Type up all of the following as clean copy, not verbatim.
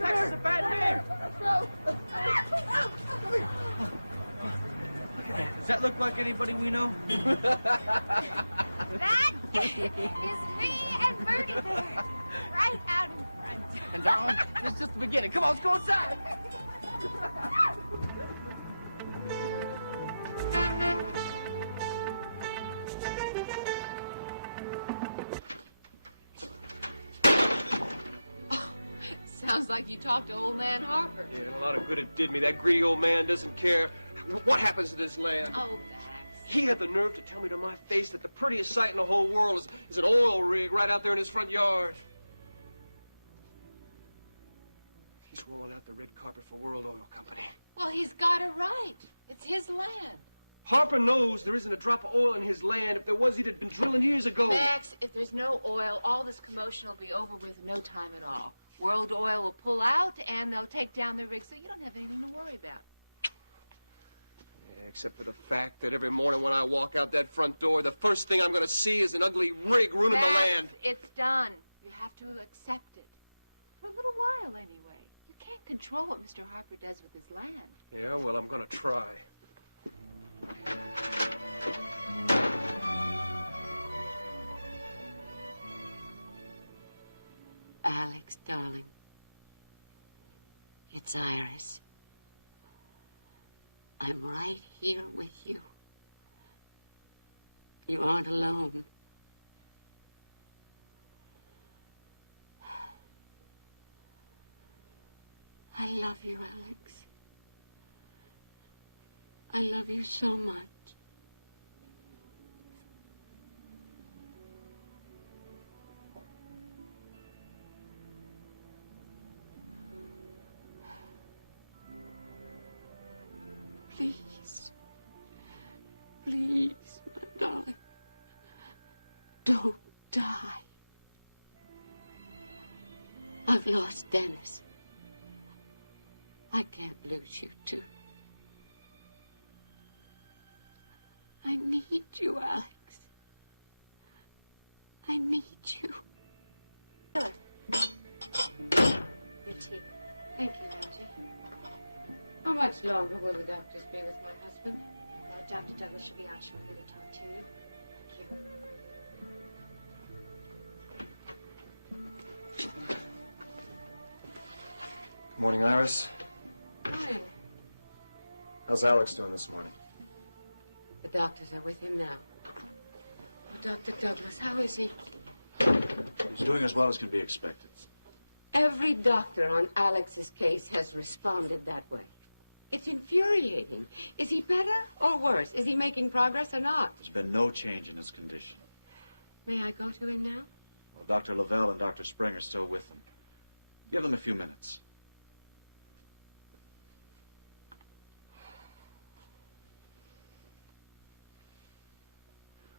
Max is a bad name. Does that look like anybody we know? That is me and Bertie there, right out in front. And darling, this is just the beginning. Come on, let's go inside. Sounds like you talked to old man Harper. Yeah, and a lot of good it did me. That greedy old man doesn't care. What happens to this land? Oh, Max. He had the nerve to tell me to my face that the prettiest sight in the whole world is an oil rig right out there in his front yard. He's rolling out the red carpet for World Oil Company. Well, he's got it right. It's his land. Harper knows there isn't a drop of oil in his land. If there was, he'd have been drilling years ago. Max, if there's no oil, all this commotion will be over with in no time at all. World Oil will pull out, and they'll take down their rig, so you don't have anything to worry about. Yeah, except for the fact that every morning when I walk out that front door, the first thing I'm going to see is an ugly rig ruining Max, the land. It's done. You have to accept it. For a little while, anyway. You can't control what Mr. Harper does with his land. Yeah, well, I'm going to try. Alex, darling. It's Iris. I'm right here with you. You aren't alone. I love you, Alex. I love you so much. Please. Please, my darling. Don't die. I've lost Dennis. I can't lose you, too. I need you, Alex. I need you. Your tea. Thank you, Angie. How much longer will the doctors be with my husband? Dr. Douglas should be out shortly to talk to you. Here. Good morning, Iris. Hi. How's Alex doing this morning? The doctors are with him now. Oh, Dr. Douglas, how is he? He's doing as well as can be expected. Every doctor on Alex's case has responded that way. It's infuriating. Is he better or worse? Is he making progress or not? There's been no change in his condition. May I go to him now? Well, Dr. Lavelle and Dr. Spring are still with him. Give them a few minutes.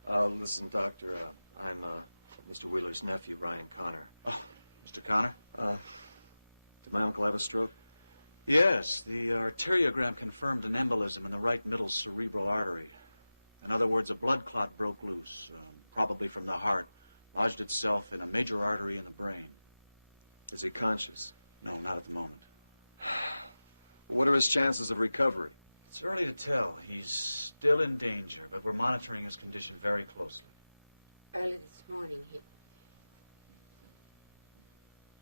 Listen, Doctor, I'm Mr. Wheeler's nephew, Ryan Connor. Oh, Mr. Connor? Did my uncle have a stroke? Yes, the arteriogram confirmed an embolism in the right middle cerebral artery. In other words, a blood clot broke loose, probably from the heart, lodged itself in a major artery in the brain. Is he conscious? No, not at the moment. What are his chances of recovery? It's early to tell. He's still in danger, but we're monitoring his condition very closely. Early this morning,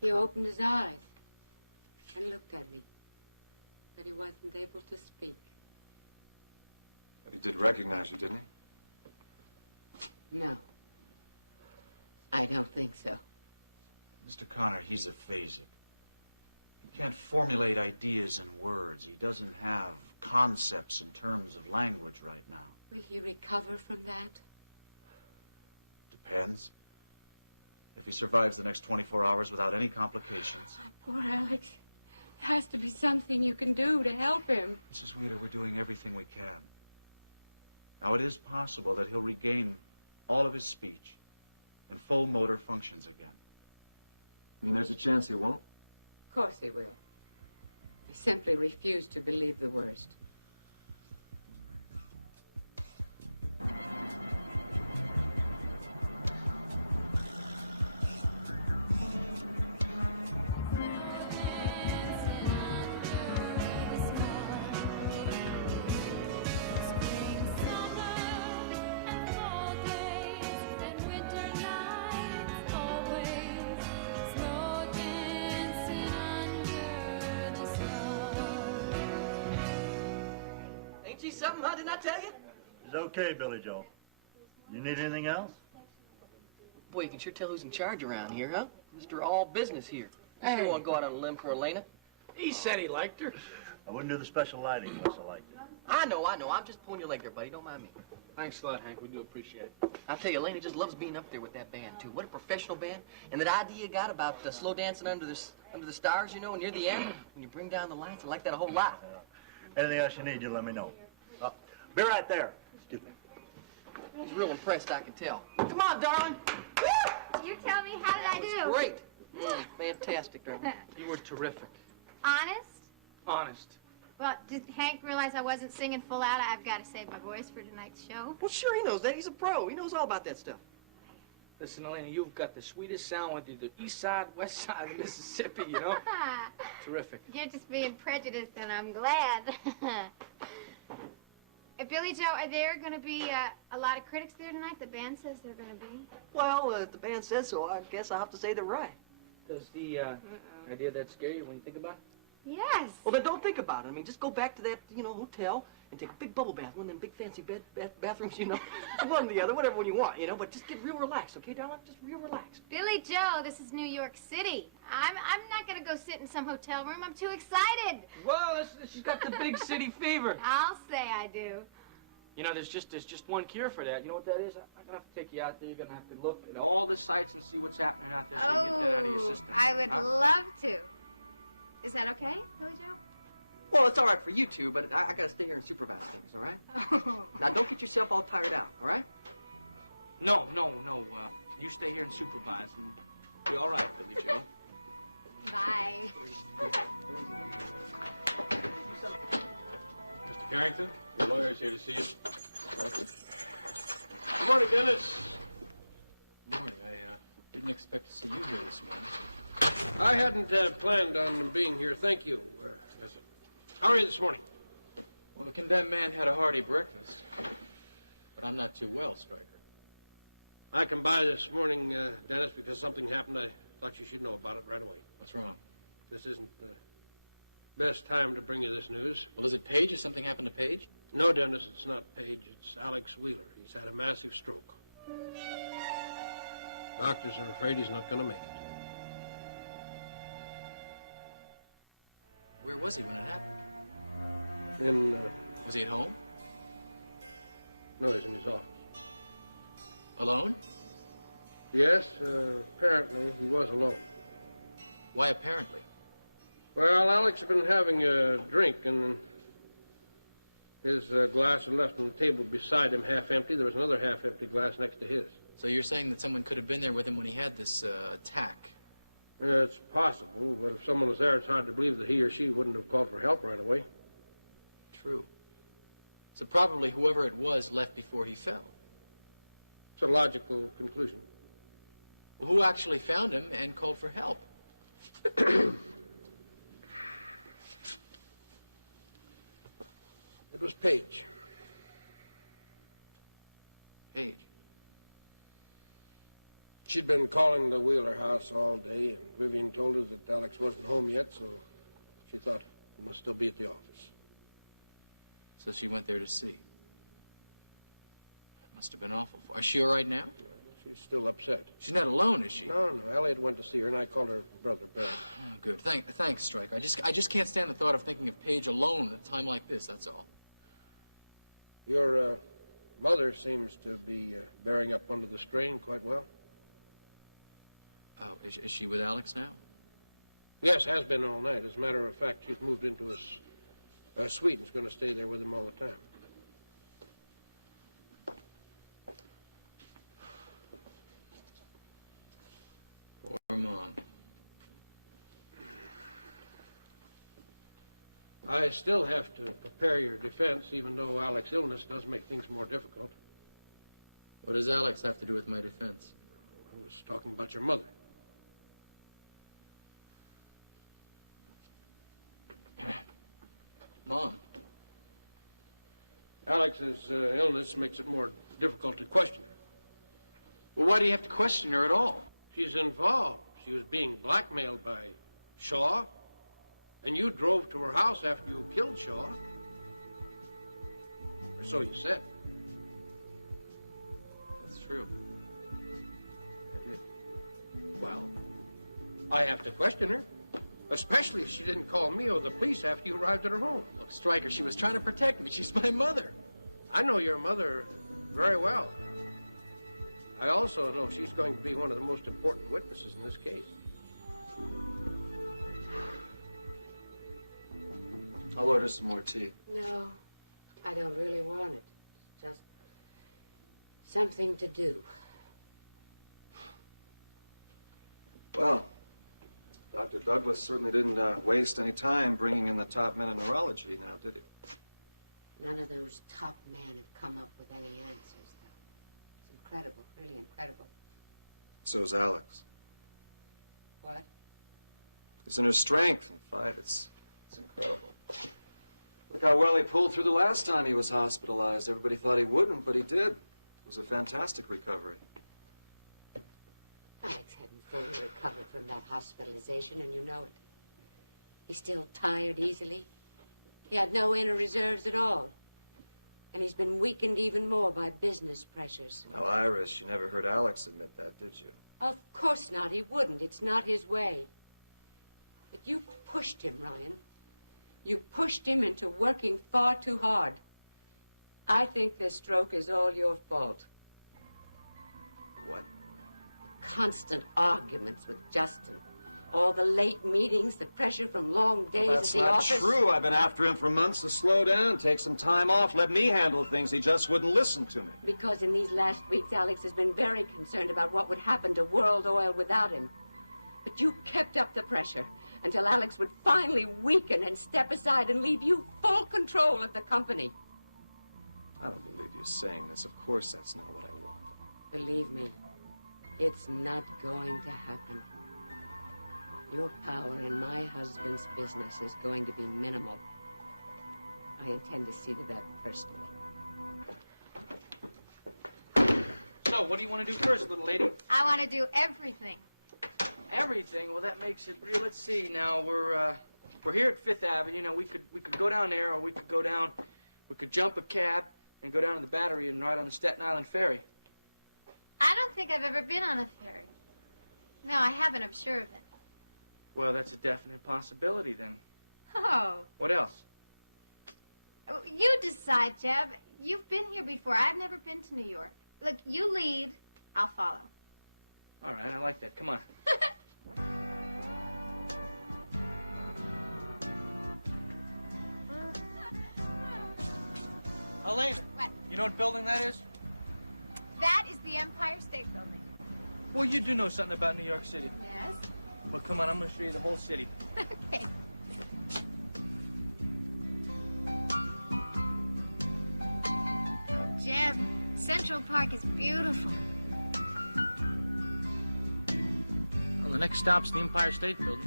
he opened his eyes and looked at me, but he wasn't able to speak. He did recognize you, didn't he? No. I don't think so. Mr. Connor, he's a phasic. He can't formulate ideas in words. He doesn't have concepts in terms of language right now. Will he recover from that? Depends. If he survives the next 24 hours without any complications. Oh, poor Alex. There has to be something you can do to help him. Mrs. Wheeler, we're doing everything we can. Now, it is possible that he'll regain all of his speech and full motor functions again. I mean, there's a chance he won't? Of course he will. I simply refuse to believe the worst. all the sights and see what's happening out there so you get that out of your system. I would Huh? love to. Is that okay, Billy Joe? Well, it's all right for you two, but I gotta stay here and supervise things, all right? Oh. Now, don't get yourself all tired out, all right? No. You stay here and supervise, and be all right, Billy Joe. Bye. Mr. Carrington, your lawyer's here to see you. Good morning, Dennis. Good morning. I didn't expect to see you here this morning. I hadn't planned on being here. Thank you. How are you this morning? Well, the condemned man had a hearty breakfast, but I'm not too well, Stryker. I come by this morning, Dennis, because something happened. I thought you should know about it right away. What's wrong? This isn't the best time to bring you this news. Well, is it Paige? Has something happened to Paige? No, Dennis, it's not Paige. It's Alex Wheeler. He's had a massive stroke. Doctors are afraid he's not going to make it. Where was he when it happened? Was he at home? No, he's in his office. Alone? Yes, apparently he was alone. Why apparently? Well, Alex had been having a drink, and his glass was left on the table beside him, half empty. There was another half-empty glass next to his. So you're saying that someone could have been there with him when he had this attack? It's possible, but if someone was there, it's hard to believe that he or she wouldn't have called for help right away. True. So probably whoever it was left before he fell. It's a logical conclusion. Well, who actually found him and called for help? It was Paige. Paige. She'd been calling the Wheeler house all day, and Vivian told her that Alex wasn't home yet, so she thought he must still be at the office. So she went there to see. That must have been awful for her. Is she all right now? She's still upset. She's not alone, is she? No. Elliot went to see her, and I called her brother, Barrett. Oh, good. Thanks, Stryker. I just can't stand the thought of thinking of Paige alone at a time like this, that's all. Your mother seems to be bearing up under the strain quite well. Oh, is she with Alex now? Yes, has been all night. As a matter of fact, she's moved into a suite and is going to stay there with him all the time. Poor Mom. I still have to prepare your defense, even though Alex's illness does make things more difficult. What does Alex have to do with my defense? I was talking about your mother. Mom. Alex's illness makes it more difficult to question her. Well, why do you have to question her at all? She's involved. She was being blackmailed by Shaw, and you drove to her house after you killed Shaw. Or so you said. That's true. I did. Well, I have to question her. Especially if she didn't call me or the police after you arrived at her home. Look, Stryker, she was trying to protect me. She's my mother. I know your mother very well. I also know she's going to be one of the most important witnesses in this case. I'll order some more tea. No, I don't really want it. Just something to do. Well, Dr. Douglas certainly didn't waste any time bringing in the top men in neurology now, did he? None of those top men have come up with any answers, though. It's incredible, really incredible. So's Alex. What? It's in her strength and fight. It's incredible. Look how well he pulled through the last time he was hospitalized. Everybody thought he wouldn't, but he did. It was a fantastic recovery. Alex hadn't fully recovered from that hospitalization, and you know it. He's still tired easily. He had no inner reserves at all. And he's been weakened even more by business pressures. Now, Iris, you never heard Alex admit that, did you? Of course not. He wouldn't. It's not his way. But you pushed him, Ryan. You pushed him into working far too hard. I think this stroke is all your fault. What? constant arguments with Justin. All the late meetings, the pressure from long days That's at the not office. true. I've been after him for months to slow down, take some time off, let me handle things. He just wouldn't listen to me. Because in these last weeks, Alex has been very concerned about what would happen to World Oil without him. But you kept up the pressure until Alex would finally weaken and step aside and leave you full control of the company. I don't believe you saying this. Of course that's not what I want. Believe me, it's not going to happen. Your power in my husband's business is going to be minimal. I intend to see to that personally. So, what do you want to do first, little lady? I want to do everything. Everything? Well, that makes it real. Let's see. Now, we're here at 5th Avenue. You know, we could go down there, or we could jump a cab and go down to the Battery and ride on the Staten Island ferry. I don't think I've ever been on a ferry. No, I haven't. I'm sure of it. Well, that's a definite possibility, then. Oh. What else? You decide, Jeb. You've been here before. I've never been to New York. Look, you lead. I'll follow. All right, I like that. Come on. Elena. What? You know what building that is? That is the Empire State Building. Well, you do know something about New York City. Yes? Well, come on, I'm going to show you the whole city. Okay. Oh, Jeb, Central Park is beautiful. Well, the next stop's the Empire State Building.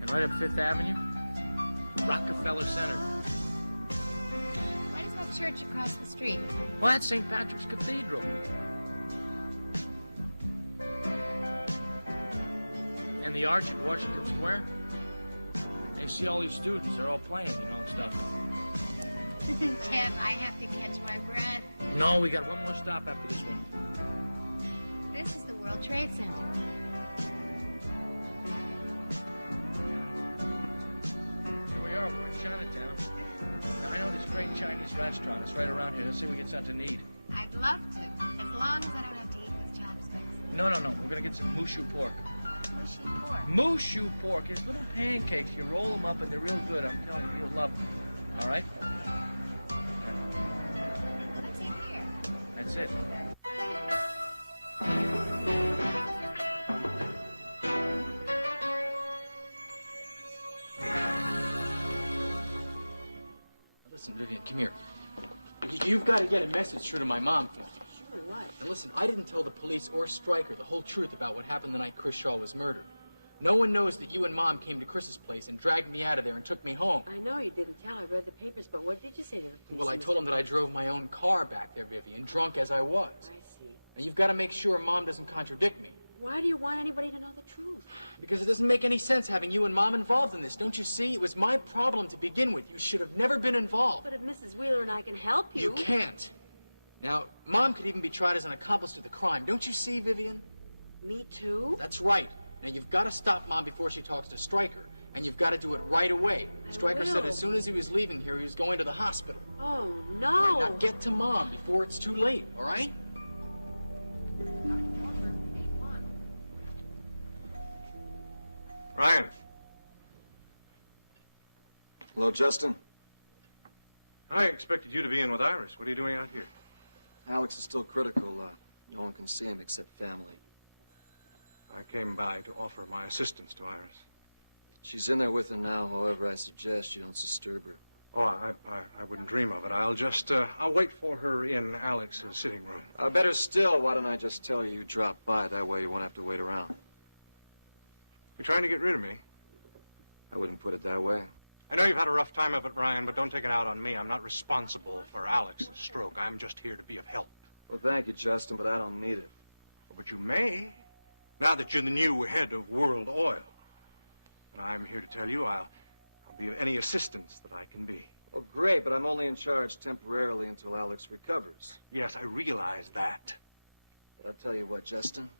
And right up 5th Avenue, Rockefeller Center. What is that church across the street? Well, that's St. Patrick's Cathedral. And the arch at Washington Square. And you see all these students, they're all playing, you know, and stuff. Jeb, I have to catch my breath. No, we got one more stop after this one. This is the World Trade Center. Here we are, we're in Chinatown. Now, I know this great Chinese restaurant. It's right around here. Let's see if we get something to eat. I'd love to, as long as I don't have to eat with chopsticks. No. We're going to get some mushu pork. What's mushy pork? Mushu pork is little pancakes. You roll them up, and they're real good. I'm telling you, you'll love them. All right? Well, let's eat here. That's it. Listen, Vivian, come here. You've got to get a message through to my mom for me. Sure, what? And listen, I didn't tell the police or Stryker the whole truth about what happened the night Chris Shaw was murdered. No one knows that you and Mom came to Chris's place and dragged me out of there and took me home. I know you didn't tell. I read the papers, but what did you say to the police? Well, I told them that I drove my own car back there, Vivian, drunk as I was. I see. And you've got to make sure Mom doesn't contradict me. Why do you want anybody to know the truth? Because it doesn't make any sense having you and Mom involved in this. Don't you see? It was my problem to begin with. You should have never been involved. But if Mrs. Wheeler and I can help you... You can't. Now, Mom could even be tried as an accomplice to the crime. Don't you see, Vivian? Me too? That's right. Now, you've got to stop Mom before she talks to Stryker. And you've got to do it right away. Stryker said as soon as he was leaving here, he was going to the hospital. Oh, no. All right, now get to Mom before it's too late, all right? Ryan. Hello, Justin. I expected you to be in with Iris. What are you doing out here? Alex is still critical. No one can see him except family. I came by to offer my assistance to Iris. She's in there with him now. However, I suggest you don't disturb her. Oh, I wouldn't dream of it. I'll wait for her in Alex's sitting room. Better still, why don't I just tell you drop by? That way you won't have to wait around. You're trying to get rid of me? I wouldn't put it that way. I know you've had a rough time of it, Ryan, but don't take it out on me. I'm not responsible for Alex's stroke. I'm just here to be of help. Well, thank you, Justin, but I don't need it. But you may, now that you're the new head of World Oil. And I'm here to tell you I'll be of any assistance that I can be. Oh, great, but I'm only in charge temporarily until Alex recovers. Yes, I realize that. But I'll tell you what, Justin.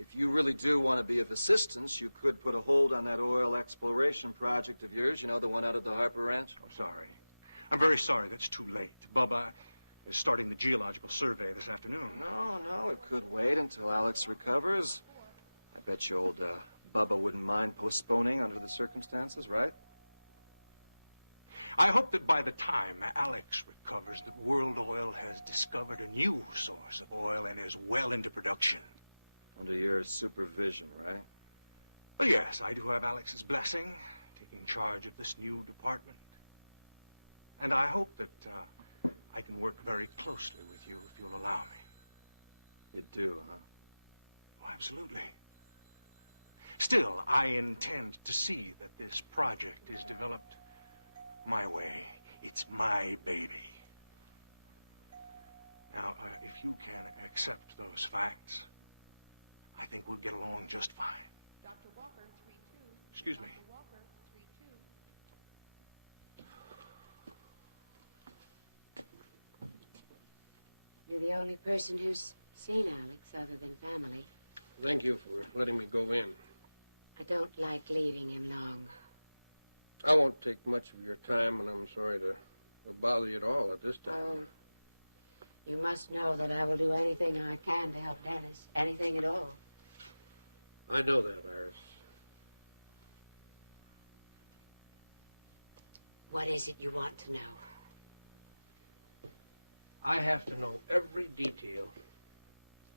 If you really do want to be of assistance, you could put a hold on that oil exploration project of yours, you know, the one out at the Harper Ranch. I'm sorry. I'm very sorry. That's too late. Bubba, is starting the geological survey this afternoon. No, it could wait until Alex recovers. I bet you old Bubba wouldn't mind postponing under the circumstances, right? I hope that by the time Alex recovers, that World Oil has discovered a new source of oil and is well into production. Under your supervision, right? Well, yes, I do have Alex's blessing, taking charge of this new department. And I hope that I can work very closely with you if you'll allow me. You do, huh? Oh, absolutely. Still, I intend to see that this project is developed my way. It's my baby. Now, if you can accept those facts, I think we'll get along just fine. Dr. Walker, 3-2. Excuse me. Dr. Walker, 3-2. You're the only person who's seen Alex other than family. Thank you for letting me go in. I don't like leaving him long. I won't take much of your time, and I'm sorry to bother you at all at this time. Oh, you must know that I will do anything I can to help Dennis. Anything at all. I know that, Iris. What is it you want to know? I have to know every detail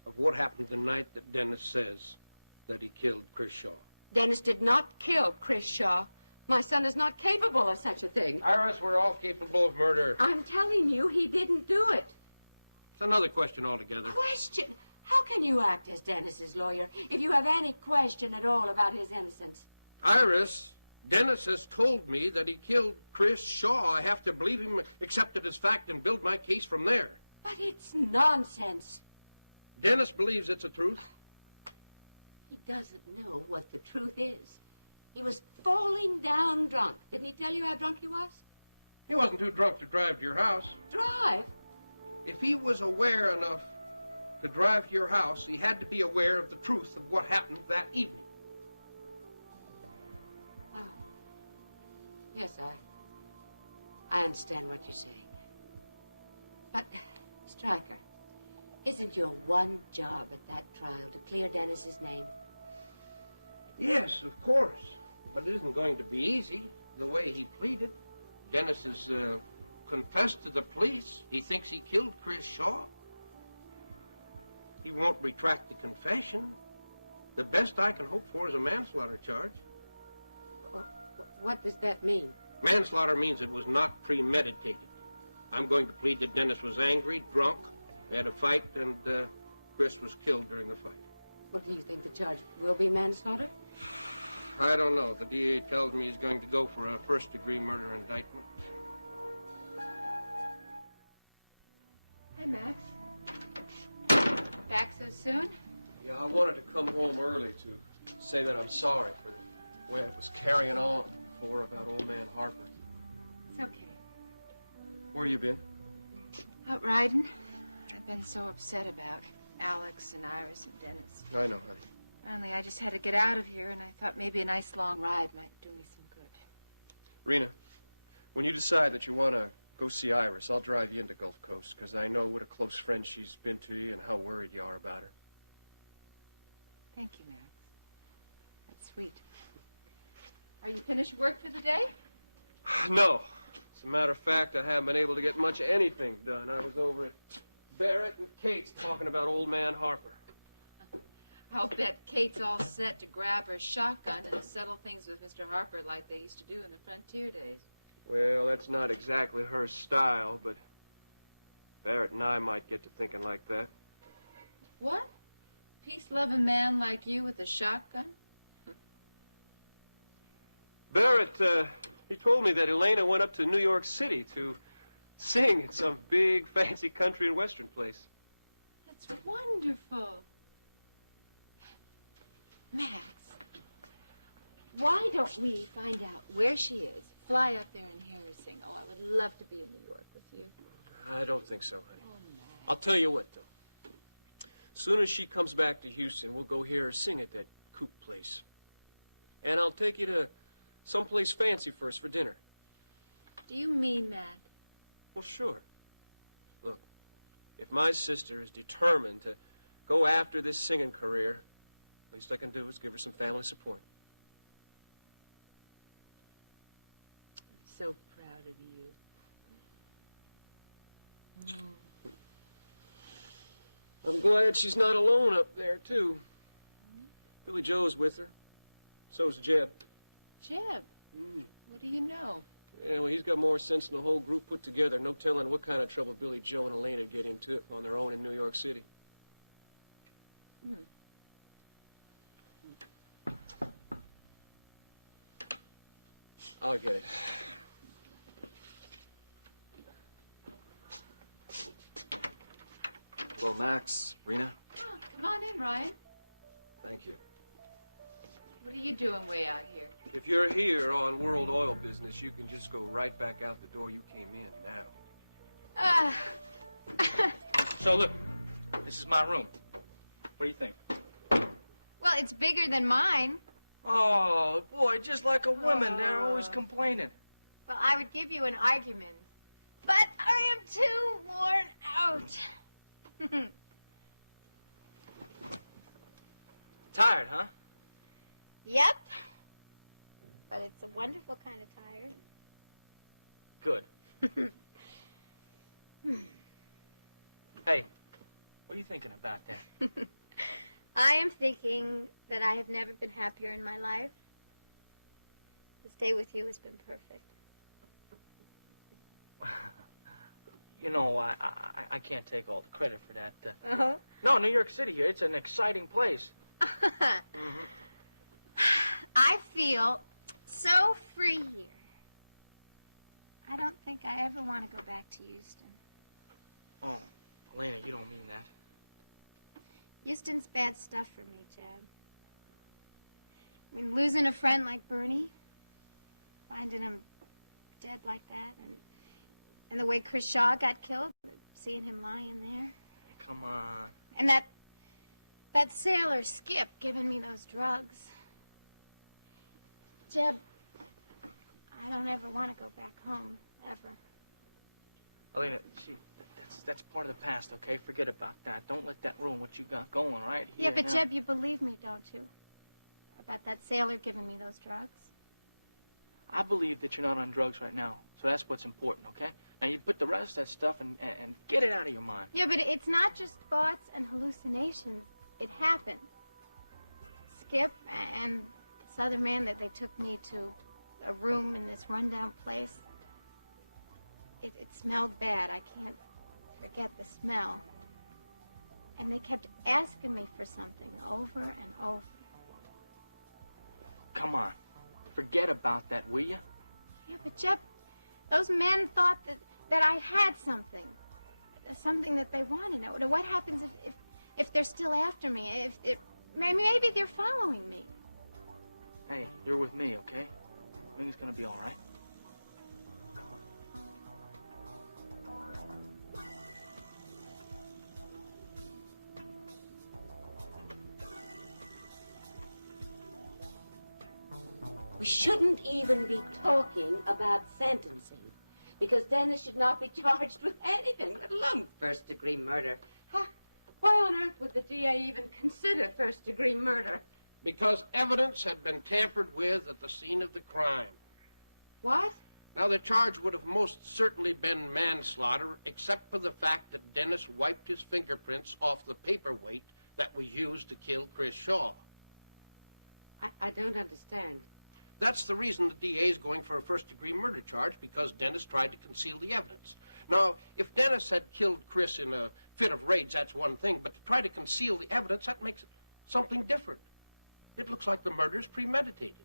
of what happened the night that Dennis says that he killed Chris Shaw. Dennis did not kill Chris Shaw. My son is not capable of such a thing. Iris, we're all capable of murder. I'm telling you, he didn't do it. It's another question altogether. Question? How can you act as Dennis's lawyer if you have any question at all about his innocence? Iris, Dennis has told me that he killed Chris Shaw. I have to believe him, accept it as fact, and build my case from there. But it's nonsense. Dennis believes it's the truth. He doesn't know what the truth is. He was falling down drunk. Didn't he tell you how drunk he was? He wasn't too drunk to drive to your house. Drive? If he was aware enough to drive to your house, he had to be aware of the truth of what happened that evening. Oh. Yes, I understand what you're saying. But, Stryker, isn't your one job at that trial to clear Dennis's name? Yes, of course. But it isn't going to be easy, the way he pleaded. Dennis has confessed to the police. He thinks he killed Chris Shaw. He won't retract the confession. The best I can hope for is a manslaughter charge. What does that mean? Manslaughter means it was not premeditated. I'm going to plead that Dennis was angry, drunk, had a fight, and Chris was killed during the fight. Well, do you think the charge will be manslaughter? I don't know. The DA tells me he's going to go for a first-degree murder indictment. Hi, Max. Back so soon? Yeah, I wanted to come home early to say that I'm sorry for the way I was carrying on before about old man Harper. It's okay. Where you been? Out riding. I've been so upset about Alex and Iris and Dennis. I know, honey. Finally, I just had to get out of here, and I thought maybe a nice long ride might do me some good. Rena, when you decide that you want to go see Iris, I'll drive you into Gulf Coast, because I know what a close friend she's been to you and how worried you are about her. Thank you, Max. That's sweet. Are you finished work for the day? No. As a matter of fact, I haven't been able to get much of anything done. I was over at Barrett and Kate's talking about old man Harper. I'll bet Kate's all set to grab her shotgun and settle things with Mr. Harper like they used to do in the frontier days. Well, that's not exactly her style, but Barrett and I might get to thinking like that. What? Peace-loving man like you with a shotgun? Barrett, he told me that Elena went up to New York City to sing in some big, fancy country and western place. That's wonderful. Max, why don't we find out where she is, fly up there and hear her sing? Oh, I would love to be in New York with you. I don't think so, honey. I'll tell you what, though. As soon as she comes back to Houston, we'll go hear her sing at that coop place. And I'll take you to someplace fancy first for dinner. Do you mean that? Well, sure. Look, If my sister is determined to go after this singing career, least I can do is give her some family support. I'm so proud of you. I'm glad she's not alone up there, too. Billy Joe's with her. So's Jeb. Jeb? What do you know? Yeah, well, he's got more sense than the whole group put together. No telling what kind of trouble Billy Joe and Elaine would get into on their own in New York City. I'll get it. Hello, Max. Rena. Oh, come on in, Ryan. Thank you. What are you doing way out here? If you're here on World Oil business, you can just go right back out the door you came in now. So look, this is my room. What do you think? Well, it's bigger than mine. Oh, boy, just like a woman, they're always complaining. Well, I would give you an argument, but I am too worn out. Tired, huh? Yep. But it's a wonderful kind of tired. Good. Hey, what are you thinking about there? I am thinking that I have never been happier in my life. This day with you has been perfect. You know, I can't take all the credit for that. Uh-huh. No, New York City here, it's an exciting place. I feel so free here. I don't think I ever want to go back to Houston. Oh, Elena, you don't mean that. Houston's bad stuff for me, Jeb. I mean, losing a friend like Bernie, finding him dead like that, and the way Chris Shaw got killed, seeing him lying there. Come on. And that sailor Skip giving me those drugs. Jeb, I don't ever want to go back home, ever. Elena, see, that's part of the past, okay? Forget about that. Don't let that ruin what you got going right here. Yeah, but now. Jeb, you believe me, don't you? About that sailor giving me those drugs? I believe that you're not on drugs right now, so that's what's important, okay? Now, you put the rest of that stuff and get it out of your mind. Yeah, but it's not just thoughts and hallucinations. It happened. Skip and this other man that they took me to a room in this rundown place. It smelled bad. I can't forget the smell. And they kept asking me for something over and over. Come on. Forget about that, will you? Yeah, but Jeb, those men thought that I had something. Something that they wanted. Now, what happens if they're still after me? Maybe they're following me. Hey, you're with me, okay? I think it's gonna be all right. We shouldn't even be talking about sentencing, because Dennis should not be charged with anything, let alone first-degree murder. Huh? Why on earth would the DA even consider first-degree murder? Because evidence had been tampered with at the scene of the crime. What? Now, the charge would have most certainly been manslaughter, except for the fact that Dennis wiped his fingerprints off the paperweight that was used to kill Chris Shaw. I don't understand. That's the reason the DA is going for a first-degree murder charge, because Dennis tried to conceal the evidence. Now, if Dennis had killed Chris in a fit of rage, that's one thing, but to try to conceal the evidence, that makes it something different. It looks like the murder's premeditated.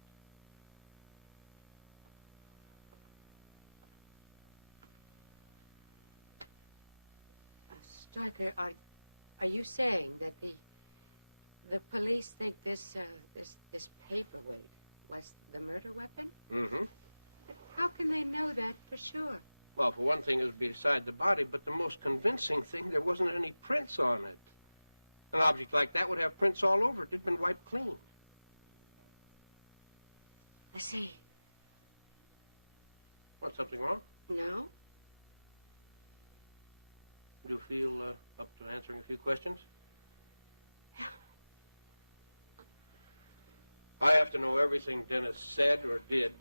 Stryker, are you saying that the police think this paperweight was the murder weapon? Mm-hmm. How can they know that for sure? Well, for one thing, it was beside the body, but the most convincing thing, there wasn't any prints on it. An object like that would have prints all over it. It'd been wiped clean. I see. What, something wrong? No. Do you feel up to answering a few questions? Yeah. I have to know everything Dennis said or did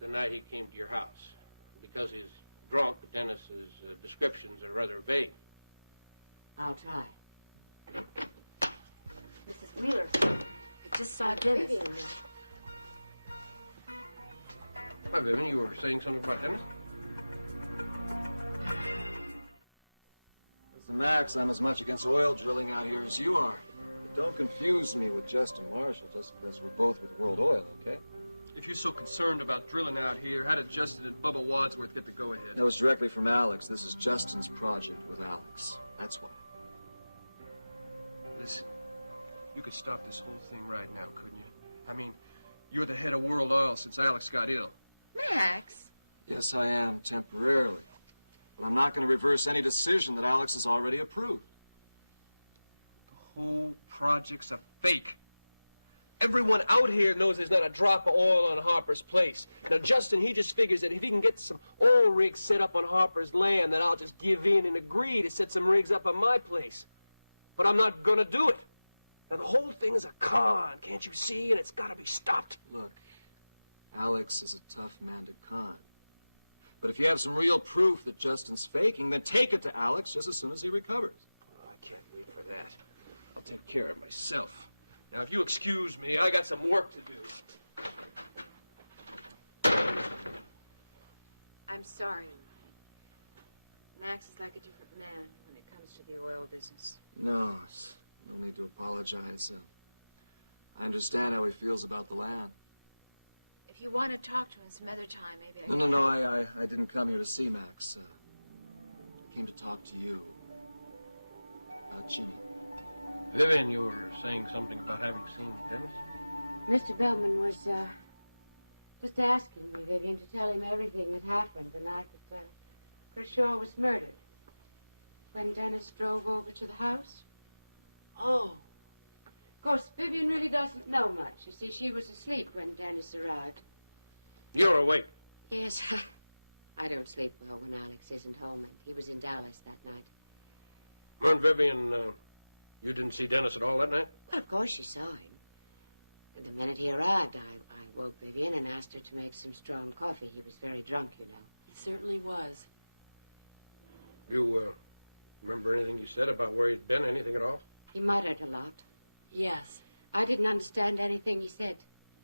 the night he came to your house. Because he's drunk, Dennis's descriptions are rather vague. I'll try. Mrs. Wheeler, we just saw Dennis. Hi, Vivian, you were saying something about Dennis? Listen, Max, I'm as much against oil drilling out here as you are. But don't confuse me with Justin Marshall just because we're both with World Oil, okay? If you're so concerned about drilling out here, how did Justin and Bubba Wadsworth get the go-ahead? That was directly from Alex. This is Justin's project with Alex. That's why. Listen, you could stop this whole thing right now, couldn't you? I mean, you're the head of World Oil since Alex got ill. Max. Yes, I am, temporarily. But I'm not going to reverse any decision that Alex has already approved. The whole project's a fake. Everyone out here knows there's not a drop of oil on Harper's place. Now, Justin, he just figures that if he can get some oil rigs set up on Harper's land, that I'll just give in and agree to set some rigs up on my place. But I'm not going to do it. Now, the whole thing is a con, can't you see? And it's got to be stopped. Look, Alex is a tough man to con. But if you have some real proof that Justin's faking, then take it to Alex just as soon as he recovers. I can't wait for that. I'll take care of myself. Now, if you excuse me, I got some work to do. I'm sorry. Max is like a different man when it comes to the oil business. No, no need to apologize. I understand how he feels about the land. If you want to talk to him some other time, maybe I No, can... I didn't come here to see Max. I came to talk to you about Ginny. Vivian, you were saying something about having seen Dennis? Mr. Bellman was just asking me, Vivian, to tell him everything that happened the night that Chris Shaw was murdered. When Dennis drove over to the house. Oh. Of course, Vivian really doesn't know much. You see, she was asleep when Dennis arrived. You're awake. Yes, I don't sleep well when Alex isn't home, and he was in Dallas that night. Well, Vivian, you didn't see Dennis at all that night? Well, of course she saw him. The minute he arrived, I woke Vivian and asked her to make some strong coffee. He was very drunk, you know. He certainly was. You, remember anything you said about where he'd been, anything at all? He muttered a lot. Yes. I didn't understand anything he said.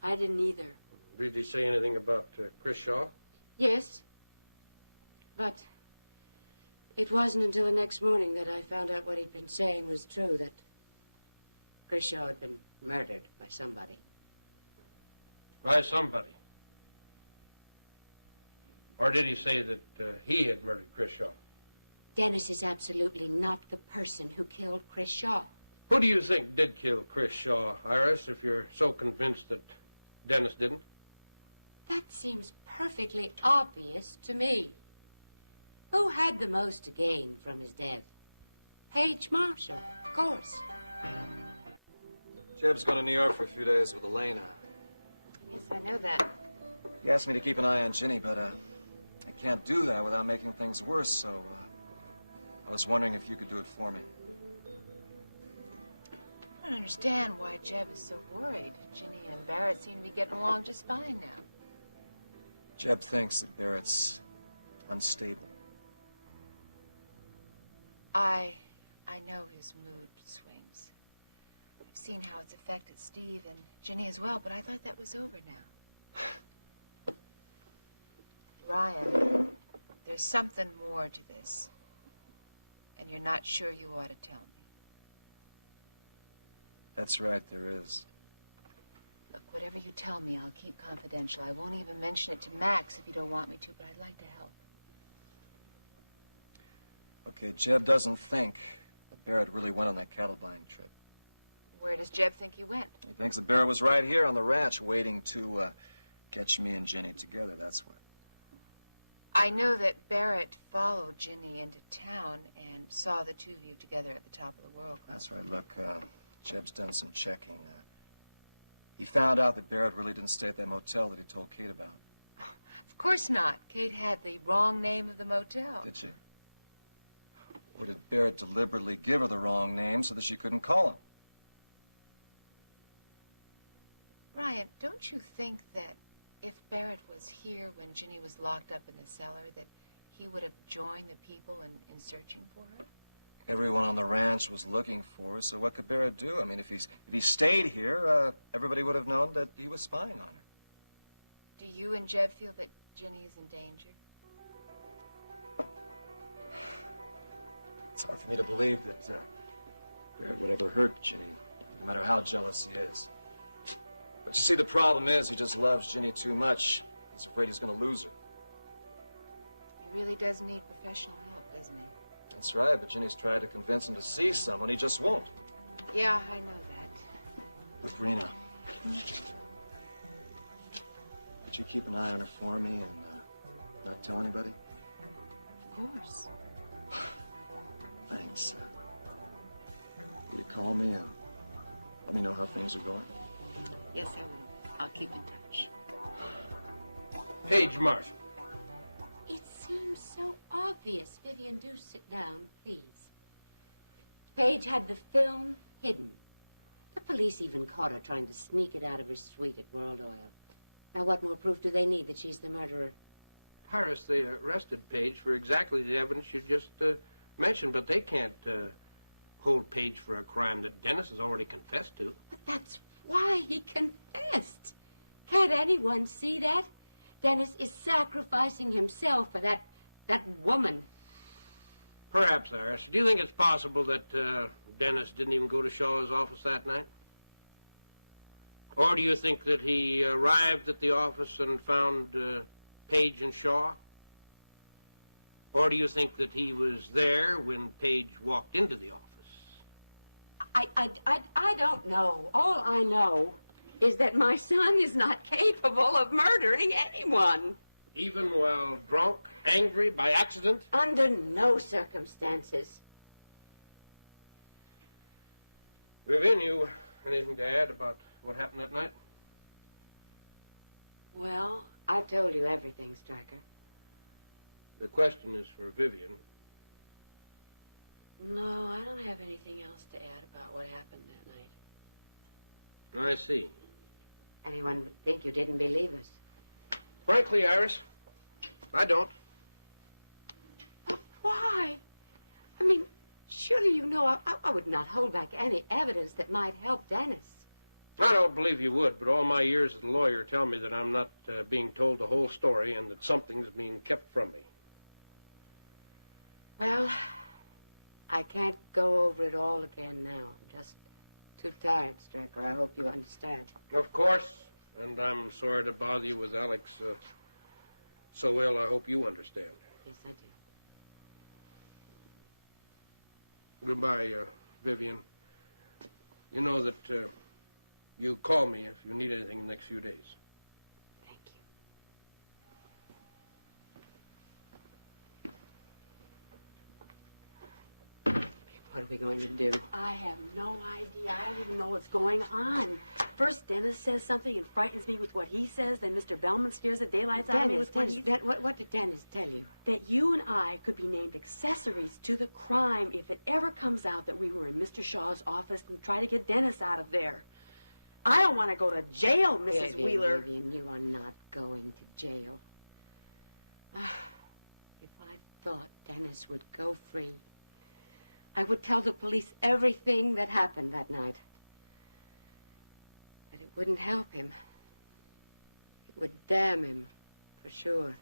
I didn't either. Did he say anything about Chris Shaw? Yes. But it wasn't until the next morning that I found out what he'd been saying was true, that Chris Shaw had been murdered by somebody. By somebody? Or did he say that he had murdered Chris Shaw? Dennis is absolutely not the person who killed Chris Shaw. Who do you think did kill Chris Shaw, Iris, if you're so convinced that Dennis didn't? That seems perfectly obvious to me. Who had the most to gain from his death? Paige Marshall, of course. Jeb's going to New York for a few days with Elena. Yes, I know that. He asked me to keep an eye on Ginny, but I can't do that without making things worse, so I was wondering if you could do it for me. I don't understand why Jeb is so worried. Ginny and Barrett seem to be getting along just fine now. Jeb thinks that Barrett's unstable. I know his mood swings. I've seen how it's affected Steve and Ginny as well, but I thought that was over now. Ryan, there's something more to this, and you're not sure you ought to tell me. That's right, there is. Look, whatever you tell me, I'll keep confidential. I won't even mention it to Max if you don't want me to, but I'd like to help. Okay, Jeb doesn't think that Barrett really went on that cattle buying trip. Where does Jeb think he went? He thinks that Barrett was right here on the ranch waiting to catch me and Ginny together, that's what. I know that Barrett followed Ginny into town and saw the two of you together at the top of the world. That's right, look, Jeb's done some checking. He found out that Barrett really didn't stay at that motel that he told Kate about. Of course not. Kate had the wrong name of the motel. Did she? Or did Barrett deliberately give her the wrong name so that she couldn't call him? Brian, don't you think that if Barrett was here when Ginny was locked up in the cellar, that he would have joined the people in searching for her? Everyone on the ranch was looking for her, so what could Barrett do? I mean, if he stayed here, everybody would have known that he was spying on her. Do you and Jeb feel that Ginny is in danger? It's hard for me to believe that Barrett would ever hurt Ginny, no matter how jealous he is. But you see, the problem is he just loves Ginny too much. He's afraid he's going to lose her. He really does need professional help, doesn't he? That's right, but Ginny's tried to convince him to see someone. He just won't. Yeah, I know that. Look, Rena, could you keep an eye on her for me and not tell anybody? Of course. Thanks. Will you call me and let me know how things are going? Yes, I will. I'll keep in touch. Page Marsh. It seems so obvious. Vivian, do sit down, please. Paige had the film hidden. The police even caught her trying to sneak it out of her suite at World Oil. Now, what more proof do they need that she's the murderer? Harris, they arrested Page for exactly the evidence you just mentioned, but they can't hold Page for a crime that Dennis has already confessed to. But that's why he confessed. Can't anyone see that? Dennis is sacrificing himself for that woman. Perhaps, Harris. Do you think it's possible that Dennis didn't even go to Shaw's office that night? Or do you think that he arrived at the office and found Page and Shaw? Or do you think that he was there when Page walked into the office? I don't know. All I know is that my son is not capable of murdering anyone. Even while drunk, angry, by accident? Under no circumstances. Vivian, you anything to add about what happened that night? Well, I told you everything, Stryker. The question is for Vivian. No, I don't have anything else to add about what happened that night. I see. Anyone would think you didn't believe us. Frankly, Iris, I don't. But why? I mean, surely you know I would not hold back any evidence that might help Dennis. I don't believe you would, but all my years as a lawyer tell me that I'm not being told the whole story and that something's being kept from me. Well, I can't go over it all again now. I'm just too tired, Stryker. I hope you understand. Of course, and I'm sorry to bother you with Alex so ill. I hope you understand. Yes, I do. Goodbye, Vivian. You know that you call me if you need anything in the next few days. Thank you. What are we going to do? I have no idea. I don't even know what's going on. First, Dennis says something and frightens me with what he says. Then Mr. Bellman scares the daylights out of me with what he says. What did Dennis tell you? That you and I could be named accessories to the crime if it ever comes out that we were in Mr. Shaw's office and try to get Dennis out of there. I don't want to go to jail, Mrs. Wheeler. Vivian, you are not going to jail. If I thought Dennis would go free, I would tell the police everything that happened that night. But it wouldn't help him. It would damn him, for sure.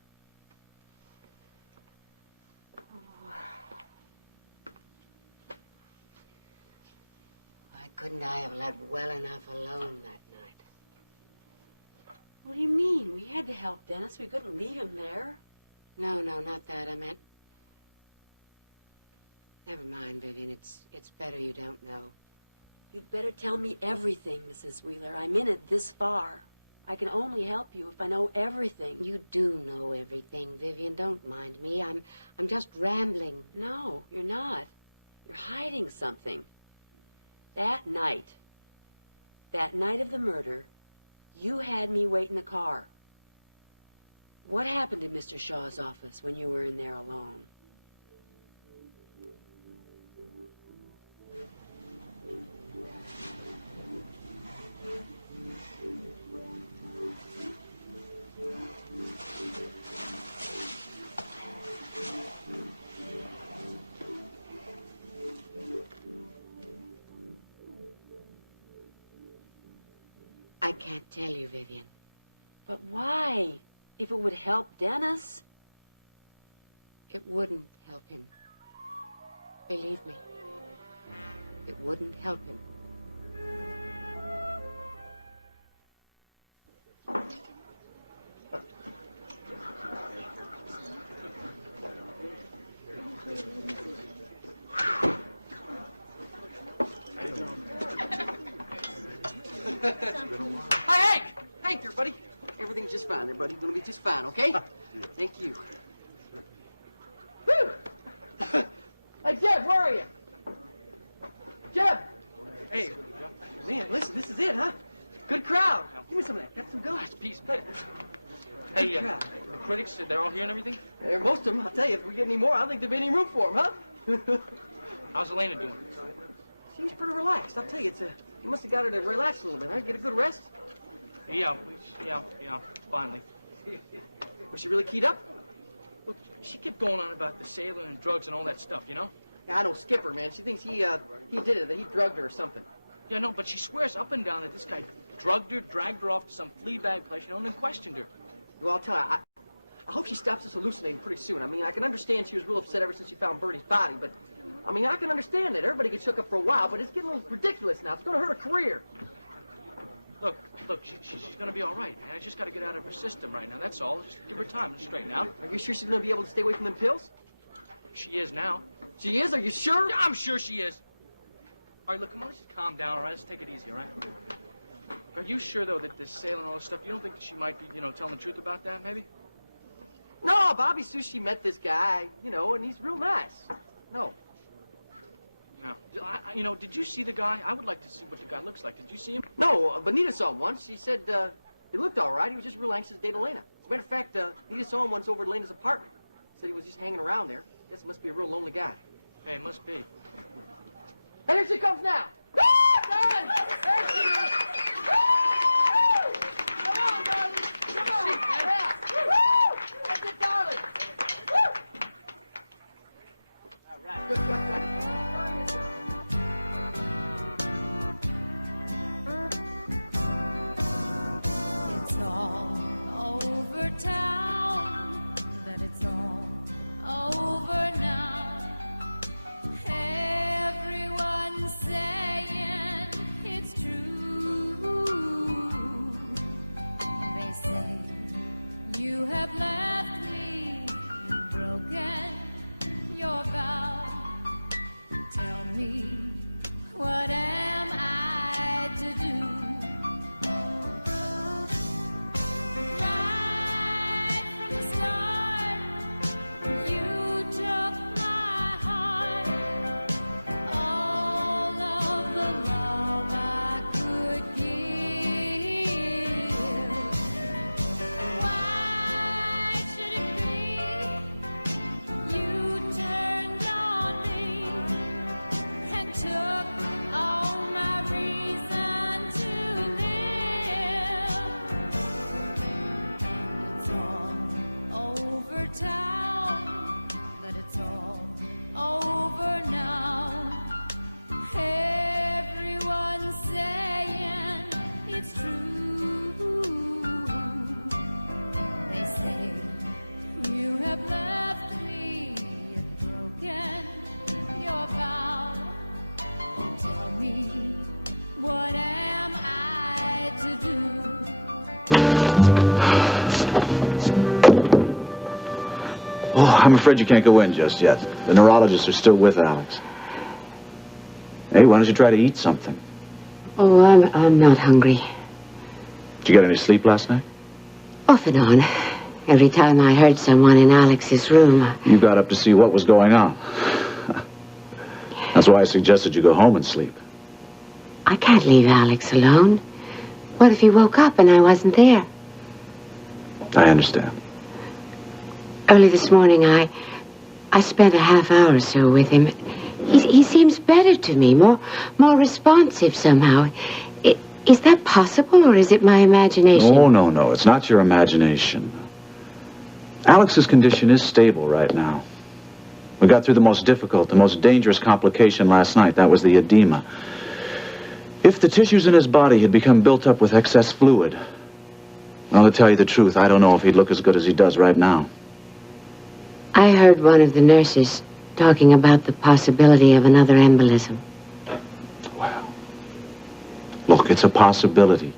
Why couldn't I have let well enough alone that night? What do you mean? We had to help Dennis. We couldn't leave him there. No, not that. I meant... Never mind, Vivian. It's better you don't know. You'd better tell me everything, Mrs. Wheeler. I'm in it this far. I can only help you if I know everything. You do know everything, Vivian. Don't mind me. I'm just rambling. No, you're not. You're hiding something. That night of the murder, you had me wait in the car. What happened in Mr. Shaw's office when you were in there alone? I can't tell you, Vivian. But why? If it would help Dennis? It wouldn't help him. Believe me. It wouldn't help him. Hi, Hank! Hank there, buddy. Everything's just fine there, buddy. Gonna be just fine, okay? Thank you. Woo! Hey, Jeb, where are you? Jeb! Hey, man, listen, this is it, huh? Good crowd. Give me some of that. Got some gum. Nice piece, man. Hey, the critics, they're all here and everything? Most of them, I'll tell you. If we get any more, I don't think there'll be any room for them, huh? How's Elena doing? She's pretty relaxed. I'll tell you, you must have got her to relax a little bit, huh? Get a good rest? Yeah, finally. Was she really keyed up? Look, she kept going on about the sailing and drugs and all that stuff, you know? Yeah, I know Skipper, man. She thinks he did it, that he drugged her or something. Yeah, no, but she swears up and down that this guy drugged her, dragged her off to some flea bag place, you know, and then questioned her. Well, I'll tell you, I hope she stops this hallucinating pretty soon. I mean, I can understand she was real upset ever since she found Bertie's body, but, I mean, I can understand that. Everybody gets shook up for a while, but it's getting a little ridiculous now. It's going to hurt her career. Look, she's going to be all right, man. I just got to get out of her system right now, that's all. Just give her time and straighten out. Are you sure she's going to be able to stay away from them pills? She is now. She is? Are you sure? Yeah, I'm sure she is. All right, look, come on, let's just calm down, all right? Let's take it easy, all right? Are you sure, though, that this sailing and all this stuff, you don't think that she might be, telling the truth about that, maybe? No, Bobby says she met this guy, and he's real nice. No. No. Did you see the guy? I would like to see what the guy looks like. Did you see him? No, Benita saw him once. She said he looked all right. He was just real anxious to date Elena. As a matter of fact, Benita saw him once over at Elena's apartment. Said he was just hanging around there. Guess he must be a real lonely guy. Hey, it must be. Hey, here she comes now. Woo! Darling! There she is! Woo! Come on, darling! Come on! Yeah! Woo! That's it, darling! Woo! All right. It's all over town, that it's all over now. Everyone's saying it's true. They say you have left me and broken your vow. Tell me, what am I to do? Right from the start, you took my heart. All of the love I could give. Why should it be you turned on me and took all my reason to live? It's all over town, but it's all over now. Everyone's saying it's true. They say you have left me and broken your vow. Oh, tell me, what am I to do? Oh, I'm afraid you can't go in just yet. The neurologists are still with Alex. Hey, why don't you try to eat something? Oh, I'm not hungry. Did you get any sleep last night? Off and on. Every time I heard someone in Alex's room, You got up to see what was going on. That's why I suggested you go home and sleep. I can't leave Alex alone. What if he woke up and I wasn't there? I understand. Early this morning, I spent a half hour or so with him. He seems better to me, more responsive somehow. Is that possible, or is it my imagination? Oh, no. It's not your imagination. Alex's condition is stable right now. We got through the most difficult, the most dangerous complication last night. That was the edema. If the tissues in his body had become built up with excess fluid, well, to tell you the truth, I don't know if he'd look as good as he does right now. I heard one of the nurses talking about the possibility of another embolism. Well, look, it's a possibility.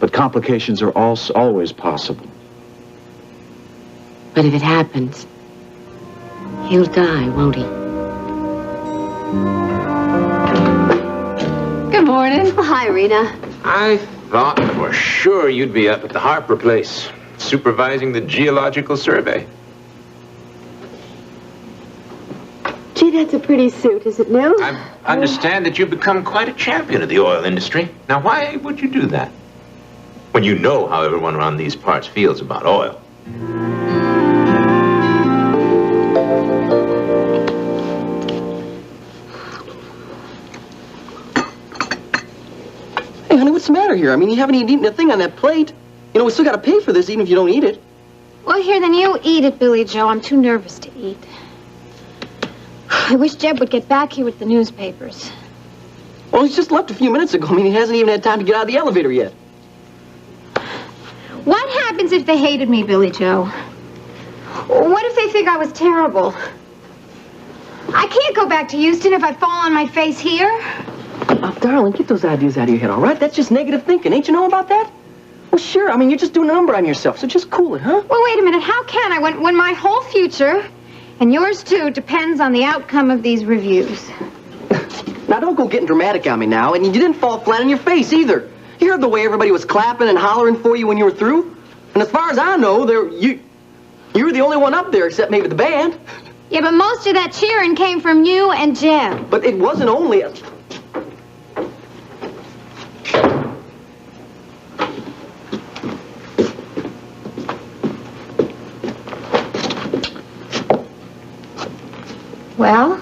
But complications are always possible. But if it happens, he'll die, won't he? Good morning. Hi, Rena. I thought for sure you'd be up at the Harper place, supervising the geological survey. Gee, that's a pretty suit. Is it new? I understand that you've become quite a champion of the oil industry. Now, why would you do that? When you know how everyone around these parts feels about oil. Hey, honey, what's the matter here? I mean, you haven't even eaten a thing on that plate. You know, we still got to pay for this even if you don't eat it. Well, here, then you eat it, Billy Joe. I'm too nervous to eat. I wish Jeb would get back here with the newspapers. Well, he's just left a few minutes ago. I mean, he hasn't even had time to get out of the elevator yet. What happens if they hated me, Billy Joe? What if they think I was terrible? I can't go back to Houston if I fall on my face here. Darling, get those ideas out of your head, all right? That's just negative thinking. Ain't you know about that? Well, sure. I mean, you're just doing a number on yourself, so just cool it, huh? Well, wait a minute. How can I when my whole future, and yours too, depends on the outcome of these reviews? Now, don't go getting dramatic on me now, and you didn't fall flat on your face either. You heard the way everybody was clapping and hollering for you when you were through? And as far as I know, you were the only one up there except maybe the band. Yeah, but most of that cheering came from you and Jeb. But it wasn't only a... Well,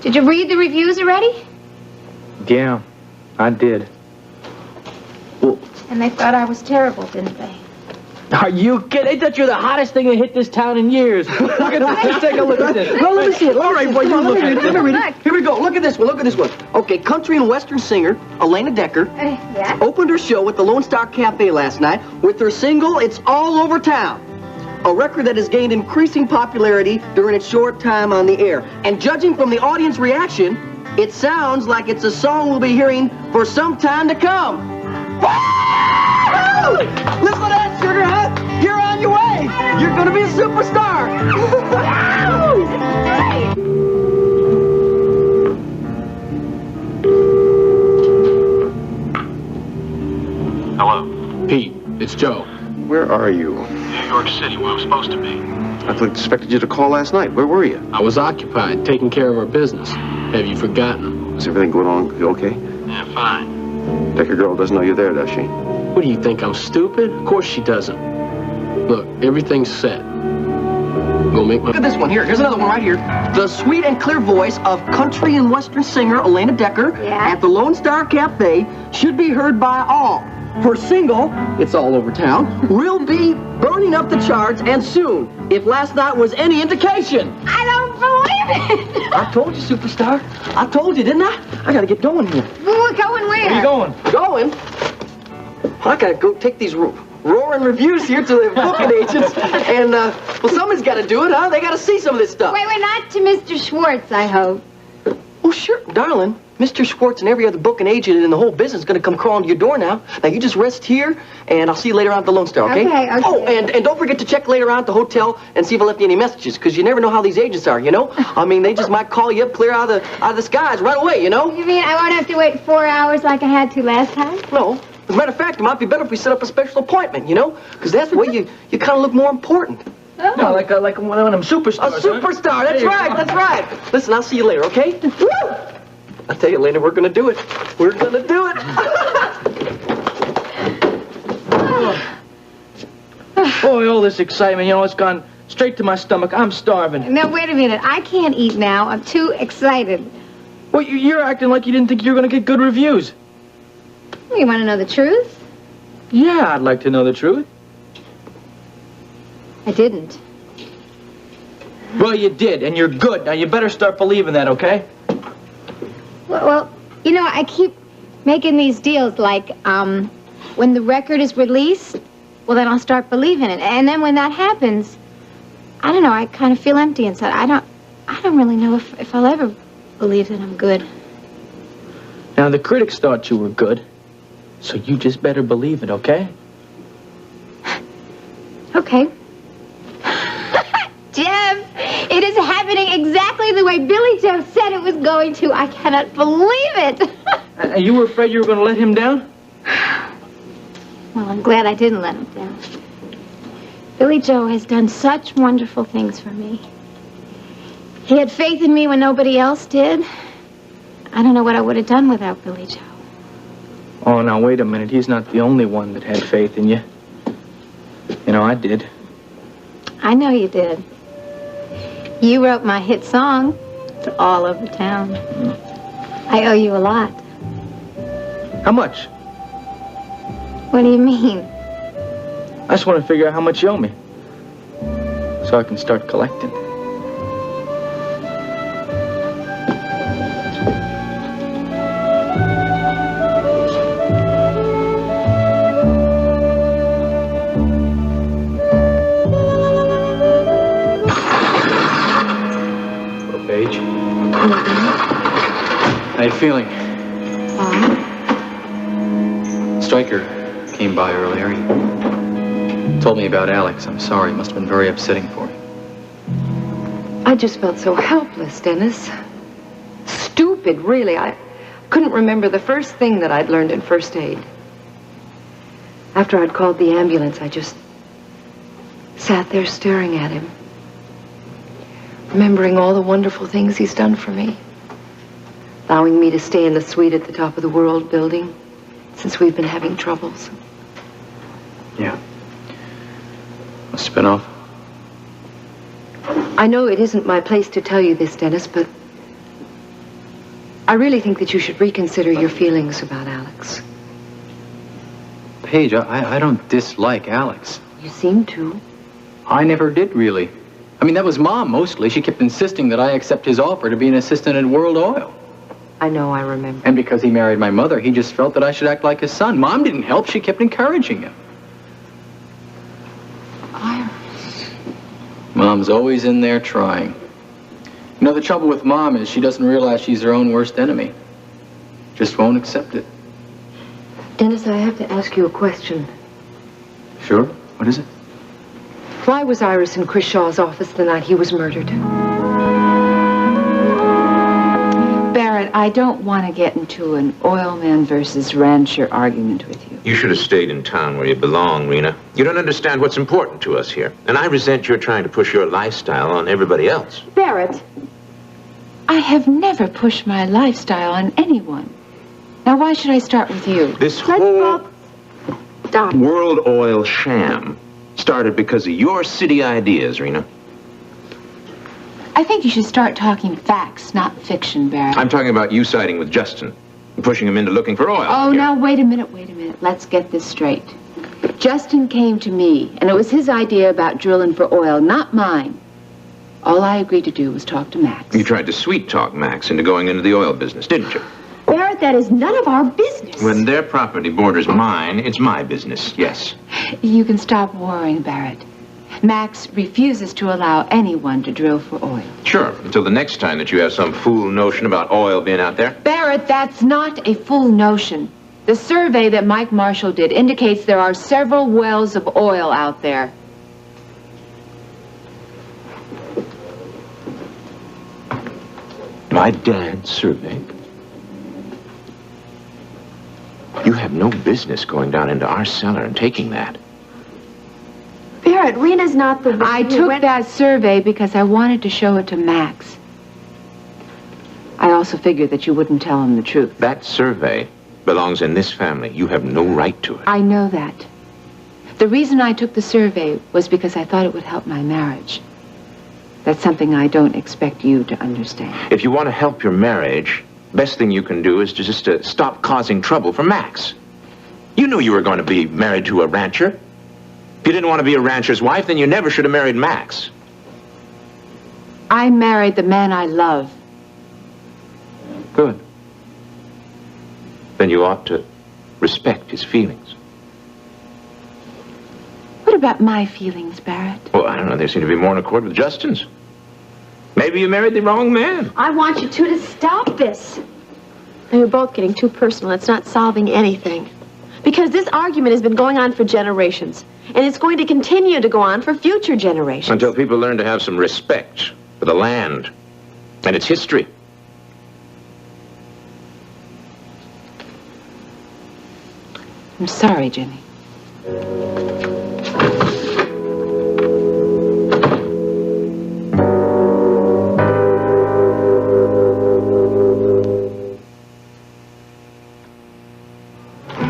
did you read the reviews already? Yeah, I did. And they thought I was terrible, didn't they? Are you kidding? They thought you're the hottest thing that hit this town in years. Look at this. Let's take a look at this. Well, let me see it. All right, boy, you look at it. Let me read it. Here we go. Look at this one. Look at this one. Okay, country and western singer Elena Decker Yeah? opened her show at the Lone Star Cafe last night with her single, It's All Over Town. A record that has gained increasing popularity during its short time on the air. And judging from the audience reaction, it sounds like it's a song we'll be hearing for some time to come. Woo! Listen to that, sugar, huh? You're on your way. You're going to be a superstar. Hello? Pete, it's Joe. Where are you? New York City, where I'm supposed to be. I expected you to call last night. Where were you? I was occupied, taking care of our business. Have you forgotten? Is everything going on okay? Yeah, fine. Decker girl doesn't know you're there, does she? What do you think, I'm stupid? Of course she doesn't. Look, everything's set. Gonna make my... Look at this one here. Here's another one right here. The sweet and clear voice of country and western singer Elena Decker at the Lone Star Cafe should be heard by all. Her single, It's All Over Town, will be burning up the charts and soon, if last night was any indication. I don't believe it. I told you, superstar. I told you, didn't I? I gotta get going here. We're going where? Where are you going? Going? I gotta go take these roaring reviews here to the booking agents, and, well, somebody's gotta do it, huh? They gotta see some of this stuff. Wait, not to Mr. Schwartz, I hope. Oh, sure, darling. Mr. Schwartz and every other booking agent in the whole business is going to come crawling to your door now. Now, you just rest here, and I'll see you later on at the Lone Star, okay? Okay. Oh, and don't forget to check later on at the hotel and see if I left you any messages, because you never know how these agents are, you know? I mean, they just might call you up clear out of the skies right away, you know? You mean I won't have to wait 4 hours like I had to last time? No. As a matter of fact, it might be better if we set up a special appointment, you know? Because that's the way you kind of look more important. Oh. No, like one of them superstars. A superstar, that's right, that's right. Listen, I'll see you later, okay? Woo! I tell you, Lena, we're gonna do it. We're gonna do it. Boy, all this excitement, you know, it's gone straight to my stomach. I'm starving. Now, wait a minute. I can't eat now. I'm too excited. Well, you're acting like you didn't think you were going to get good reviews. You want to know the truth? Yeah, I'd like to know the truth. I didn't. Well, you did, and you're good. Now, you better start believing that, okay? Well, You know, I keep making these deals like, when the record is released, well, then I'll start believing it. And then when that happens, I don't know, I kind of feel empty inside. I don't really know if I'll ever believe that I'm good. Now, the critics thought you were good, so you just better believe it, okay? Okay. Jeff, it is happening exactly the way Billy Joe said it was going to. I cannot believe it. You were afraid you were going to let him down? Well, I'm glad I didn't let him down. Billy Joe has done such wonderful things for me. He had faith in me when nobody else did. I don't know what I would have done without Billy Joe. Oh, now, wait a minute. He's not the only one that had faith in you. You know, I did. I know you did. You wrote my hit song. It's all over town. I owe you a lot. How much? What do you mean? I just want to figure out how much you owe me, so I can start collecting. Hello, Paige. How you feeling? Fine. Stryker came by earlier. He told me about Alex. I'm sorry. It must have been very upsetting for you. I just felt so helpless, Dennis. Stupid, really. I couldn't remember the first thing that I'd learned in first aid. After I'd called the ambulance, I just sat there staring at him, remembering all the wonderful things he's done for me, allowing me to stay in the suite at the top of the world building since we've been having troubles. Yeah. Must have been awful. I know it isn't my place to tell you this, Dennis, but I really think that you should reconsider your feelings about Alex. Paige, I don't dislike Alex. You seem to. I never did, really. I mean, that was Mom, mostly. She kept insisting that I accept his offer to be an assistant at World Oil. I know, I remember. And because he married my mother, he just felt that I should act like his son. Mom didn't help. She kept encouraging him. Mom's always in there trying. You know, the trouble with Mom is she doesn't realize she's her own worst enemy. Just won't accept it. Dennis, I have to ask you a question. Sure? What is it? Why was Iris in Chris Shaw's office the night he was murdered? Barrett, I don't want to get into an oilman versus rancher argument with you. You should have stayed in town where you belong, Rena. You don't understand what's important to us here. And I resent your trying to push your lifestyle on everybody else. Barrett, I have never pushed my lifestyle on anyone. Now, why should I start with you? This whole World Oil sham started because of your city ideas, Rena. I think you should start talking facts, not fiction, Barrett. I'm talking about you siding with Justin and pushing him into looking for oil. Oh, now, wait a minute. Let's get this straight. Justin came to me, and it was his idea about drilling for oil, not mine. All I agreed to do was talk to Max. You tried to sweet-talk Max into going into the oil business, didn't you? Barrett, that is none of our business. When their property borders mine, it's my business, yes. You can stop worrying, Barrett. Max refuses to allow anyone to drill for oil. Sure, until the next time that you have some fool notion about oil being out there. Barrett, that's not a fool notion. The survey that Mike Marshall did indicates there are several wells of oil out there. My dad's survey? You have no business going down into our cellar and taking that. Barrett, Rena's not the one I took that survey because I wanted to show it to Max. I also figured that you wouldn't tell him the truth. That survey belongs in this family. You have no right to it. I know that. The reason I took the survey was because I thought it would help my marriage. That's something I don't expect you to understand. If you want to help your marriage, best thing you can do is to just stop causing trouble for Max. You knew you were going to be married to a rancher. If you didn't want to be a rancher's wife, then you never should have married Max. I married the man I love. Good. then you ought to respect his feelings. What about my feelings, Barrett? Well, I don't know. They seem to be more in accord with Justin's. Maybe you married the wrong man. I want you two to stop this. And you're both getting too personal. It's not solving anything. Because this argument has been going on for generations. And it's going to continue to go on for future generations. Until people learn to have some respect for the land and its history. I'm sorry, Jenny.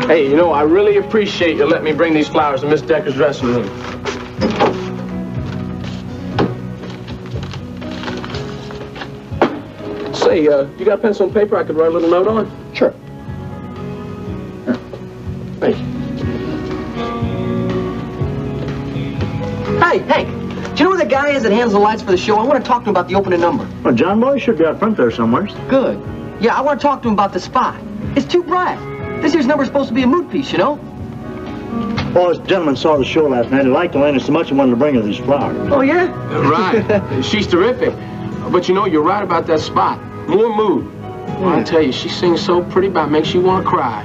Hey, you know, I really appreciate you letting me bring these flowers to Miss Decker's dressing room. Say, you got pencil and paper I could write a little note on? Sure. Thank you. Hey, Hank, do you know where the guy is that handles the lights for the show? I want to talk to him about the opening number. Well, John Boy should be out front there somewhere. Good. Yeah, I want to talk to him about the spot. It's too bright. This here's number's supposed to be a mood piece, you know? Well, this gentleman saw the show last night. He liked Elena so much he wanted to bring her these flowers. Oh, yeah? Right. She's terrific. But you know, you're right about that spot. More mood. Well, I tell you, she sings so pretty about makes you want to cry.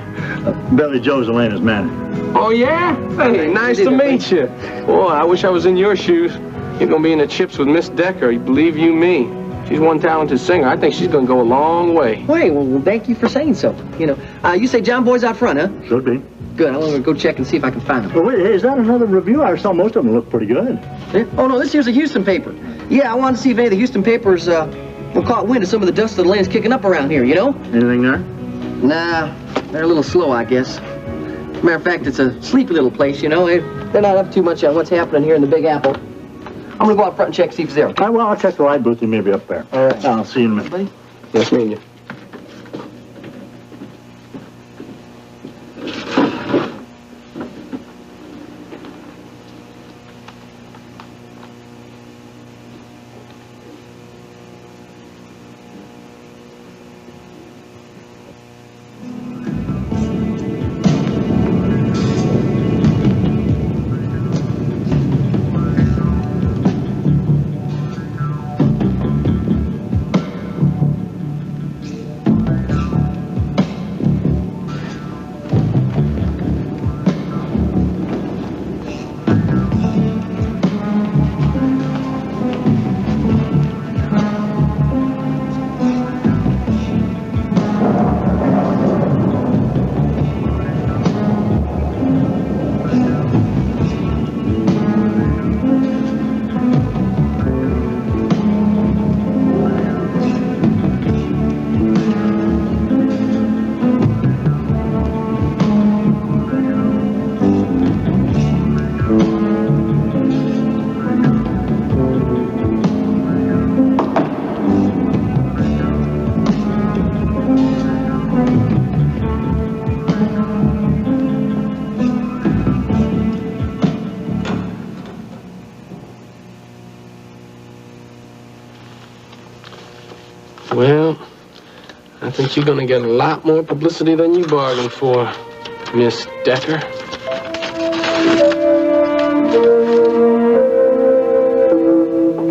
Billy Joe's Elena's manager. Oh, yeah? Hey, nice to meet you. Boy, I wish I was in your shoes. You're going to be in the chips with Miss Decker, believe you me. She's one talented singer. I think she's going to go a long way. Wait, well, thank you for saying so. You know, you say John Boy's out front, huh? Should be. Good. I'm going to go check and see if I can find him. Well, wait, is that another review? I saw most of them look pretty good. Yeah? Oh, no, this here's a Houston paper. Yeah, I wanted to see if any of the Houston papers will caught wind of some of the dust that Elena's kicking up around here, you know? Anything there? Nah, they're a little slow, I guess. Matter of fact, it's a sleepy little place, you know? They're not up too much on what's happening here in the Big Apple. I'm going to go out front and check, see if he's there. All right, well, I'll check the light booth. He may be up there. All right. I'll see you in a minute. Buddy? Yes, mean you. Well, I think you're gonna get a lot more publicity than you bargained for, Miss Decker.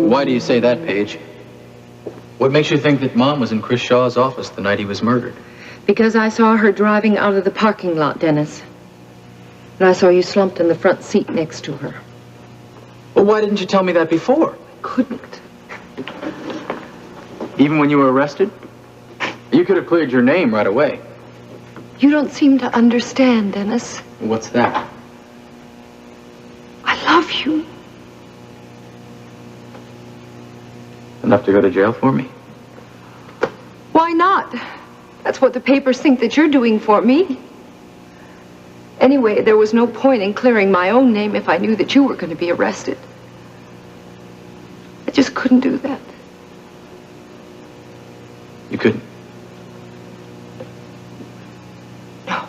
Why do you say that, Paige? What makes you think that Mom was in Chris Shaw's office the night he was murdered? Because I saw her driving out of the parking lot, Dennis. And I saw you slumped in the front seat next to her. Well, why didn't you tell me that before? Couldn't. Even when you were arrested? You could have cleared your name right away. You don't seem to understand, Dennis. What's that? I love you. Enough to go to jail for me? Why not? That's what the papers think that you're doing for me. Anyway, there was no point in clearing my own name if I knew that you were going to be arrested. I just couldn't do that. You couldn't? No.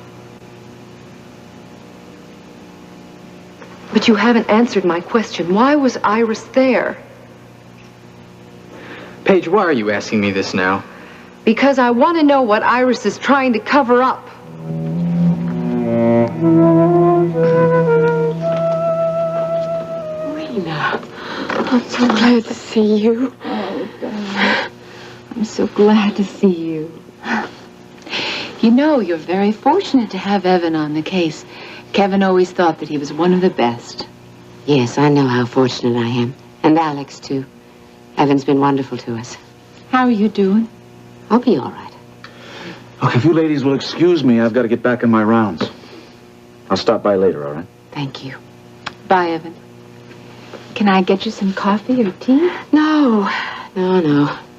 But you haven't answered my question. Why was Iris there? Paige, why are you asking me this now? Because I want to know what Iris is trying to cover up. Rena, I'm so glad to see you. Oh, darling. I'm so glad to see you. You know, you're very fortunate to have Evan on the case. Kevin always thought that he was one of the best. Yes, I know how fortunate I am. And Alex, too. Evan's been wonderful to us. How are you doing? I'll be all right. Look, if you ladies will excuse me, I've got to get back on my rounds. I'll stop by later, all right? Thank you. Bye, Evan. Can I get you some coffee or tea? No.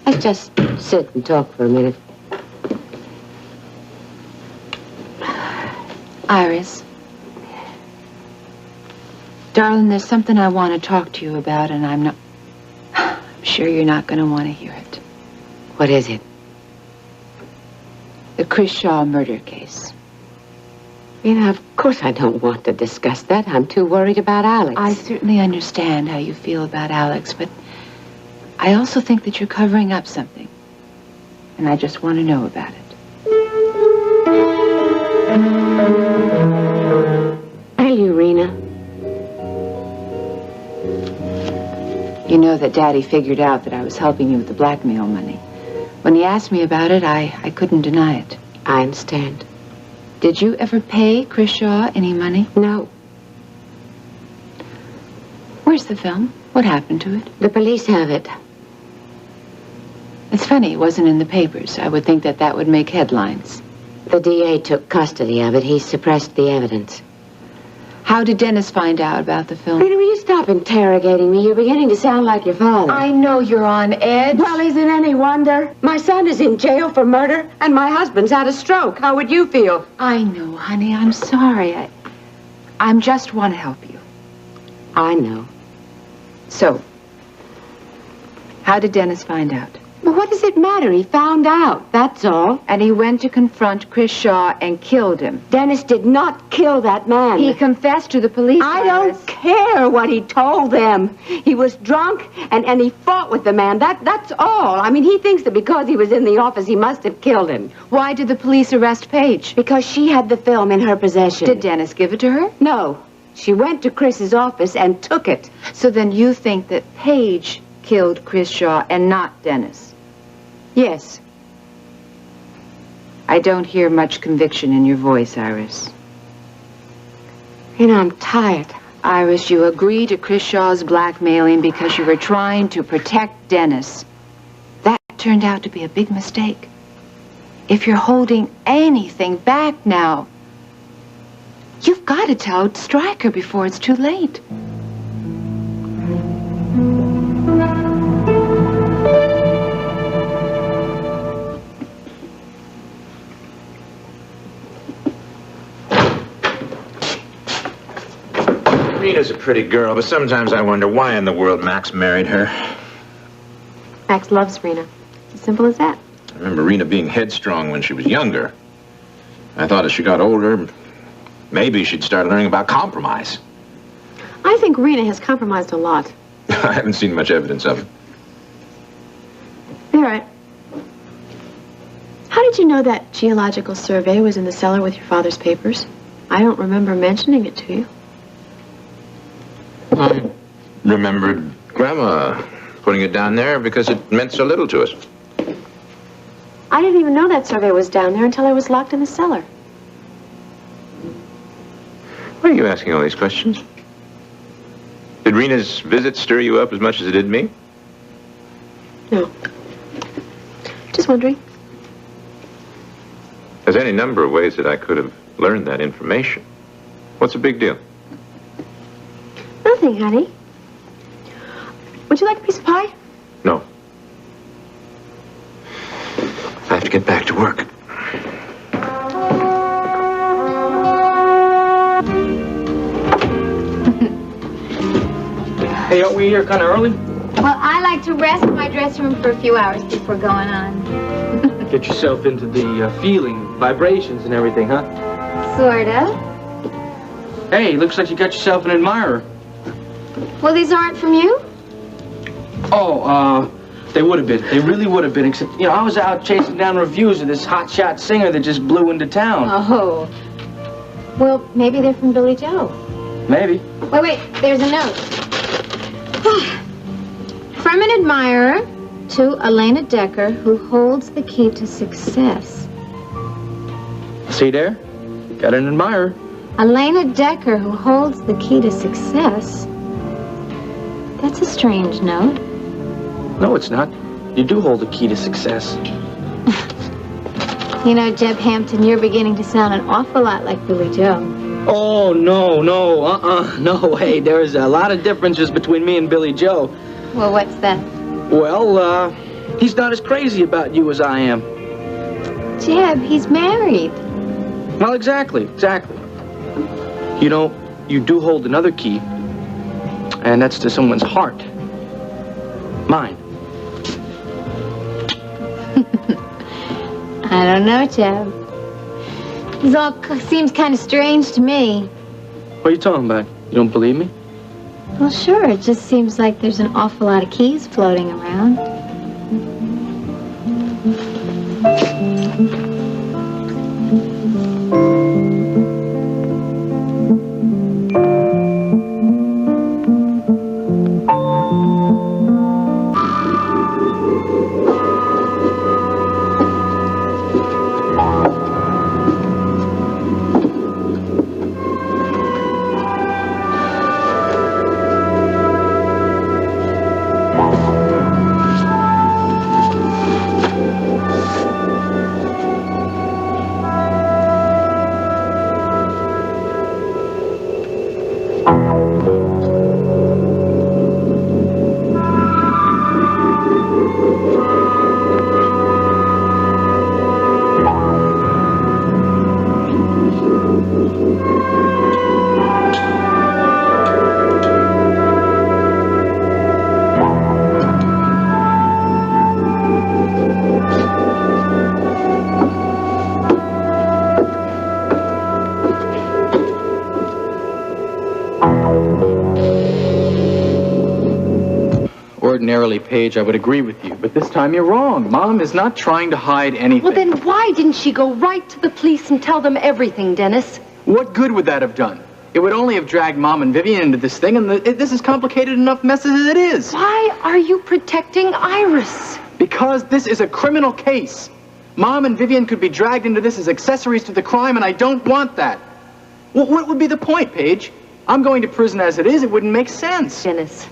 Let's just sit and talk for a minute. Iris. Darling, there's something I want to talk to you about, and I'm sure you're not going to want to hear it. What is it? The Chris Shaw murder case. You know, of course I don't want to discuss that. I'm too worried about Alex. I certainly understand how you feel about Alex, but I also think that you're covering up something. And I just want to know about it. Are you, Rena? You know that Daddy figured out that I was helping you with the blackmail money. When he asked me about it, I couldn't deny it. I understand. Did you ever pay Chris Shaw any money? No. Where's the film? What happened to it? The police have it. It's funny, it wasn't in the papers. I would think that that would make headlines. The DA took custody of it. He suppressed the evidence. How did Dennis find out about the film? Rita, will you stop interrogating me? You're beginning to sound like your father. I know you're on edge. Well, is it any wonder? My son is in jail for murder, and my husband's had a stroke. How would you feel? I know, honey. I'm sorry. I just want to help you. I know. So, how did Dennis find out? Well, what does it matter? He found out, that's all. And he went to confront Chris Shaw and killed him. Dennis did not kill that man. He confessed to the police. I don't care what he told them. He was drunk and he fought with the man. That's all. I mean, he thinks that because he was in the office, he must have killed him. Why did the police arrest Paige? Because she had the film in her possession. Did Dennis give it to her? No. She went to Chris's office and took it. So then you think that Paige killed Chris Shaw and not Dennis? Yes. I don't hear much conviction in your voice, Iris. You know, I'm tired. Iris, you agree to Chris Shaw's blackmailing because you were trying to protect Dennis. That turned out to be a big mistake. If you're holding anything back now, you've got to tell Stryker before it's too late. Rena's a pretty girl, but sometimes I wonder why in the world Max married her. Max loves Rena. As simple as that. I remember Rena being headstrong when she was younger. I thought as she got older, maybe she'd start learning about compromise. I think Rena has compromised a lot. I haven't seen much evidence of it. All right. How did you know that geological survey was in the cellar with your father's papers? I don't remember mentioning it to you. I remembered Grandma putting it down there because it meant so little to us. I didn't even know that survey was down there until I was locked in the cellar. Why are you asking all these questions? Did Rena's visit stir you up as much as it did me? No. Just wondering. There's any number of ways that I could have learned that information. What's the big deal? Nothing, honey. Would you like a piece of pie? No. I have to get back to work. Hey, aren't we here kind of early? Well, I like to rest in my dressing room for a few hours before going on. Get yourself into the feeling, vibrations and everything, huh? Sort of. Hey, looks like you got yourself an admirer. Well, these aren't from you? Oh, they would have been. They really would have been, except, you know, I was out chasing down reviews of this hotshot singer that just blew into town. Oh. Well, maybe they're from Billy Joe. Maybe. Wait, there's a note. From an admirer to Elena Decker, who holds the key to success. See there? Got an admirer. Elena Decker, who holds the key to success? That's a strange note. No, it's not. You do hold the key to success. You know, Jeb Hampton, you're beginning to sound an awful lot like Billy Joe. Oh, no, no way. There's a lot of differences between me and Billy Joe. Well, what's that? Well, he's not as crazy about you as I am. Jeb, he's married. Well, exactly. You know, you do hold another key, and that's to someone's heart. Mine. I don't know, Jeb. This all seems kind of strange to me. What are you talking about? You don't believe me? Well, sure. It just seems like there's an awful lot of keys floating around. Ordinarily, Paige, I would agree with you, but this time you're wrong. Mom is not trying to hide anything. Well, then why didn't she go right to the police and tell them everything, Dennis? What good would that have done? It would only have dragged Mom and Vivian into this thing, and this is complicated enough mess as it is. Why are you protecting Iris? Because this is a criminal case. Mom and Vivian could be dragged into this as accessories to the crime, and I don't want that. What would be the point, Paige? I'm going to prison as it is. It wouldn't make sense. Dennis,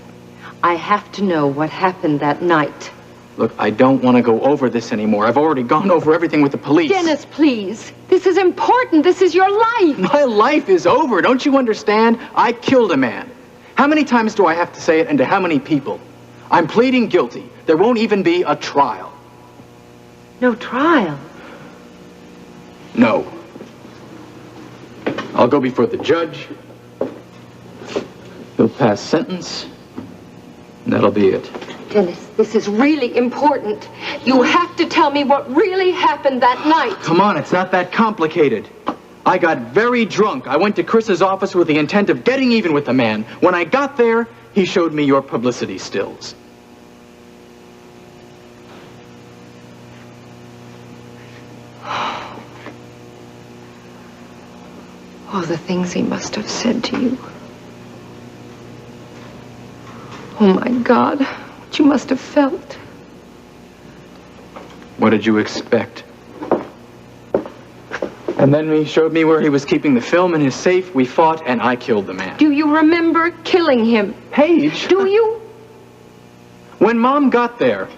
I have to know what happened that night. Look, I don't want to go over this anymore. I've already gone over everything with the police. Dennis, please. This is important. This is your life. My life is over. Don't you understand? I killed a man. How many times do I have to say it, and to how many people? I'm pleading guilty. There won't even be a trial. No trial? No. I'll go before the judge. He'll pass sentence. And that'll be it. Dennis, this is really important. You have to tell me what really happened that night. Come on, it's not that complicated. I got very drunk. I went to Chris's office with the intent of getting even with the man. When I got there, he showed me your publicity stills. Oh, the things he must have said to you. Oh, my God, what you must have felt. What did you expect? And then he showed me where he was keeping the film in his safe. We fought, and I killed the man. Do you remember killing him? Paige? Do you? When Mom got there,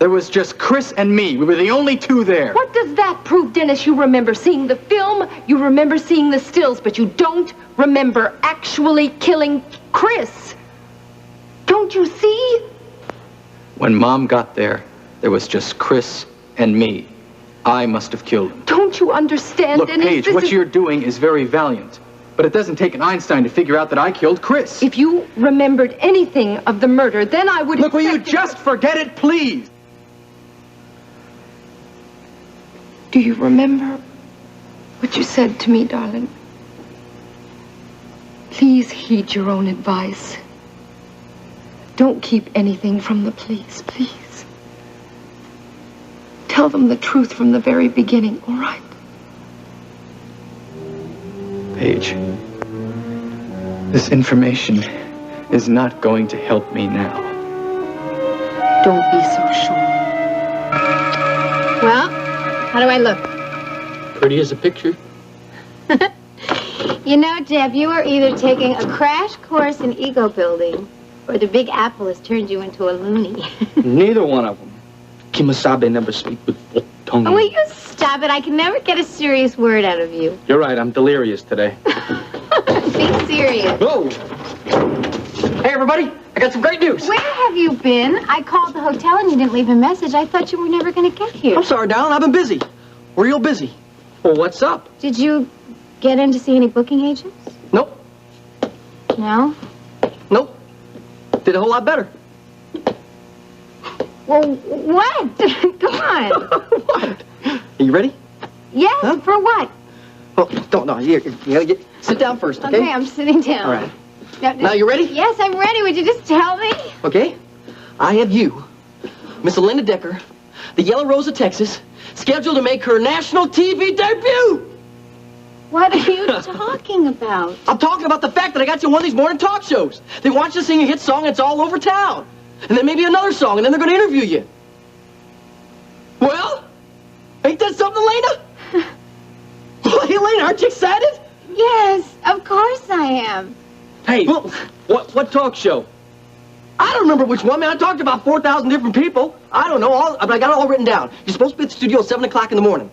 there was just Chris and me. We were the only two there. What does that prove, Dennis? You remember seeing the film, you remember seeing the stills, but you don't remember actually killing Chris. Don't you see? When Mom got there, there was just Chris and me. I must have killed him. Don't you understand, Look, Dennis? Paige, what you're doing is very valiant. But it doesn't take an Einstein to figure out that I killed Chris. If you remembered anything of the murder, then I would... Look, will you just forget it, please? Do you remember what you said to me, darling? Please heed your own advice. Don't keep anything from the police, please. Tell them the truth from the very beginning, all right? Paige, this information is not going to help me now. Don't be so sure. Well, how do I look? Pretty as a picture. You know, Jeb, you are either taking a crash course in ego building, or the Big Apple has turned you into a loony. Neither one of them. Kimasabe never speak with full tongue. Oh, will you stop it? I can never get a serious word out of you. You're right, I'm delirious today. Be serious. Whoa! Hey, everybody, I got some great news. Where have you been? I called the hotel and you didn't leave a message. I thought you were never going to get here. I'm sorry, darling. I've been busy. Real busy. Well, what's up? Did you get in to see any booking agents? Nope. No? Nope. Did a whole lot better. Well, what? Come on. What? Are you ready? Yes, Huh? for what? Oh, don't, no. You gotta sit down first, okay? Okay, I'm sitting down. All right. Now, you ready? Yes, I'm ready. Would you just tell me? Okay. I have you, Miss Linda Decker, the Yellow Rose of Texas, scheduled to make her national TV debut. What are you talking about? I'm talking about the fact that I got you on one of these morning talk shows. They want you to sing a hit song, and it's all over town. And then maybe another song, and then they're going to interview you. Well, ain't that something, Elena? Well, hey, Elena, aren't you excited? Yes, of course I am. Hey, well, what talk show? I don't remember which one, man. I talked to about 4,000 different people. I don't know, but I got it all written down. You're supposed to be at the studio at 7 o'clock in the morning.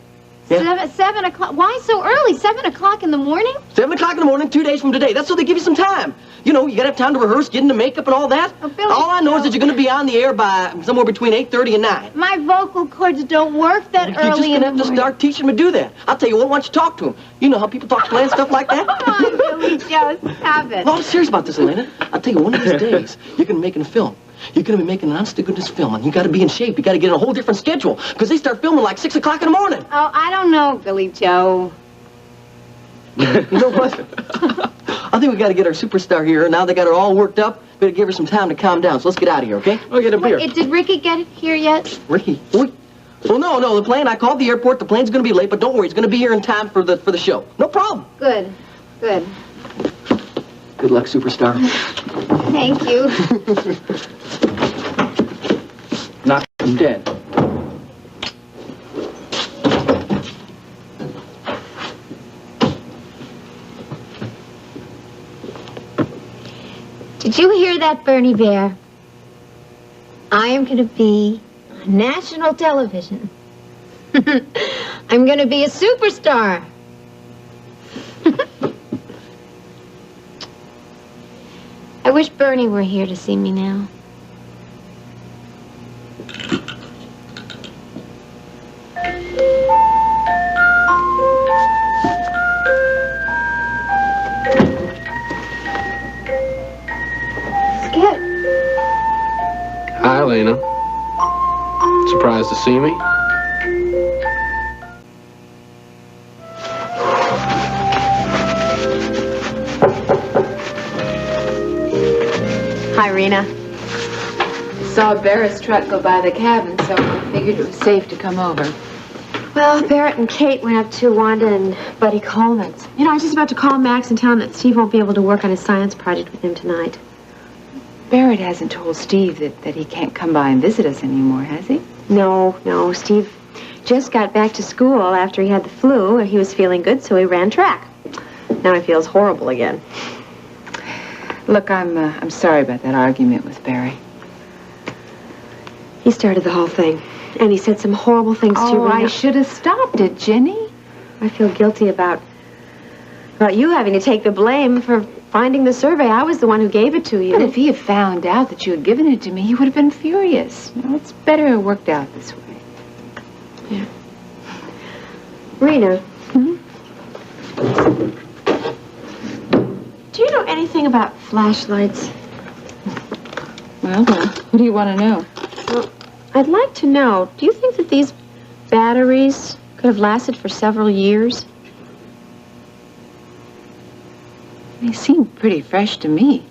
Yeah? 7 o'clock? Why so early? 7 o'clock in the morning? 7 o'clock in the morning, 2 days from today. That's so they give you some time. You know, you gotta have time to rehearse, get into makeup and all that. Oh, Billy, all I know is that you're gonna be on the air by somewhere between 8:30 and 9. My vocal cords don't work that You're just early in gonna the have to morning. start teaching them to do that. I'll tell you what, why don't you talk to them? You know how people talk to play and stuff like that? Come on, Billy Joe, stop it. No, I'm serious about this, Elena. I'll tell you, one of these days, you're gonna be making a film. You're gonna be making an honest-to-goodness film, and you gotta be in shape. You gotta get in a whole different schedule, because they start filming like 6 o'clock in the morning. Oh, I don't know, Billy Joe. You know what? I think we gotta get our superstar here. Now they got her all worked up. We gotta give her some time to calm down. So let's get out of here, okay? I'll get a beer. Wait, did Ricky get here yet? Ricky? Well, no, the plane. I called the airport. The plane's gonna be late, but don't worry. It's gonna be here in time for the show. No problem. Good, good. Good luck, superstar. Thank you. Knock him dead. Did you hear that, Bernie Bear? I am going to be on national television. I'm going to be a superstar. I wish Bernie were here to see me now. Skip. Hi, Elena. Surprised to see me? Hi, Rena. Saw Barrett's truck go by the cabin, so I figured it was safe to come over. Well, Barrett and Kate went up to Wanda and Buddy Coleman's. You know, I was just about to call Max and tell him that Steve won't be able to work on his science project with him tonight. Barrett hasn't told Steve that he can't come by and visit us anymore, has he? No, Steve just got back to school after he had the flu, and he was feeling good, so he ran track. Now he feels horrible again. Look, I'm sorry about that argument with Barry. He started the whole thing, and he said some horrible things to you, Oh, I Rena. should have stopped it, Jenny. I feel guilty about you having to take the blame for finding the survey. I was the one who gave it to you. But if he had found out that you had given it to me, he would have been furious. You know, it's better it worked out this way. Yeah. Rena. Do you know anything about flashlights? Well, what do you want to know? Well, I'd like to know, do you think that these batteries could have lasted for several years? They seem pretty fresh to me.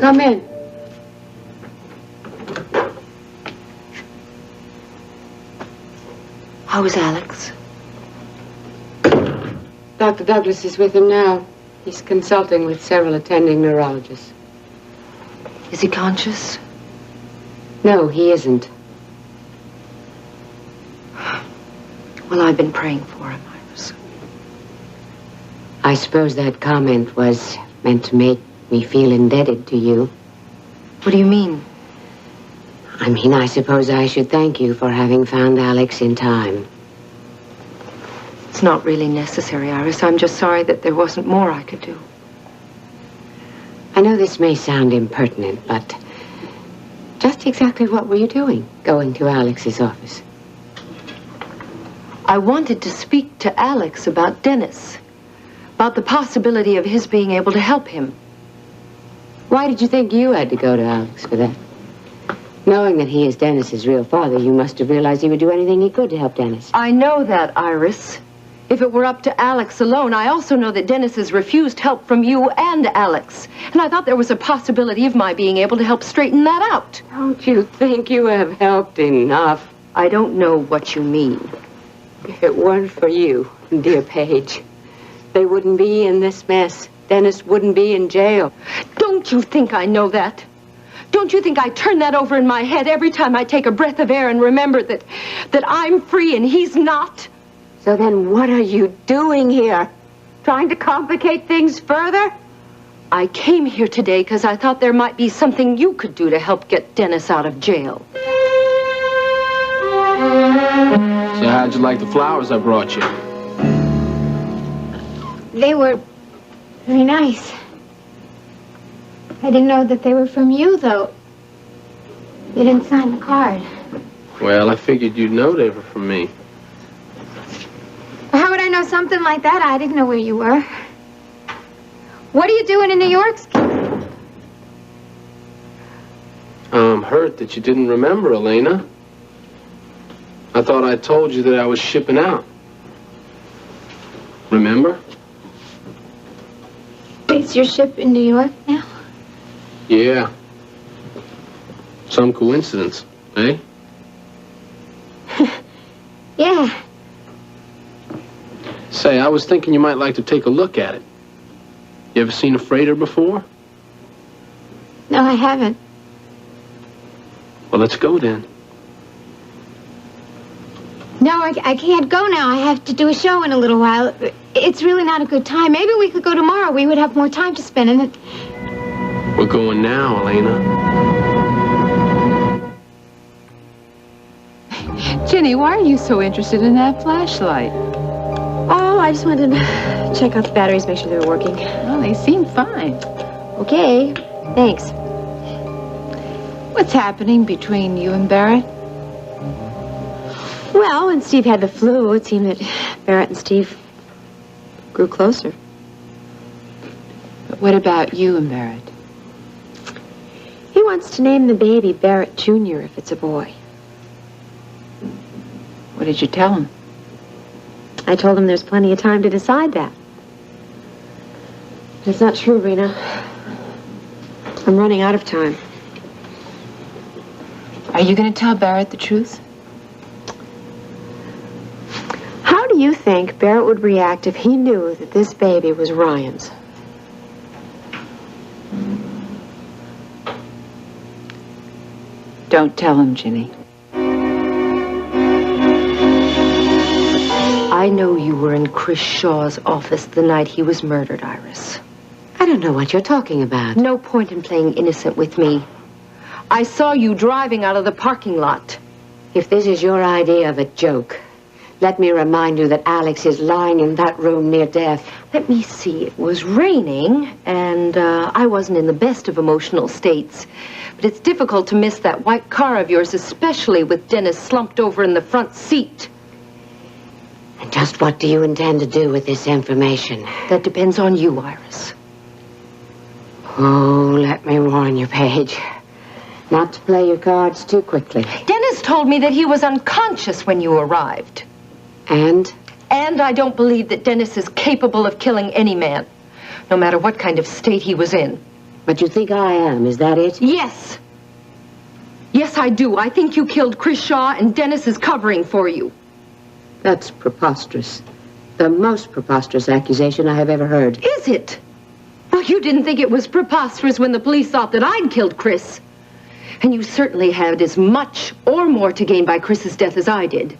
Come in. How is Alex? Dr. Douglas is with him now. He's consulting with several attending neurologists. Is he conscious? No, he isn't. Well, I've been praying for him, Iris. I suppose that comment was meant to make me feel indebted to you. What do you mean? I mean, I suppose I should thank you for having found Alex in time. It's not really necessary, Iris. I'm just sorry that there wasn't more I could do. I know this may sound impertinent, but just exactly what were you doing, going to Alex's office? I wanted to speak to Alex about Dennis, about the possibility of his being able to help him. Why did you think you had to go to Alex for that? Knowing that he is Dennis's real father, you must have realized he would do anything he could to help Dennis. I know that, Iris. If it were up to Alex alone, I also know that Dennis has refused help from you and Alex. And I thought there was a possibility of my being able to help straighten that out. Don't you think you have helped enough? I don't know what you mean. If it weren't for you, dear Paige, they wouldn't be in this mess. Dennis wouldn't be in jail. Don't you think I know that? Don't you think I turn that over in my head every time I take a breath of air and remember that I'm free and he's not? So then what are you doing here? Trying to complicate things further? I came here today because I thought there might be something you could do to help get Dennis out of jail. So how'd you like the flowers I brought you? They were very nice. I didn't know that they were from you, though. You didn't sign the card. Well, I figured you'd know they were from me. How would I know something like that? I didn't know where you were. What are you doing in New York? I'm hurt that you didn't remember, Elena. I thought I told you that I was shipping out. Remember? Is your ship in New York now? Yeah. Some coincidence, eh? Yeah. Say, I was thinking you might like to take a look at it. You ever seen a freighter before? No, I haven't. Well, let's go then. No, I can't go now. I have to do a show in a little while. It's really not a good time. Maybe we could go tomorrow. We would have more time to spend in it. We're going now, Elena. Jenny, why are you so interested in that flashlight? Oh, I just wanted to check out the batteries, make sure they were working. Well, they seem fine. Okay, thanks. What's happening between you and Barrett? Well, when Steve had the flu, it seemed that Barrett and Steve grew closer. But what about you and Barrett? He wants to name the baby Barrett Jr. if it's a boy. What did you tell him? I told him there's plenty of time to decide that. It's not true, Rena. I'm running out of time. Are you going to tell Barrett the truth? How do you think Barrett would react if he knew that this baby was Ryan's? Don't tell him, Ginny. I know you were in Chris Shaw's office the night he was murdered, Iris. I don't know what you're talking about. No point in playing innocent with me. I saw you driving out of the parking lot. If this is your idea of a joke, let me remind you that Alex is lying in that room near death. Let me see. It was raining, and I wasn't in the best of emotional states. But it's difficult to miss that white car of yours, especially with Dennis slumped over in the front seat. And just what do you intend to do with this information? That depends on you, Iris. Oh, let me warn you, Paige. Not to play your cards too quickly. Dennis told me that he was unconscious when you arrived. And? And I don't believe that Dennis is capable of killing any man, no matter what kind of state he was in. But you think I am, is that it? Yes. Yes, I do. I think you killed Chris Shaw, and Dennis is covering for you. That's preposterous. The most preposterous accusation I have ever heard. Is it? Well, you didn't think it was preposterous when the police thought that I'd killed Chris. And you certainly had as much or more to gain by Chris's death as I did.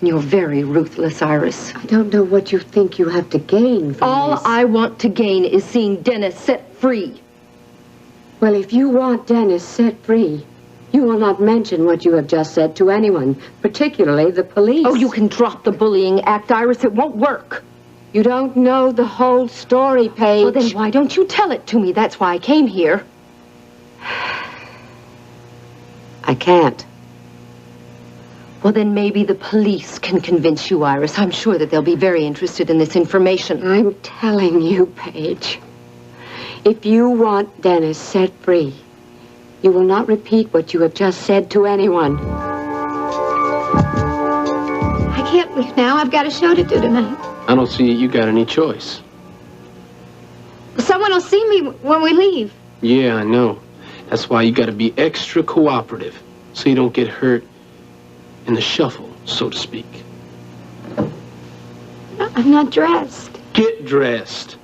And you're very ruthless, Iris. I don't know what you think you have to gain from All this. I want to gain is seeing Dennis set free. Well, if you want Dennis set free, you will not mention what you have just said to anyone, particularly the police. Oh, you can drop the bullying act, Iris. It won't work. You don't know the whole story, Paige. Well, then why don't you tell it to me? That's why I came here. I can't. Well, then maybe the police can convince you, Iris. I'm sure that they'll be very interested in this information. I'm telling you, Paige. If you want Dennis set free, you will not repeat what you have just said to anyone. I can't leave now. I've got a show to do tonight. I don't see you got any choice. Someone will see me when we leave. Yeah, I know. That's why you got to be extra cooperative, so you don't get hurt in the shuffle, so to speak. I'm not dressed. Get dressed.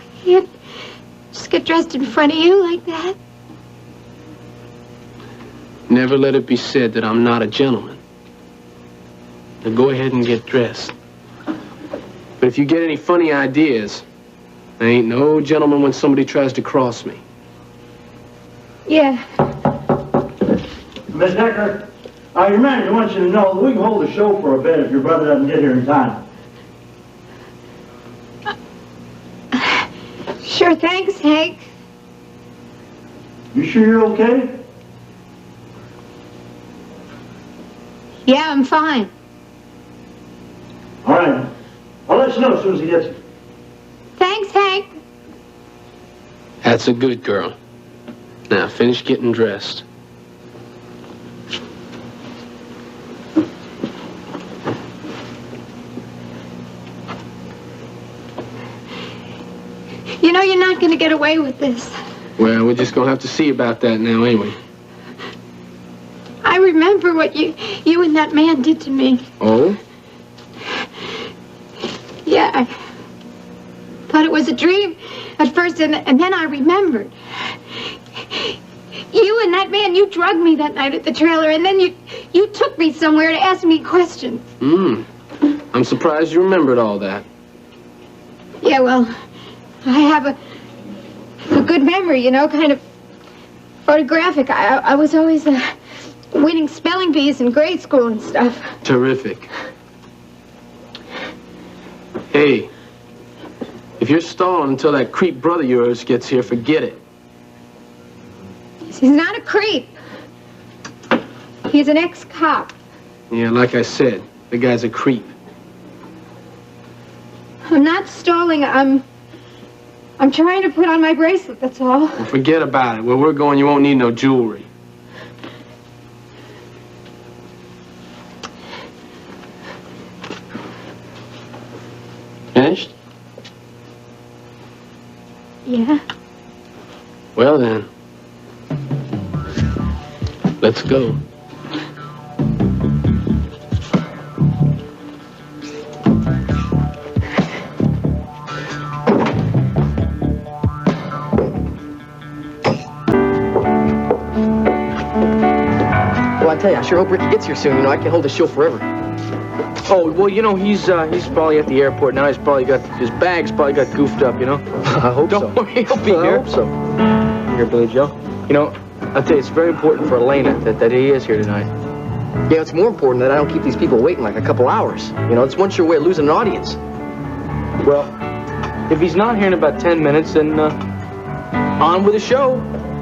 I can't just get dressed in front of you like that. Never let it be said that I'm not a gentleman. Now go ahead and get dressed. But if you get any funny ideas, I ain't no gentleman when somebody tries to cross me. Yeah. Miss Decker, your manager wants you to know that we can hold the show for a bit if your brother doesn't get here in time. Sure, thanks, Hank. You sure you're okay? Yeah, I'm fine. All right. I'll let you know as soon as he gets here. Thanks, Hank. That's a good girl. Now finish getting dressed. You know you're not going to get away with this. Well, we're just gonna have to see about that now, ain't we? I remember what you and that man did to me. Oh? Yeah, I thought it was a dream at first, and then I remembered. You and that man, you drugged me that night at the trailer, and then you took me somewhere to ask me questions. I'm surprised you remembered all that. Yeah, well, I have a good memory, you know, kind of photographic. I was always winning spelling bees in grade school and stuff. Terrific. Hey, if you're stalling until that creep brother of yours gets here, forget it. He's not a creep. He's an ex-cop. Yeah, like I said, the guy's a creep. I'm not stalling. I'm trying to put on my bracelet, that's all. Well, forget about it. Where we're going, you won't need no jewelry. Finished? Yeah. Well then, let's go. Well, I tell you, I sure hope Ricky gets here soon. You know, I can't hold the show forever. Oh, well, you know, he's probably at the airport now. He's probably got, his bag's probably got goofed up, you know? I hope so. Don't worry, he'll be here. I hope so. Here, Billy Joe. You know, I'll tell you, it's very important for Elena that he is here tonight. Yeah, it's more important that I don't keep these people waiting like a couple hours. You know, it's one sure way of losing an audience. Well, if he's not here in about 10 minutes, then on with the show.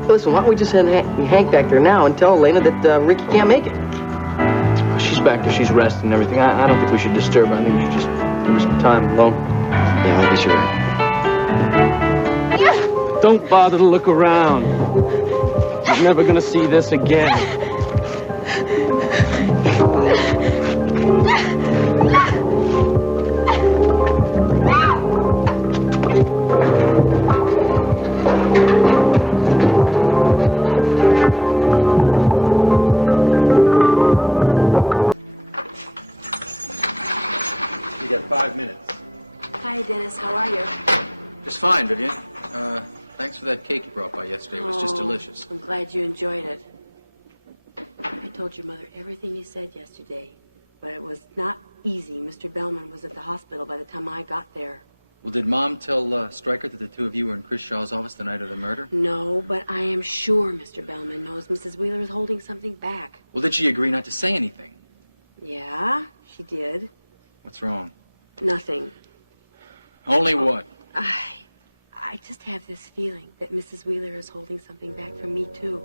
Listen, why don't we just send Hank back there now and tell Elena that Ricky can't make it? She's back there, she's resting and everything. I don't think we should disturb her. I think we should just give her some time alone. Yeah, I guess you're right. Don't bother to look around. You're never gonna see this again. 5 minutes. Hi, Dennis. How are you? Just fine, Vivian. Thanks for that cake you brought by yesterday. It was just delicious. I'm glad you enjoyed it. I told your mother everything you said yesterday, but it was not easy. Mr. Bellman was at the hospital by the time I got there. Well, did Mom tell Stryker that the two of you were in Chris Shaw's office the night of the murder? No, but I am sure Mr. Bellman knows Mrs. Wheeler is holding something back. Well, did she agree not to say anything? Yeah, she did. What's wrong? Nothing. Only what? I just have this feeling that Mrs. Wheeler is holding something back from me, too.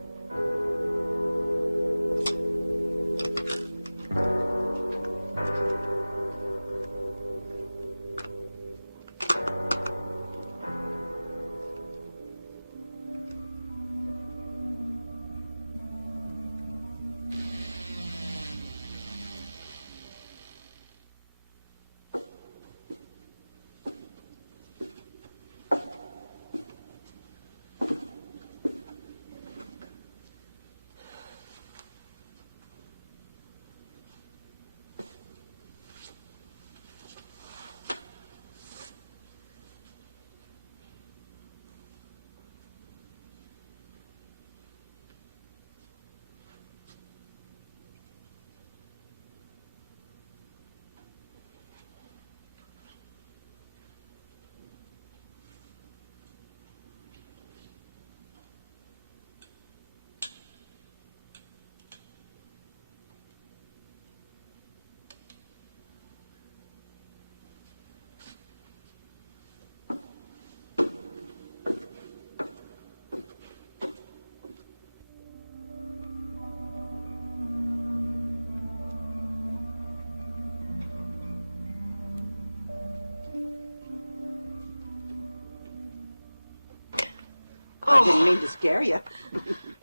I didn't mean to scare you.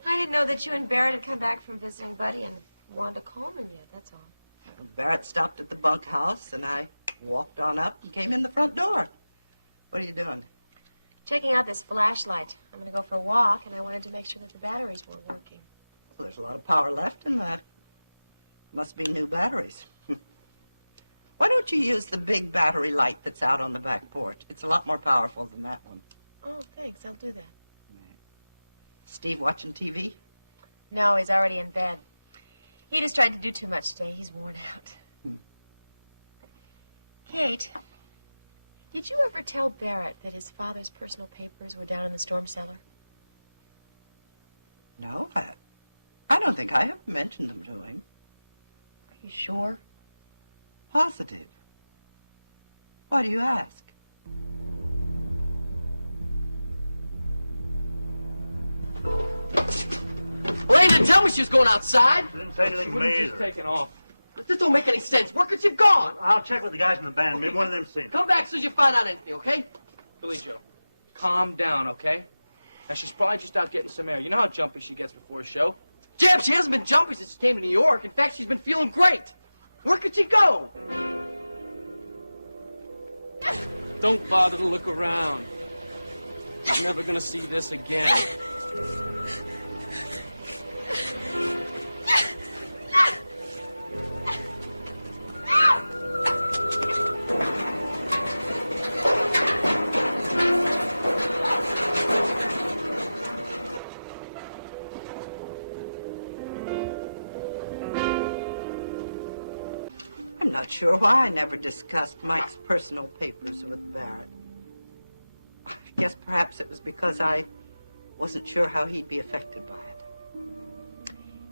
I didn't know that you and Barrett had come back from visiting Buddy and Wanda Coleman yet, that's all. Barrett stopped at the bunkhouse, and I walked on up and came in the front door. What are you doing? Checking out this flashlight. I'm going to go for a walk, and I wanted to make sure that the batteries were working. Well, there's a lot of power left in that. Must be new batteries. Why don't you use the big battery light that's out on the back porch? It's a lot more powerful than that one. Oh, thanks. I'll do that. Steve watching TV? No, he's already in bed. He just tried to do too much today. He's worn out. Kate, did you ever tell Barrett that his father's personal papers were down in the storm cellar? No, I don't think I have mentioned them to him. Are you sure? Positive. Why do you ask? Elaine didn't tell me she was going outside. Didn't say anything to me She's either. taking off. But this don't make any sense. Where could she have gone? I'll check with the guys in the band. Maybe one of them seen it. Come back as soon as you find out anything, okay? Billy Joe, calm down, okay? Now, she's probably just out getting some air. You know how jumpy she gets before a show. Jeb, she hasn't been jumpy since she came to New York. In fact, she's been feeling great. Where could she go? Don't bother to look around. You're never gonna see this again. I'm not sure why I never discussed Mike's personal papers with Barrett. I guess perhaps it was because I wasn't sure how he'd be affected by it.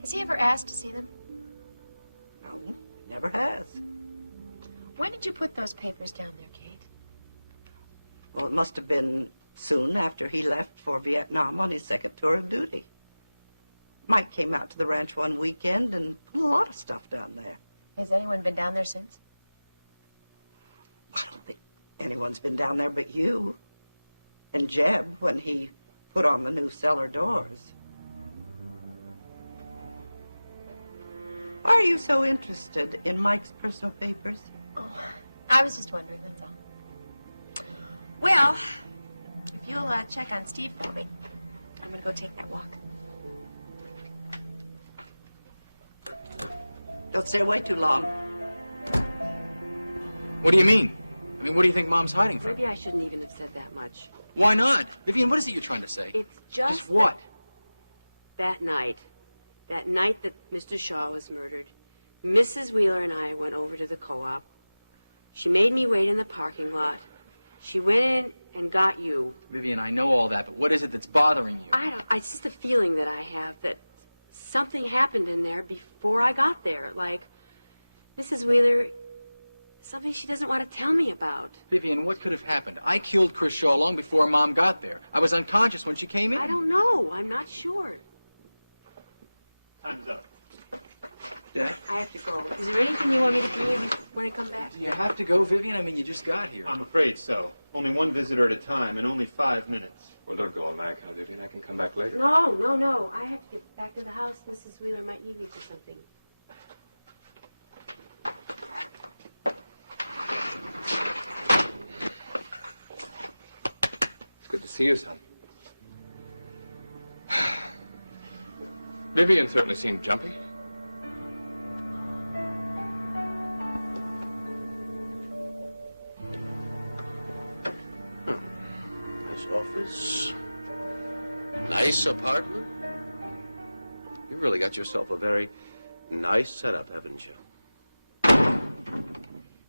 Has he ever asked to see them? No, he never has. When did you put those papers down there, Kate? Well, it must have been soon after he left for Vietnam on his second tour of duty. Mike came out to the ranch one weekend and put a lot of stuff down there. Has anyone been down there since? I don't think anyone's been down there but you. And Jeb, when he put on the new cellar doors. Why are you so interested in Mike's personal papers? Oh, I was just wondering, that's all. Well, if you'll check on Steve for me, I'm going to go take that walk. Don't stay away too long. What do you mean? I mean, what do you think Mom's hiding from? Maybe I shouldn't even have said that much. Why not? Vivian, what is it you're trying to say? It's just what? That night that Mr. Shaw was murdered, Mrs. Wheeler and I went over to the co-op. She made me wait in the parking lot. She went in and got you. Vivian, I know all that, but what is it that's bothering you? It's just a feeling that I have that something happened in there before I got there. Like, Mrs. Wheeler, something she doesn't want to tell me about. Vivian, what could have happened? I killed Chris Shaw long before Mom got there. I was unconscious when she came in. I don't know. I'm not sure. Time's up. Dad? I have to go. Is there anything you want me to do when I come back? Do you have to go, Vivian? I mean, you just got here. I'm afraid so. Only one visitor at a time and only 5 minutes. Well, don't go, Mac. Vivian, I can come back later. No. I have to get back to the house. Mrs. Wheeler might need me for something. It's good to see you, son. Vivian certainly seemed jumpy. Nice office. Nice apartment. You really got yourself a very nice setup, haven't you?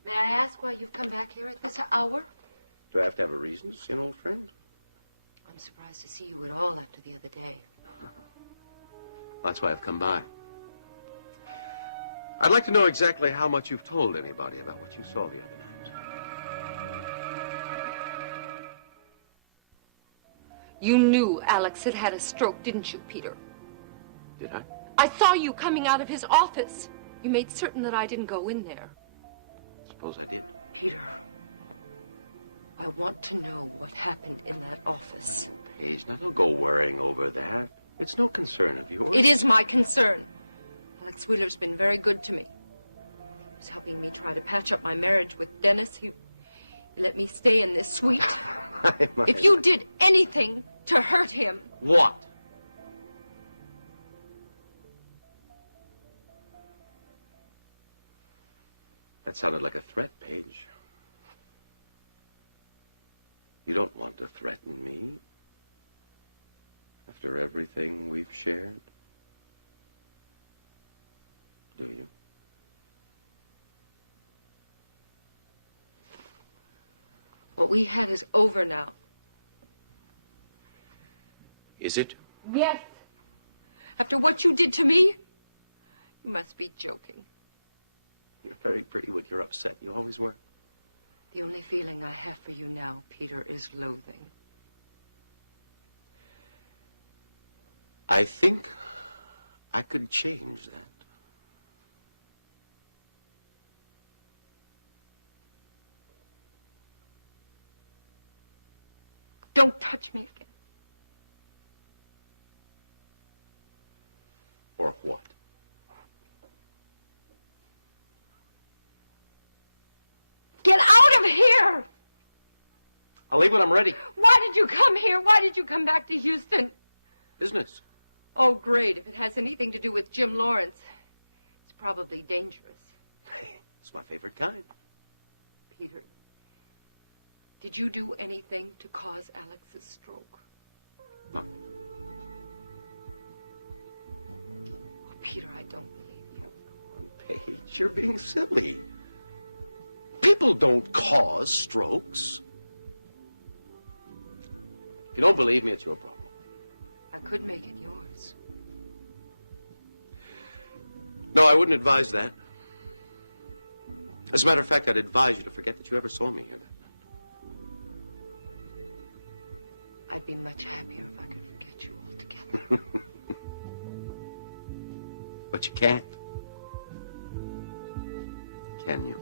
May I ask why you've come back here at this hour? Do I have to have a reason to see an old friend? I'm surprised to see you at all after the other day. That's why I've come by. I'd like to know exactly how much you've told anybody about what you saw the other night. I did. Peter, I want to know what happened in that office. Paige, now don't go worrying over that. It's no concern of yours. It is my concern. Alex Wheeler's been very good to me. He was helping me try to patch up my marriage with Dennis. He let me stay in this suite. If you did anything to hurt him... What? That sounded like a threat, Paige. You don't want to threaten me after everything we've shared, do you? What we had is over now. After what you did to me, you must be joking. You're very pretty when you're upset. You always were. The only feeling I have for you now, Peter, is loathing. I think I could change that. Don't touch me again. Or what? Get out of here! I'll leave when I'm ready. Why did you come here? Why did you come back to Houston? Business. Oh, great. If it has anything to do with Jim Lawrence, it's probably dangerous. It's my favorite kind. Peter, did you do anything to cause Alex's stroke? Nothing. Oh, Peter, I don't believe you. Paige, you're being silly. People don't cause strokes. If you don't believe me, it's your problem. I could make it yours. No, I wouldn't advise that. As a matter of fact, I'd advise you to forget that you ever saw me here. I'd be much happier if I could forget you altogether. But you can't. Can you?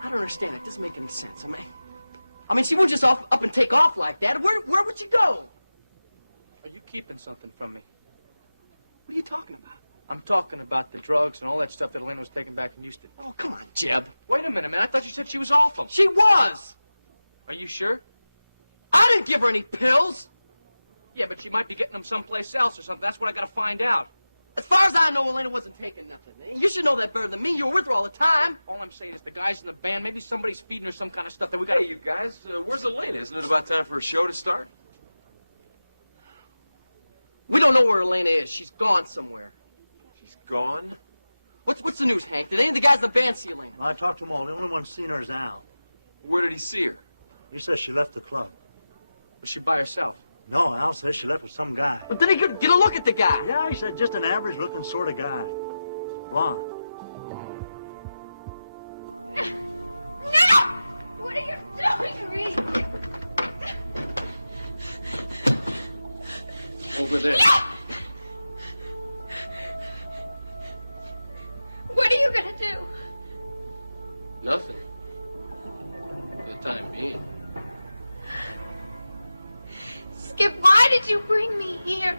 I don't understand. It doesn't make any sense. I mean, she wouldn't just up and take off like that. Where would she go? Are you keeping something from me? What are you talking about? I'm talking about the drugs and all that stuff that Elena was taking back in Houston. Oh, come on, Jeb. Wait a minute, man. I thought you said she was off them. She was! Are you sure? I didn't give her any pills. Yeah, but she might be getting them someplace else or something. That's what I gotta find out. As far as I know, Elena wasn't taking nothing. You should know that better than me. You were with her all the time. All I'm saying is the guys in the band, maybe somebody's feeding her some kind of stuff that we gotta... Hey, you guys, where's Elena? Isn't it about time for a show to start? We don't know where Elena is. She's gone somewhere. She's gone? What's the news, Hank? Did any of the guys in the band see Elena? I talked to them all. The only one seen her is Al. Where did he see her? He says she left the club. Was she by herself? No, Al says she left with some guy. But then he could get a look at the guy. Yeah, he said just an average-looking sort of guy. He's blonde. No! What are you doing, Reed? Over there. No! What are you gonna do? Nothing. For the time being. Skip, why did you bring me here?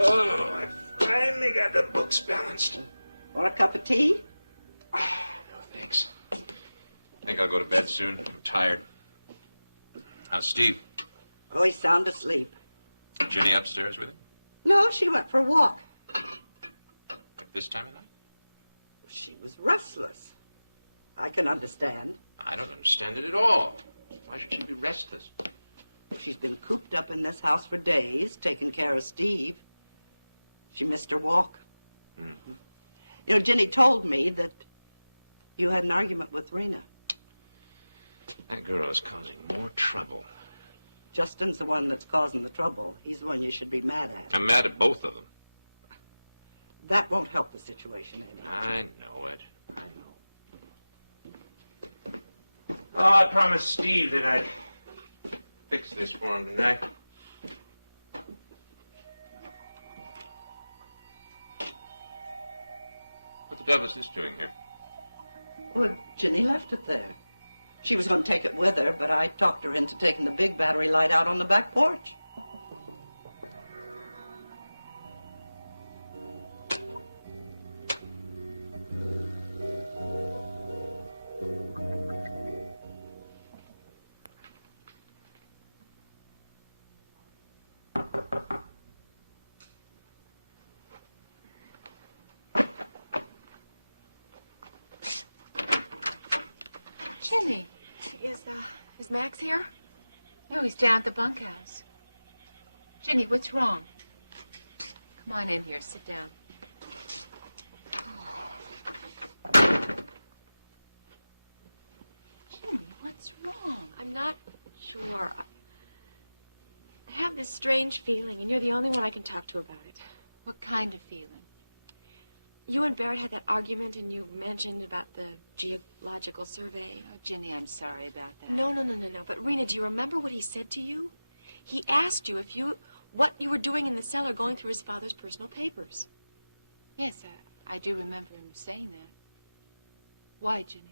Oh, I finally got the books balanced. Want a cup of tea? No, thanks. I think I'll go to bed soon. I'm tired. How's Steve? Oh, he's sound asleep. Jenny upstairs with him? No, she went for a walk. At this time of night? She was restless. I can understand. I don't understand it at all. Why should she be restless? She's been cooped up in this house for days, taking care of Steve. She missed her walk. Mm-hmm. You know, Jenny told me that you had an argument with Rena. That girl is causing more trouble. Justin's the one that's causing the trouble. He's the one you should be mad at. I'm mad at both of them. That won't help the situation any. I know it. I know. Oh, I promised Steve that I'd fix this for him tonight. What the devil is this doing here? Well, Jenny left it there. She was going to take it with her, but I talked her into taking the big battery light out on the back porch. Jenny, Is Max here? no, he's down at the bunkhouse. Jenny, what's wrong? Come on in here, sit down. Jenny, what's wrong? I'm not sure. I have this strange feeling, and you're the only one I can talk to about it. What kind of feeling? You and Barrett had that argument, and you mentioned about the geological survey. Oh, Jenny, I'm sorry about that. No. But Rena, do you remember what he said to you? He asked you what you were doing in the cellar going through his father's personal papers. Yes, I do remember him saying that. Why, Jenny?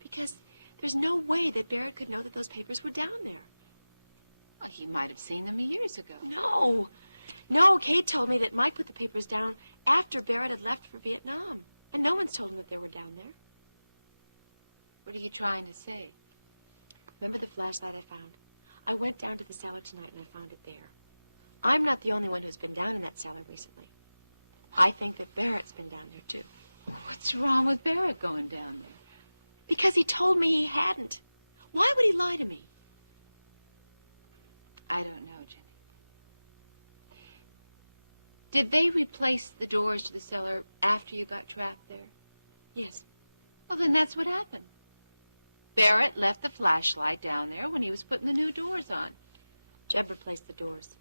Because there's no way that Barrett could know that those papers were down there. Well, he might have seen them years ago. No, Kate told me that Mike put the papers down after Barrett had left for Vietnam. And no one's told him that they were down there. What are you trying to say? Remember the flashlight I found? I went down to the cellar tonight and I found it there. I'm not the only one who's been down in that cellar recently. I think that Barrett's been down there, too. What's wrong with Barrett going down there? Because he told me he hadn't. Why would he lie to me? I don't know, Jenny. Did they replace the doors to the cellar after you got trapped there? Yes. Well, then that's what happened. Barrett left the flashlight down there when he was putting the new doors on. Jeb replaced the doors.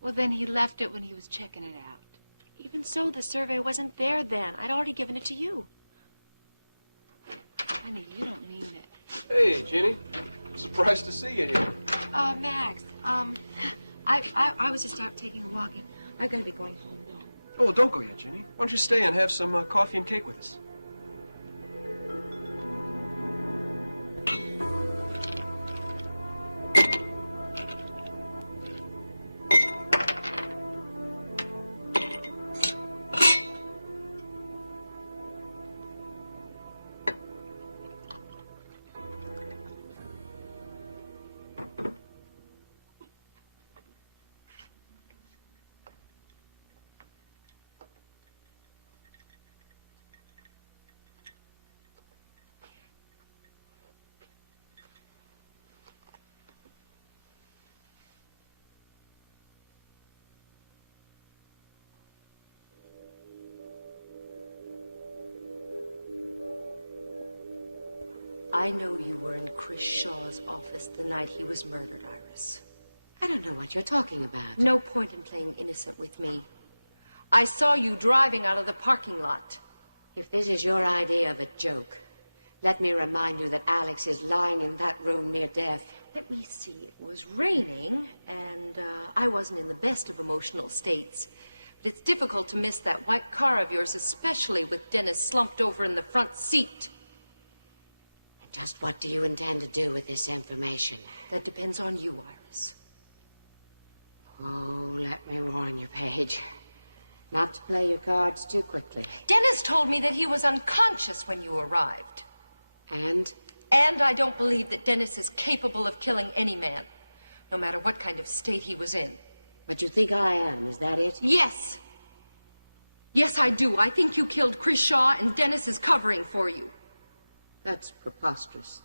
Well, then he left it when he was checking it out. Even so, the survey wasn't there then. I'd already given it to you. Honey, you don't mean it. Hey, Jeannie. Surprised to see you here. Max, I was just out taking a walk, and I've got to be going home now. Oh, well, don't go yet, Jeannie. Why don't you stay and have some coffee and cake with us? I know you were in Chris Shaw's office the night he was murdered, Iris. I don't know what you're talking about. No point in playing innocent with me. I saw you driving out of the parking lot. If this is your idea of a joke, let me remind you that Alex is lying in that room near death. Let me see. It was raining, and I wasn't in the best of emotional states. But it's difficult to miss that white car of yours, especially with Dennis slumped over in the front seat. Just what do you intend to do with this information? That depends on you, Iris. Oh, let me warn you, Paige. Not to play your cards too quickly. Dennis told me that he was unconscious when you arrived. And? And I don't believe that Dennis is capable of killing any man, no matter what kind of state he was in. But you think I am, is that it? Yes. Yes, I do. I think you killed Chris Shaw, and Dennis is covering for you. That's preposterous.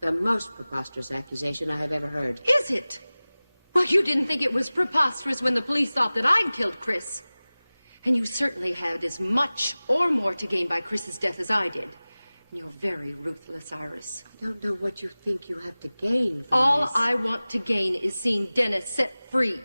The most preposterous accusation I have ever heard. Is it? Well, you didn't think it was preposterous when the police thought that I'd killed Chris. And you certainly had as much or more to gain by Chris's death as I did. And you're very ruthless, Iris. I don't know what you think you have to gain from All this. I want to gain is seeing Dennis set free.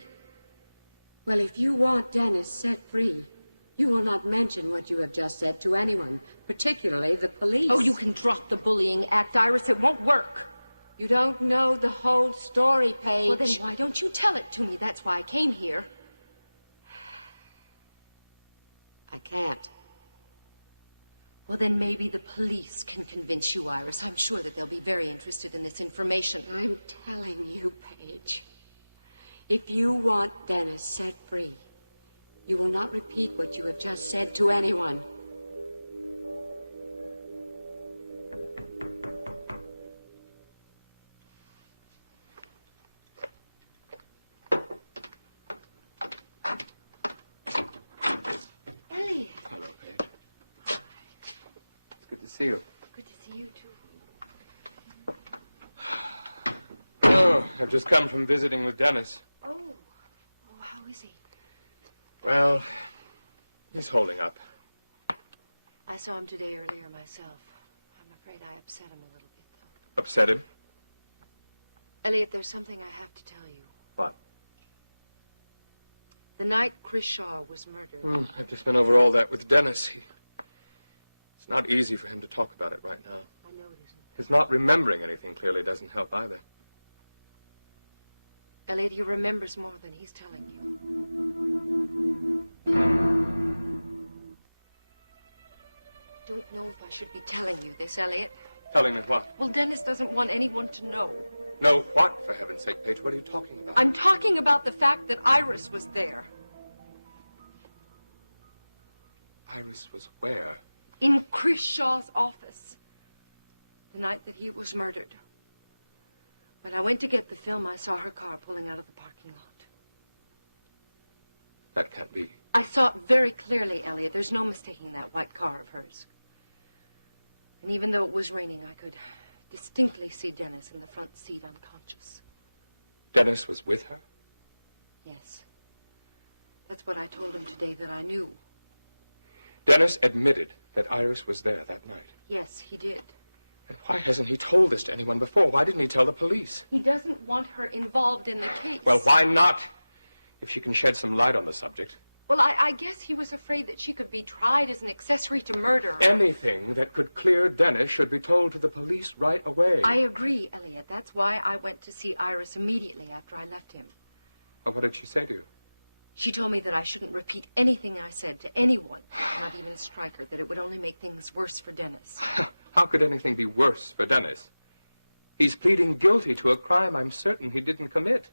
Well, if you want Dennis set free, you will not mention what you have just said to anyone, particularly the police. Oh, you can drop the bullying act, Iris. It won't work. You don't know the whole story, Paige. Well, then why don't you tell it to me? That's why I came here. I can't. Well, then maybe the police can convince you, Iris. I'm sure that they'll be very interested in this information. I'm telling you, Paige. If you want Dennis set free, you will not repeat what you have just said to anyone. Elliot. Hello, Paige. It's good to see you. Good to see you, too. Oh, I've just come from visiting with Dennis. Oh, how is he? Well, he's holding up. I saw him today earlier myself. I'm afraid I upset him a little bit. Upset him? Elliot, there's something I have to tell you. What? The night Chris Shaw was murdered. I've just been over all that with Dennis. It's not easy for him to talk about it right now. I know it isn't. His not remembering anything clearly doesn't help either. Elliot, he remembers more than he's telling you. Don't know if I should be telling you this, Elliot. Telling me what? Well, Dennis doesn't want anyone to know. Know what, for heaven's sake, Paige? What are you talking about? I'm talking about the fact that Iris was there. Iris was where? In Chris Shaw's office. The night that he was murdered. When I went to get the film, I saw her car pulling out of the parking lot. That can't be. I saw it very clearly, Elliot. There's no mistaking that white car of hers. And even though it was raining, I could distinctly see Dennis in the front seat unconscious. Dennis was with her? Yes. That's what I told him today that I knew. Dennis admitted that Iris was there that night. Yes, he did. And why hasn't he told this to anyone before? Why didn't he tell the police? He doesn't want her involved in the case. Well, why not? If she can shed some light on the subject. Well, I guess he was afraid that she could be tried as an accessory to murder. Anything that could clear Dennis should be told to the police right away. I agree, Elliot. That's why I went to see Iris immediately after I left him. What did she say to you? She told me that I shouldn't repeat anything I said to anyone, not even Stryker, that it would only make things worse for Dennis. How could anything be worse for Dennis? He's pleading guilty to a crime I'm certain he didn't commit.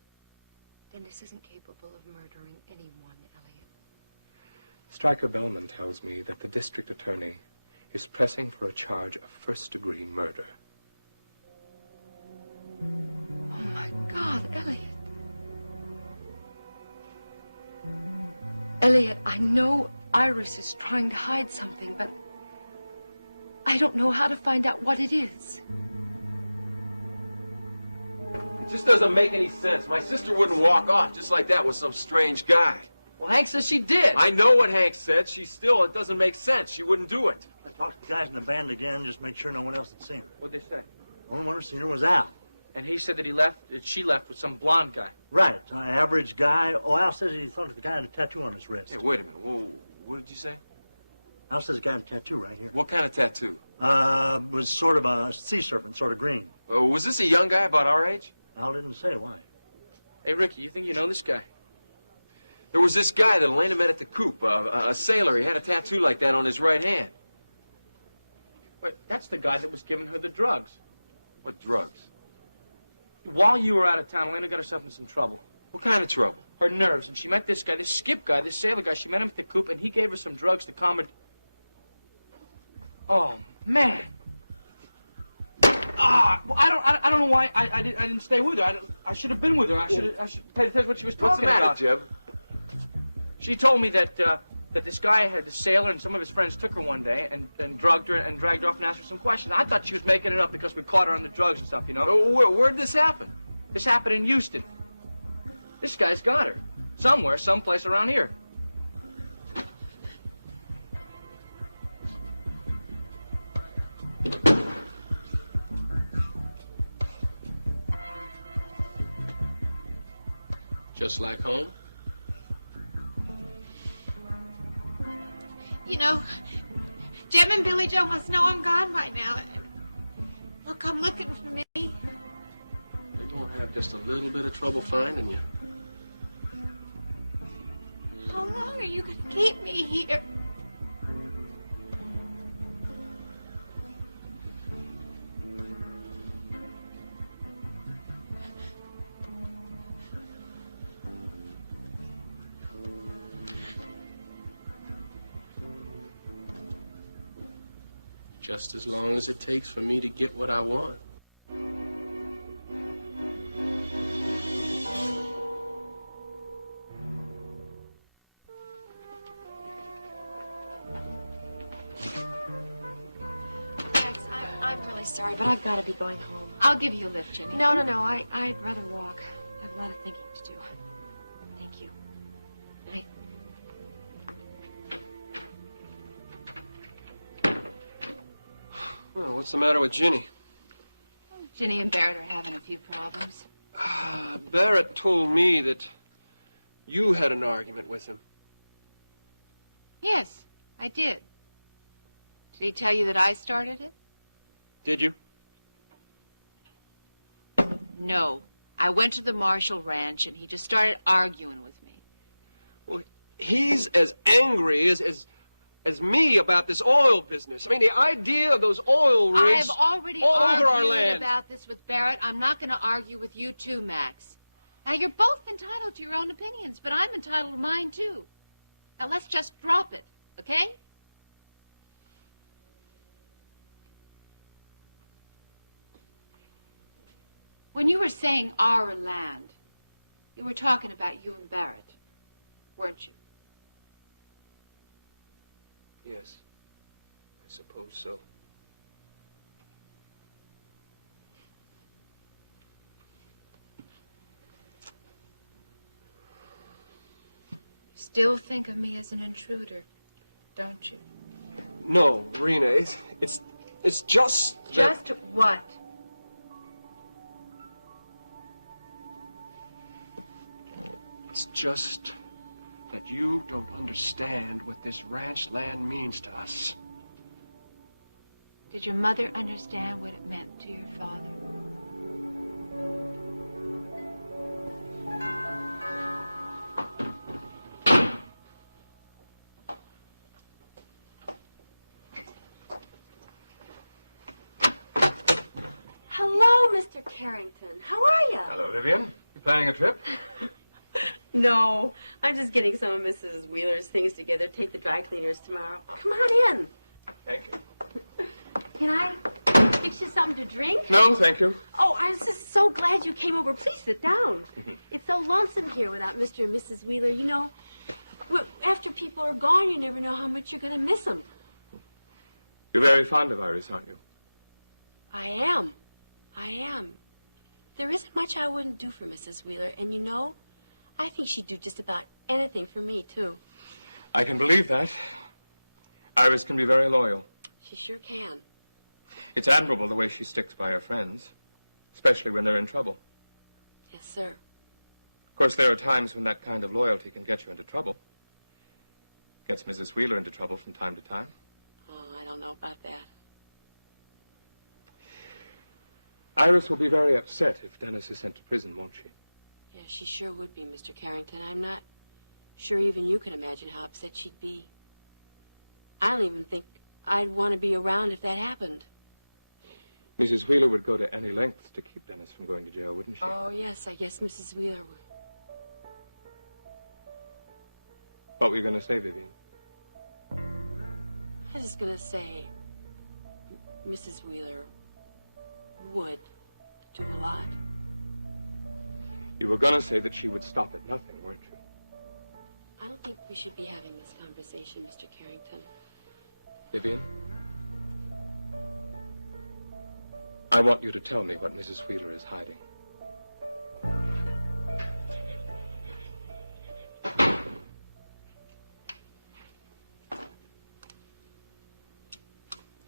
Dennis isn't capable of murdering anyone, Elliot. Stryker Bellman tells me that the district attorney is pressing for a charge of first-degree murder. Oh, my God, Elliot. Elliot, I know Iris is trying to hide something, but I don't know how to find out what it is. It just doesn't make any sense. My sister wouldn't walk off just like that with some strange guy. Well, Hank says she did. I know what Hank said. It doesn't make sense. She wouldn't do it. I talked to the guys in the band again, just make sure no one else had seen her. What'd they say? Only one who seen her was Al. And he said that she left with some blonde guy. Right, an average guy. Oh, Al says he thought the guy had a tattoo on his wrist. Hey, wait a minute. Whoa, what did you say? Al says the guy had a tattoo right here. What kind of tattoo? Was sort of a sea serpent, sort of green. Was this a young guy about our age? Al didn't say why. Hey, Ricky, you think you know this guy? There was this guy that Elena met at the coop, a sailor. He had a tattoo like that on his right hand. Wait, that's the guy that was giving her the drugs. What drugs? While you were out of town, Elena got herself in some trouble. What kind of trouble? Her nerves. And she met this guy, this Skip guy, this sailor guy. She met him at the coop, and he gave her some drugs to calm her. Oh, man. Well, I don't know why I didn't stay with her. I should have been with her. I should pay attention to what she was talking about. What's the matter, Jeb? She told me that this guy had the sailor and some of his friends took her one day and drugged her and dragged her off and asked her some questions. I thought she was making it up because we caught her on the drugs and stuff, you know. Where'd this happen? This happened in Houston. This guy's got her. Somewhere, someplace around here. Just like home? You know, Jem and Billy Joe must know I'm gone by now. They'll come looking for me. They're gonna have just a little bit of trouble finding you. How long are you gonna keep me here? Just as long as it takes for me to get what I want. I'm really sorry, but I've got to be going home. I'll give you a lift, Jenny. No, I'd rather walk. I have a lot of thinking to do. Thank you. Night. Well, what's the matter with Ginny? Ginny and Barrett are having a few problems. Barrett told me that you had an argument with him. Yes, I did. Did he tell you that I started it? Did you? No. I went to the Marshall Ranch and he just started arguing with me. Well, he's as angry as me about this oil business. I mean, the idea of those oil I rigs have already all over our argued land. about this with Barrett. I'm not going to argue with you too, Max. Now, you're both entitled to your own opinions, but I'm entitled to mine too. Now, let's just drop it, okay? When you were saying our land, you were talking about you and Barrett, weren't you? Yes, I suppose so. Still think of me as an intruder, don't you? No, Rena, it's just that... Just what? It's just that you don't understand what this ranch land means to us. Did your mother understand what it meant to your father? Hello, Mr. Carrington. How are you? Hello, Vivian. You planning a trip? No, I'm just getting some of Mrs. Wheeler's things together. Take the dry cleaners tomorrow. Come on in. Thank you. Can I fix you something to drink? No, thank you. Oh, I'm just so glad you came over. Please sit down. It's so lonesome here without Mr. and Mrs. Wheeler. You know, after people are gone, you never know how much you're going to miss them. You're very fond of Iris, aren't you? I am. There isn't much I wouldn't do for Mrs. Wheeler, and you know, I think she'd do just about anything for me, too. I can believe that. Iris can be very loyal. She sure can. It's admirable the way she sticks by her friends, especially when they're in trouble. Yes, sir. Of course, there are times when that kind of loyalty can get you into trouble. Gets Mrs. Wheeler into trouble from time to time. Oh, I don't know about that. Iris will be very upset if Dennis is sent to prison, won't she? Yeah, she sure would be, Mr. Carrington. I'm not sure even you can imagine how upset she'd be. I don't even think I'd want to be around if that happened. Mrs. Wheeler would go to any lengths to keep Dennis from going to jail, wouldn't she? Oh, yes, I guess Mrs. Wheeler would. What were you going to say, Vivian? I was just going to say Mrs. Wheeler would do a lot. You were going to say that she would stop at nothing, weren't you? I don't think we should be having this conversation, Mr. Carrington. Vivian? I want you to tell me what Mrs. Wheeler is hiding.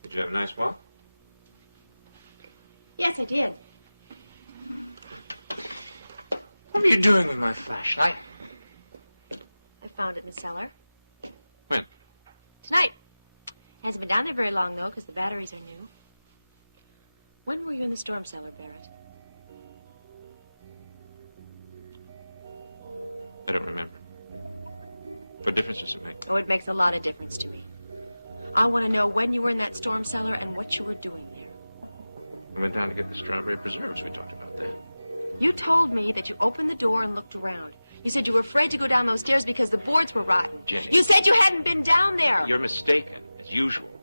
Did you have a nice walk? Yes, I did. What were you doing with my flashlight? I found it in the cellar. When? Tonight. Hasn't been down there very long, though, because the batteries are new. When were you in the storm cellar, Barrett? I don't remember. What difference does it make? Oh, it makes a lot of difference to me. I want to know when you were in that storm cellar and what you were doing there. I went down to get the strawberry preserves. We talked about that. You told me that you opened the door and looked around. You said you were afraid to go down those stairs because the boards were rotten. Jenny. You said you hadn't been down there. You're mistaken, as usual.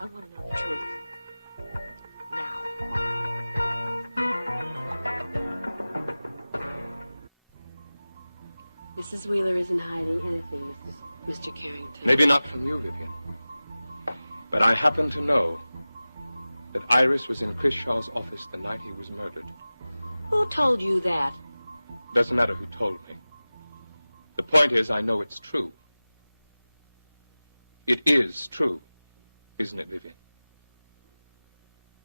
I want to know the truth. Now. Mrs. Wheeler isn't hiding anything, Mr. Carrington. Maybe not from you, Vivian. But I happen to know that Iris was in Chris Shaw's office the night he was murdered. Who told you that? Doesn't matter who told me. The point is, I know it's true. It is true, isn't it, Vivian?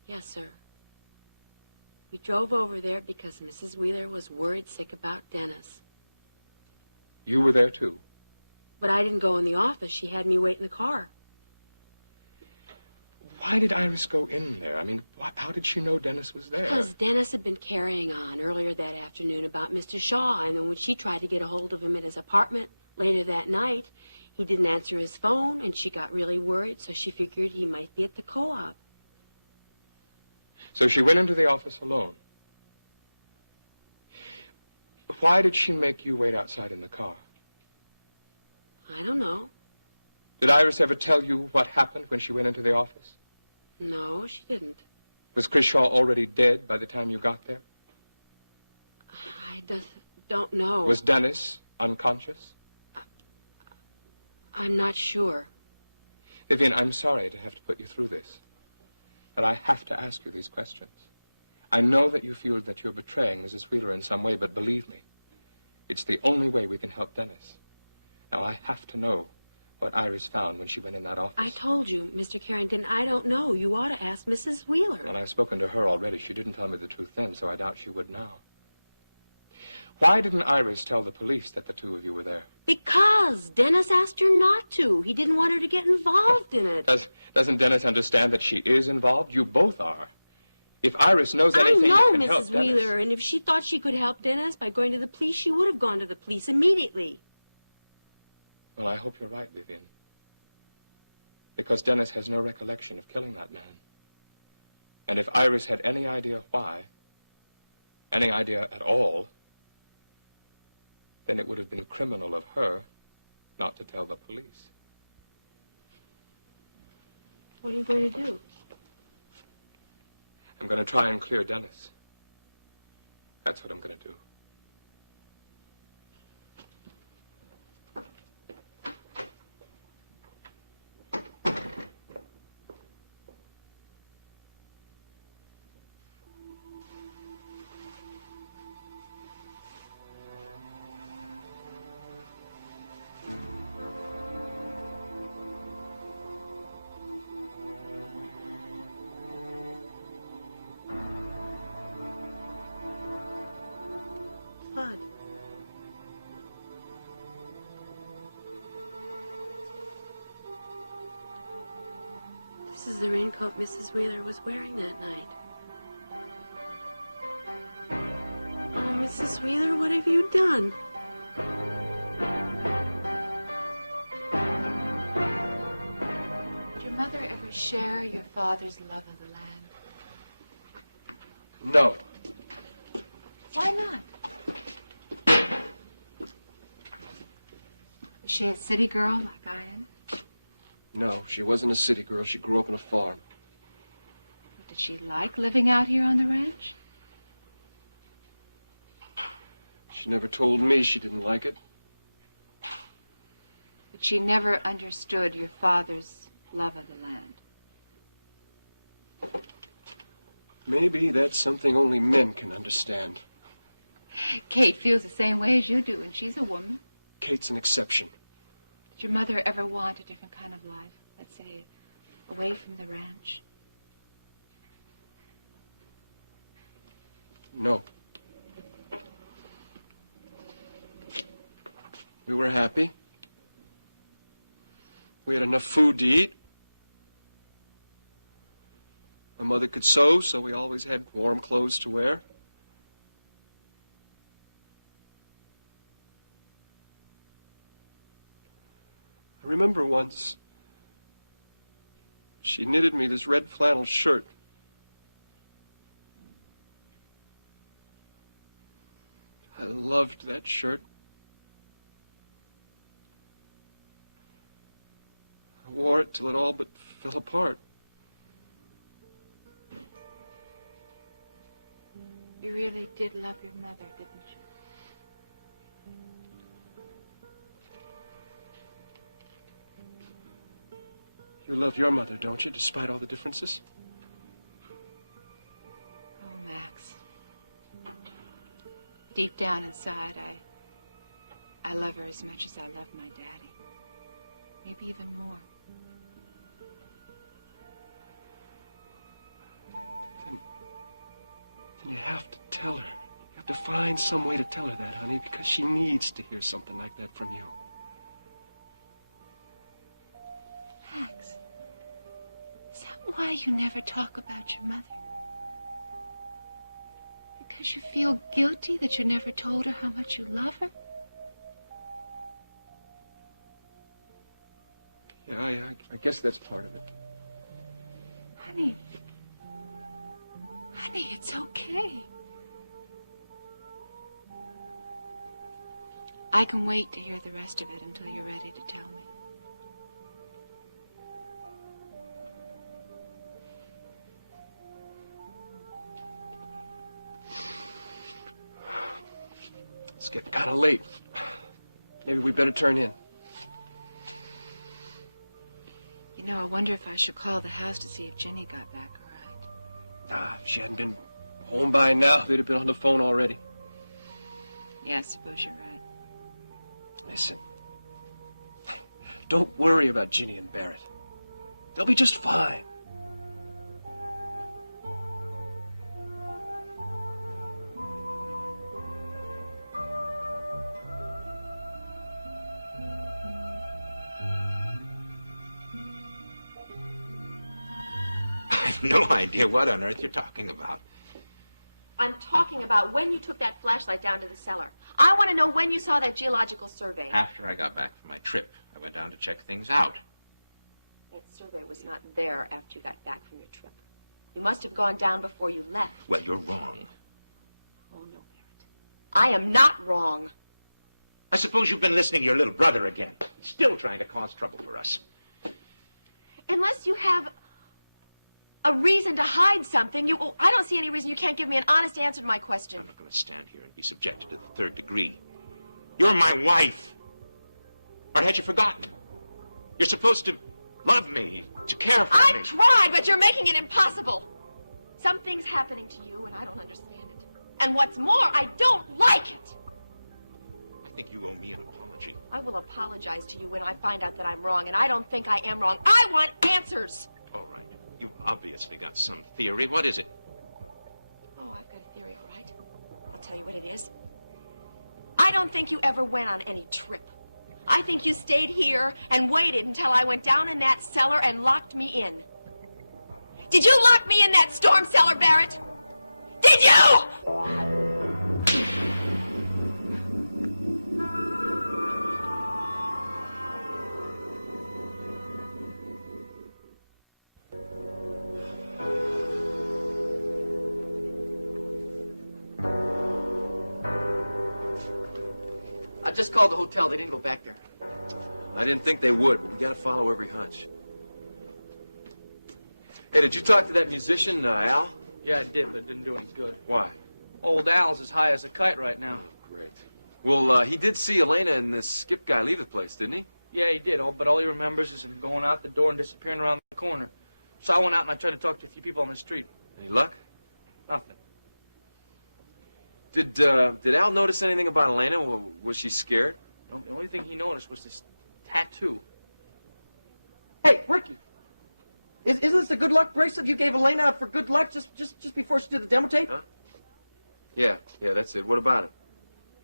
Yes, sir. We drove over there because Mrs. Wheeler was worried sick about Dennis. You were there, too. But I didn't go in the office. She had me wait in the car. Why did Iris go in there? I mean, how did she know Dennis was there? Because Dennis had been carrying on earlier that afternoon about Mr. Shaw, and then when she tried to get a hold of him at his apartment later that night, he didn't answer his phone, and she got really worried, so she figured he might be at the co-op. So she went into the office alone. Why did she make you wait outside in the car? I don't know. Did Iris ever tell you what happened when she went into the office? No, she didn't. Was Chris Shaw already dead by the time you got there? I don't know. Was Dennis unconscious? I'm not sure. Vivian, I'm sorry to have to put you through this, but I have to ask you these questions. I know that you feel that you're betraying Mrs. Wheeler in some way, but believe me, it's the only way we can help Dennis. Now, I have to know what Iris found when she went in that office? I told you, Mr. Carrington, I don't know. You ought to ask Mrs. Wheeler. Well, I've spoken to her already. She didn't tell me the truth then, so I doubt she would now. Why didn't Iris tell the police that the two of you were there? Because Dennis asked her not to. He didn't want her to get involved in it. Doesn't Dennis understand that she is involved? You both are. If Iris knows anything I know, that can help Mrs. Dennis... Wheeler, and if she thought she could help Dennis by going to the police, she would have gone to the police immediately. Well, I hope you're right, Vivian. Because Dennis has no recollection of killing that man. And if Iris had any idea why, any idea at all, then it would have been criminal of her not to tell the police. What are you going to do? I'm going to try and clear Dennis. That's what I'm going to do. Bud. This is the raincoat Mrs. Wheeler was wearing that night. Oh, Mrs. Wheeler, what have you done? Did your mother ever share your father's love of the land? No. Why not? Was she a city girl like I am? No, she wasn't a city girl. She grew up on a farm. Did she like living out here on the ranch? She never told me she didn't like it. But she never understood your father's love of the land. Maybe that's something only men can understand. Kate feels the same way as you do, and she's a woman. Kate's an exception. Did your mother ever want a different kind of life? Let's say, away from the ranch? No. We were happy. We had enough food to eat. My mother could sew, so we always had warm clothes to wear. I remember once she knitted me this red flannel shirt. I loved that shirt. I wore it till it all but fell apart. You really did love your mother, didn't you? You love your mother, don't you, despite all the differences? Oh, Max. Deep down inside, I love her as much as I love my daddy. Maybe even more. Then you have to tell her. You have to find some way to tell her that, honey, because she needs to hear something like that from you. Max, is that why you never talk about your mother? Because you feel guilty that you never told her how much you love her? Yeah, I guess that's part of it. Honey, it's okay. I can wait to hear the rest of it until you're ready to tell me. It's getting kind of late. Maybe we better turn in. You know, I wonder if I should call the house to see if Jenny got back all right. Nah, if she hadn't been home by now, they'd have been on the phone already. Yeah, I suppose you're right. Listen, Don't worry about Ginny and Barrett. They'll be just fine. I have no idea what on earth you're talking about. I'm talking about when you took that flashlight down to the cellar. I want to know when you saw that geological survey. After I got back from my trip, I went down to check things out. That survey was not there after you got back from your trip. You must have gone down before you left. Well, you're wrong. Oh, no, Barrett. I am not wrong. I suppose you've been listening to your little brother again. He's still trying to cause trouble for us. Unless you have a reason to hide something, I don't see any reason you can't give me an honest answer to my question. I'm not going to stand here and be subjected to the third degree. You're my wife. Or had you forgotten? You're supposed to love me, to care for me. I've tried, but you're making it impossible. Something's happening to you, and I don't understand it. And what's more, I don't like it. I think you owe me an apology. I will apologize to you when I find out that I'm wrong, and I don't think I am wrong. I want answers. All right. You've obviously got some theory. What is it? Oh, I've got a theory, all right. I'll tell you what it is. I don't think you ever went on any trip. I think you stayed here and waited until I went down in that cellar and locked me in. Did you lock me in that storm cellar, Barrett? Did you? I just called the hotel. They didn't go back there. I didn't think they would, but we gotta follow every hunch. Hey, did you talk to that musician, Al? Yeah, I did, but it didn't do any good. Why? Old Al's as high as a kite right now. Oh, great. Well, he did see Elena and this Skip guy leave the place, didn't he? Yeah, he did. But all he remembers is him going out the door and disappearing around the corner. So I went out and I tried to talk to a few people on the street. Any luck? Nothing. Did Al notice anything about Elena? Was she scared? No, the only thing he noticed was this tattoo. Hey, Ricky. Isn't this a good luck bracelet you gave Elena for good luck just before she did the demo tape? Huh? Yeah, that's it. What about it?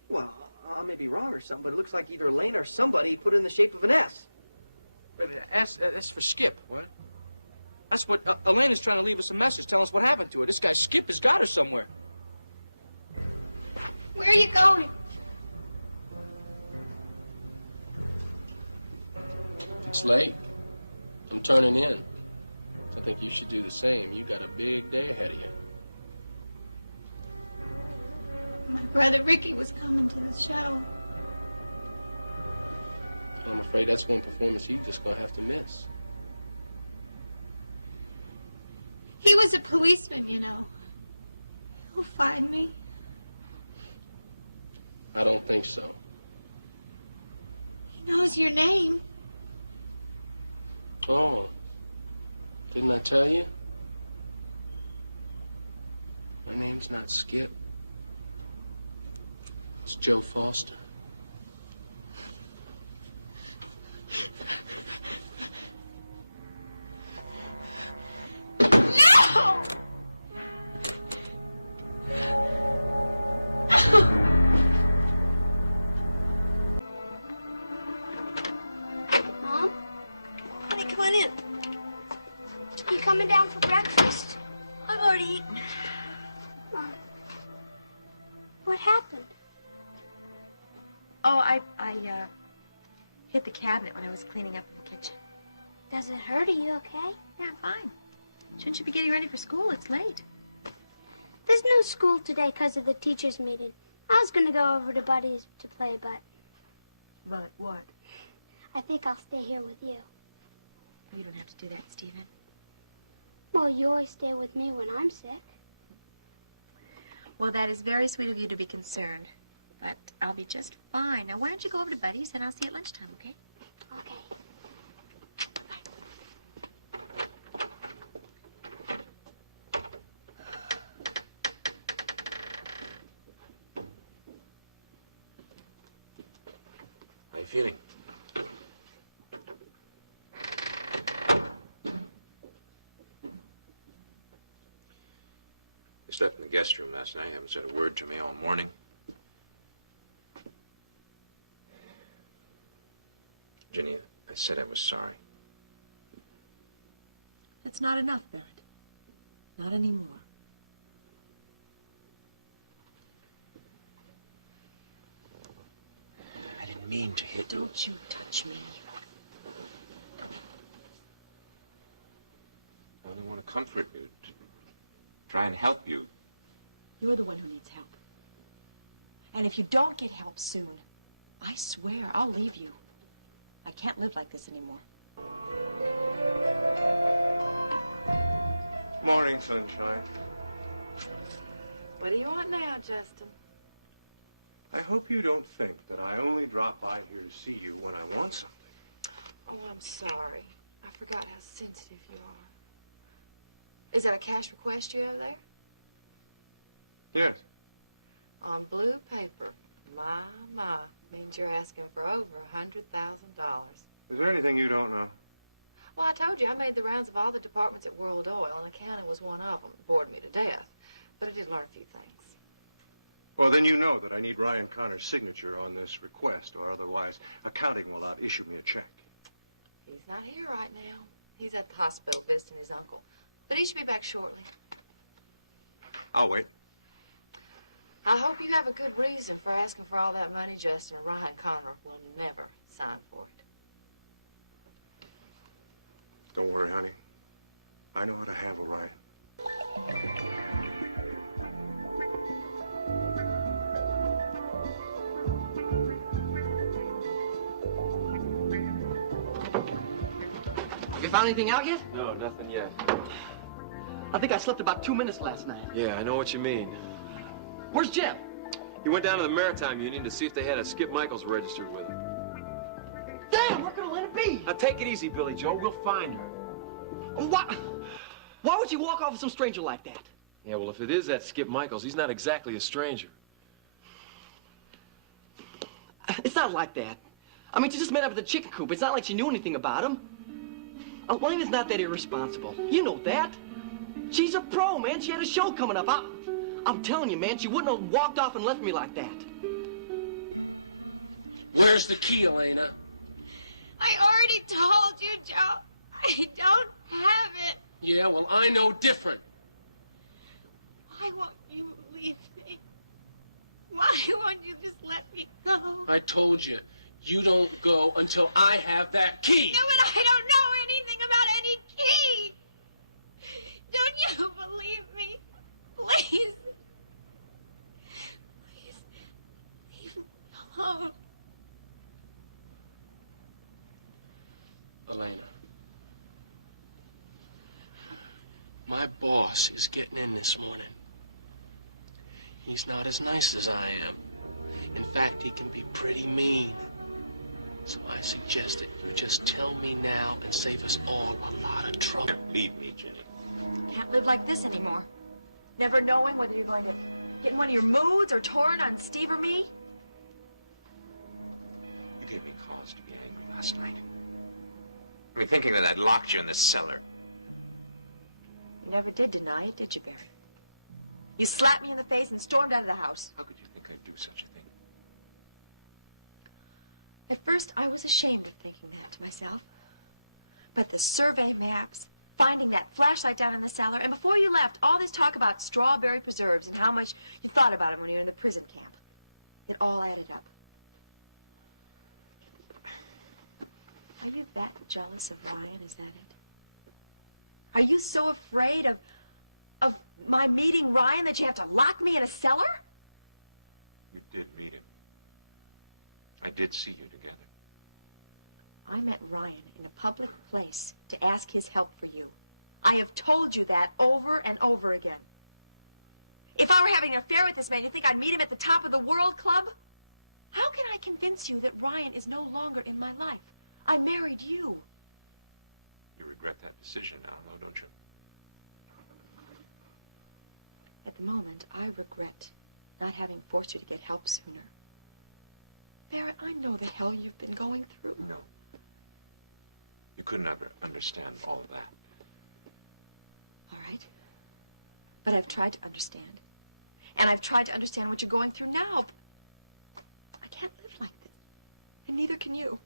Well, I may be wrong or something, but it looks like either Elena or somebody put it in the shape of an S. Wait a minute, that's for Skip. What? That's what Elena's trying to leave us a message, telling us what happened to her. This guy Skip has got her somewhere. Where are you going? It's late. I'm turning in. I think you should do the same. You got a big day ahead of you. My brother Ricky was coming to the show. I'm afraid that's one performance he's just gonna have to miss. He was a policeman, you know. He'll find me. I don't think so. He knows your name. Oh, didn't I tell you? My name's not Skip. It's Joe Foster. No! Mom? Honey, come on in. You coming down for breakfast? I've already eaten. What happened? Oh, I hit the cabinet when I was cleaning up in the kitchen. Does it hurt? Are you okay? Yeah, I'm fine. Shouldn't you be getting ready for school? It's late. There's no school today because of the teachers' meeting. I was going to go over to Buddy's to play, but But what? I think I'll stay here with you. You don't have to do that, Stephen. Well, you always stay with me when I'm sick. Well, that is very sweet of you to be concerned. But I'll be just fine. Now, why don't you go over to Buddy's and I'll see you at lunchtime, okay? Okay. How you feeling? slept in the guest room last night. You haven't said a word to me all morning. Ginny, I said I was sorry. It's not enough, Barrett. Not anymore. I didn't mean to hit you. Don't you touch me. I only want to comfort you, to try and help you. You're the one who needs help. And if you don't get help soon, I swear I'll leave you. I can't live like this anymore. Morning, sunshine. What do you want now, Justin? I hope you don't think that I only drop by here to see you when I want something. Oh, I'm sorry. I forgot how sensitive you are. Is that a cash request you have there? Yes. On blue paper. My. Means you're asking for over $100,000. Is there anything you don't know? Well, I told you I made the rounds of all the departments at World Oil, and accounting was one of them. It bored me to death. But I did learn a few things. Well, then you know that I need Ryan Connor's signature on this request, or otherwise accounting will not issue me a check. He's not here right now. He's at the hospital visiting his uncle. But he should be back shortly. I'll wait. I hope you have a good reason for asking for all that money, Justin, or Ryan Connor will never sign for it. Don't worry, honey. I know how to handle Ryan. Where's the key, Elena? I already told you, Joe. I don't have it. Yeah, well, I know different. Why won't you leave me? Why won't you just let me go? I told you, you don't go until I have that key. No, but I don't know anything about any key. Don't you believe me? Please. Please, leave me alone. Elena, my boss is getting in this morning. He's not as nice as I am. In fact, he can be pretty mean. So I suggest that you just tell me now and save us all a lot of trouble. Leave me, Jenny. Can't live like this anymore. Never knowing whether you're going to get in one of your moods or torn on Steve or me. You gave me cause to be angry last night. I mean, thinking that I'd locked you in the cellar. You never did deny it, did you, Barry? You slapped me in the face and stormed out of the house. How could you think I'd do such a thing? At first, I was ashamed of thinking that to myself. But the survey maps, finding that flashlight down in the cellar, and before you left, all this talk about strawberry preserves and how much you thought about them when you were in the prison camp. It all added up. Are you that jealous of Ryan? Is that it? Are you so afraid of my meeting Ryan that you have to lock me in a cellar? You did meet him. I did see you together. I met Ryan in a public place to ask his help for you. I have told you that over and over again. If I were having an affair with this man, you think I'd meet him at the top of the world club? How can I convince you that Ryan is no longer in my life? I married you. You regret that decision now, though, don't you? At the moment, I regret not having forced you to get help sooner. Barrett, I know the hell you've been going through. No. You couldn't ever understand all of that. All right. But I've tried to understand. And I've tried to understand what you're going through now. But I can't live like this. And neither can you.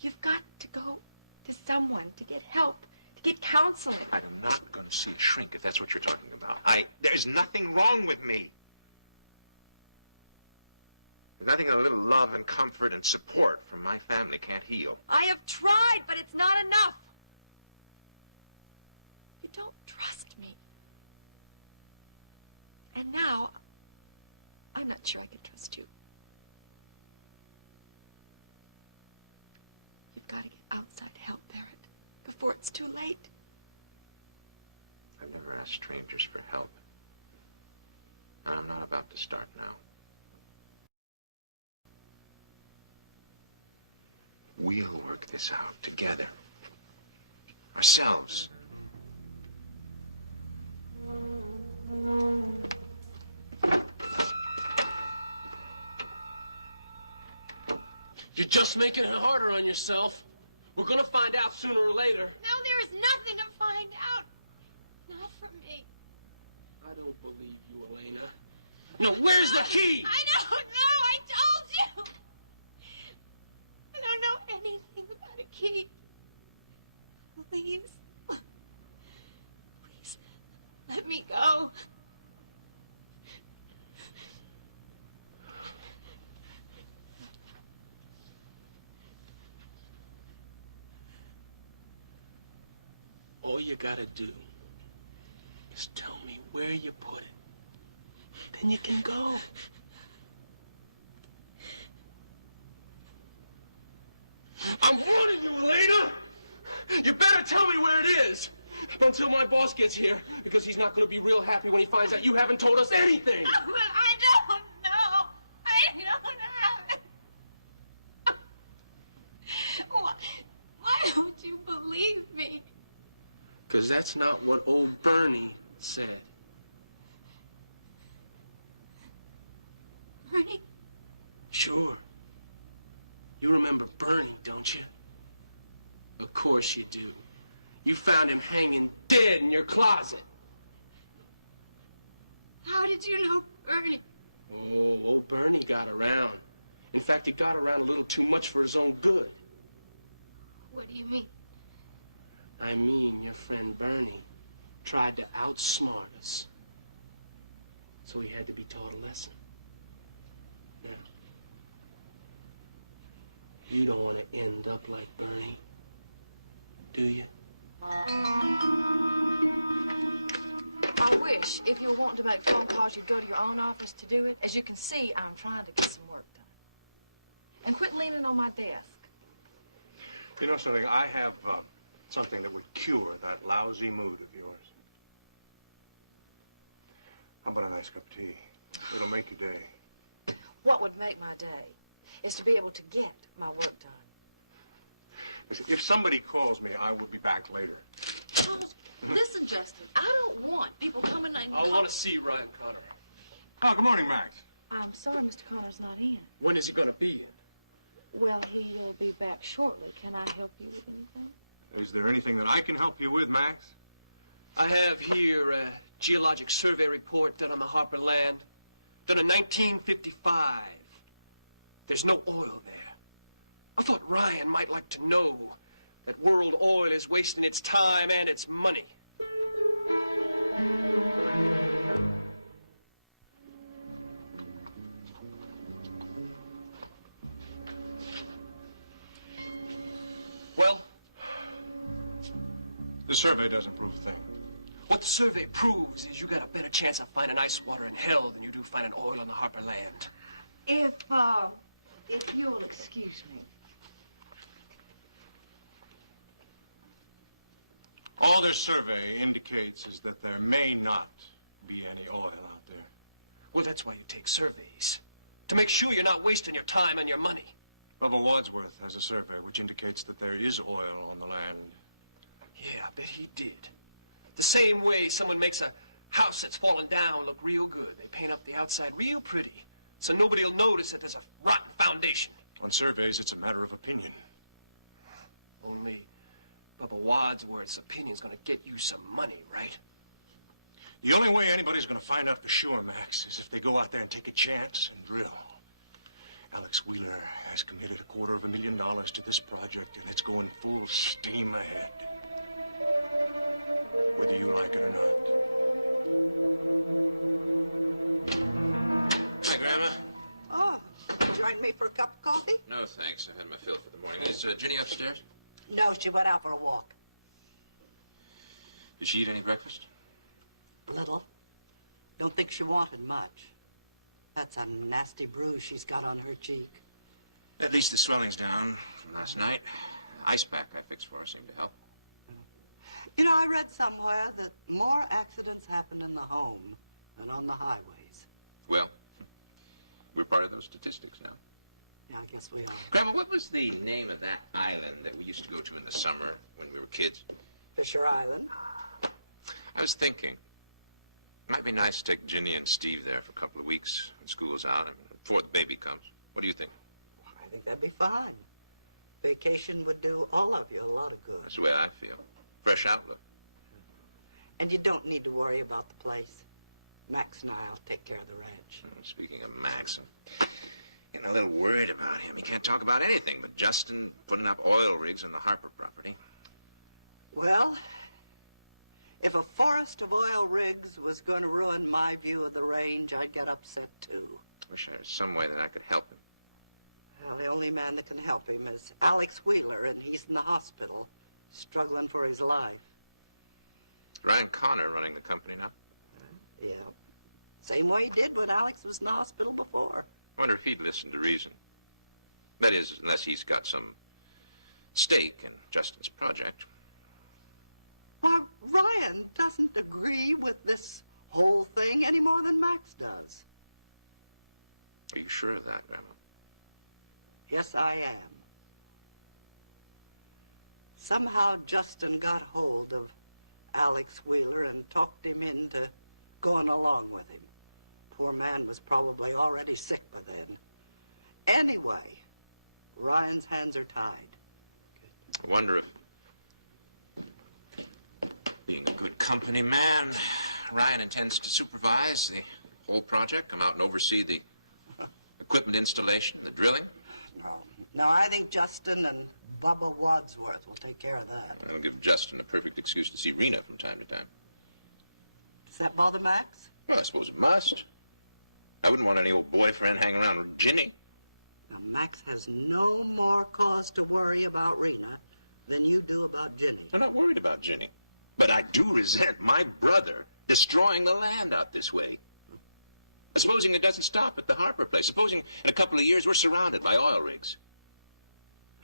You've got to go to someone to get help, to get counseling. I am not going to see a shrink if that's what you're talking about. There's nothing wrong with me. There's nothing that a little love and comfort and support from my family can't heal. I have tried, but it's not enough. You don't trust me. And now, I'm not sure I can trust you. You've got to get outside help, Barrett, before it's too late. I've never asked strangers for help. And I'm not about to start now. We'll work this out together. Ourselves. You're just making it harder on yourself. We're gonna find out sooner or later. No, there is nothing to find out. Not from me. I don't believe you, Elena. No, where's the key? I don't know. I told you. I don't know anything about a key. Please. Please. Let me go. All you gotta do is tell me where you put it. Then you can go. I'm warning you, Elena! You better tell me where it is until my boss gets here, because he's not gonna be real happy when he finds out you haven't told us anything. Oh, well, I don't know. I don't have it. Why don't you believe me? Because that's not what old Bernie said. Bernie? Sure. You remember Bernie, don't you? Of course you do. You found him hanging dead in your closet. How did you know Bernie? Oh, old Bernie got around. In fact, he got around a little too much for his own good. What do you mean? I mean, your friend Bernie tried to outsmart us. So he had to be taught a lesson. Now, you don't want to end up like Bernie, do you? I wish, if you were wanting to make phone calls, you'd go to your own office to do it. As you can see, I'm trying to get some work done. And quit leaning on my desk. You know something? I have something that would cure that lousy mood of yours. How about a nice cup of tea? It'll make your day. What would make my day is to be able to get my work done. Listen, if somebody calls me, I will be back later. Charles, listen, Justin, I don't want people coming and I want to see Ryan Connor. Oh, good morning, Max. I'm sorry Mr. Connor's not in. When is he going to be in? Well, he'll be back shortly. Can I help you with anything? Is there anything that I can help you with, Max? I have here a geologic survey report done on the Harper land, done in 1955. There's no oil there. I thought Ryan might like to know that World Oil is wasting its time and its money. Well? The survey doesn't prove a thing. What the survey proves is you got a better chance of finding ice water in hell than you do finding oil on the Harper land. If you'll excuse me. All their survey indicates is that there may not be any oil out there. Well, that's why you take surveys. To make sure you're not wasting your time and your money. Bubba Wadsworth has a survey which indicates that there is oil on the land. Yeah, I bet he did. The same way someone makes a house that's fallen down look real good. They paint up the outside real pretty, so nobody will notice that there's a rotten foundation. On surveys, it's a matter of opinion. Only Bubba Wadsworth's opinion's gonna get you some money, right? The only way anybody's going to find out for sure, Max, is if they go out there and take a chance and drill. Alex Wheeler has committed $250,000 to this project, and it's going full steam ahead. Whether you like it or not. Hi, Grandma. Oh, join me for a cup of coffee? No, thanks. I've had my fill for the morning. Is Ginny upstairs? No, she went out for a walk. Did she eat any breakfast? Little. Don't think she wanted much. That's a nasty bruise she's got on her cheek. At least the swelling's down from last night. Ice pack I fixed for her seemed to help. You know, I read somewhere that more accidents happen in the home than on the highways. Well, we're part of those statistics now. Yeah, I guess we are. Grandma, what was the name of that island that we used to go to in the summer when we were kids? Fisher Island. I was thinking, it might be nice to take Ginny and Steve there for a couple of weeks when school's out and before the baby comes. What do you think? I think that'd be fine. Vacation would do all of you a lot of good. That's the way I feel. Fresh outlook. And you don't need to worry about the place. Max and I'll take care of the ranch. Speaking of Max, I'm getting a little worried about him. He can't talk about anything but Justin putting up oil rigs on the Harper property. Well, if a forest of oil rigs was going to ruin my view of the range, I'd get upset too. Wish there was some way that I could help him. Well, the only man that can help him is Alex Wheeler, and he's in the hospital, struggling for his life. Ryan Connor running the company now? Yeah. Same way he did when Alex was in the hospital before. I wonder if he'd listen to reason. That is, unless he's got some stake in Justin's project. Why, Ryan doesn't agree with this whole thing any more than Max does. Are you sure of that, Grandma? Yes, I am. Somehow Justin got hold of Alex Wheeler and talked him into going along with him. Poor man was probably already sick by then. Anyway, Ryan's hands are tied. I wonder if, being a good company man, Ryan intends to supervise the whole project, come out and oversee the equipment installation, the drilling. No, I think Justin and Bubba Wadsworth will take care of that. That'll give Justin a perfect excuse to see Rena from time to time. Does that bother Max? Well, I suppose it must. I wouldn't want any old boyfriend hanging around with Ginny. Now, Max has no more cause to worry about Rena than you do about Ginny. I'm not worried about Ginny. But I do resent my brother destroying the land out this way. Supposing it doesn't stop at the Harper place. Supposing in a couple of years we're surrounded by oil rigs.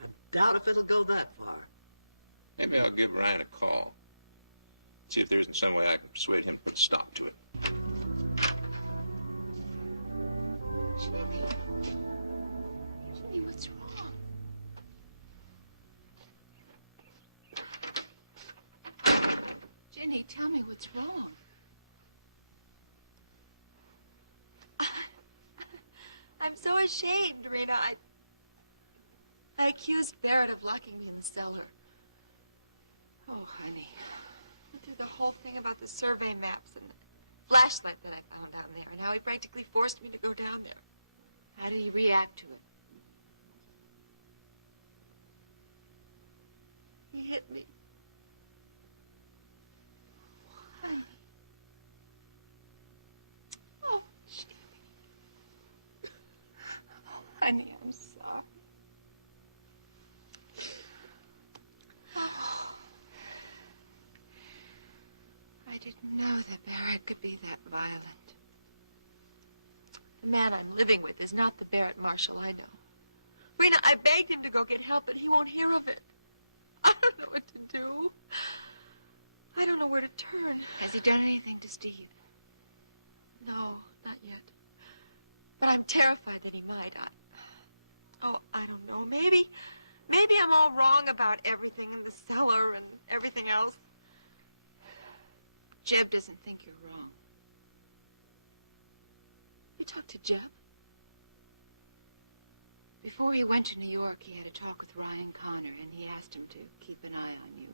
I doubt if it'll go that far. Maybe I'll give Ryan a call. See if there isn't some way I can persuade him to put a stop to it. Ginny, what's wrong? Ginny, tell me what's wrong. I'm so ashamed, Rena. I accused Barrett of locking me in the cellar. Oh, honey. I went through the whole thing about the survey maps and the flashlight that I found down there, and how he practically forced me to go down there. How did he react to it? He hit me. Honey. Oh, honey, I'm sorry. Oh. I didn't know that Barrett could be that violent. The man I'm living with is not the Barrett Marshall I know. Rena, I begged him to go get help, but he won't hear of it. I don't know what to do. I don't know where to turn. Has he done anything to Steve? No, not yet. But I'm terrified that he might. I don't know. Maybe I'm all wrong about everything in the cellar and everything else. Jeb doesn't think you're wrong. You talked to Jeb? Before he went to New York, he had a talk with Ryan Connor, and he asked him to keep an eye on you.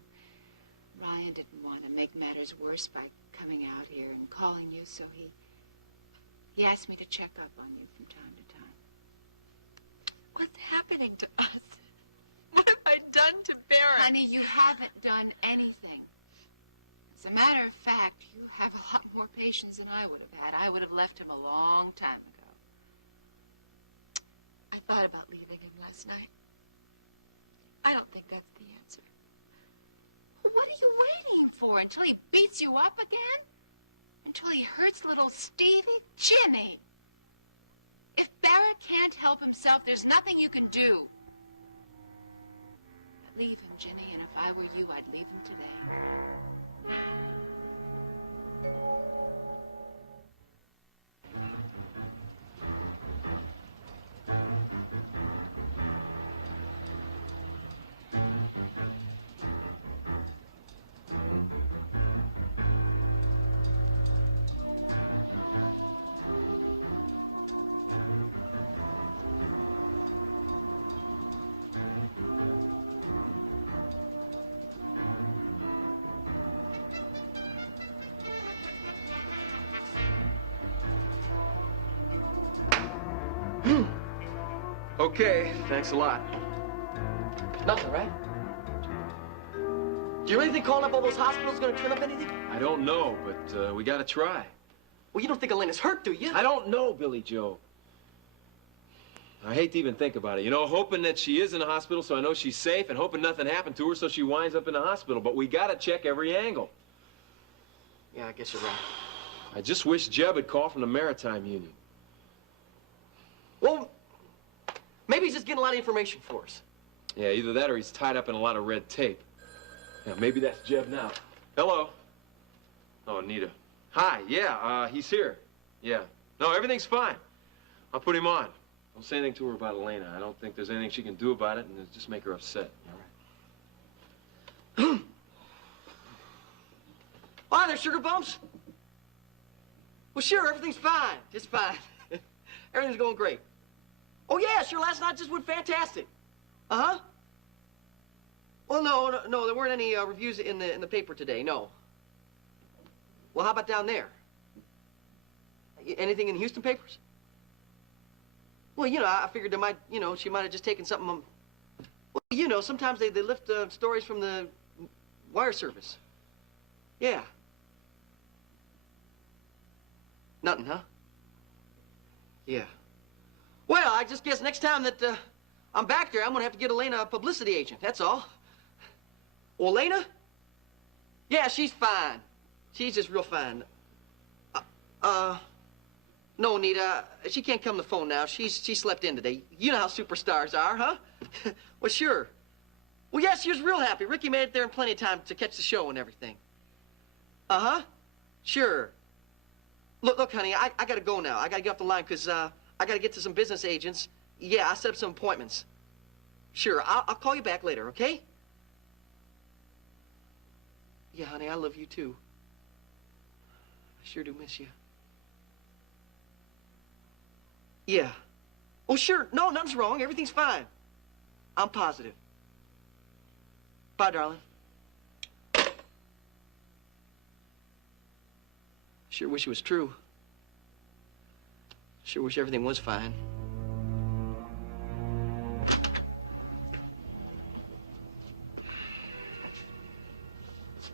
Ryan didn't want to make matters worse by coming out here and calling you, so he asked me to check up on you from time to time. What's happening to us? What have I done to Barrett? Honey, you haven't done anything. As a matter of fact, you have a lot more patience than I would have had. I would have left him a long time ago. I thought about leaving him last night. I don't think that's the answer. What are you waiting for? Until he beats you up again? Until he hurts little Stevie? Ginny! If Barrett can't help himself, there's nothing you can do. But leave him, Ginny, and if I were you, I'd leave him today.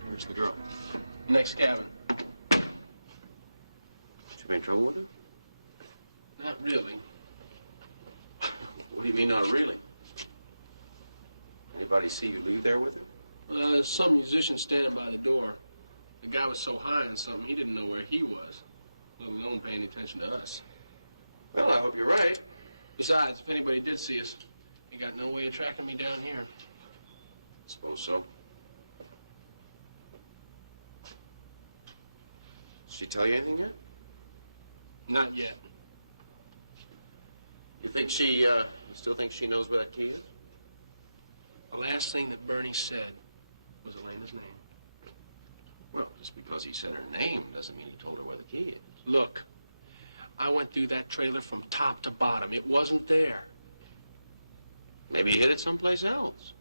Where's the girl? Next cabin. She been in trouble with her? Not really. What do you mean, not really? Anybody see you leave there with her? Some musician standing by the door. The guy was so high on something, he didn't know where he was, let alone paying attention to us. Well, I hope you're right. Besides, if anybody did see us, they got no way of tracking me down here. Suppose so. Did she tell you anything yet? Not yet. You think she, you still think she knows where that key is? The last thing that Bernie said was Elena's name. Well, just because he said her name doesn't mean he told her where the key is. Look, I went through that trailer from top to bottom. It wasn't there. Maybe he hid it someplace else.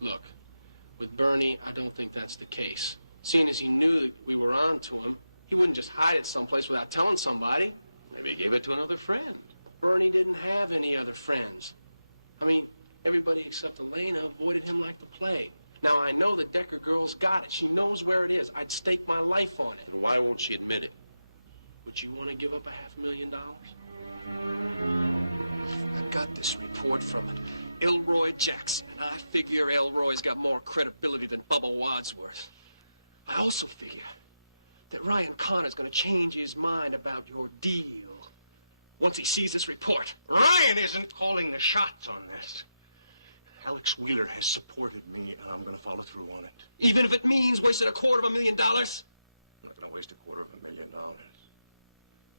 Look, With Bernie, I don't think that's the case. Seeing as he knew that we were on to him, he wouldn't just hide it someplace without telling somebody. Maybe he gave it to another friend. Bernie didn't have any other friends. I mean, everybody except Elena avoided him like the plague. Now, I know the Decker girl's got it. She knows where it is. I'd stake my life on it. Then why won't she admit it? Would you want to give up $500,000? I got this report from Elroy Jackson, and I figure Elroy's got more credibility than Bubba Wadsworth. I also figure that Ryan Connor's going to change his mind about your deal once he sees this report. Ryan isn't calling the shots on this. Alex Wheeler has supported me, and I'm going to follow through on it. Even if it means wasting $250,000? I'm not going to waste $250,000.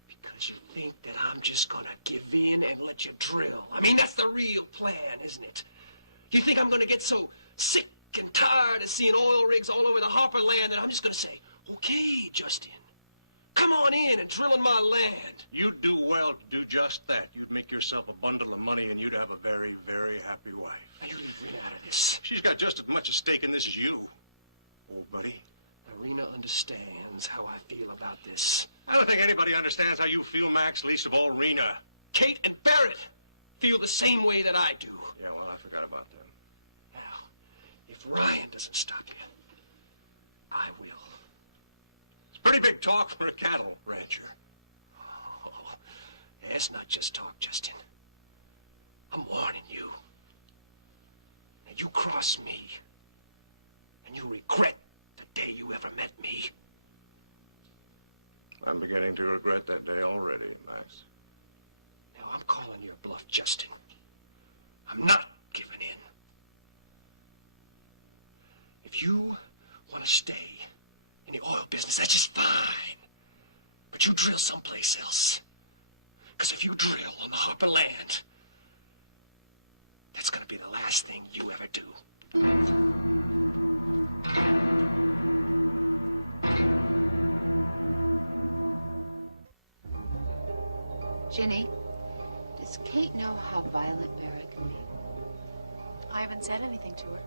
Because you think that I'm just going to give in and let you drill. I mean, that's the real plan, isn't it? You think I'm going to get so sick and tired of seeing oil rigs all over the Harper land that I'm just going to say, okay, Justin, come on in and drill in my land. You'd do well to do just that. You'd make yourself a bundle of money, and you'd have a very, very happy wife. Now, you leave Rena out of this. She's got just as much a stake in this as you, old buddy. Now, Rena understands how I feel about this. I don't think anybody understands how you feel, Max, least of all Rena. Kate and Barrett feel the same way that I do. Yeah, well, I forgot about them. Now, if Ryan doesn't stop you, I will. It's pretty big talk for a cattle rancher. Oh, it's not just talk, Justin. I'm warning you. And you cross me, and you'll regret the day you ever met me. I'm beginning to regret that day already, Max. Now, I'm calling your bluff, Justin. I'm not giving in. If you want to stay in the oil business, that's just fine. But you drill someplace else. Because if you drill on the Harper land, that's going to be the last thing you ever do. Ginny, does Kate know how violent Barrett can be? I haven't said anything to her.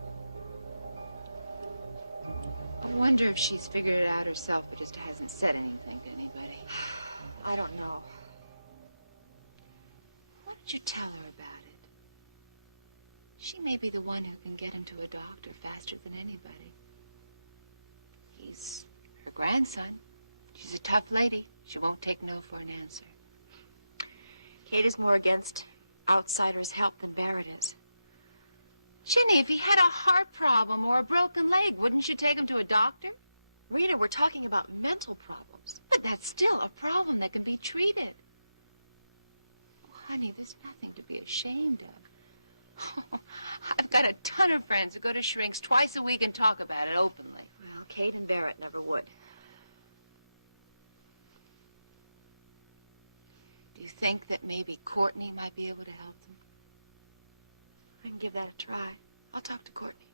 I wonder if she's figured it out herself, but just hasn't said anything to anybody. I don't know. Why don't you tell her about it? She may be the one who can get him to a doctor faster than anybody. He's her grandson. She's a tough lady. She won't take no for an answer. Kate is more against outsiders' help than Barrett is. Ginny, if he had a heart problem or a broken leg, wouldn't you take him to a doctor? Rita, we're talking about mental problems. But that's still a problem that can be treated. Oh, honey, there's nothing to be ashamed of. Oh, I've got a ton of friends who go to shrinks twice a week and talk about it openly. Well, Kate and Barrett never would. Do you think that maybe Courtney might be able to help them? I can give that a try. I'll talk to Courtney.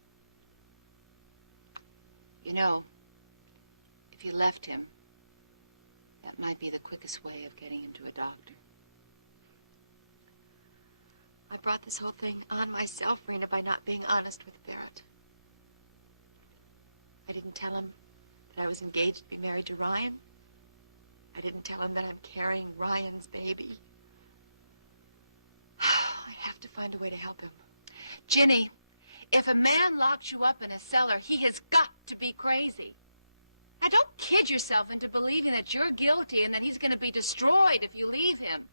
You know, if you left him, that might be the quickest way of getting him to a doctor. I brought this whole thing on myself, Rena, by not being honest with Barrett. I didn't tell him that I was engaged to be married to Ryan. I didn't tell him that I'm carrying Ryan's baby. I have to find a way to help him. Ginny, if a man locks you up in a cellar, he has got to be crazy. Now, don't kid yourself into believing that you're guilty and that he's going to be destroyed if you leave him.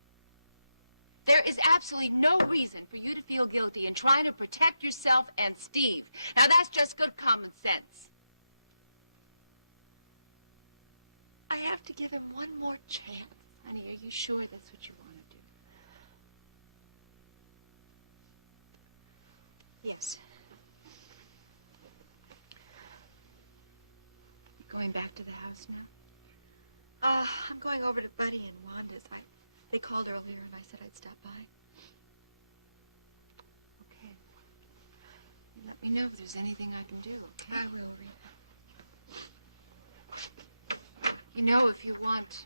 There is absolutely no reason for you to feel guilty in trying to protect yourself and Steve. Now, that's just good common sense. I have to give him one more chance. Honey, are you sure that's what you want to do? Yes. Going back to the house now? I'm going over to Buddy and Wanda's. They called earlier and I said I'd stop by. Okay. Let me know if there's anything I can do, okay? I will, Rita. You know, if you want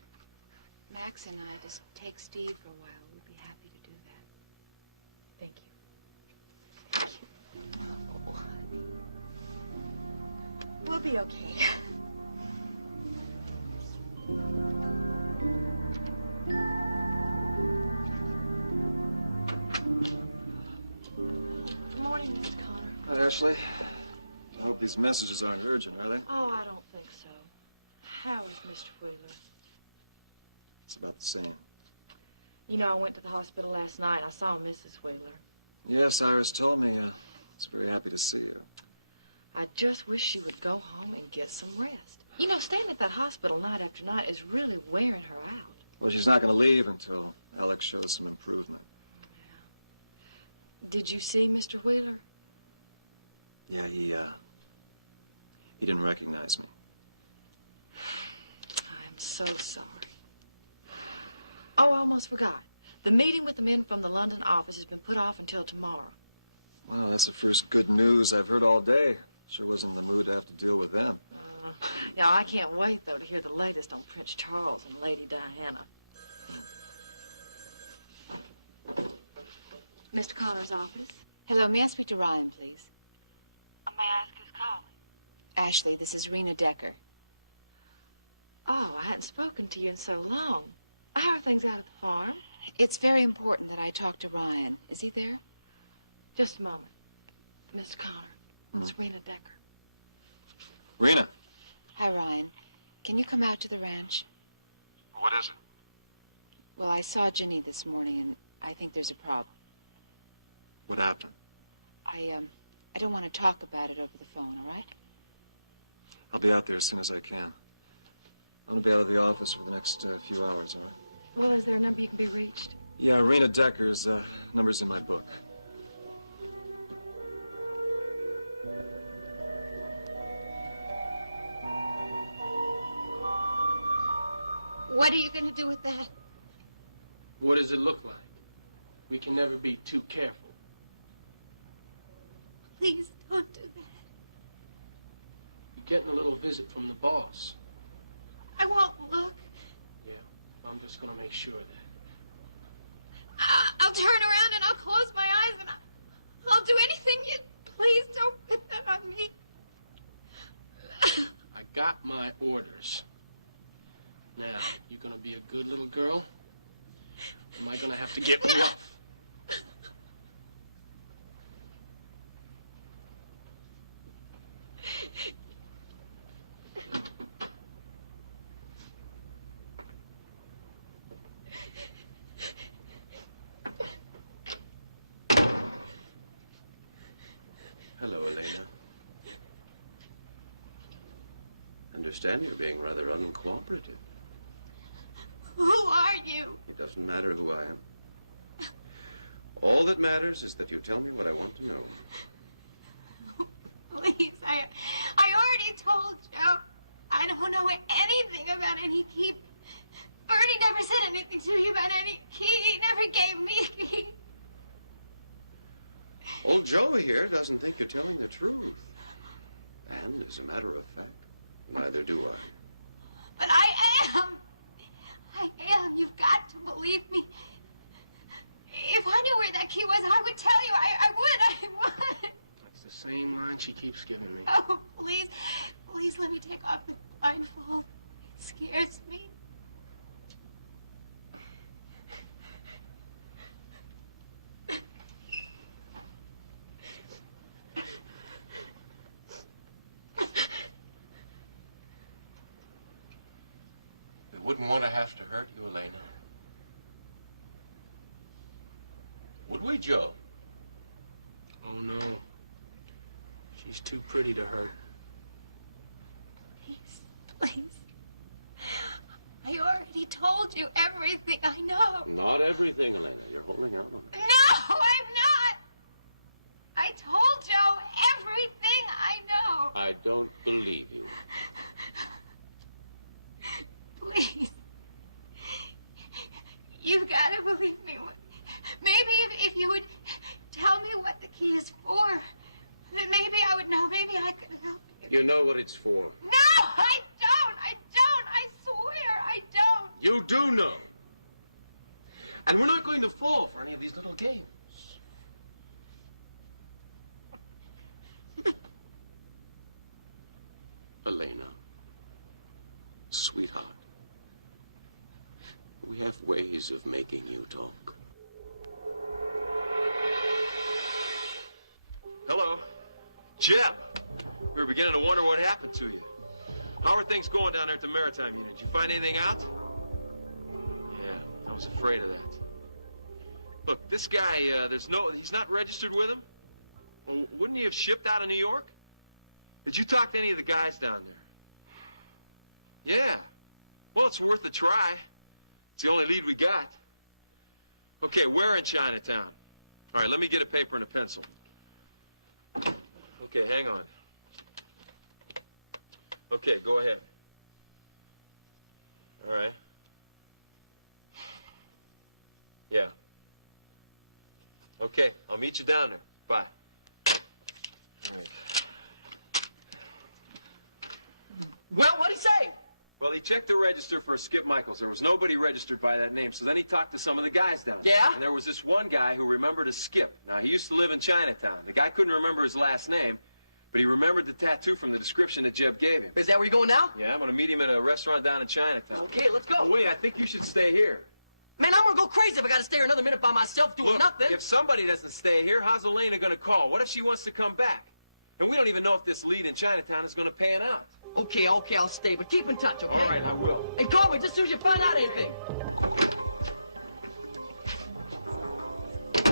Max and I to take Steve for a while, we'd be happy to do that. Thank you. Oh, honey. We'll be okay. Good morning, Mr. Connor. Hi, Ashley. I hope these messages aren't urgent, are they? Oh, I don't think so. How is Mr. Wheeler? It's about the same. You know, I went to the hospital last night. I saw Mrs. Wheeler. Yes, Iris told me. I was very happy to see you. I just wish she would go home and get some rest. You know, staying at that hospital night after night is really wearing her out. Well, she's not going to leave until Alex shows some improvement. Did you see Mr. Wheeler? Yeah, he didn't recognize me. I'm so sorry. Oh, I almost forgot. The meeting with the men from the London office has been put off until tomorrow. Well, that's the first good news I've heard all day. Sure wasn't in the mood to have to deal with them. Yeah, I can't wait, though, to hear the latest on Prince Charles and Lady Diana. Mr. Connor's office. Hello, may I speak to Ryan, please? May I ask who's calling? Ashley, this is Rena Decker. Oh, I hadn't spoken to you in so long. How are things out at the farm? It's very important that I talk to Ryan. Is he there? Just a moment. Mr. Connor, it's Rena Decker. Rena. Hi, Ryan. Can you come out to the ranch? What is it? Well, I saw Ginny this morning, and I think there's a problem. What happened? I don't want to talk about it over the phone, all right? I'll be out there as soon as I can. I'm going to be out of the office for the next few hours, all right? Well, is there a number you can be reached? Yeah, Rena Decker's number's in my book. What are you going to do with that? What does it look like? We can never be too careful. Please don't do that. You're getting a little visit from the boss. I won't look. Yeah, I'm just gonna make sure of that. I'll turn around and I'll close my eyes and I'll do anything you... Please don't put that on me. I got my orders. Now, you gonna be a good little girl? Or am I gonna have to get rough? Hello, Elena. Understand you're being rather uncooperative. Who are you? It doesn't matter who I am. All that matters is that you tell me what I want to know. Please, I already told Joe. I don't know anything about any key. Bernie never said anything to me about any key. He never gave me a key. Old Joe here doesn't think you're telling the truth. And as a matter of fact, neither do I. But I am. I am. You've got to believe me. If I knew where that key was, I would tell you. I would. That's the same line she keeps giving me. Oh, please. Please let me take off the blindfold. It scares me. We wouldn't want to have to hurt you, Elena. Would we, Joe? Oh, no. She's too pretty to hurt. Please. I already told you everything I know. Not everything, Elena. You're holding out on it. No, I'm not. I told Joe everything I know. I don't believe you. Please. You've got to believe me. Maybe if you would tell me what the key is for, then maybe I would know. Maybe I could help you. You know what it's for. No, I don't. I don't. I swear I don't. You do know. And we're not going to fall for any of these little games. We have ways of making you talk. Hello. Jeb! We were beginning to wonder what happened to you. How are things going down there at the Maritime Unit? Did you find anything out? Yeah, I was afraid of that. Look, this guy, he's not registered with him? Well, wouldn't he have shipped out of New York? Did you talk to any of the guys down there? Yeah. Well, it's worth a try. It's the only lead we got. Okay, where in Chinatown? All right, let me get a paper and a pencil. Okay, hang on. Okay, go ahead. All right. Yeah. Okay, I'll meet you down there. Bye. All right. Well, what'd he say? Well, he checked the register for Skip Michaels. There was nobody registered by that name, so then he talked to some of the guys down there. Yeah? And there was this one guy who remembered a Skip. Now, he used to live in Chinatown. The guy couldn't remember his last name, but he remembered the tattoo from the description that Jeb gave him. Is that where you're going now? Yeah, I'm going to meet him at a restaurant down in Chinatown. Okay, let's go. Oh, wait, I think you should stay here. Man, I'm gonna go crazy if I gotta stay here another minute by myself doing Look, nothing. If somebody doesn't stay here, how's Elena going to call? What if she wants to come back? And we don't even know if this lead in Chinatown is going to pan out. Okay, I'll stay, but keep in touch, okay? All right, I will. And call me just as soon as you find out anything. All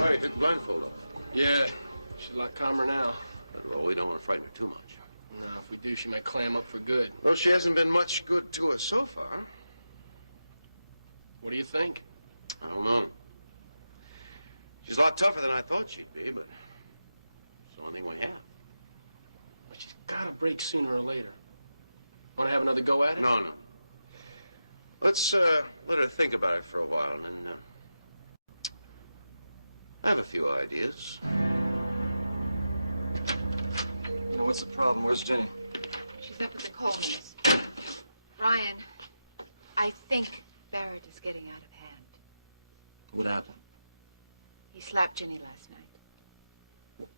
right, took the blindfold off. Yeah, she's a lot calmer now. But, well, we don't want to frighten her too much. No, if we do, she might clam up for good. Well, she hasn't been much good to us so far. What do you think? I don't know. She's a lot tougher than I thought she'd be, but it's the only thing we have. But she's gotta break sooner or later. Want to have another go at it? No, no. Let's let her think about it for a while, and then I have a few ideas. You know, what's the problem? Where's Jenny? She's up at the Colemans. Brian, I think Barrett is getting out of hand. What happened? He slapped Ginny last night.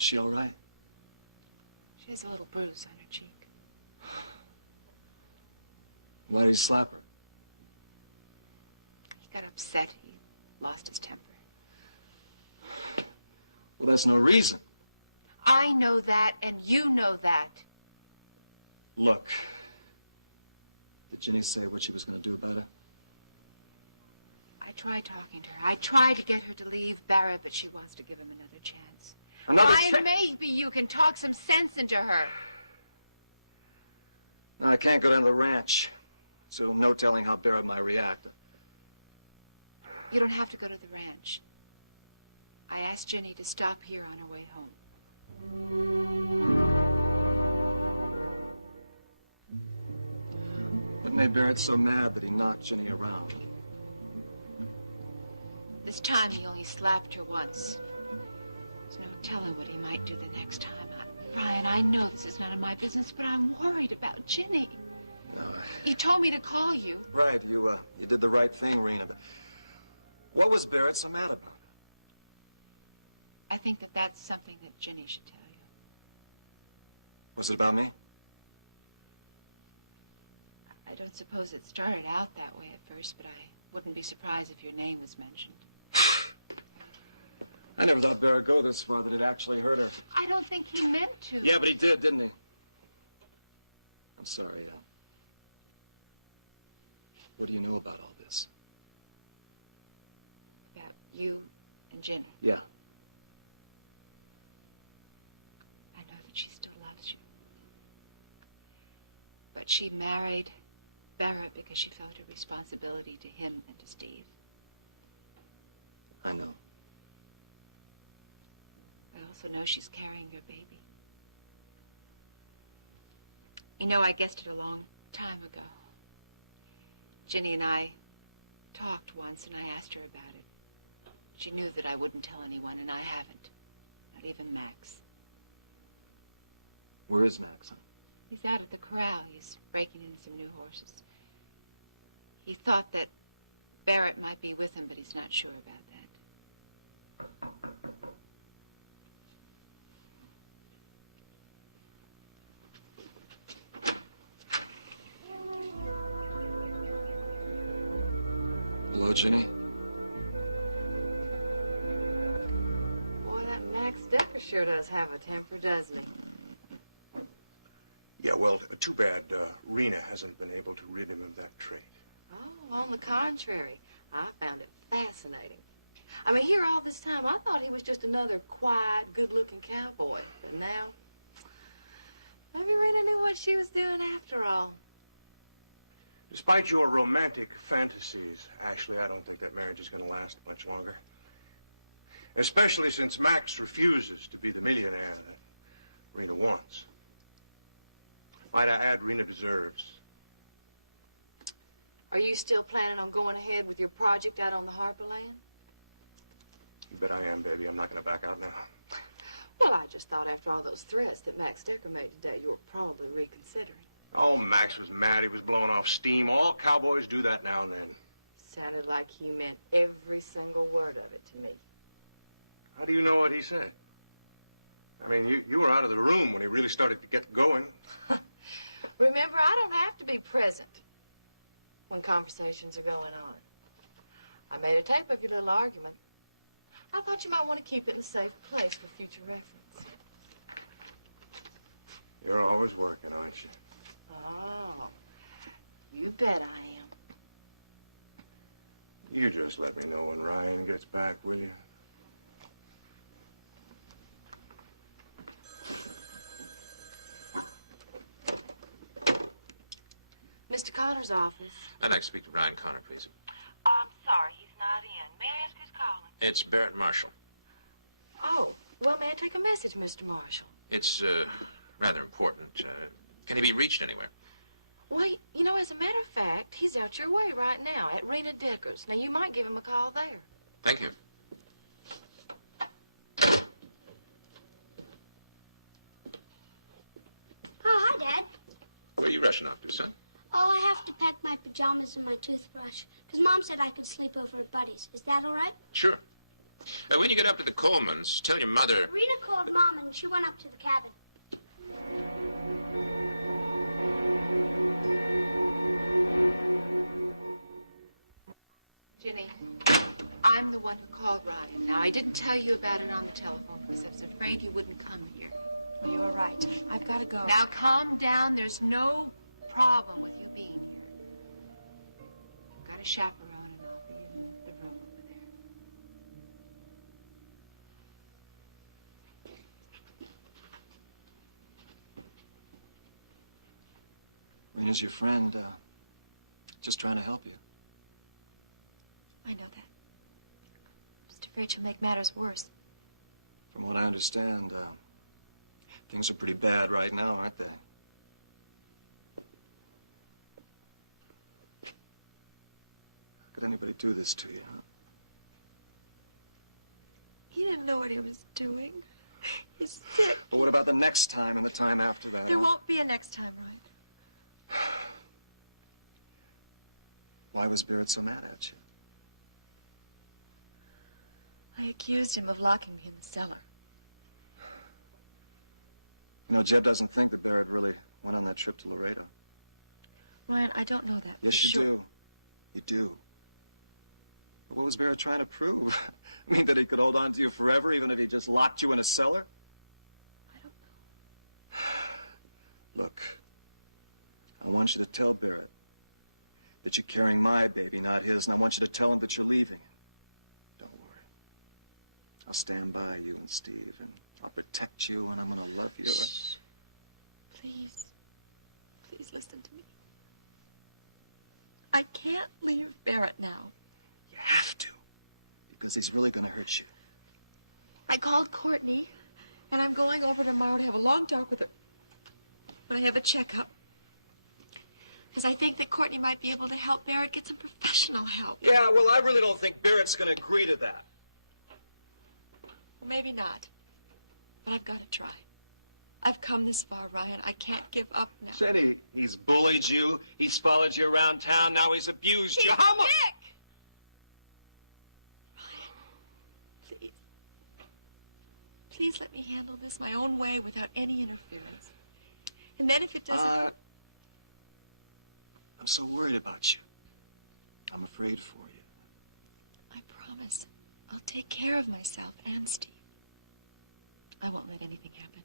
Is she all right? She has a little bruise on her cheek. Why did he slap her? He got upset. He lost his temper. Well, that's no reason. I know that, and you know that. Look. Did Ginny say what she was going to do about it? I tried talking to her. I tried to get her to leave Barrett, but she wants to give him another chance. Another Maybe you can talk some sense into her. No, I can't go down to the ranch. So no telling how Barrett might react. You don't have to go to the ranch. I asked Ginny to stop here on her way home. What made Barrett so mad that he knocked Ginny around? This time he only slapped her once. There's no telling what he might do the next time. Brian, I know this is none of my business, but I'm worried about Ginny. No, He told me to call you. right, you did the right thing, Rena. But what was Barrett so mad about? I think that that's something that Ginny should tell you. Was it about me? I don't suppose it started out that way at first, but I wouldn't be surprised if your name was mentioned. I never thought Barrett go this far that it actually hurt her. I don't think he meant to. Yeah, but he did, didn't he? I'm sorry, what do you know about all this? About you and Ginny. Yeah. I know that she still loves you. But she married Barrett because she felt her responsibility to him and to Steve. I know. I also know she's carrying your baby. You know, I guessed it a long time ago. Ginny and I talked once, and I asked her about it. She knew that I wouldn't tell anyone, and I haven't. Not even Max. Where is Max? Huh? He's out at the corral. He's breaking in some new horses. He thought that Barrett might be with him, but he's not sure about that. Hello, Ginny. Boy, that Max Decker sure does have a temper, doesn't he? Yeah, well, too bad Rena hasn't been able to rid him of that trait. Oh, on the contrary, I found it fascinating. I mean, here all this time, I thought he was just another quiet, good-looking cowboy. But now, maybe Rena knew what she was doing after all. Despite your romantic fantasies, Ashley, I don't think that marriage is going to last much longer. Especially since Max refuses to be the millionaire that Rena wants. Might I add, Rena deserves. Are you still planning on going ahead with your project out on the Harper land? You bet I am, baby. I'm not going to back out now. Well, I just thought after all those threats that Max Decker made today, you were probably reconsidering. Oh, Max was mad. He was blowing off steam. All cowboys do that now and then. Sounded like he meant every single word of it to me. How do you know what he said? I mean, you were out of the room when he really started to get going. Remember, I don't have to be present when conversations are going on. I made a tape of your little argument. I thought you might want to keep it in a safe place for future reference. You're always working, aren't you? Oh, you bet I am. You just let me know when Ryan gets back, will you? Mr. Connor's office. I'd like to speak to Ryan Connor, please. I'm sorry, he's not in. May I ask who's calling? It's Barrett Marshall. Oh, well, may I take a message, Mr. Marshall? It's rather important. Can he be reached anywhere? Well, you know, as a matter of fact, he's out your way right now at Rena Decker's. Now, you might give him a call there. Thank you. Oh, hi, Dad. Where are you rushing off to, son? Oh, I have to pack my pajamas and my toothbrush, because Mom said I could sleep over at Buddy's. Is that all right? Sure. When you get up to the Colemans, tell your mother... Rena called Mom, and she went up to the cabin. Ginny, I'm the one who called Ryan. Now, I didn't tell you about it on the telephone because I was afraid you wouldn't come here. Well, you were right. I've got to go. Now, calm down. There's no problem with you being here. I've got a chaperone, and I'll be in the room over there. Rena's your friend, just trying to help you. I know that. Just afraid she'll make matters worse. From what I understand, things are pretty bad right now, aren't they? Could anybody do this to you, huh? He didn't know what he was doing. He's sick. Well, what about the next time and the time after that? There huh? won't be a next time, Ryan. Why was Barrett so mad at you? I accused him of locking me in the cellar. You know, Jeb doesn't think that Barrett really went on that trip to Laredo. Ryan, I don't know that. Yes, for you sure. do. You do. But what was Barrett trying to prove? I mean, that he could hold on to you forever, even if he just locked you in a cellar? I don't know. Look, I want you to tell Barrett that you're carrying my baby, not his, and I want you to tell him that you're leaving. Don't worry. I'll stand by you and Steve, and I'll protect you, and I'm going to love you. Shh. Please. Please listen to me. I can't leave Barrett now. You have to, because he's really going to hurt you. I called Courtney, and I'm going over tomorrow to have a long talk with her when I have a checkup. Because I think that Courtney might be able to help Barrett get some professional help. Yeah, well, I really don't think Barrett's going to agree to that. Well, maybe not. But I've got to try. I've come this far, Ryan. I can't give up now. Jenny, he's bullied you. He's followed you around town. Now he's abused you. He's How much? sick! Ryan, please. Please let me handle this my own way without any interference. And then if it doesn't... I'm so worried about you. I'm afraid for you. promise I'll take care of myself and Steve. I won't let anything happen.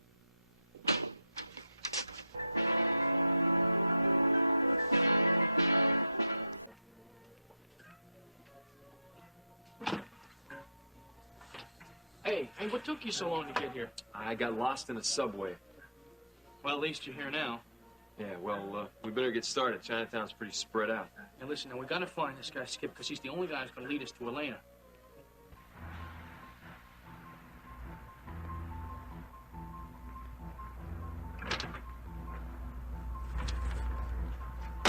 Hey, what took you so long to get here? I got lost in a subway. Well, at least you're here now. Yeah, well, we better get started. Chinatown's pretty spread out. Now listen, we gotta find this guy Skip, because he's the only guy who's gonna lead us to Elena.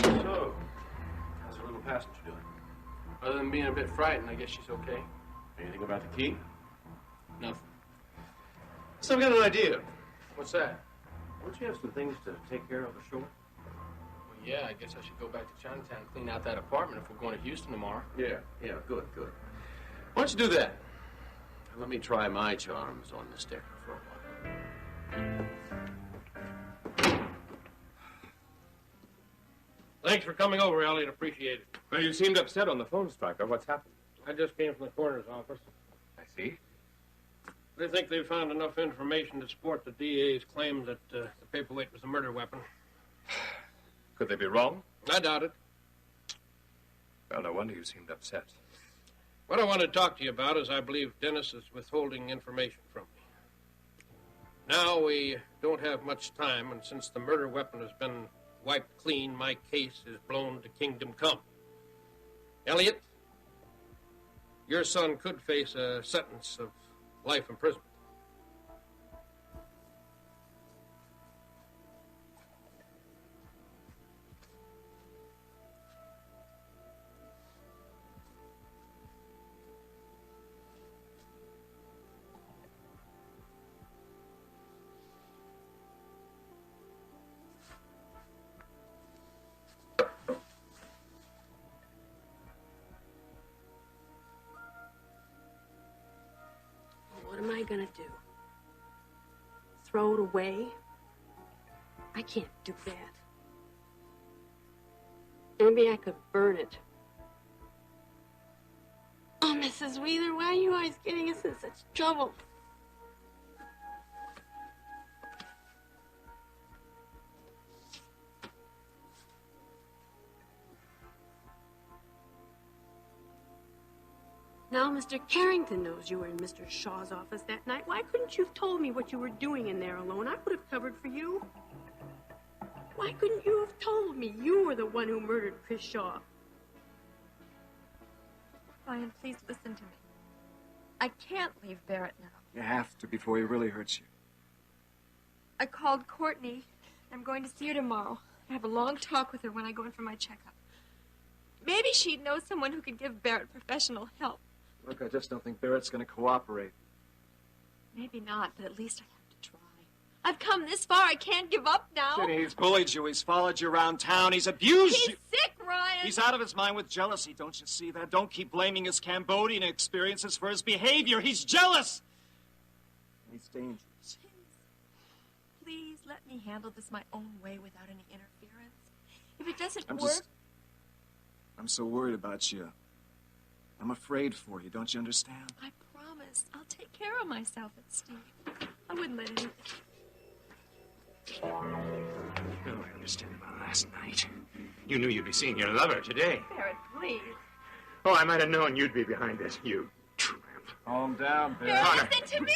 So, how's the little passenger doing? Other than being a bit frightened, I guess she's okay. Anything about the key? Nothing. So I've got an idea. What's that? Don't you have some things to take care of ashore? Well, yeah, I guess I should go back to Chinatown and clean out that apartment if we're going to Houston tomorrow. Yeah, good. Why don't you do that? Let me try my charms on the sticker for a while. Thanks for coming over, Elliot. Appreciate it. Well, you seemed upset on the phone, Stryker. What's happened? I just came from the coroner's office. I see. They think they've found enough information to support the DA's claim that the paperweight was a murder weapon. Could they be wrong? I doubt it. Well, no wonder you seemed upset. What I want to talk to you about is I believe Dennis is withholding information from me. Now we don't have much time, and since the murder weapon has been wiped clean, my case is blown to kingdom come. Elliot, your son could face a sentence of life imprisonment. What am I gonna do? Throw it away? I can't do that. Maybe I could burn it. Oh, Mrs. Wheeler, why are you always getting us in such trouble? Now Mr. Carrington knows you were in Mr. Shaw's office that night. Why couldn't you have told me what you were doing in there alone? I would have covered for you. Why couldn't you have told me you were the one who murdered Chris Shaw? Ryan, please listen to me. I can't leave Barrett now. You have to before he really hurts you. I called Courtney. I'm going to see her tomorrow. I have a long talk with her when I go in for my checkup. Maybe she'd know someone who could give Barrett professional help. Look, I just don't think Barrett's going to cooperate. Maybe not, but at least I have to try. I've come this far. I can't give up now. Jenny, he's bullied you. He's followed you around town. He's abused you. He's sick, Ryan. He's out of his mind with jealousy. Don't you see that? Don't keep blaming his Cambodian experiences for his behavior. He's jealous. He's dangerous. Please let me handle this my own way without any interference. If it doesn't work... I'm so worried about you. I'm afraid for you. Don't you understand? I promise. I'll take care of myself and Steve. I wouldn't let anything... Oh, I understand about last night. You knew you'd be seeing your lover today. Barrett, please. Oh, I might have known you'd be behind this, you tramp. Calm down, Barrett. Connor. Listen to me!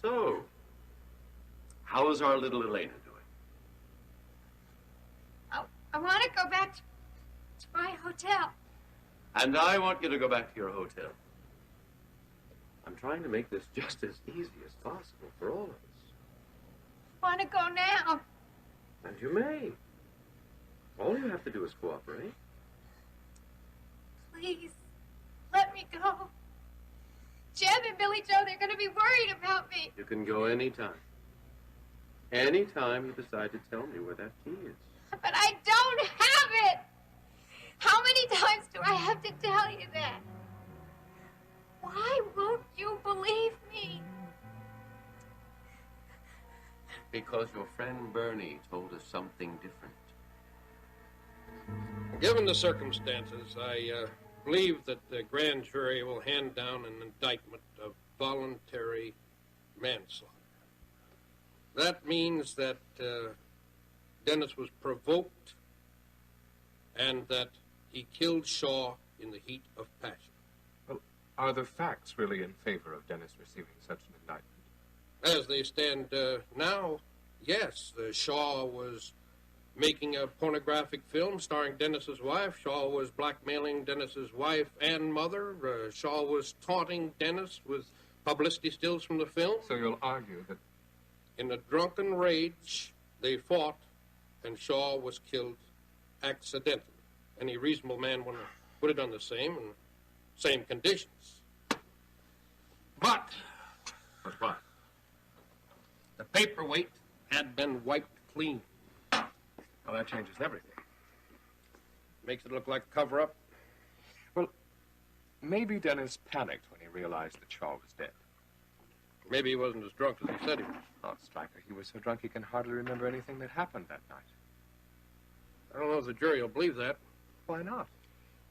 So, how is our little Elena doing? I want to go back to my hotel. And I want you to go back to your hotel. I'm trying to make this just as easy as possible for all of us. I want to go now. And you may. All you have to do is cooperate. Please, let me go. Jeb and Billy Joe, they're going to be worried about me. You can go anytime. Anytime you decide to tell me where that key is. But I don't have it. How many times do I have to tell you that? Why won't you believe me? Because your friend Bernie told us something different. Given the circumstances, I believe that the grand jury will hand down an indictment of voluntary manslaughter. That means that Dennis was provoked and that he killed Shaw in the heat of passion. Well, are the facts really in favor of Dennis receiving such an indictment? As they stand now, yes. Shaw was making a pornographic film starring Dennis's wife. Shaw was blackmailing Dennis's wife and mother. Shaw was taunting Dennis with publicity stills from the film. So you'll argue that... In a drunken rage, they fought, and Shaw was killed accidentally. Any reasonable man would have done the same in same conditions. But what? The paperweight had been wiped clean. Well, that changes everything. Makes it look like a cover-up. Well, maybe Dennis panicked when he realized that Shaw was dead. Maybe he wasn't as drunk as he said he was. Oh, Stryker, he was so drunk he can hardly remember anything that happened that night. I don't know if the jury will believe that. Why not?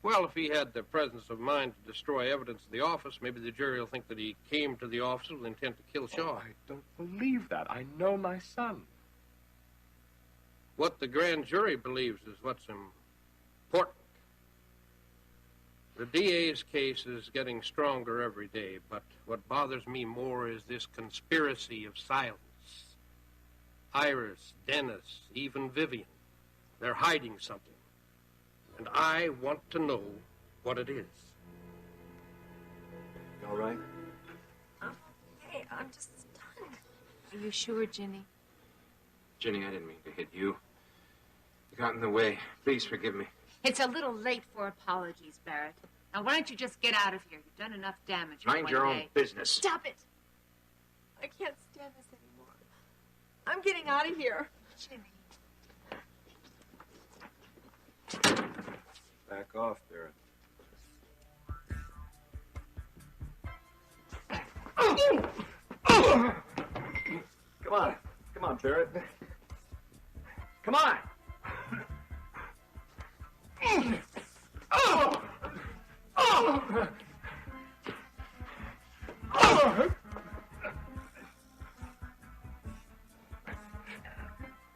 Well, if he had the presence of mind to destroy evidence of the office, maybe the jury will think that he came to the office with intent to kill Shaw. Oh, I don't believe that. I know my son. What the grand jury believes is what's important. The DA's case is getting stronger every day, but what bothers me more is this conspiracy of silence. Iris, Dennis, even Vivian, they're hiding something. And I want to know what it is. You all right? Hey, I'm just stunned. Are you sure, Ginny? Ginny, I didn't mean to hit you. You got in the way. Please forgive me. It's a little late for apologies, Barrett. Now, why don't you just get out of here? You've done enough damage. for Mind one your own day. business. Stop it. I can't stand this anymore. I'm getting out of here. Ginny. Back off, Barrett. Come on. Come on, Barrett. Come on.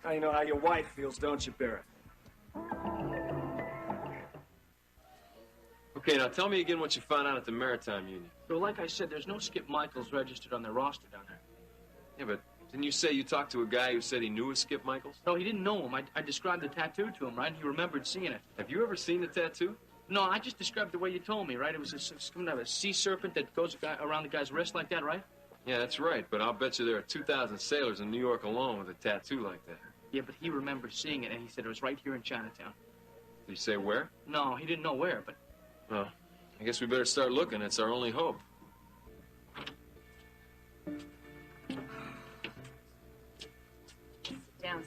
Now you know how your wife feels, don't you, Barrett? Okay, now tell me again what you found out at the Maritime Union. So, like I said, there's no Skip Michaels registered on their roster down there. Yeah, but didn't you say you talked to a guy who said he knew a Skip Michaels? No, he didn't know him. I described the tattoo to him, right? He remembered seeing it. Have you ever seen the tattoo? No, I just described the way you told me, right? It was a sea serpent that goes around the guy's wrist like that, right? Yeah, that's right, but I'll bet you there are 2,000 sailors in New York alone with a tattoo like that. Yeah, but he remembered seeing it, and he said it was right here in Chinatown. Did he say where? No, he didn't know where, but... Well, I guess we better start looking. It's our only hope. Sit down.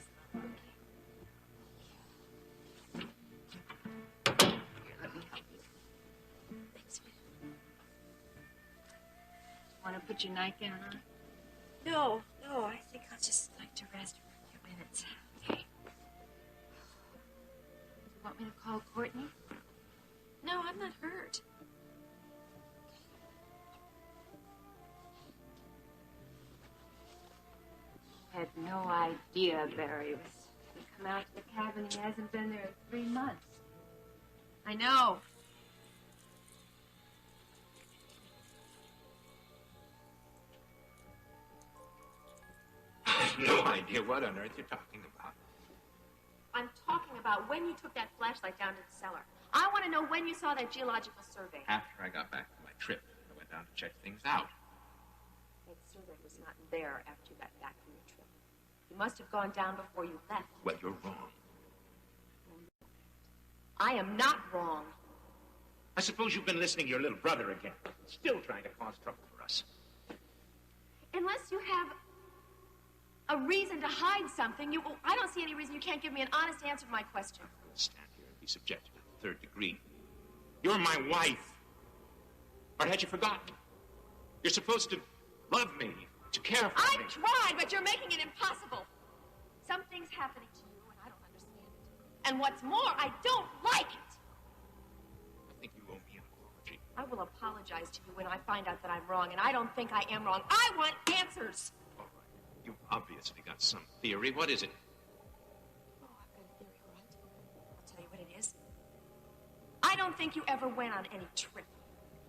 Here, let me help you. Thanks, Want to put your nightgown on? No, I think I'll just like to rest for a few minutes. Okay. You want me to call Courtney? No, I'm not hurt. I had no idea Barry was going to come out to the cabin. He hasn't been there in 3 months. I know. I have no idea what on earth you're talking about. I'm talking about when you took that flashlight down to the cellar. I want to know when you saw that geological survey. After I got back from my trip, I went down to check things out. That survey was not there after you got back from your trip. You must have gone down before you left. Well, you're wrong. I am not wrong. I suppose you've been listening to your little brother again. Still trying to cause trouble for us. Unless you have a reason to hide something, I don't see any reason you can't give me an honest answer to my question. Stand here and be subjected to the third degree. You're my wife. Or had you forgotten? You're supposed to love me, to care for me. I've tried, but you're making it impossible. Something's happening to you, and I don't understand it. And what's more, I don't like it. I think you owe me an apology. I will apologize to you when I find out that I'm wrong, and I don't think I am wrong. I want answers. All right. You've obviously got some theory. What is it? Oh, I've got a theory, all right? I'll tell you what it is. I don't think you ever went on any trip.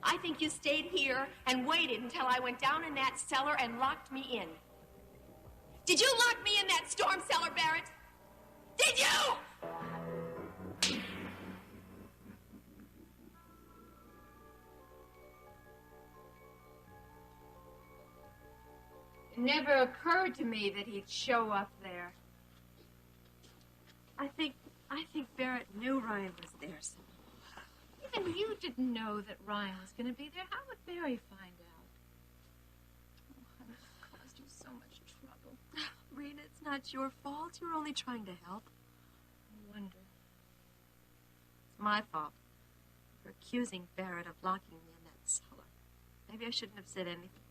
I think you stayed here and waited until I went down in that cellar and locked me in. Did you lock me in that storm cellar, Barrett? Did you? It never occurred to me that he'd show up there. I think Barrett knew Ryan was there somehow. Even you didn't know that Ryan was going to be there. How would Barry find out? Oh, honey, it caused you so much trouble. Rena, it's not your fault. You're only trying to help. I wonder. It's my fault for accusing Barrett of locking me in that cellar. Maybe I shouldn't have said anything.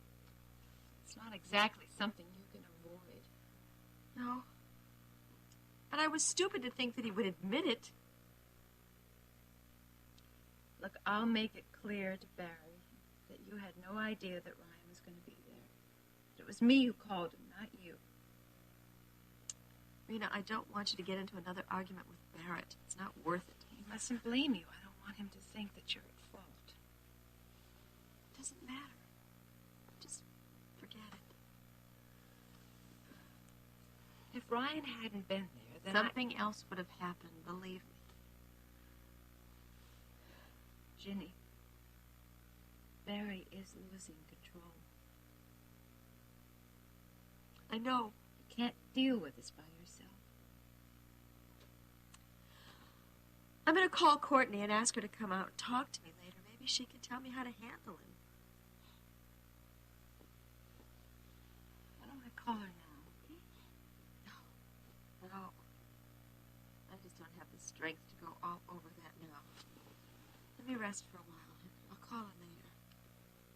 It's not exactly something you can avoid. No. But I was stupid to think that he would admit it. Look, I'll make it clear to Barry that you had no idea that Ryan was going to be there. That it was me who called him, not you. Rena, I don't want you to get into another argument with Barrett. It's not worth it. He mustn't blame you. I don't want him to think that you're at fault. It doesn't matter. Just forget it. If Ryan hadn't been there, then something else would have happened, believe me. Ginny, Barry is losing control. I know. You can't deal with this by yourself. I'm going to call Courtney and ask her to come out and talk to me later. Maybe she can tell me how to handle him. Why don't I call her now? No. I just don't have the strength to go all over that now. Let me rest for a while. I'll call her later.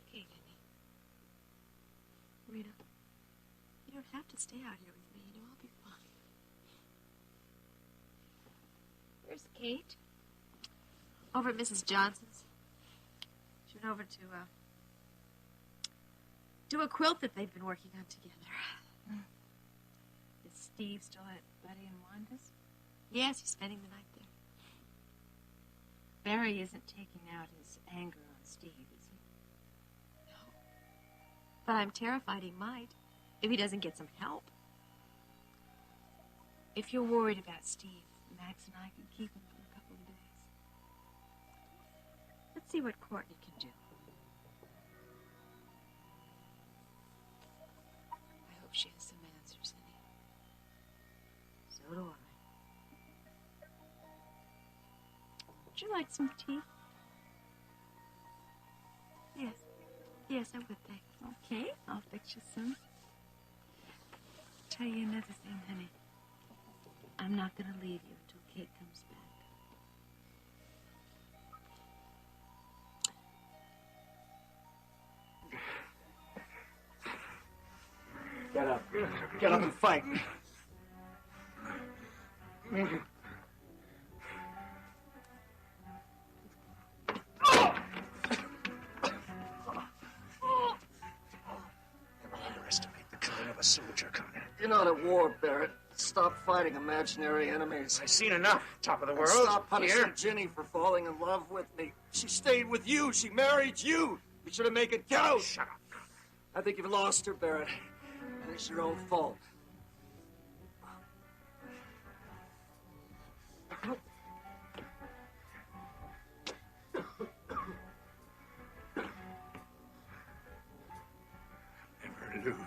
Okay, Jenny. Rita, you don't have to stay out here with me. You know, I'll be fine. Where's Kate? Over at Mrs. Johnson's. She went over to, do a quilt that they've been working on together. Is Steve still at Buddy and Wanda's? Yes, he's spending the night there. Barry isn't taking out his anger on Steve, is he? No. But I'm terrified he might, if he doesn't get some help. If you're worried about Steve, Max and I can keep him for a couple of days. Let's see what Courtney can do. I hope she has some answers, honey. So do I. Would you like some tea? Yes. Yes, I would, thanks. Okay, I'll fix you some. Tell you another thing, honey. I'm not going to leave you until Kate comes back. Get up. Get up and fight. Underestimate the kind of a soldier, Connor. You're not at war, Barrett. Stop fighting imaginary enemies. I've seen enough, top of the And world. stop punishing Here. Ginny for falling in love with me. She stayed with you. She married you. You should have made it count. Shut up. I think you've lost her, Barrett. And it's your own fault.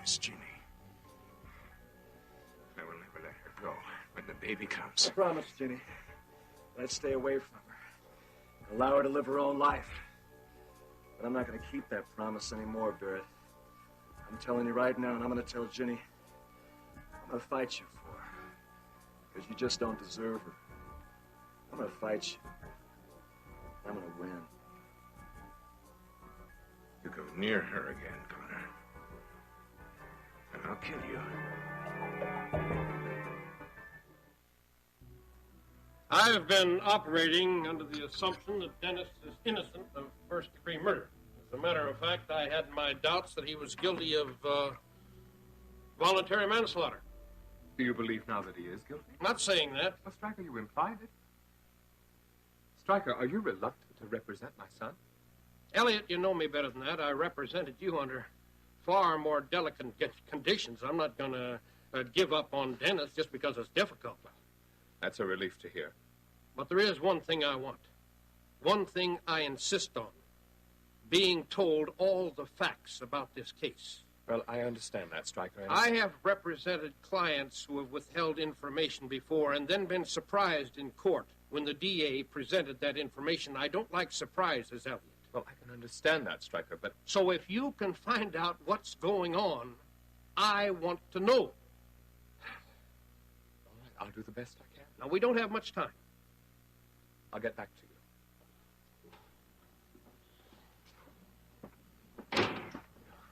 promise, Ginny. I will never let her go when the baby comes. I promise, Ginny. I'd stay away from her. Allow her to live her own life. But I'm not going to keep that promise anymore, Barrett. I'm telling you right now, and I'm going to tell Ginny, I'm going to fight you for her. Because you just don't deserve her. I'm going to fight you. I'm going to win. You go near her again, Connor, and I'll kill you. I've been operating under the assumption that Dennis is innocent of first-degree murder. As a matter of fact, I had my doubts that he was guilty of voluntary manslaughter. Do you believe now that he is guilty? Not saying that. Well, Stryker, you implied it. Stryker, are you reluctant to represent my son? Elliot, you know me better than that. I represented you under far more delicate conditions. I'm not going to give up on Dennis just because it's difficult. That's a relief to hear. But there is one thing I want. One thing I insist on. Being told all the facts about this case. Well, I understand that, Stryker. I have represented clients who have withheld information before and then been surprised in court when the DA presented that information. I don't like surprises, Elliot. Well, I can understand that, Stryker, but... So if you can find out what's going on, I want to know. All right, I'll do the best I can. Now, we don't have much time. I'll get back to you.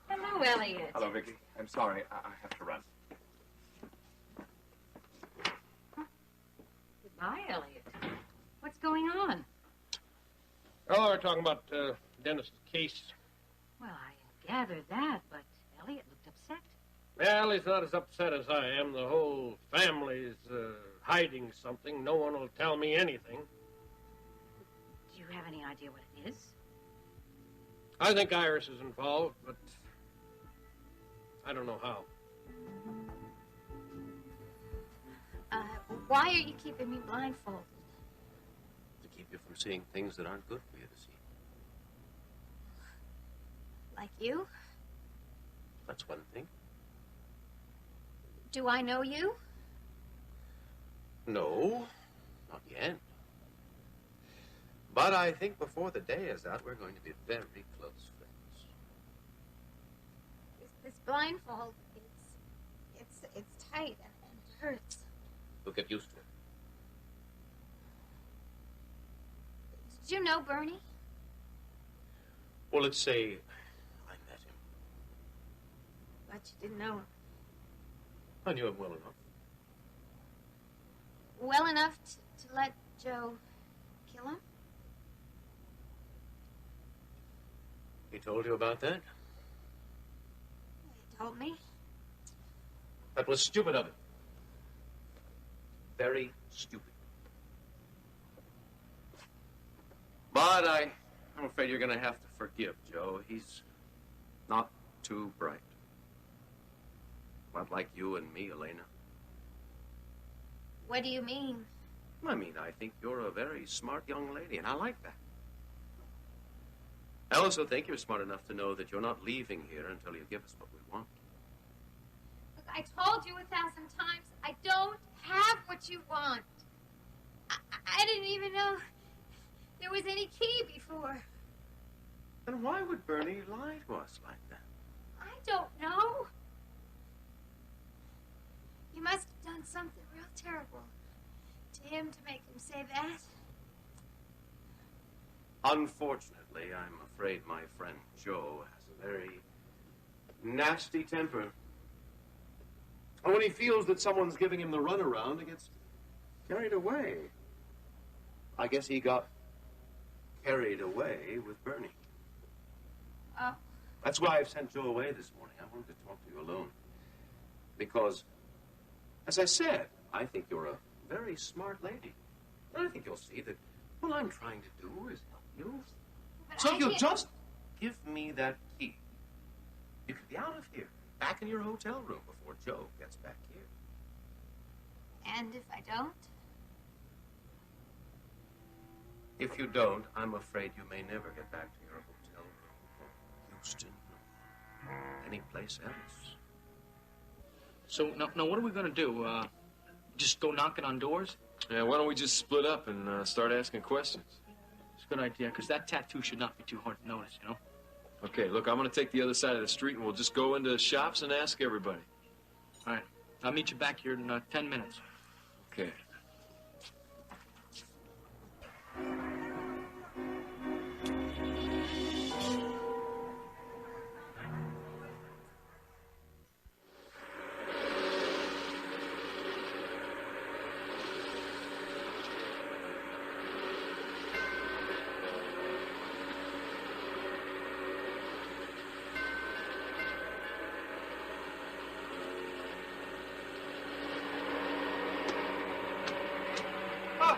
Hello, Elliot. Hello, Vicky. I'm sorry. I have to run. Goodbye, Elliot. What's going on? Oh, we're talking about Dennis' case. Well, I gathered that, but Elliot looked upset. Well, he's not as upset as I am. The whole family's hiding something. No one will tell me anything. Do you have any idea what it is? I think Iris is involved, but I don't know how. Why are you keeping me blindfolded? To keep you from seeing things that aren't good for you to see. Like you? That's one thing. Do I know you? No, not yet. But I think before the day is out, we're going to be very close friends. This blindfold, it's tight and it hurts. We'll get used to it. Did you know Bernie? Well, let's say I met him. But you didn't know him. I knew him well enough. Well enough to let Joe kill him? He told you about that? He told me. That was stupid of him. Very stupid. But I'm afraid you're going to have to forgive Joe. He's not too bright. Not like you and me, Elena. What do you mean? I mean, I think you're a very smart young lady, and I like that. I also think you're smart enough to know that you're not leaving here until you give us what we want. Look, I told you 1,000 times, I don't have what you want. I didn't even know there was any key before. Then why would Bernie lie to us like that? I don't know. You must have done something real terrible to him to make him say that. Unfortunately, I'm afraid my friend Joe has a very nasty temper. And when he feels that someone's giving him the runaround, he gets carried away. I guess he got carried away with Bernie. Oh. That's why I've sent Joe away this morning. I wanted to talk to you alone. Because, as I said, I think you're a very smart lady. And I think you'll see that what I'm trying to do is help you. But So I if you'll can't- just give me that key, you can be out of here, back in your hotel room before Joe gets back here. And if I don't? If you don't, I'm afraid you may never get back to your hotel room or Houston or any place else. So, now what are we gonna do? Just go knocking on doors? Yeah, why don't we just split up and start asking questions? It's a good idea, because that tattoo should not be too hard to notice, you know? Okay, look, I'm gonna take the other side of the street and we'll just go into shops and ask everybody. All right. I'll meet you back here in 10 minutes. Okay.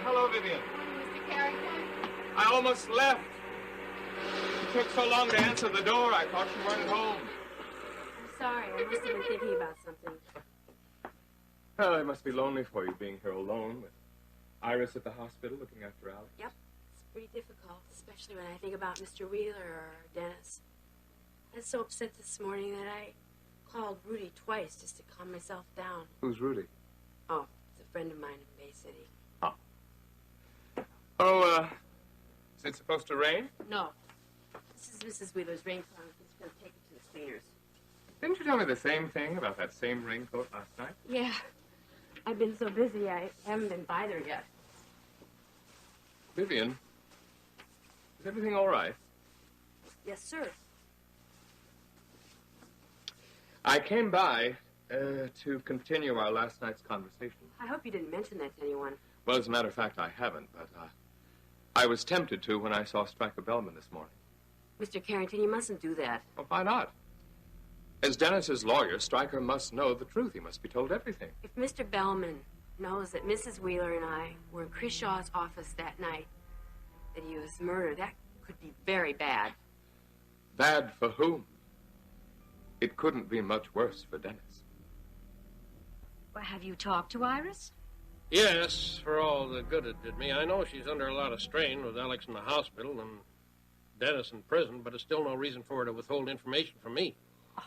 Hello, Vivian. Mr. Carrington? I almost left. You took so long to answer the door, I thought you weren't at home. I'm sorry. I must have been thinking about something. Well, it must be lonely for you being here alone with Iris at the hospital looking after Alex. Yep. It's pretty difficult, especially when I think about Mr. Wheeler or Dennis. I was so upset this morning that I called Rudy twice just to calm myself down. Who's Rudy? Oh, it's a friend of mine in Bay City. Oh, is it supposed to rain? No. This is Mrs. Wheeler's raincoat. He's going to take it to the cleaners. Didn't you tell me the same thing about that same raincoat last night? Yeah. I've been so busy, I haven't been by there yet. Vivian, is everything all right? Yes, sir. I came by to continue our last night's conversation. I hope you didn't mention that to anyone. Well, as a matter of fact, I haven't, but I was tempted to when I saw Stryker Bellman this morning. Mr. Carrington, you mustn't do that. Well, why not? As Dennis's lawyer, Stryker must know the truth. He must be told everything. If Mr. Bellman knows that Mrs. Wheeler and I were in Chris Shaw's office that night, that he was murdered, that could be very bad. Bad for whom? It couldn't be much worse for Dennis. Well, have you talked to Iris? Yes, for all the good it did me. I know she's under a lot of strain with Alex in the hospital and Dennis in prison, but it's still no reason for her to withhold information from me. Oh,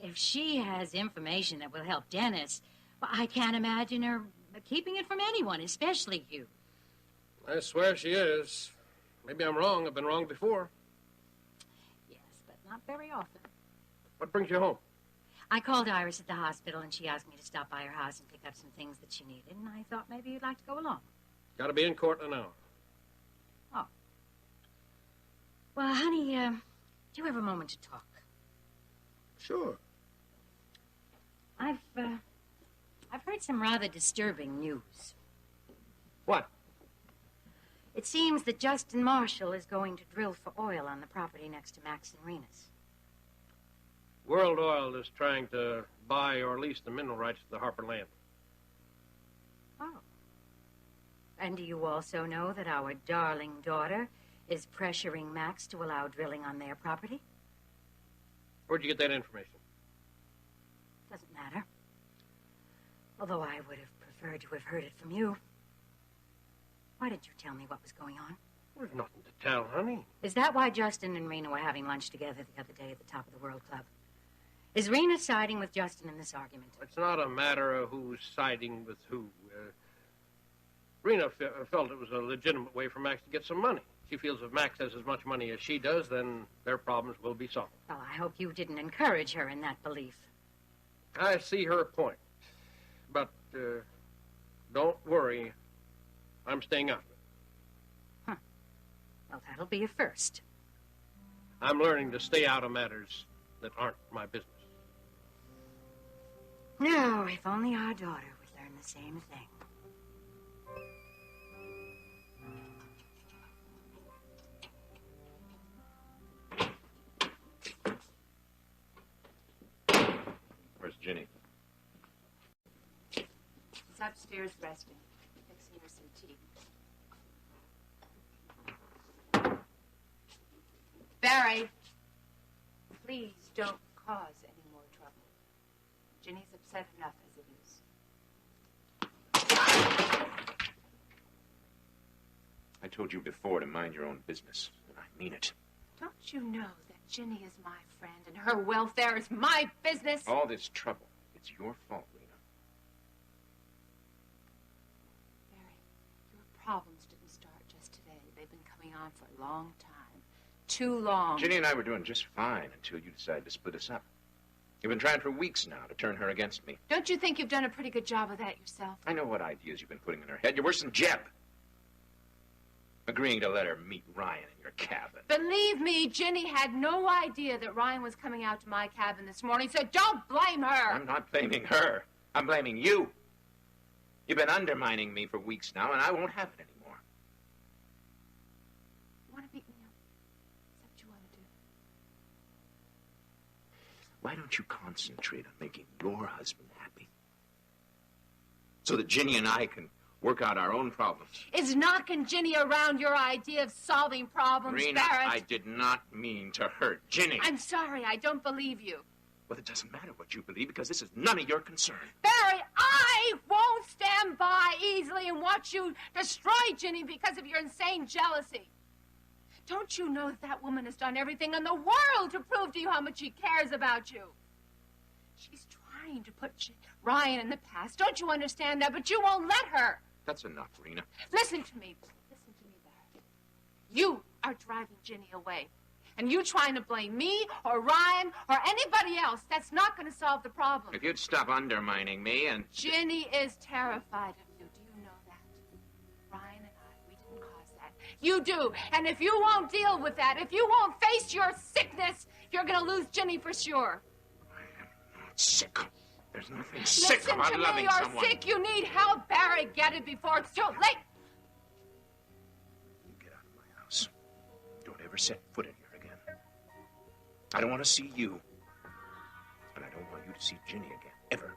if she has information that will help Dennis, well, I can't imagine her keeping it from anyone, especially you. I swear she is. Maybe I'm wrong. I've been wrong before. Yes, but not very often. What brings you home? I called Iris at the hospital, and she asked me to stop by her house and pick up some things that she needed, and I thought maybe you'd like to go along. Got to be in court in an hour. Oh. Well, honey, do you have a moment to talk? Sure. I've heard some rather disturbing news. What? It seems that Justin Marshall is going to drill for oil on the property next to Max and Rena's. World Oil is trying to buy or lease the mineral rights to the Harper land. Oh. And do you also know that our darling daughter is pressuring Max to allow drilling on their property? Where'd you get that information? Doesn't matter. Although I would have preferred to have heard it from you. Why did you tell me what was going on? There's nothing to tell, honey. Is that why Justin and Rena were having lunch together the other day at the top of the World Club? Is Rena siding with Justin in this argument? It's not a matter of who's siding with who. Rena felt it was a legitimate way for Max to get some money. She feels if Max has as much money as she does, then their problems will be solved. Well, I hope you didn't encourage her in that belief. I see her point. But don't worry. I'm staying out of it. Huh. Well, that'll be a first. I'm learning to stay out of matters that aren't my business. Now, if only our daughter would learn the same thing. Where's Ginny? She's upstairs resting, fixing her some tea. Barry, please don't cause any more trouble. Ginny's upset enough as it is. I told you before to mind your own business, and I mean it. Don't you know that Ginny is my friend and her welfare is my business? All this trouble, it's your fault, Rena. problems didn't start just today. They've been coming on for a long time. Too long. Ginny and I were doing just fine until you decided to split us up. You've been trying for weeks now to turn her against me. Don't you think you've done a pretty good job of that yourself? I know what ideas you've been putting in her head. You're worse than Jeb. Agreeing to let her meet Ryan in your cabin. Believe me, Ginny had no idea that Ryan was coming out to my cabin this morning, so don't blame her. I'm not blaming her. I'm blaming you. You've been undermining me for weeks now, and I won't have it anymore. You want to beat me up? Is that what you want to do? Why don't you concentrate on making your husband happy? So that Ginny and I can work out our own problems. Is knocking Ginny around your idea of solving problems, Rena, Barrett? I did not mean to hurt Ginny. I'm sorry, I don't believe you. Well, it doesn't matter what you believe because this is none of your concern. Barry, I won't stand by easily and watch you destroy Ginny because of your insane jealousy. Don't you know that that woman has done everything in the world to prove to you how much she cares about you? She's trying to put Ryan in the past. Don't you understand that? But you won't let her. That's enough, Rena. Listen to me. Listen to me, Barry. You are driving Ginny away. And you trying to blame me or Ryan or anybody else, that's not going to solve the problem. If you'd stop undermining me and... Ginny is terrified of you. Do you know that? Ryan and I, we didn't cause that. You do. And if you won't deal with that, if you won't face your sickness, you're going to lose Ginny for sure. Sick. There's nothing sick about loving you're someone. You're sick. You need help, Barry. Get it before it's too late. You get out of my house. Don't ever set foot in here again. I don't want to see you. And I don't want you to see Ginny again. Ever.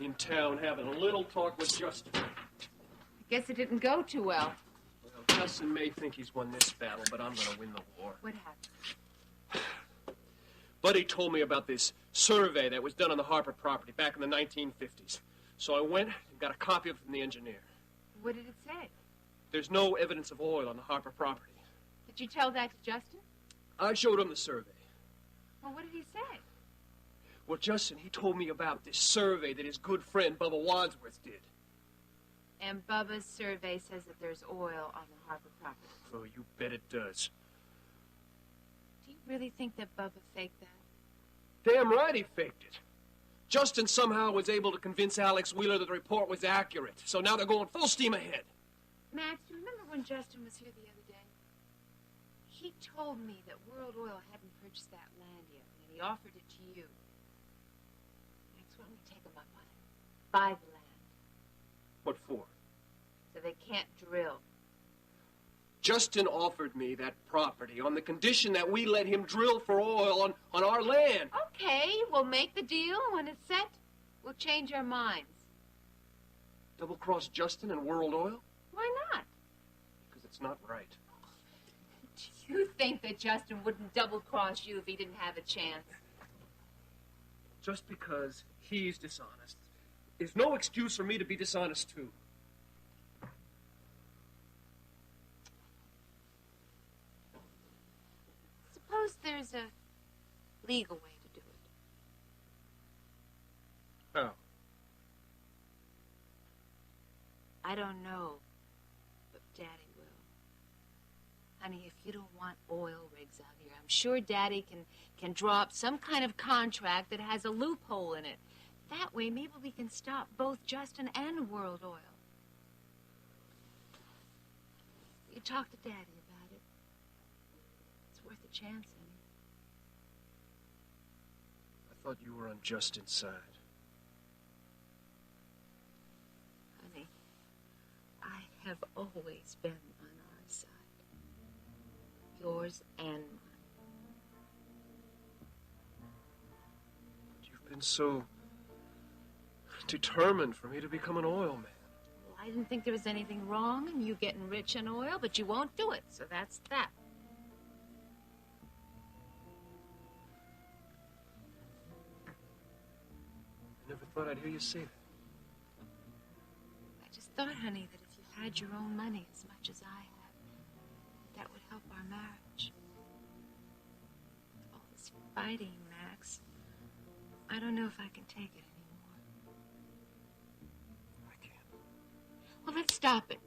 In town having a little talk with Justin. I guess it didn't go too well. Well, Justin may think he's won this battle, but I'm going to win the war. What happened? Buddy told me about this survey that was done on the Harper property back in the 1950s. So I went and got a copy of it from the engineer. What did it say? There's no evidence of oil on the Harper property. Did you tell that to Justin? I showed him the survey. Well, what did he say? Well, Justin, he told me about this survey that his good friend Bubba Wadsworth did. And Bubba's survey says that there's oil on the Harper property. Oh, you bet it does. Do you really think that Bubba faked that? Damn right he faked it. Justin somehow was able to convince Alex Wheeler that the report was accurate. So now they're going full steam ahead. Max, do you remember when Justin was here the other day? He told me that World Oil hadn't purchased that land yet, and he offered it to you. Max, why don't we take him up on it? Buy the land. What for? So they can't drill. Justin offered me that property on the condition that we let him drill for oil on our land. Okay, we'll make the deal. When it's set, we'll change our minds. Double-cross Justin and World Oil? Why not? Because it's not right. Do you think that Justin wouldn't double-cross you if he didn't have a chance? Just because he's dishonest is no excuse for me to be dishonest, too. Suppose there's a legal way to do it. How? I don't know, but Daddy will. Honey, if you don't want oil rigs out here, I'm sure Daddy can draw up some kind of contract that has a loophole in it. That way, maybe we can stop both Justin and World Oil. You talk to Daddy about it. It's worth a chance, honey. thought you were unjust inside. Honey, I have always been on our side. Yours and mine. You've been so determined for me to become an oil man. Well, I didn't think there was anything wrong in you getting rich in oil, but you won't do it, so that's that. I never thought I'd hear you say that. I just thought, honey, that if you had your own money as much as I have, that would help our marriage. All this fighting, Max. I don't know if I can take it anymore. I can't. Well, let's stop it.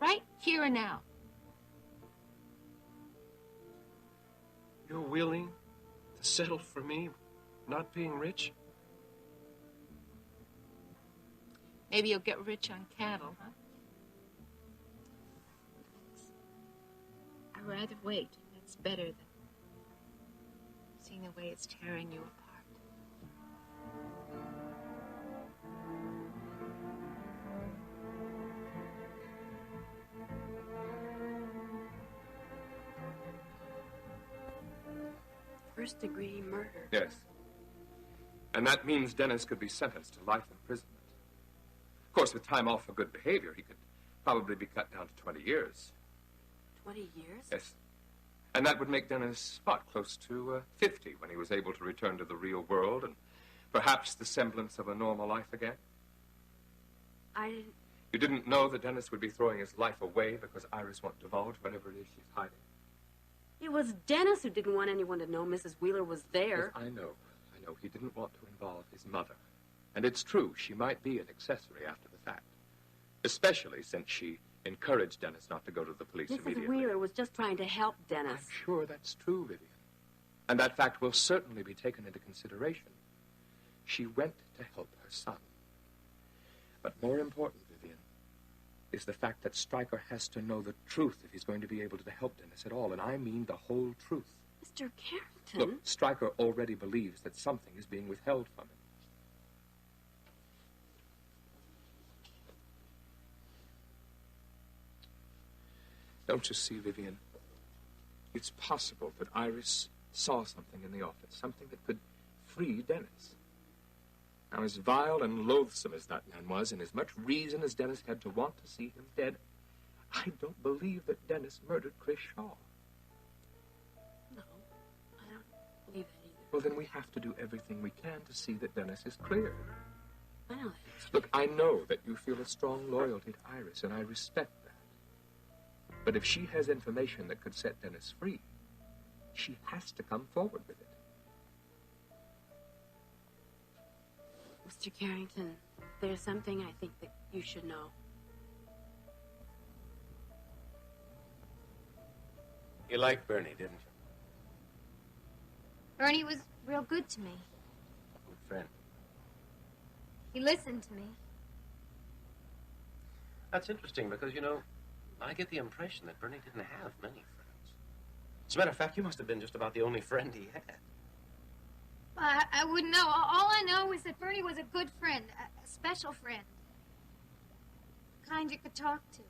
Right here and now. You're willing to settle for me not being rich? Maybe you'll get rich on cattle, huh? I'd rather wait. It's better than seeing the way it's tearing you apart. First-degree murder. Yes. And that means Dennis could be sentenced to life imprisonment. Of course, with time off for good behavior, he could probably be cut down to 20 years. 20 years? Yes. And that would make Dennis, what, close to 50 when he was able to return to the real world and perhaps the semblance of a normal life again? I didn't... You didn't know that Dennis would be throwing his life away because Iris won't divulge whatever it is she's hiding? It was Dennis who didn't want anyone to know Mrs. Wheeler was there. Yes, I know. He didn't want to involve his mother. And it's true, she might be an accessory after the fact. Especially since she encouraged Dennis not to go to the police immediately. Mrs. Wheeler was just trying to help Dennis. I'm sure that's true, Vivian. And that fact will certainly be taken into consideration. She went to help her son. But more important, Vivian, is the fact that Stryker has to know the truth if he's going to be able to help Dennis at all. And I mean the whole truth. Mr. Carrington? Look, Stryker already believes that something is being withheld from him. Don't you see, Vivian? It's possible that Iris saw something in the office, something that could free Dennis. Now, as vile and loathsome as that man was, and as much reason as Dennis had to want to see him dead, I don't believe that Dennis murdered Chris Shaw. No, I don't believe that either. Well, then we have to do everything we can to see that Dennis is clear. I know. Look, I know that you feel a strong loyalty to Iris, and I respect that. But if she has information that could set Dennis free, she has to come forward with it. Mr. Carrington, there's something I think that you should know. You liked Bernie, didn't you? Bernie was real good to me. Good friend. He listened to me. That's interesting because, you know, I get the impression that Bernie didn't have many friends. As a matter of fact, you must have been just about the only friend he had. I wouldn't know. All I know is that Bernie was a good friend, a special friend. The kind you could talk to.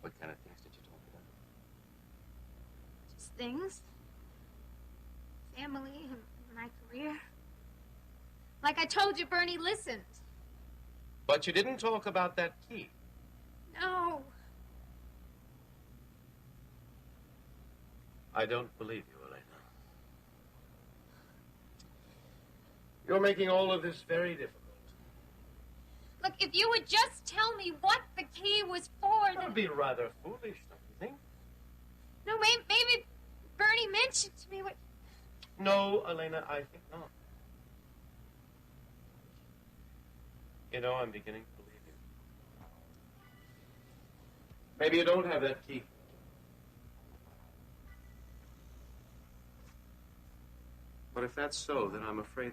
What kind of things did you talk about? Just things. Family and my career. Like I told you, Bernie listened. But you didn't talk about that key. No. I don't believe you, Elena. You're making all of this very difficult. Look, if you would just tell me what the key was for, That would be rather foolish, don't you think? No, maybe Bernie mentioned to me what... No, Elena, I think not. You know, I'm beginning to believe you. Maybe you don't have that key. But if that's so, then I'm afraid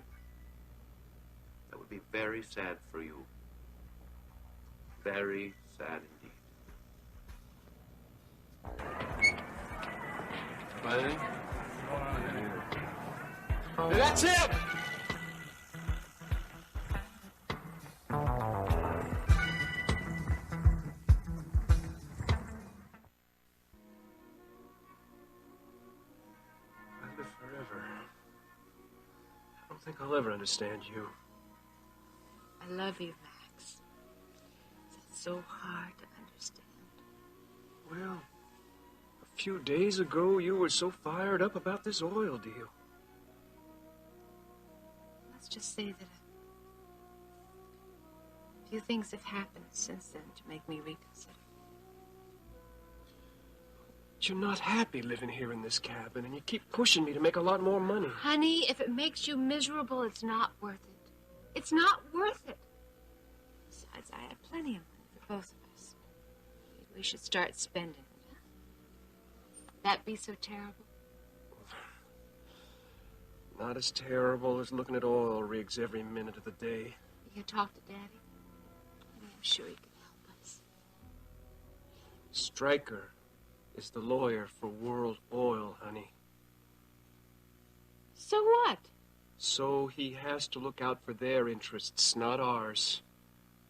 that would be very sad for you. Very sad indeed. Buddy? That's him! don't think I'll ever understand you. I love you, Max. It's so hard to understand. Well, a few days ago, you were so fired up about this oil deal. Let's just say that a few things have happened since then to make me reconsider. You're not happy living here in this cabin, and you keep pushing me to make a lot more money. Honey, if it makes you miserable, it's not worth it. It's not worth it. Besides, I have plenty of money for both of us. Maybe we should start spending it. That be so terrible? Not as terrible as looking at oil rigs every minute of the day. You talk to Daddy? I'm sure he can help us. Stryker is the lawyer for World Oil, honey. So what? So he has to look out for their interests, not ours.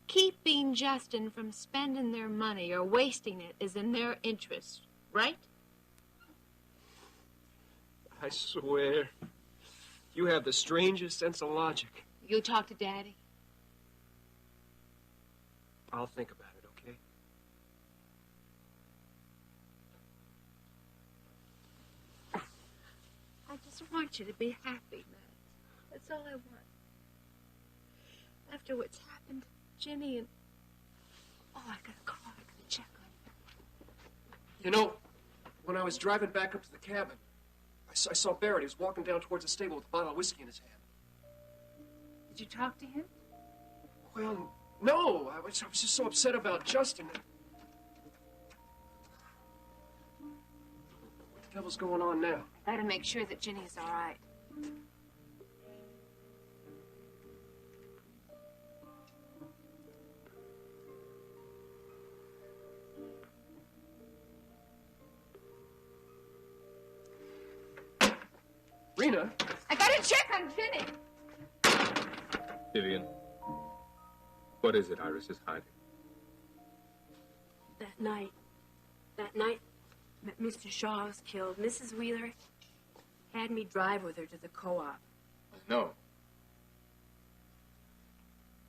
Keeping Justin from spending their money or wasting it is in their interest, right? I swear, you have the strangest sense of logic. You talk to Daddy? I'll think about it, okay? I just want you to be happy, Matt. That's all I want. After what's happened to Jenny and... Oh, I gotta call. I gotta check on you. You know, when I was driving back up to the cabin, I saw Barrett. He was walking down towards the stable with a bottle of whiskey in his hand. Did you talk to him? Well, no. I was just so upset about Justin. What the devil's going on now? I gotta make sure that Jenny's all right. Rena? I gotta check on Jenny. Vivian, what is it Iris is hiding? That night that Mr. Shaw was killed, Mrs. Wheeler had me drive with her to the co-op. No.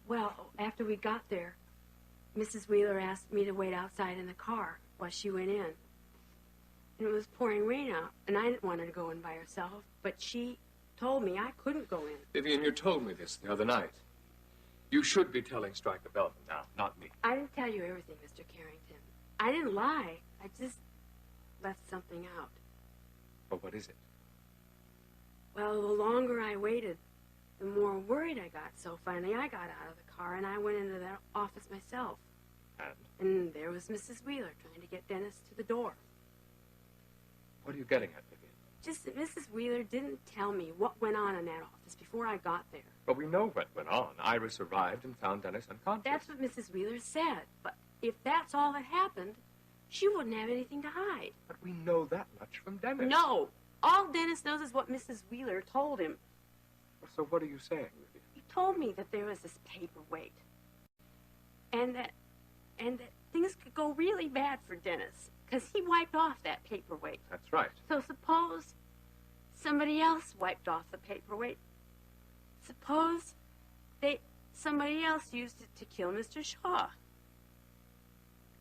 Well, after we got there, Mrs. Wheeler asked me to wait outside in the car while she went in. And it was pouring rain out, and I didn't want her to go in by herself, but she told me I couldn't go in. Vivian, you told me this the other night. You should be telling Stryker Belvin now, not me. I didn't tell you everything, Mr. Carrington. I didn't lie. I just left something out. Well, what is it? Well, the longer I waited, the more worried I got. So finally I got out of the car and I went into that office myself. And there was Mrs. Wheeler trying to get Dennis to the door. What are you getting at, Vivian? Just that Mrs. Wheeler didn't tell me what went on in that office before I got there. Well, we know what went on. Iris arrived and found Dennis unconscious. That's what Mrs. Wheeler said. But if that's all that happened, she wouldn't have anything to hide. But we know that much from Dennis. No. All Dennis knows is what Mrs. Wheeler told him. So what are you saying, Vivian? He told me that there was this paperweight. And that things could go really bad for Dennis, because he wiped off that paperweight. That's right. So suppose somebody else wiped off the paperweight. Suppose somebody else used it to kill Mr. Shaw.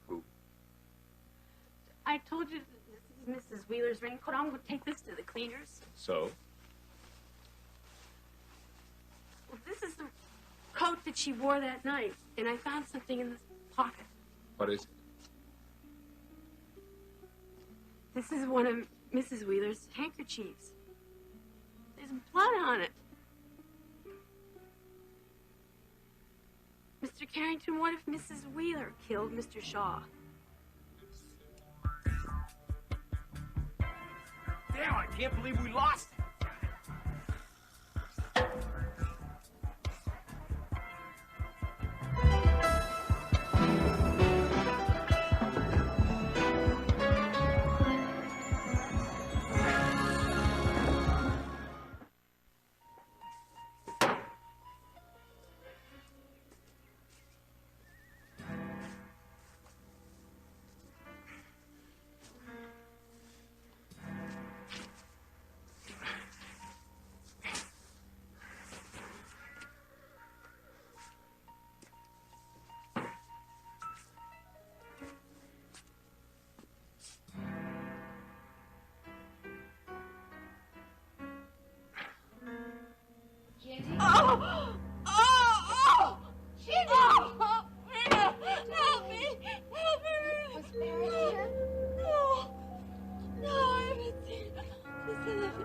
Who? I told you this is Mrs. Wheeler's raincoat. I'm going to take this to the cleaners. So? Well, this is the coat that she wore that night, and I found something in this pocket. What is it? This is one of Mrs. Wheeler's handkerchiefs. There's blood on it. Mr. Carrington, what if Mrs. Wheeler killed Mr. Shaw? Damn, I can't believe we lost it.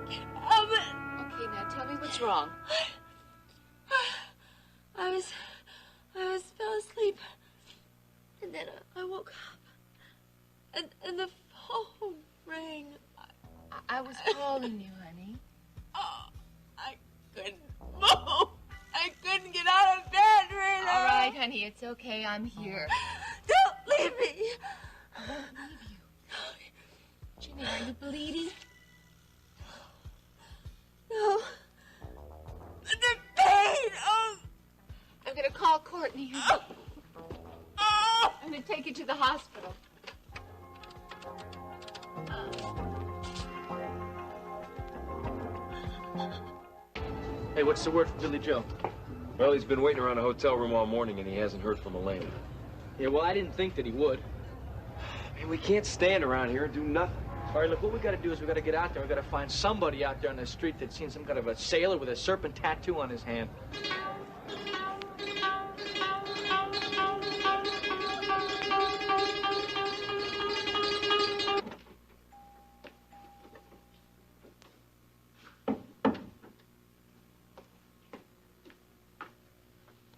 can't help it. Okay, now tell me what's wrong. I fell asleep. And then I woke up. And the phone rang. I was calling you, honey. Oh, I couldn't move. I couldn't get out of bed, Rita. All right, honey, it's okay. I'm here. Don't leave me. I won't leave you. Ginny, are you bleeding? No. But the pain. Oh. I'm going to call Courtney. I'm going to take you to the hospital. Hey, what's the word from Billy Joe? Well, he's been waiting around a hotel room all morning, and he hasn't heard from Elaine. Yeah, well, I didn't think that he would. Man, we can't stand around here and do nothing. All right, look, what we got to do is we got to get out there. We got to find somebody out there on the street that's seen some kind of a sailor with a serpent tattoo on his hand.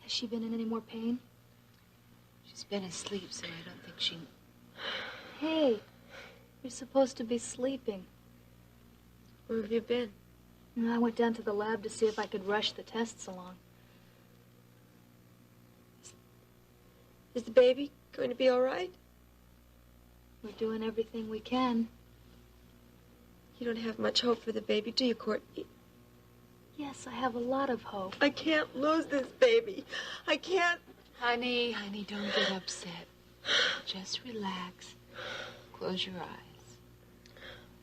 Has she been in any more pain? She's been asleep, so I don't think she... Hey, you're supposed to be sleeping. Where have you been? I went down to the lab to see if I could rush the tests along. Is the baby going to be all right? We're doing everything we can. You don't have much hope for the baby, do you, Courtney? Yes, I have a lot of hope. I can't lose this baby. I can't. Honey, don't get upset. Just relax. Close your eyes.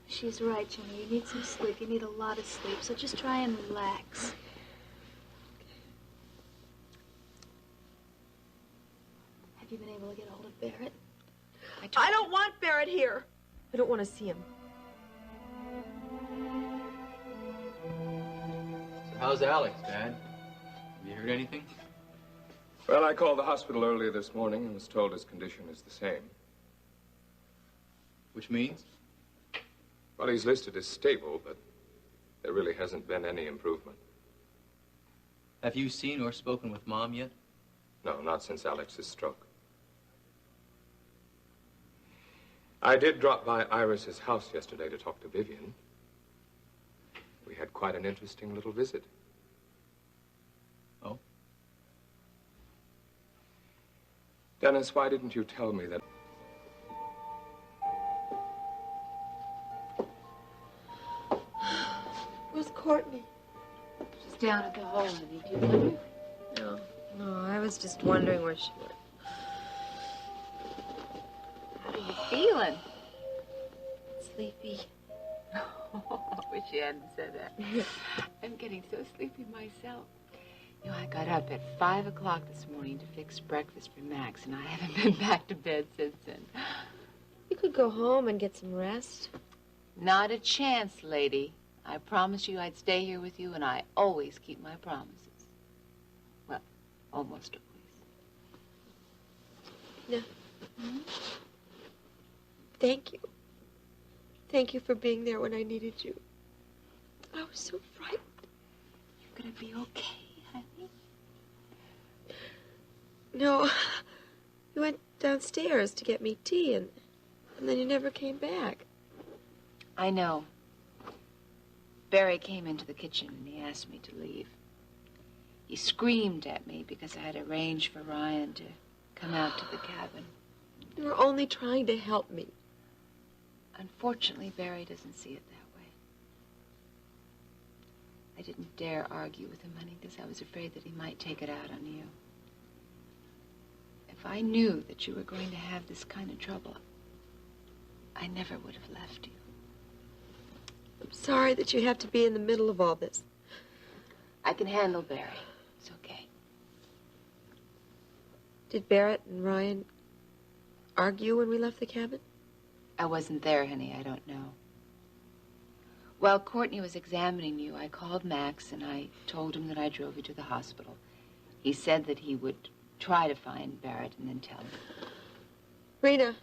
She's right, Jimmy. You need some sleep. You need a lot of sleep. So just try and relax. Have you been able to get hold of Barrett? I don't want Barrett here. I don't want to see him. So how's Alex, Dad? Have you heard anything? Well, I called the hospital earlier this morning and was told his condition is the same. Which means? Well, he's listed as stable, but there really hasn't been any improvement. Have you seen or spoken with Mom yet? No, not since Alex's stroke. I did drop by Iris's house yesterday to talk to Vivian. We had quite an interesting little visit. Oh? Dennis, why didn't you tell me that... Where's Courtney? She's down at the hole, honey. Do you know her? No, I was just wondering where she went. How are you feeling? Sleepy. I wish you hadn't said that. I'm getting so sleepy myself. You know, I got up at 5 o'clock this morning to fix breakfast for Max, and I haven't been back to bed since then. You could go home and get some rest. Not a chance, lady. I promised you I'd stay here with you, and I always keep my promises. Well, almost always. No. Thank you. Thank you for being there when I needed you. I was so frightened. You're gonna be okay, honey. No, you went downstairs to get me tea, and then you never came back. I know. Barry came into the kitchen and he asked me to leave. He screamed at me because I had arranged for Ryan to come out to the cabin. You were only trying to help me. Unfortunately, Barry doesn't see it that way. I didn't dare argue with him, honey, because I was afraid that he might take it out on you. If I knew that you were going to have this kind of trouble, I never would have left you. I'm sorry that you have to be in the middle of all this. I can handle Barry. It's okay. Did Barrett and Ryan argue when we left the cabin? I wasn't there, honey. I don't know. While Courtney was examining you, I called Max and I told him that I drove you to the hospital. He said that he would try to find Barrett and then tell me. Rena,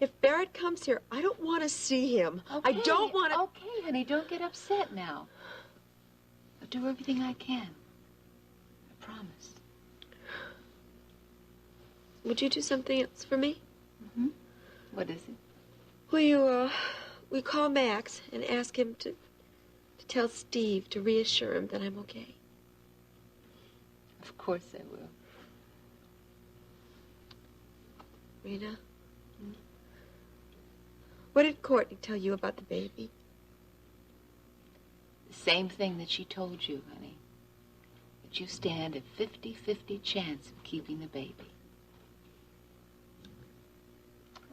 If Barrett comes here, I don't want to see him. Okay, I don't want to... Okay, honey, don't get upset now. I'll do everything I can. I promise. Would you do something else for me? Mm-hmm. What is it? Will you, we call Max and ask him to tell Steve to reassure him that I'm okay? Of course I will. Rena? What did Courtney tell you about the baby? The same thing that she told you, honey. That you stand a 50-50 chance of keeping the baby.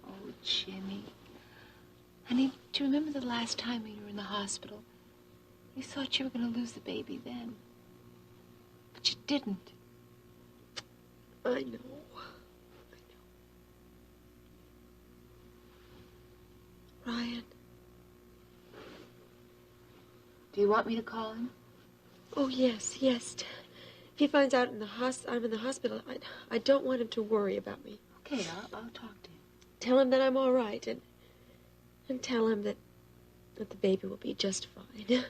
Oh, Jimmy. Honey, do you remember the last time when you were in the hospital? You thought you were going to lose the baby then. But you didn't. I know. Ryan. Do you want me to call him? Oh, yes. If he finds out I'm in the hospital, I don't want him to worry about me. Okay, I'll talk to him. Tell him that I'm all right, and tell him that the baby will be just fine.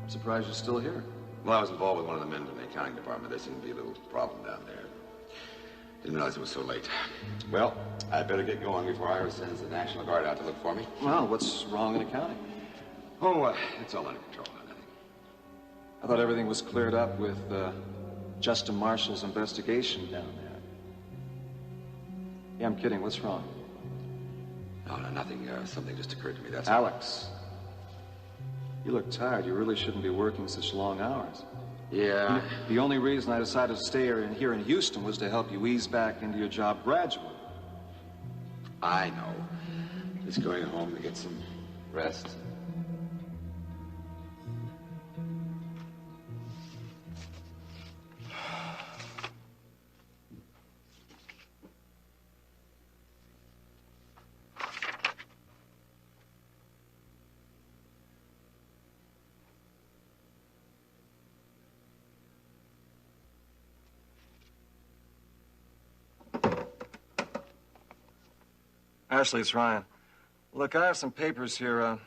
I'm surprised you're still here. Well, I was involved with one of the men in the accounting department. There seemed to be a little problem down there. Didn't realize it was so late. Well, I'd better get going before Iris sends the National Guard out to look for me. Well, what's wrong in accounting? Oh, it's all under control. Nothing. I thought everything was cleared up with Justin Marshall's investigation down there. Yeah, I'm kidding. What's wrong? No, nothing. Something just occurred to me. That's Alex. You look tired. You really shouldn't be working such long hours. Yeah. The only reason I decided to stay here in Houston was to help you ease back into your job gradually. I know. Just going home to get some rest. Ashley, it's Ryan. Look, I have some papers here.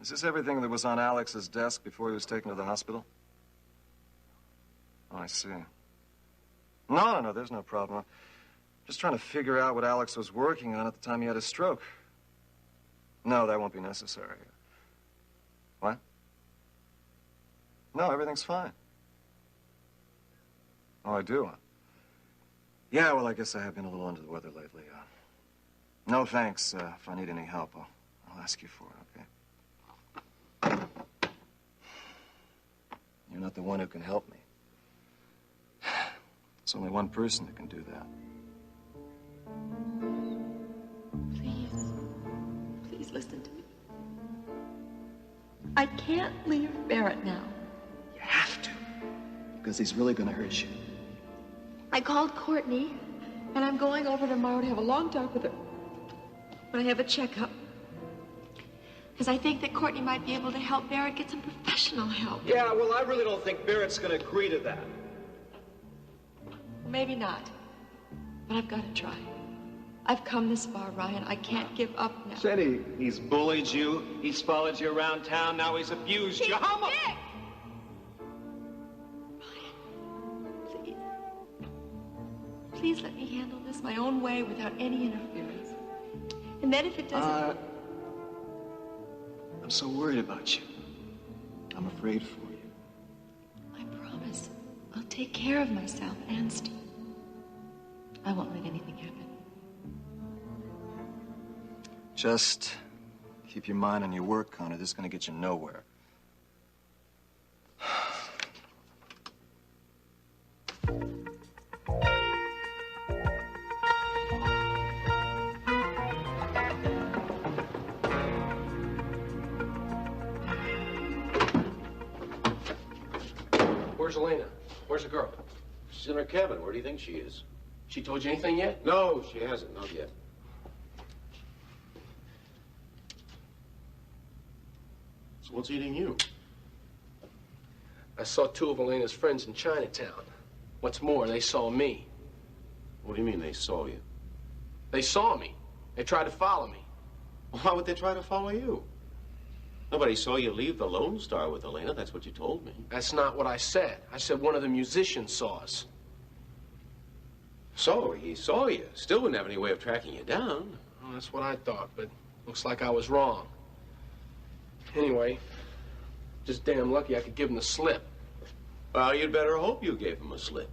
Is this everything that was on Alex's desk before he was taken to the hospital? Oh, I see. No, there's no problem. I'm just trying to figure out what Alex was working on at the time he had his stroke. No, that won't be necessary. What? No, everything's fine. Oh, I do? Yeah, well, I guess I have been a little under the weather lately. No, thanks. If I need any help, I'll ask you for it, okay? You're not the one who can help me. There's only one person that can do that. Please listen to me. I can't leave Barrett now. You have to, because he's really going to hurt you. I called Courtney, and I'm going over tomorrow to have a long talk with her. When I have a checkup. Because I think that Courtney might be able to help Barrett get some professional help. Yeah, well, I really don't think Barrett's going to agree to that. Maybe not. But I've got to try. I've come this far, Ryan. I can't give up now. Jenny, he's bullied you. He's followed you around town. Now he's abused you. How much? Ryan, please let me handle this my own way without any interference. And then if it doesn't... I'm so worried about you. I'm afraid for you. I promise. I'll take care of myself and Steve. I won't let anything happen. Just keep your mind on your work, Connor. This is going to get you nowhere. Where's Elena? Where's the girl? She's in her cabin. Where do you think she is? She told you anything yet? No, she hasn't. Not yet. So what's eating you? I saw two of Elena's friends in Chinatown. What's more, they saw me. What do you mean they saw you? They saw me. They tried to follow me. Why would they try to follow you? Nobody saw you leave the Lone Star with Elena. That's what you told me. That's not what I said. I said one of the musicians saw us. So, he saw you. Still wouldn't have any way of tracking you down. Well, that's what I thought, but looks like I was wrong. Anyway, just damn lucky I could give him the slip. Well, you'd better hope you gave him a slip.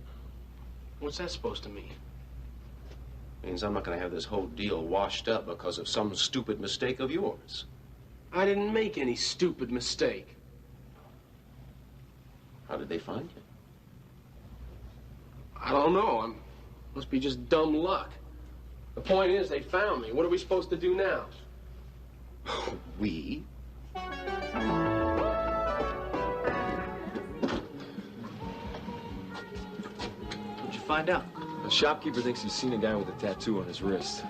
What's that supposed to mean? Means I'm not going to have this whole deal washed up because of some stupid mistake of yours. I didn't make any stupid mistake. How did they find you? I don't know. Must be just dumb luck. The point is, they found me. What are we supposed to do now? We? What'd you find out? The shopkeeper thinks he's seen a guy with a tattoo on his wrist.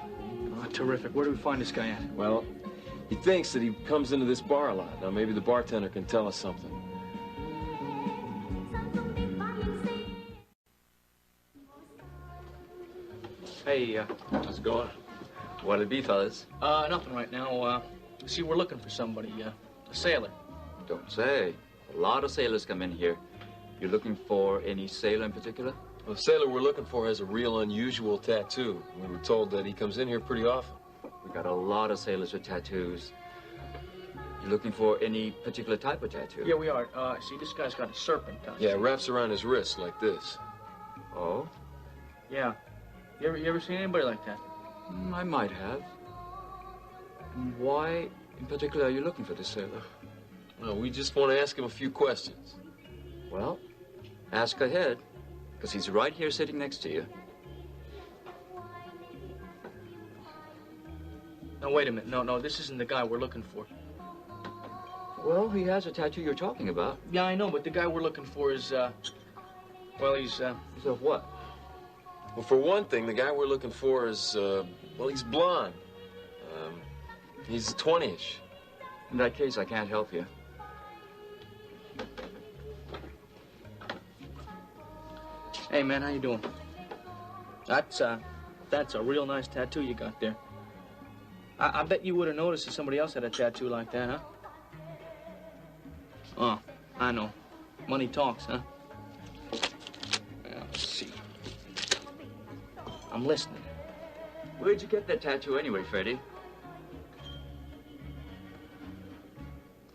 Oh, terrific. Where do we find this guy at? Well, he thinks that he comes into this bar a lot. Now, maybe the bartender can tell us something. Hey, how's it going? What'll it be, fellas? Nothing right now. See, we're looking for somebody, a sailor. Don't say. A lot of sailors come in here. You're looking for any sailor in particular? Well, the sailor we're looking for has a real unusual tattoo. We were told that he comes in here pretty often. We got a lot of sailors with tattoos. You looking for any particular type of tattoo? Yeah, we are. See, this guy's got a serpent tattoo. Yeah, it wraps around his wrist like this. Oh? Yeah. You ever seen anybody like that? I might have. Why, in particular, are you looking for this sailor? Well, we just want to ask him a few questions. Well, ask ahead, because he's right here sitting next to you. No, wait a minute. No, this isn't the guy we're looking for. Well, he has a tattoo you're talking about. Yeah, I know, but the guy we're looking for is, well, he's of what? Well, for one thing, the guy we're looking for is, well, he's blonde. He's 20-ish. In that case, I can't help you. Hey, man, how you doing? That's a real nice tattoo you got there. I bet you would have noticed if somebody else had a tattoo like that, huh? Oh, I know. Money talks, huh? Well, let's see. I'm listening. Where'd you get that tattoo anyway, Freddie?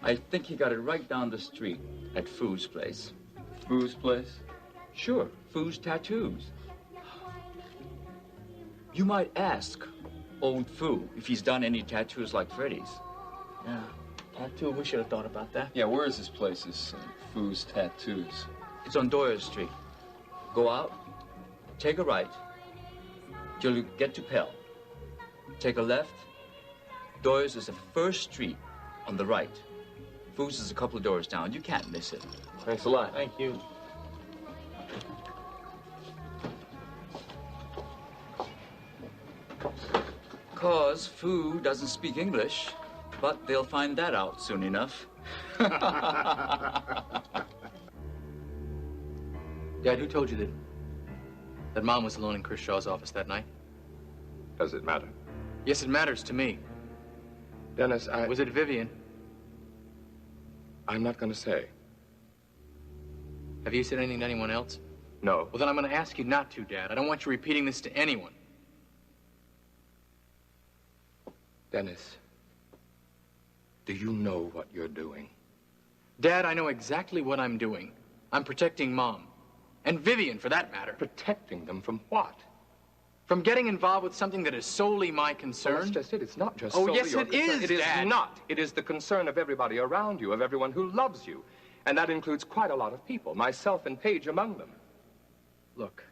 I think he got it right down the street at Foo's place. Foo's place? Sure, Foo's Tattoos. You might ask old Foo if he's done any tattoos like Freddie's. Yeah, tattoo. We should have thought about that. Yeah, where is this place, this Foo's Tattoos? It's on Doyle Street. Go out, take a right, till you get to Pell. Take a left. Doyle's is the first street on the right. Foo's is a couple of doors down. You can't miss it. Thanks a lot. Thank you. Cause Foo doesn't speak English, but they'll find that out soon enough. Dad, who told you that Mom was alone in Chris Shaw's office that night? Does it matter? Yes, it matters to me. Dennis, Was it Vivian? I'm not going to say. Have you said anything to anyone else? No. Well, then I'm going to ask you not to, Dad. I don't want you repeating this to anyone. Dennis, do you know what you're doing? Dad, I know exactly what I'm doing. I'm protecting Mom. And Vivian, for that matter. Protecting them from what? From getting involved with something that is solely my concern. Well, that's just it. It's not just Oh, solely yes, your it concern. is, It Dad. is not. It is the concern of everybody around you, of everyone who loves you. And that includes quite a lot of people, myself and Paige among them. Look,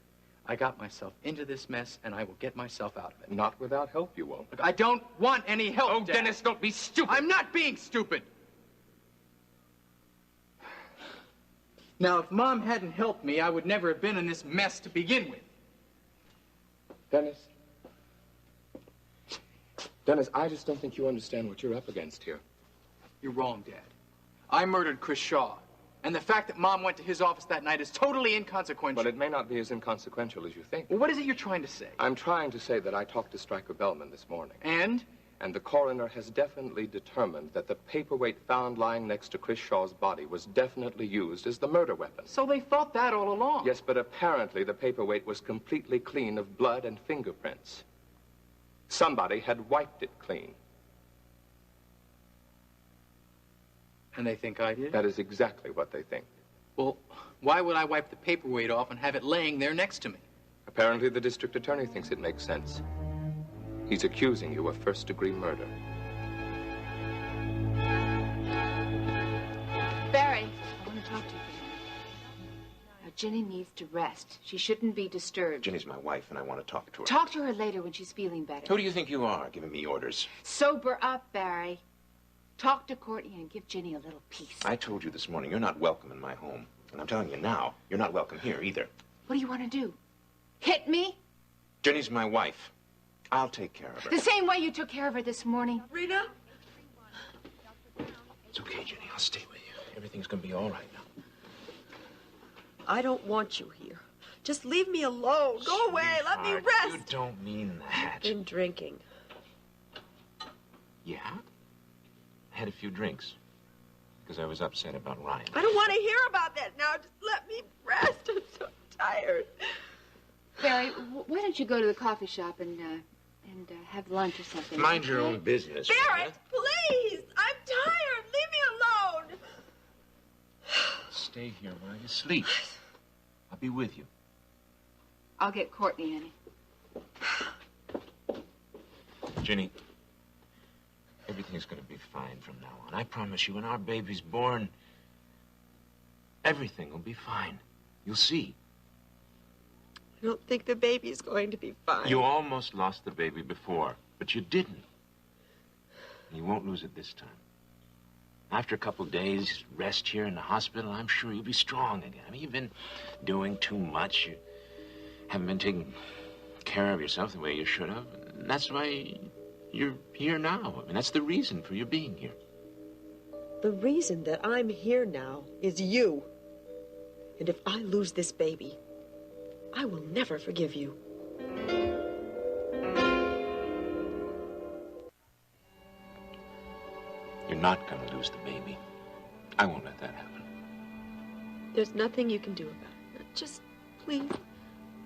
I got myself into this mess, and I will get myself out of it. Not without help, you won't. Look, I don't want any help, Oh, Dad. Dennis, don't be stupid. I'm not being stupid. Now, if Mom hadn't helped me, I would never have been in this mess to begin with. Dennis, I just don't think you understand what you're up against here. You're wrong, Dad. I murdered Chris Shaw. And the fact that Mom went to his office that night is totally inconsequential. But it may not be as inconsequential as you think. Well, what is it you're trying to say? I'm trying to say that I talked to Stryker Bellman this morning. And? And the coroner has definitely determined that the paperweight found lying next to Chris Shaw's body was definitely used as the murder weapon. So they thought that all along? Yes, but apparently the paperweight was completely clean of blood and fingerprints. Somebody had wiped it clean. And they think I did? That is exactly what they think. Well, why would I wipe the paperweight off and have it laying there next to me? Apparently the district attorney thinks it makes sense. He's accusing you of first-degree murder. Barry, I want to talk to you for a minute. Now, Ginny needs to rest. She shouldn't be disturbed. Ginny's my wife, and I want to talk to her. Talk to her later when she's feeling better. Who do you think you are, giving me orders? Sober up, Barry. Talk to Courtney and give Ginny a little peace. I told you this morning, you're not welcome in my home. And I'm telling you now, you're not welcome here either. What do you want to do? Hit me? Ginny's my wife. I'll take care of her. The same way you took care of her this morning. Rita? It's okay, Ginny. I'll stay with you. Everything's gonna be all right now. I don't want you here. Just leave me alone. Go away. Let me rest. You don't mean that. Been drinking. Yeah? I had a few drinks. Because I was upset about Ryan. I don't want to hear about that now. Just let me rest. I'm so tired. Barry, why don't you go to the coffee shop and have lunch or something? Mind your own business. Barrett, please. I'm tired. Leave me alone. Stay here while you sleep. I'll be with you. I'll get Courtney, honey. Ginny, everything's gonna be fine from now on. I promise you, when our baby's born, everything will be fine. You'll see. I don't think the baby's going to be fine. You almost lost the baby before, but you didn't. You won't lose it this time. After a couple days rest here in the hospital, I'm sure you'll be strong again. I mean, you've been doing too much. You haven't been taking care of yourself the way you should have. And that's why you're here now. I mean, that's the reason for your being here. The reason that I'm here now is you. And if I lose this baby, I will never forgive you. You're not going to lose the baby. I won't let that happen. There's nothing you can do about it. Just, please,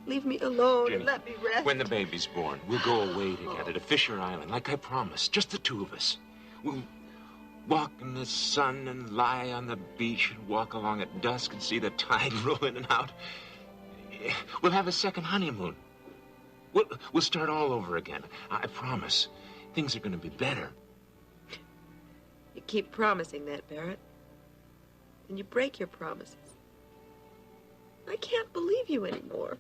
leave me alone Ginny, and let me rest. When the baby's born, we'll go away together to Fisher Island, like I promised. Just the two of us. We'll walk in the sun and lie on the beach and walk along at dusk and see the tide roll in and out. We'll have a second honeymoon. We'll start all over again. I promise. Things are going to be better. You keep promising that, Barrett. And you break your promises. I can't believe you anymore.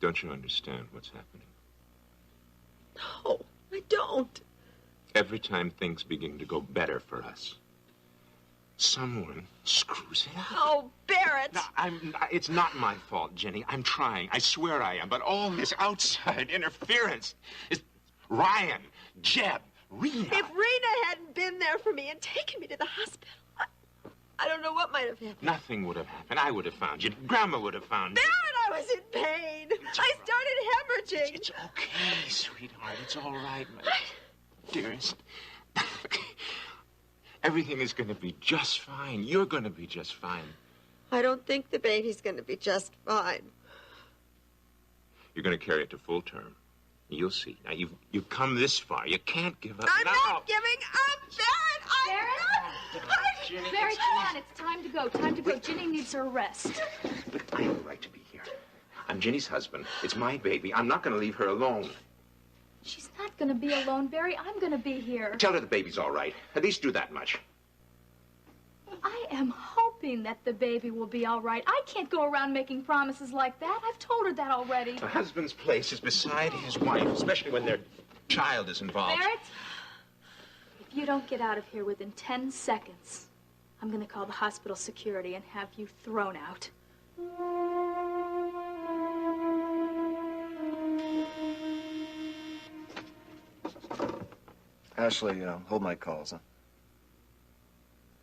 Don't you understand what's happening? No, I don't. Every time things begin to go better for us, someone screws it up. Oh, Barrett! No, it's not my fault, Jenny. I'm trying. I swear I am. But all this outside interference is Ryan, Jeb, Rena. If Rena hadn't been there for me and taken me to the hospital, I don't know what might have happened. Nothing would have happened. I would have found you. Grandma would have found you. Barrett, I was in pain. I started hemorrhaging. It's okay, sweetheart. It's all right, my dearest. Everything is going to be just fine. You're going to be just fine. I don't think the baby's going to be just fine. You're going to carry it to full term. You'll see. Now, you've come this far. You can't give up I'm now. not giving up, Barrett! Barry, come on. It's time to go. Time to go. Ginny needs her rest. But I have a right to be here. I'm Ginny's husband. It's my baby. I'm not going to leave her alone. She's not going to be alone, Barry. I'm going to be here. Tell her the baby's all right. At least do that much. I am hoping that the baby will be all right. I can't go around making promises like that. I've told her that already. A husband's place is beside his wife, especially when their child is involved. Barrett, if you don't get out of here within 10 seconds, I'm going to call the hospital security and have you thrown out. Ashley, hold my calls, huh?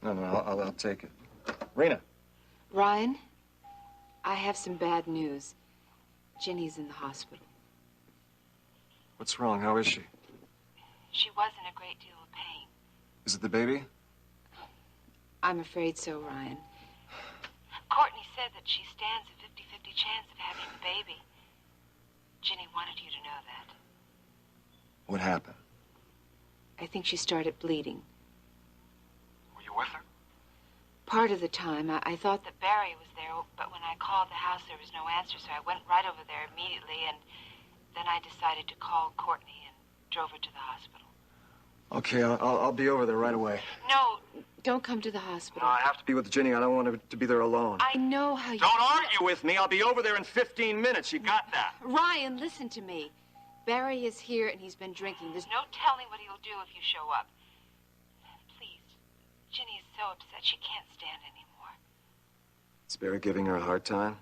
No, I'll take it. Rena. Ryan, I have some bad news. Ginny's in the hospital. What's wrong? How is she? She was in a great deal of pain. Is it the baby? I'm afraid so, Ryan. Courtney said that she stands a 50-50 chance of having the baby. Ginny wanted you to know that. What happened? I think she started bleeding. Were you with her? Part of the time, I thought that Barry was there, but when I called the house, there was no answer, so I went right over there immediately, and then I decided to call Courtney and drove her to the hospital. Okay, I'll be over there right away. No, don't come to the hospital. No, I have to be with Ginny. I don't want her to be there alone. I know how you... Don't argue with me. I'll be over there in 15 minutes. You got that? Ryan, listen to me. Barry is here, and he's been drinking. There's no telling what he'll do if you show up. Please. Ginny is so upset she can't stand anymore. Is Barry giving her a hard time?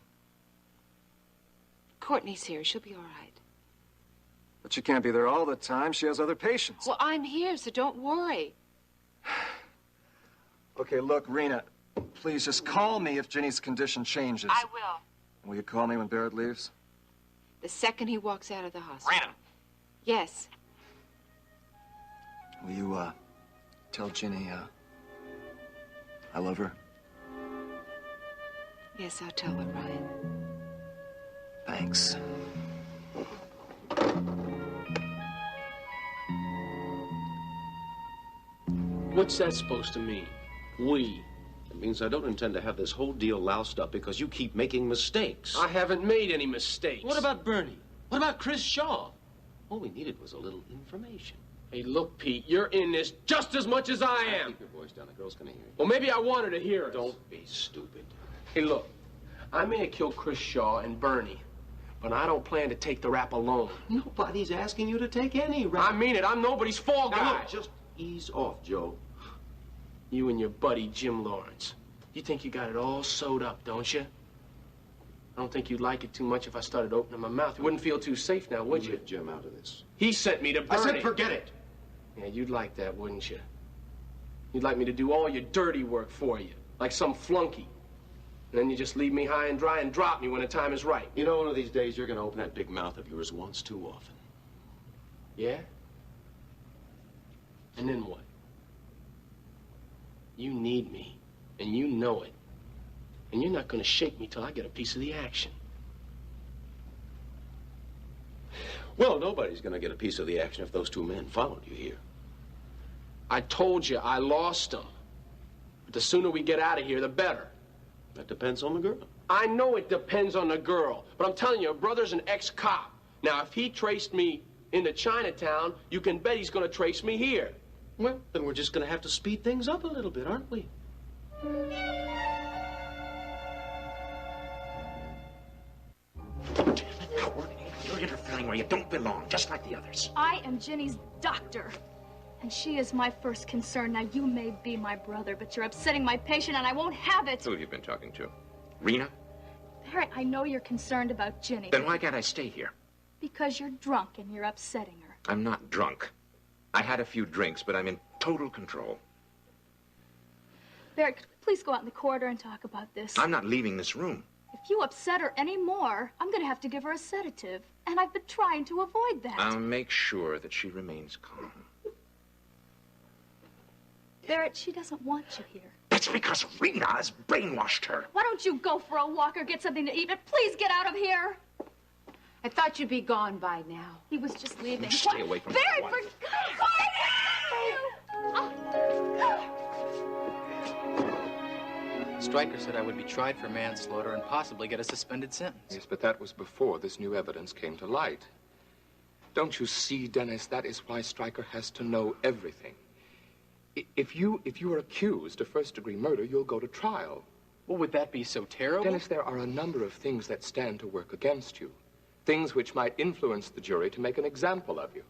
Courtney's here. She'll be all right. But she can't be there all the time. She has other patients. Well, I'm here, so don't worry. Okay, look, Rena, please just call me if Ginny's condition changes. I will. And will you call me when Barrett leaves? The second he walks out of the hospital. Rena! Yes. Will you, tell Ginny, I love her? Yes, I'll tell her, Ryan. Thanks. What's that supposed to mean? We. It means I don't intend to have this whole deal loused up because you keep making mistakes. I haven't made any mistakes. What about Bernie? What about Chris Shaw? All we needed was a little information. Hey, look, Pete, you're in this just as much as I am. Keep your voice down. The girl's gonna hear you. Well, maybe I wanted to hear it. Don't be stupid. Hey, look, I may have killed Chris Shaw and Bernie, but I don't plan to take the rap alone. Nobody's asking you to take any rap. I mean it. I'm nobody's fall guy. Now, look, just ease off, Joe. You and your buddy, Jim Lawrence. You think you got it all sewed up, don't you? I don't think you'd like it too much if I started opening my mouth. You wouldn't feel too safe now, would you? Leave Jim out of this. He sent me to Bernie. I said forget it. Yeah, you'd like that, wouldn't you? You'd like me to do all your dirty work for you, like some flunky. And then you just leave me high and dry and drop me when the time is right. You know, one of these days you're going to open that big mouth of yours once too often. Yeah? And then what? You need me, and you know it. And you're not going to shake me till I get a piece of the action. Well, nobody's going to get a piece of the action if those two men followed you here. I told you I lost them. But the sooner we get out of here, the better. That depends on the girl. I know it depends on the girl, but I'm telling you, her brother's an ex-cop. Now, if he traced me into Chinatown, you can bet he's going to trace me here. Well, then we're just going to have to speed things up a little bit, aren't we? You're interfering where you don't belong, just like the others. I am Ginny's doctor, and she is my first concern. Now, you may be my brother, but you're upsetting my patient, and I won't have it. Who have you been talking to? Rena? Barrett, I know you're concerned about Ginny. Then why can't I stay here? Because you're drunk and you're upsetting her. I'm not drunk. I had a few drinks, but I'm in total control. Barrett, could we please go out in the corridor and talk about this? I'm not leaving this room. If you upset her any more, I'm going to have to give her a sedative. And I've been trying to avoid that. I'll make sure that she remains calm. Barrett, she doesn't want you here. That's because Rena has brainwashed her. Why don't you go for a walk or get something to eat? But please get out of here. I thought you'd be gone by now. He was just leaving. Just stay away from Barrett, my for wife. Stryker said I would be tried for manslaughter and possibly get a suspended sentence. Yes, but that was before this new evidence came to light. Don't you see, Dennis, that is why Stryker has to know everything. If you are accused of first-degree murder, you'll go to trial. Well, would that be so terrible? Dennis, there are a number of things that stand to work against you. Things which might influence the jury to make an example of you.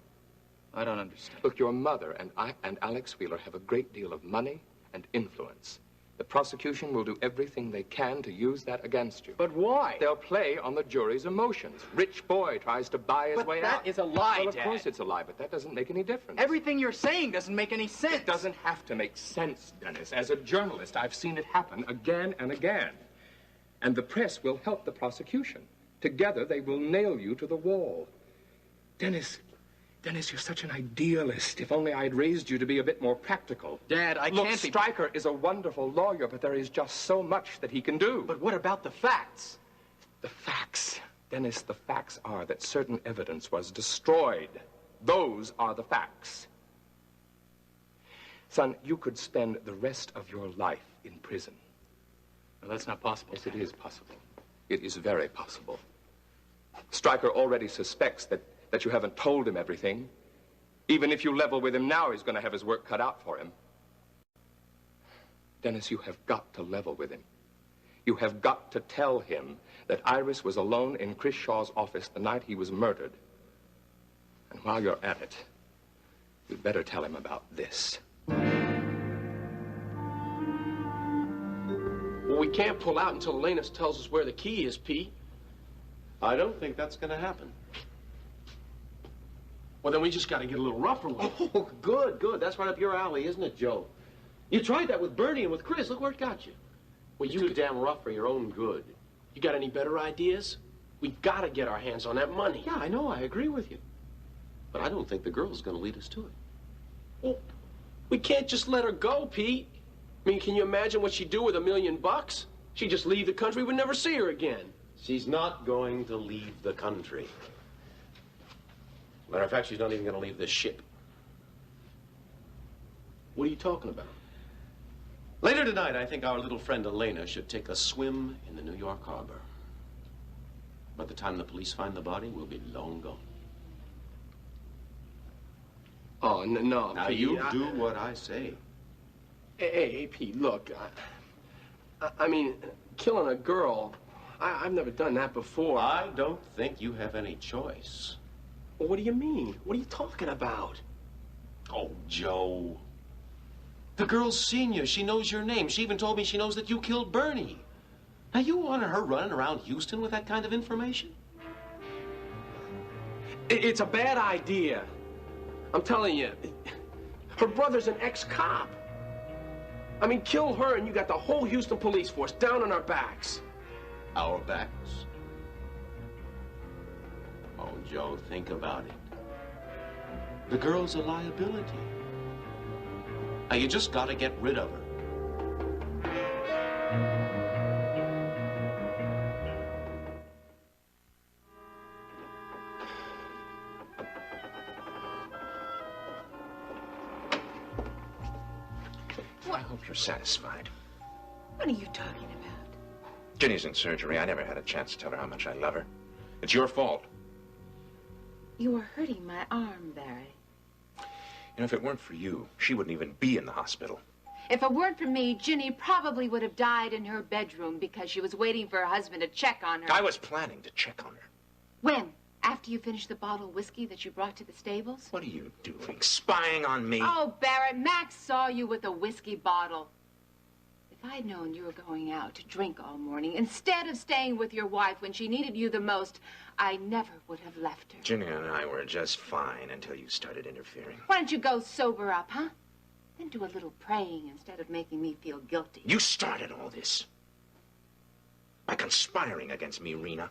I don't understand. Look, your mother and Alex Wheeler have a great deal of money and influence. The prosecution will do everything they can to use that against you. But why? They'll play on the jury's emotions. Rich boy tries to buy his way out. That is a lie, Well, of Dad. course it's a lie, but that doesn't make any difference. Everything you're saying doesn't make any sense. It doesn't have to make sense, Dennis. As a journalist, I've seen it happen again and again. And the press will help the prosecution. Together, they will nail you to the wall. Dennis, you're such an idealist. If only I'd raised you to be a bit more practical. Dad, I Look, can't be... Stryker is a wonderful lawyer, but there is just so much that he can do. But what about the facts? The facts. Dennis, the facts are that certain evidence was destroyed. Those are the facts. Son, you could spend the rest of your life in prison. No, that's not possible. Yes, it is possible. It is very possible. Stryker already suspects that you haven't told him everything. Even if you level with him now, he's going to have his work cut out for him. Dennis, you have got to level with him. You have got to tell him that Iris was alone in Chris Shaw's office the night he was murdered. And while you're at it, you'd better tell him about this. Well, we can't pull out until Elena tells us where the key is, Pete. I don't think that's going to happen. Well, then we just got to get a little rougher with it. Oh, good, good. That's right up your alley, isn't it, Joe? You tried that with Bernie and with Chris. Look where it got you. Well, You're too damn rough for your own good. You got any better ideas? We got to get our hands on that money. Yeah, I know. I agree with you. But I don't think the girl's going to lead us to it. Well, we can't just let her go, Pete. I mean, can you imagine what she'd do with $1 million? She'd just leave the country. We'd never see her again. She's not going to leave the country. Matter of fact, she's not even going to leave this ship. What are you talking about? Later tonight, I think our little friend Elena should take a swim in the New York harbor. By the time the police find the body, we'll be long gone. Oh, no, Now, Pete. you do what I say. Hey, Pete, look. I mean, killing a girl, I've never done that before. I don't think you have any choice. Well, what do you mean? What are you talking about? Oh, Joe. The girl's seen you. She knows your name. She even told me she knows that you killed Bernie. Now, you want her running around Houston with that kind of information? It's a bad idea. I'm telling you. Her brother's an ex-cop. I mean, kill her and you got the whole Houston police force down on our backs. Our backs? Oh, Joe, think about it. The girl's a liability. Now, you just got to get rid of her. I hope you're satisfied. What are you talking about? Ginny's in surgery. I never had a chance to tell her how much I love her. It's your fault. You are hurting my arm, Barry. You know, if it weren't for you, she wouldn't even be in the hospital. If it weren't for me, Ginny probably would have died in her bedroom because she was waiting for her husband to check on her. I was planning to check on her. When? After you finished the bottle of whiskey that you brought to the stables? What are you doing? Spying on me? Oh, Barrett, Max saw you with a whiskey bottle. If I'd known you were going out to drink all morning instead of staying with your wife when she needed you the most, I never would have left her. Ginny and I were just fine until you started interfering. Why don't you go sober up, huh? Then do a little praying instead of making me feel guilty. You started all this. By conspiring against me, Rena.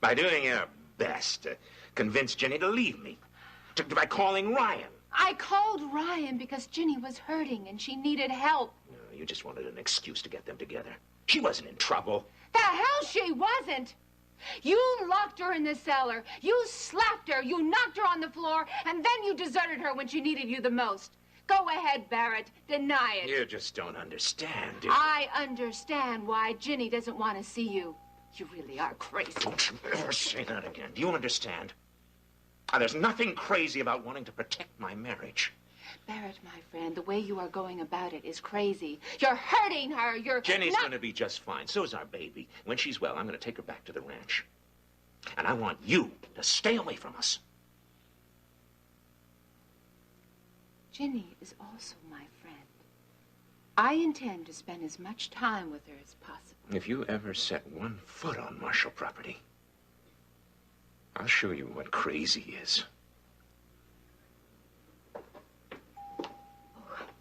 By doing your best to convince Ginny to leave me. By calling Ryan. I called Ryan because Ginny was hurting and she needed help. No, you just wanted an excuse to get them together. She wasn't in trouble. The hell she wasn't! You locked her in the cellar, you slapped her, you knocked her on the floor, and then you deserted her when she needed you the most. Go ahead, Barrett. Deny it. You just don't understand, do you? I understand why Ginny doesn't want to see you. You really are crazy. Don't you ever say that again. Do you understand? There's nothing crazy about wanting to protect my marriage. Barrett, my friend, the way you are going about it is crazy. You're hurting her. Jenny's going to be just fine. So's our baby. When she's well, I'm going to take her back to the ranch. And I want you to stay away from us. Ginny is also my friend. I intend to spend as much time with her as possible. If you ever set one foot on Marshall property, I'll show you what crazy is.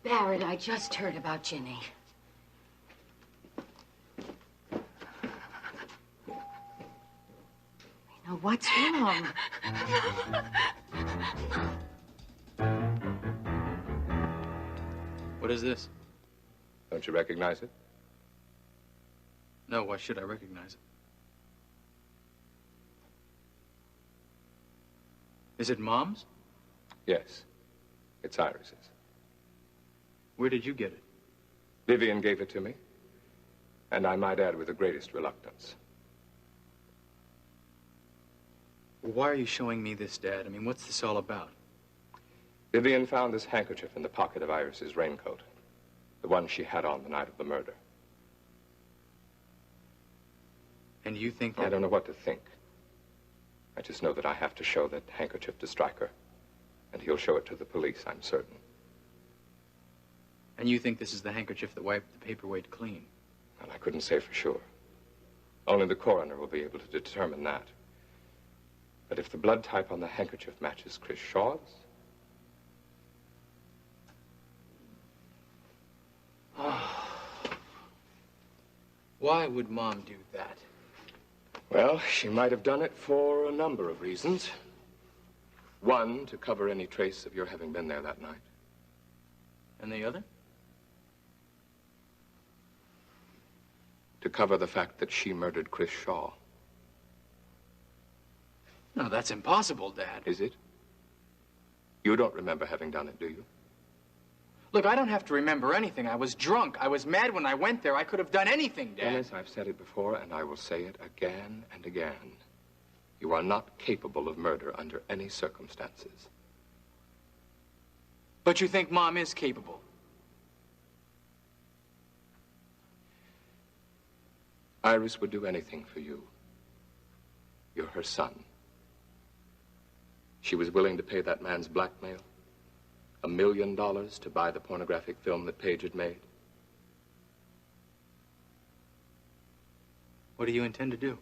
Barrett, I just heard about Ginny. Now, what's wrong? What is this? Don't you recognize it? No, why should I recognize it? Is it Mom's? Yes. It's Iris's. Where did you get it? Vivian gave it to me, and I might add with the greatest reluctance. Why are you showing me this, Dad? I mean, what's this all about? Vivian found this handkerchief in the pocket of Iris's raincoat, the one she had on the night of the murder. And you think that... I don't know what to think. I just know that I have to show that handkerchief to Stryker, and he'll show it to the police, I'm certain. And you think this is the handkerchief that wiped the paperweight clean? Well, I couldn't say for sure. Only the coroner will be able to determine that. But if the blood type on the handkerchief matches Chris Shaw's... Why would Mom do that? Well, she might have done it for a number of reasons. One, to cover any trace of your having been there that night. And the other? To cover the fact that she murdered Chris Shaw. No, that's impossible, Dad. Is it? You don't remember having done it, do you? Look, I don't have to remember anything. I was drunk. I was mad when I went there. I could have done anything, Dad. Dennis, I've said it before, and I will say it again and again. You are not capable of murder under any circumstances. But you think Mom is capable? Iris would do anything for you. You're her son. She was willing to pay that man's blackmail. $1 million to buy the pornographic film that Paige had made. What do you intend to do?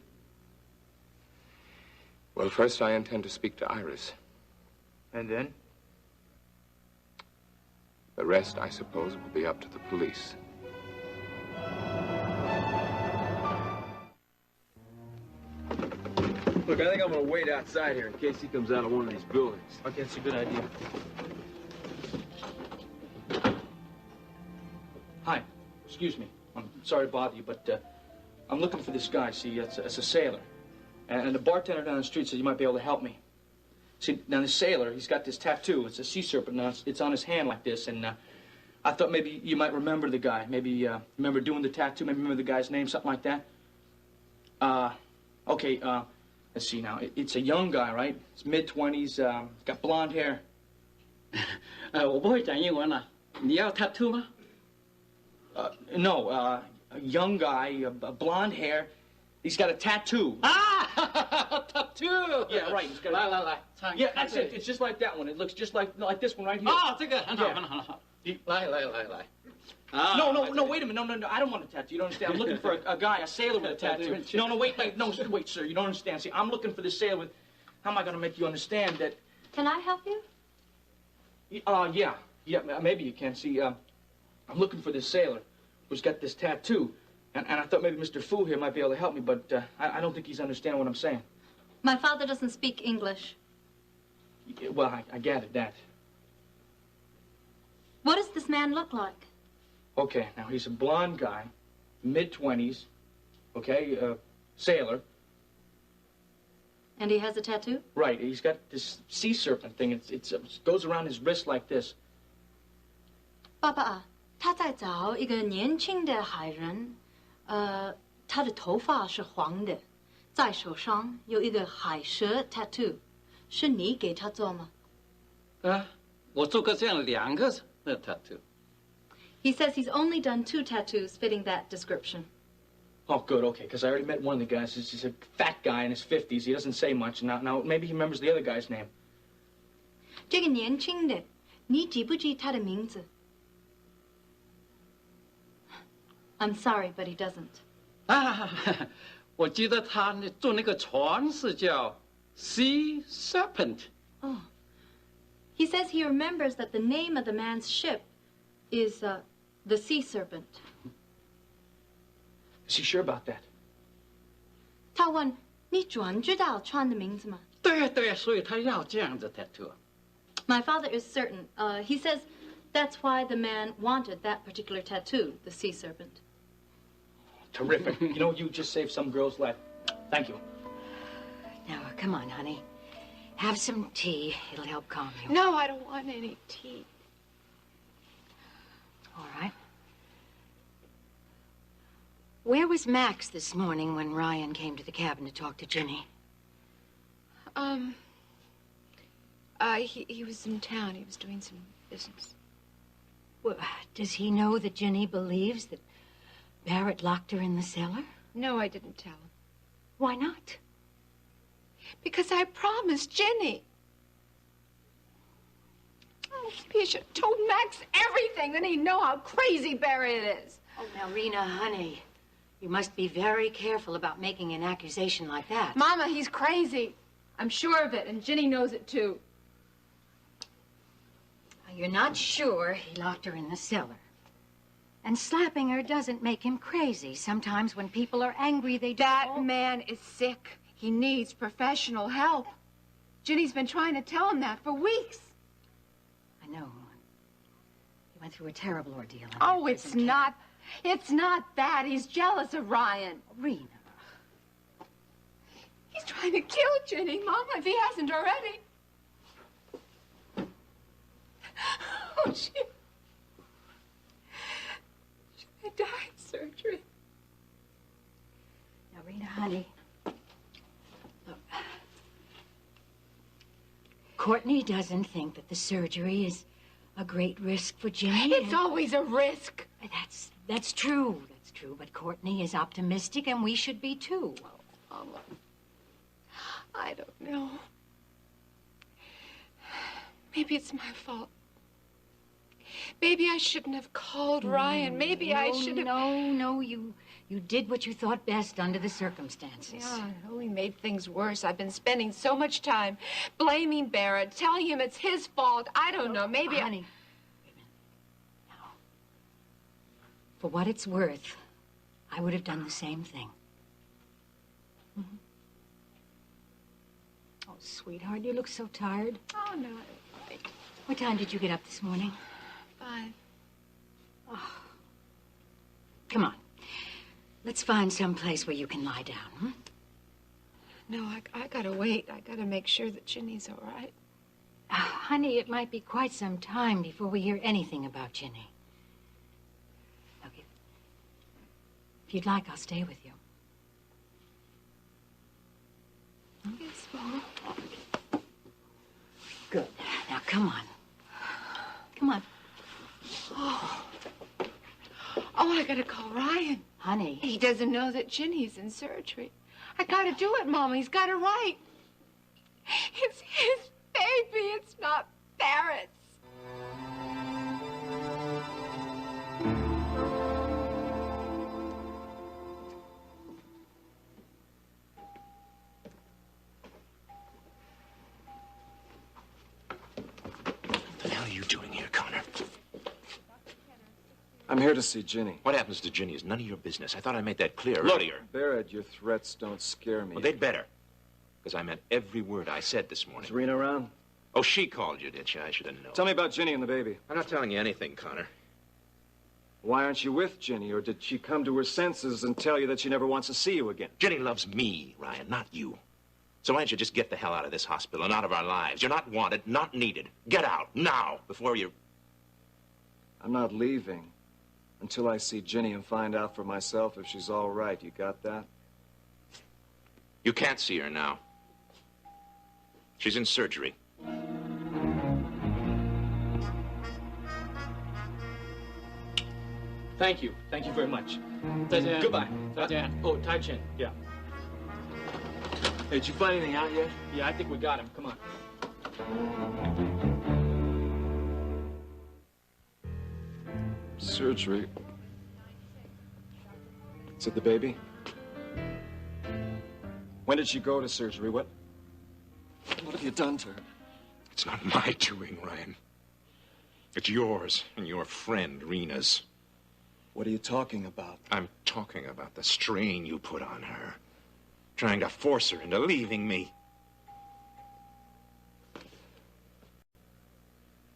Well, first I intend to speak to Iris. And then? The rest, I suppose, will be up to the police. Look, I think I'm gonna wait outside here in case he comes out of one of these buildings. Okay, that's a good idea. Hi, excuse me. I'm sorry to bother you, but I'm looking for this guy. See, it's a sailor. And the bartender down the street said you might be able to help me. See, now the sailor, he's got this tattoo. It's a sea serpent. Now it's on his hand like this, and I thought maybe you might remember the guy. Maybe remember doing the tattoo. Maybe remember the guy's name, something like that. Okay. Let's see now. It's a young guy, right? He's mid-20s. Got blonde hair. 我不会讲英文了，你要 tattoo 吗？ No, a young guy, blonde hair. He's got a tattoo. tattoo. Yeah, right. He's got a... 来， Yeah, that's it. It's just like that one. It looks just like this one right here. 啊，这个很好， Yeah. 很好，来。No, wait a minute. No, I don't want a tattoo. You don't understand. I'm looking for a guy, a sailor with a tattoo. No, wait, sir. You don't understand. See, I'm looking for the sailor with... How am I going to make you understand that... Can I help you? Yeah, maybe you can. See, I'm looking for this sailor who's got this tattoo. And I thought maybe Mr. Fu here might be able to help me, but I don't think he's understanding what I'm saying. My father doesn't speak English. Well, I gathered that. What does this man look like? Okay, now he's a blonde guy, mid-20s, okay, sailor. And he has a tattoo? Right, he's got this sea serpent thing. It goes around his wrist like this. 爸爸啊，他在找一个年轻的海人，他的头发是黄的，在手上有一个海蛇 tattoo， 是你给他做吗？我做过这样2个的 tattoo。 He says he's only done 2 tattoos fitting that description. Oh, good, okay, because I already met one of the guys. He's a fat guy in his 50s. He doesn't say much. Now maybe he remembers the other guy's name. 这个年轻的，你记不记他的名字？ I'm sorry, but he doesn't. 我记得他坐那个船是叫 Sea Serpent. Oh. He says he remembers that the name of the man's ship is the Sea Serpent. Is he sure about that? 他问你准知道船的名字吗？对对，所以他要这样的 tattoo. My father is certain. He says that's why the man wanted that particular tattoo, the Sea Serpent. Terrific. You know, you just saved some girl's life. Thank you. Now, come on, honey. Have some tea. It'll help calm you. No, I don't want any tea. All right. Where was Max this morning when Ryan came to the cabin to talk to Ginny? He was in town. He was doing some business. Well, does he know that Ginny believes that Barrett locked her in the cellar? No, I didn't tell him. Why not? Because I promised Ginny. Oh, maybe I should have told Max everything. Then he'd know how crazy Barrett is. Oh, now, Rena, honey, you must be very careful about making an accusation like that. Mama, he's crazy. I'm sure of it, and Ginny knows it, too. You're not sure he locked her in the cellar. And slapping her doesn't make him crazy. Sometimes when people are angry, they do. That man is sick. He needs professional help. Ginny's been trying to tell him that for weeks. I know. He went through a terrible ordeal. Oh, it's not that. He's jealous of Ryan. Rena. He's trying to kill Ginny, Mama, if he hasn't already. Oh, she may die in surgery. Now, Rena, honey. Look. Courtney doesn't think that the surgery is a great risk for Ginny. It's always a risk. That's true. That's true. But Courtney is optimistic, and we should be, too. Mama, I don't know. Maybe it's my fault. Maybe I shouldn't have called Ryan. Maybe I should have... No, you did what you thought best under the circumstances. Yeah, it only made things worse. I've been spending so much time blaming Barrett, telling him it's his fault. I don't know, maybe... Honey, wait a minute. Now, for what it's worth, I would have done the same thing. Mm-hmm. Oh, sweetheart, you look so tired. Oh, no. What time did you get up this morning? 5. Oh. Come on. Let's find some place where you can lie down, hmm? No, I gotta wait. I gotta make sure that Ginny's all right. Honey, it might be quite some time before we hear anything about Ginny. Look, if you'd like, I'll stay with you. Yes, Mama. Good. Now, come on. Come on. Oh, I gotta call Ryan. Honey. He doesn't know that Ginny's in surgery. I gotta do it, Mama. He's got it right. It's his baby. It's not Barrett's. What the hell are you doing here, Connor? I'm here to see Ginny. What happens to Ginny is none of your business. I thought I made that clear Look, earlier. Barrett, your threats don't scare me. Well, they'd better. Because I meant every word I said this morning. Is Rena around? Oh, she called you, did she? I should have known. Tell me about Ginny and the baby. I'm not telling you anything, Connor. Why aren't you with Ginny? Or did she come to her senses and tell you that she never wants to see you again? Ginny loves me, Ryan, not you. So why don't you just get the hell out of this hospital and out of our lives? You're not wanted, not needed. Get out, now, before you... I'm not leaving until I see Ginny and find out for myself if she's all right. You got that? You can't see her now. She's in surgery. Thank you. Thank you very much. 再见. Goodbye. 再见. Oh, Tai Chin. Yeah. Hey, did you find anything out yet? Yeah, I think we got him. Come on. Surgery. Is it the baby? When did she go to surgery? What have you done to her? It's not my doing, Ryan. It's yours and your friend Rena's. What are you talking about? I'm talking about the strain you put on her. Trying to force her into leaving me.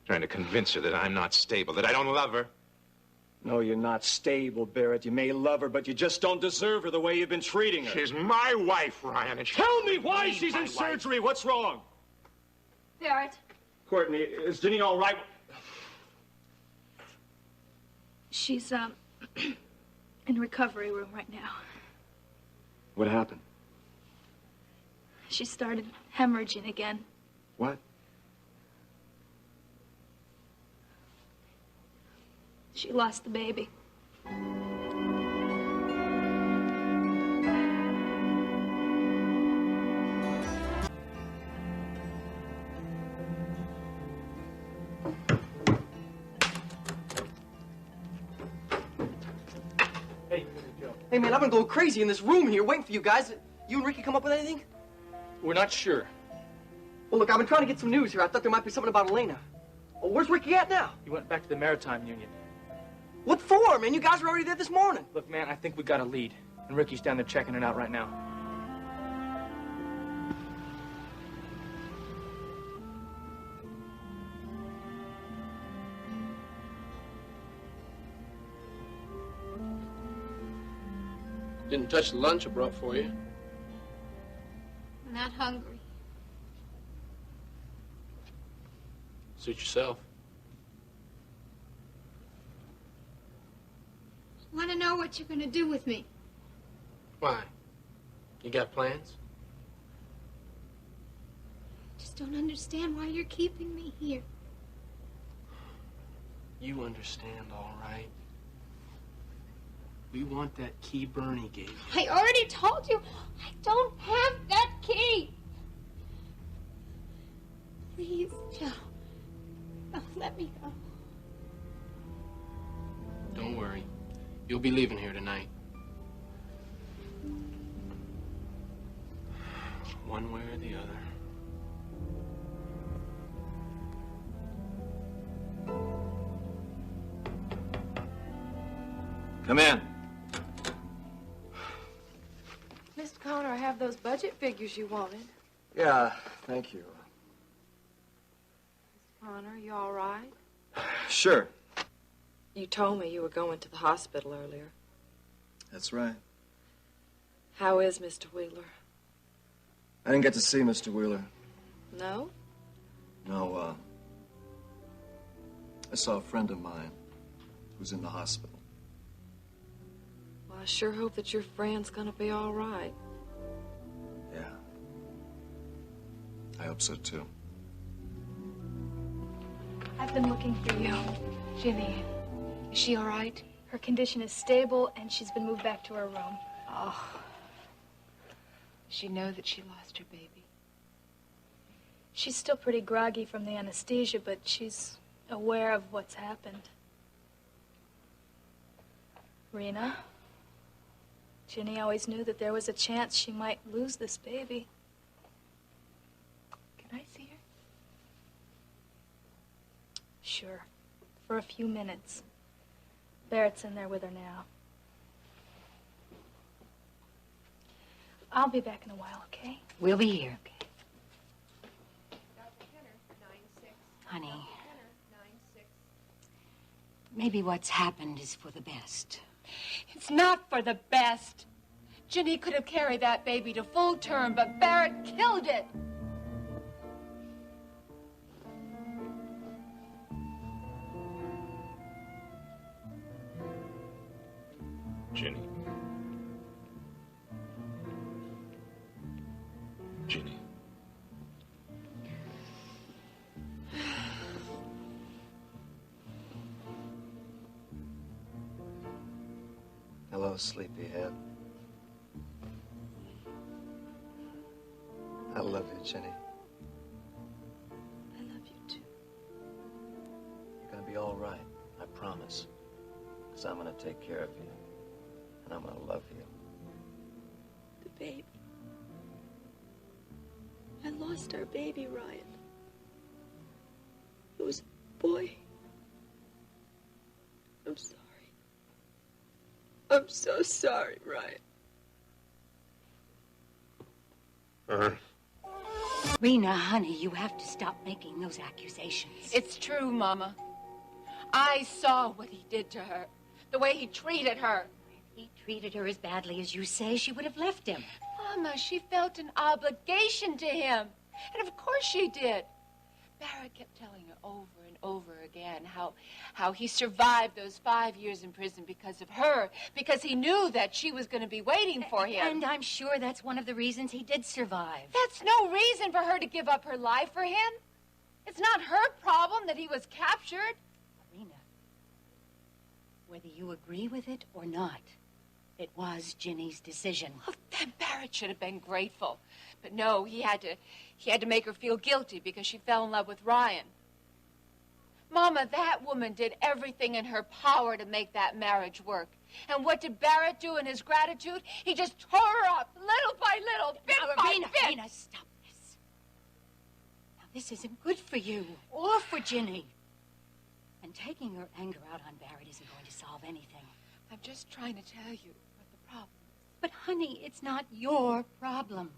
Trying to convince her that I'm not stable, that I don't love her. No, you're not stable, Barrett. You may love her, but you just don't deserve her the way you've been treating her. She's my wife, Ryan, and Tell me why she's in surgery. What's wrong? Barrett. Courtney, is Ginny all right? She's, in recovery room right now. What happened? She started hemorrhaging again. What? She lost the baby. Hey, man, I've been going crazy in this room here waiting for you guys. You and Ricky come up with anything? We're not sure. Well, look, I've been trying to get some news here. I thought there might be something about Elena. Well, where's Ricky at now? He went back to the Maritime Union. What for, man? You guys were already there this morning. Look, man, I think we got a lead. And Ricky's down there checking it out right now. Didn't touch the lunch I brought for you. I'm not hungry. Suit yourself. I want to know what you're going to do with me. Why? You got plans? I just don't understand why you're keeping me here. You understand, all right. We want that key Bernie gave you. I already told you I don't have that key. Please, Joe. Don't let me go. Don't worry. You'll be leaving here tonight. One way or the other. Come in. Mr. Connor, I have those budget figures you wanted. Yeah, thank you. Connor, you all right? Sure. You told me you were going to the hospital earlier. That's right. How is Mr. Wheeler? I didn't get to see Mr. Wheeler. No? No, I saw a friend of mine who's in the hospital. Well, I sure hope that your friend's gonna be all right. Yeah. I hope so, too. I've been looking for you. Ginny, is she all right? Her condition is stable, and she's been moved back to her room. Oh. Does she know that she lost her baby? She's still pretty groggy from the anesthesia, but she's aware of what's happened. Rena, Ginny always knew that there was a chance she might lose this baby. Can I see her? Sure. For a few minutes. Barrett's in there with her now. I'll be back in a while, okay? We'll be here. Honey, maybe what's happened is for the best. It's not for the best. Ginny could have carried that baby to full term, but Barrett killed it. Ginny. Ginny. Hello, sleepyhead. I love you, Ginny. I love you too. You're gonna be all right, I promise. Because I'm gonna take care of you. and I'm gonna love you. The baby. I lost our baby, Ryan. It was a boy. I'm sorry. I'm so sorry, Ryan. Rena, honey, you have to stop making those accusations. It's true, Mama. I saw what he did to her, the way he treated her. If he treated her as badly as you say, she would have left him. Mama, she felt an obligation to him. And of course she did. Barrett kept telling her over and over again how he survived those 5 years in prison because of her, because he knew that she was going to be waiting for him. And I'm sure that's one of the reasons he did survive. That's no reason for her to give up her life for him. It's not her problem that he was captured. Rena, whether you agree with it or not, it was Ginny's decision. Well, then Barrett should have been grateful. But no, he had to make her feel guilty because she fell in love with Ryan. Mama, that woman did everything in her power to make that marriage work. And what did Barrett do in his gratitude? He just tore her up, little by little, bit by bit. Rena, stop this. Now, this isn't good for you or for Ginny. And taking her anger out on Barrett isn't going to solve anything. I'm just trying to tell you what the problem is. But, honey, it's not your problem.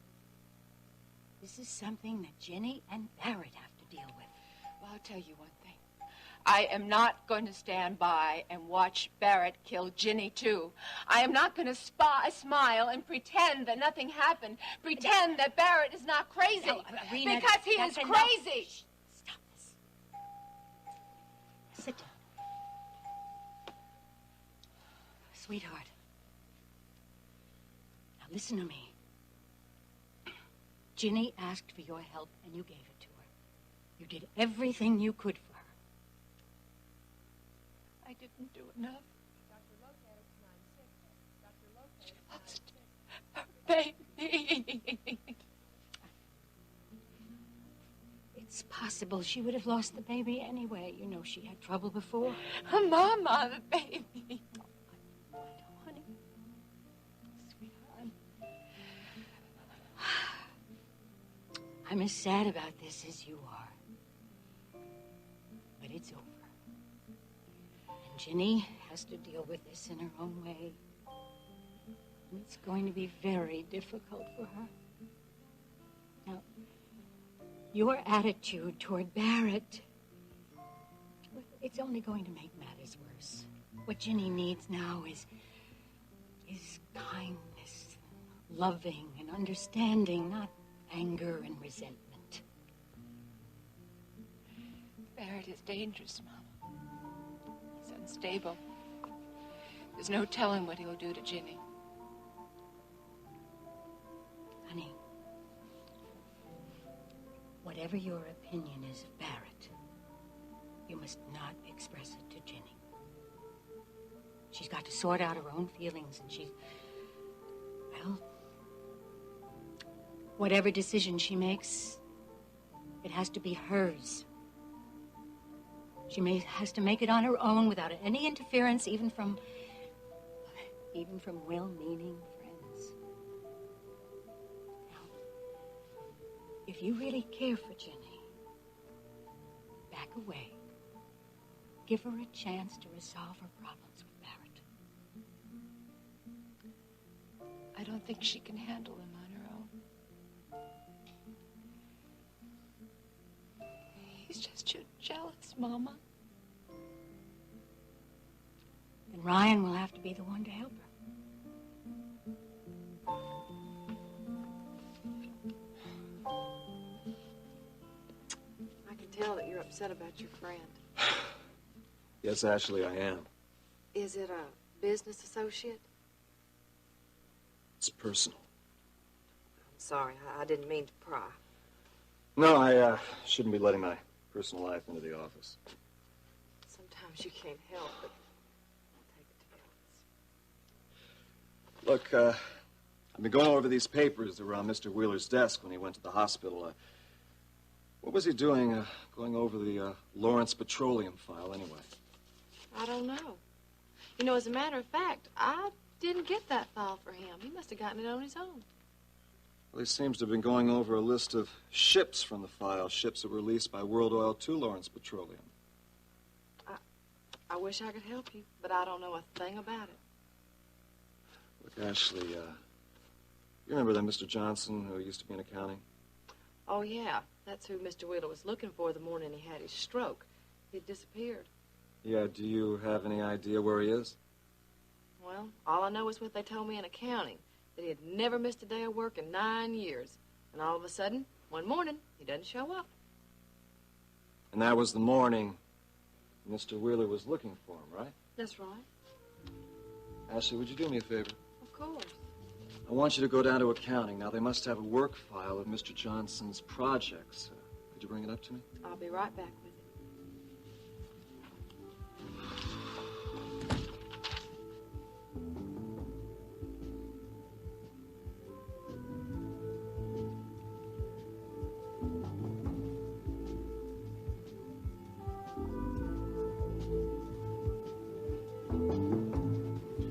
This is something that Ginny and Barrett have to deal with. Well, I'll tell you one thing. I am not going to stand by and watch Barrett kill Ginny, too. I am not going to smile and pretend that nothing happened, pretend that Barrett is not crazy. No, Rena, because he is crazy. Shh, stop this. Sit down. Sweetheart. Now, listen to me. Ginny asked for your help, and you gave it to her. You did everything you could for her. I didn't do enough. She lost her baby. It's possible she would have lost the baby anyway. You know she had trouble before. Mama, the baby. Honey. Sweetheart. I'm as sad about this as you are. But it's over. And Ginny has to deal with this in her own way. And it's going to be very difficult for her. Now, your attitude toward Barrett, it's only going to make matters worse. What Ginny needs now is kindness, loving and understanding, not anger and resentment. Barrett is dangerous, Mama. He's unstable. There's no telling what he'll do to Ginny. Honey, whatever your opinion is of Barrett, you must not express it to Ginny. She's got to sort out her own feelings, and well, whatever decision she makes, it has to be hers. She has to make it on her own without any interference, even from well-meaning friends. Now, if you really care for Ginny, back away. Give her a chance to resolve her problems with Barrett. I don't think she can handle him on her own. He's just too jealous, Mama. Then Ryan will have to be the one to help her. I can tell that you're upset about your friend. Yes, Ashley, I am. Is it a business associate? It's personal. I'm sorry, I didn't mean to pry. No, I shouldn't be letting my personal life into the office. Sometimes you can't help but Look, I've been going over these papers that were on Mr. Wheeler's desk when he went to the hospital. What was he doing going over the Lawrence Petroleum file anyway? I don't know. You know, as a matter of fact, I Didn't get that file for him. He must have gotten it on his own. Well, he seems to have been going over a list of ships from the file, ships that were leased by World Oil to Lawrence Petroleum. I wish I could help you, but I don't know a thing about it. Look, Ashley, you remember that Mr. Johnson who used to be in accounting? Oh, yeah. That's who Mr. Wheeler was looking for the morning he had his stroke. He'd disappeared. Yeah, do you have any idea where he is? Well, all I know is what they told me in accounting, that he had never missed a day of work in 9 years. And all of a sudden, one morning, he doesn't show up. And that was the morning Mr. Wheeler was looking for him, right? That's right. Ashley, would you do me a favor? Of course. I want you to go down to accounting. Now, they must have a work file of Mr. Johnson's projects. Could you bring it up to me? I'll be right back with it.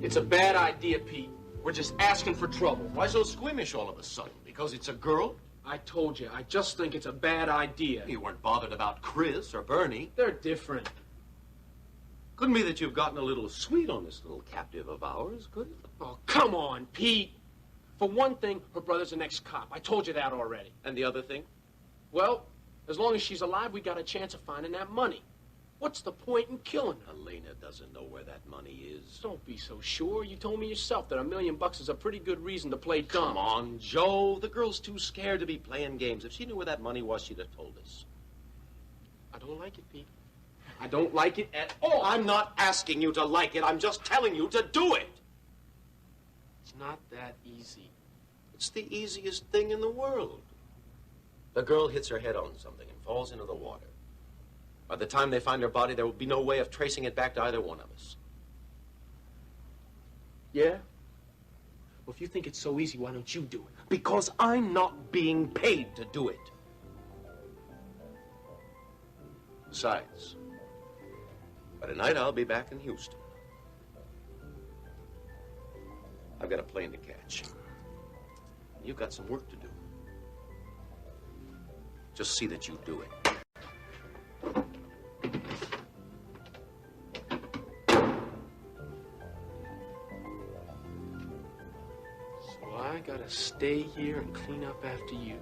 It's a bad idea, Pete. We're just asking for trouble. Why so squeamish all of a sudden? Because it's a girl? I told you, I just think it's a bad idea. You weren't bothered about Chris or Bernie. They're different. Couldn't be that you've gotten a little sweet on this little captive of ours, could it? Oh, come on, Pete. For one thing, her brother's an ex-cop. I told you that already. And the other thing? Well, as long as she's alive, we got a chance of finding that money. What's the point in killing her? Elena doesn't know where that money is. Don't be so sure. You told me yourself that $1 million is a pretty good reason to play dumb. Come on, Joe. The girl's too scared to be playing games. If she knew where that money was, she'd have told us. I don't like it, Pete. I don't like it at all. I'm not asking you to like it. I'm just telling you to do it. It's not that easy. It's the easiest thing in the world. The girl hits her head on something and falls into the water. By the time they find her body, there will be no way of tracing it back to either one of us. Yeah? Well, if you think it's so easy, why don't you do it? Because I'm not being paid to do it. Besides, by tonight I'll be back in Houston. I've got a plane to catch. You've got some work to do. Just see that you do it. So I gotta stay here and clean up after you.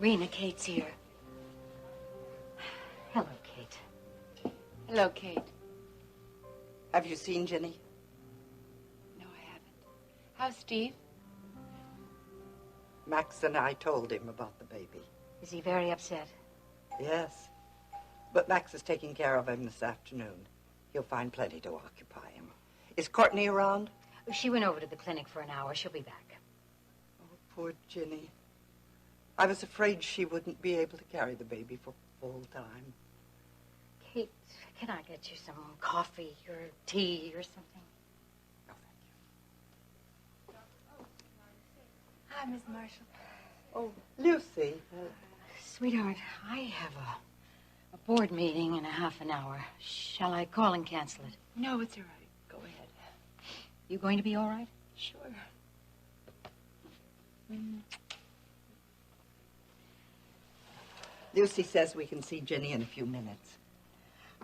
Rena, Kate's here. Hello, Kate. Hello, Kate. Have you seen Jenny? No, I haven't. How's Steve? Max and I told him about the baby. Is he very upset? Yes. But Max is taking care of him this afternoon. He'll find plenty to occupy him. Is Courtney around? She went over to the clinic for an hour. She'll be back. Oh, poor Jenny. I was afraid she wouldn't be able to carry the baby for full time. Kate, can I get you some coffee or tea or something? No, thank you. Hi, Miss Marshall. Oh, Lucy. Sweetheart, I have a board meeting in a half an hour. Shall I call and cancel it? No, it's all right. Go ahead. You going to be all right? Sure. Lucy says we can see Jenny in a few minutes.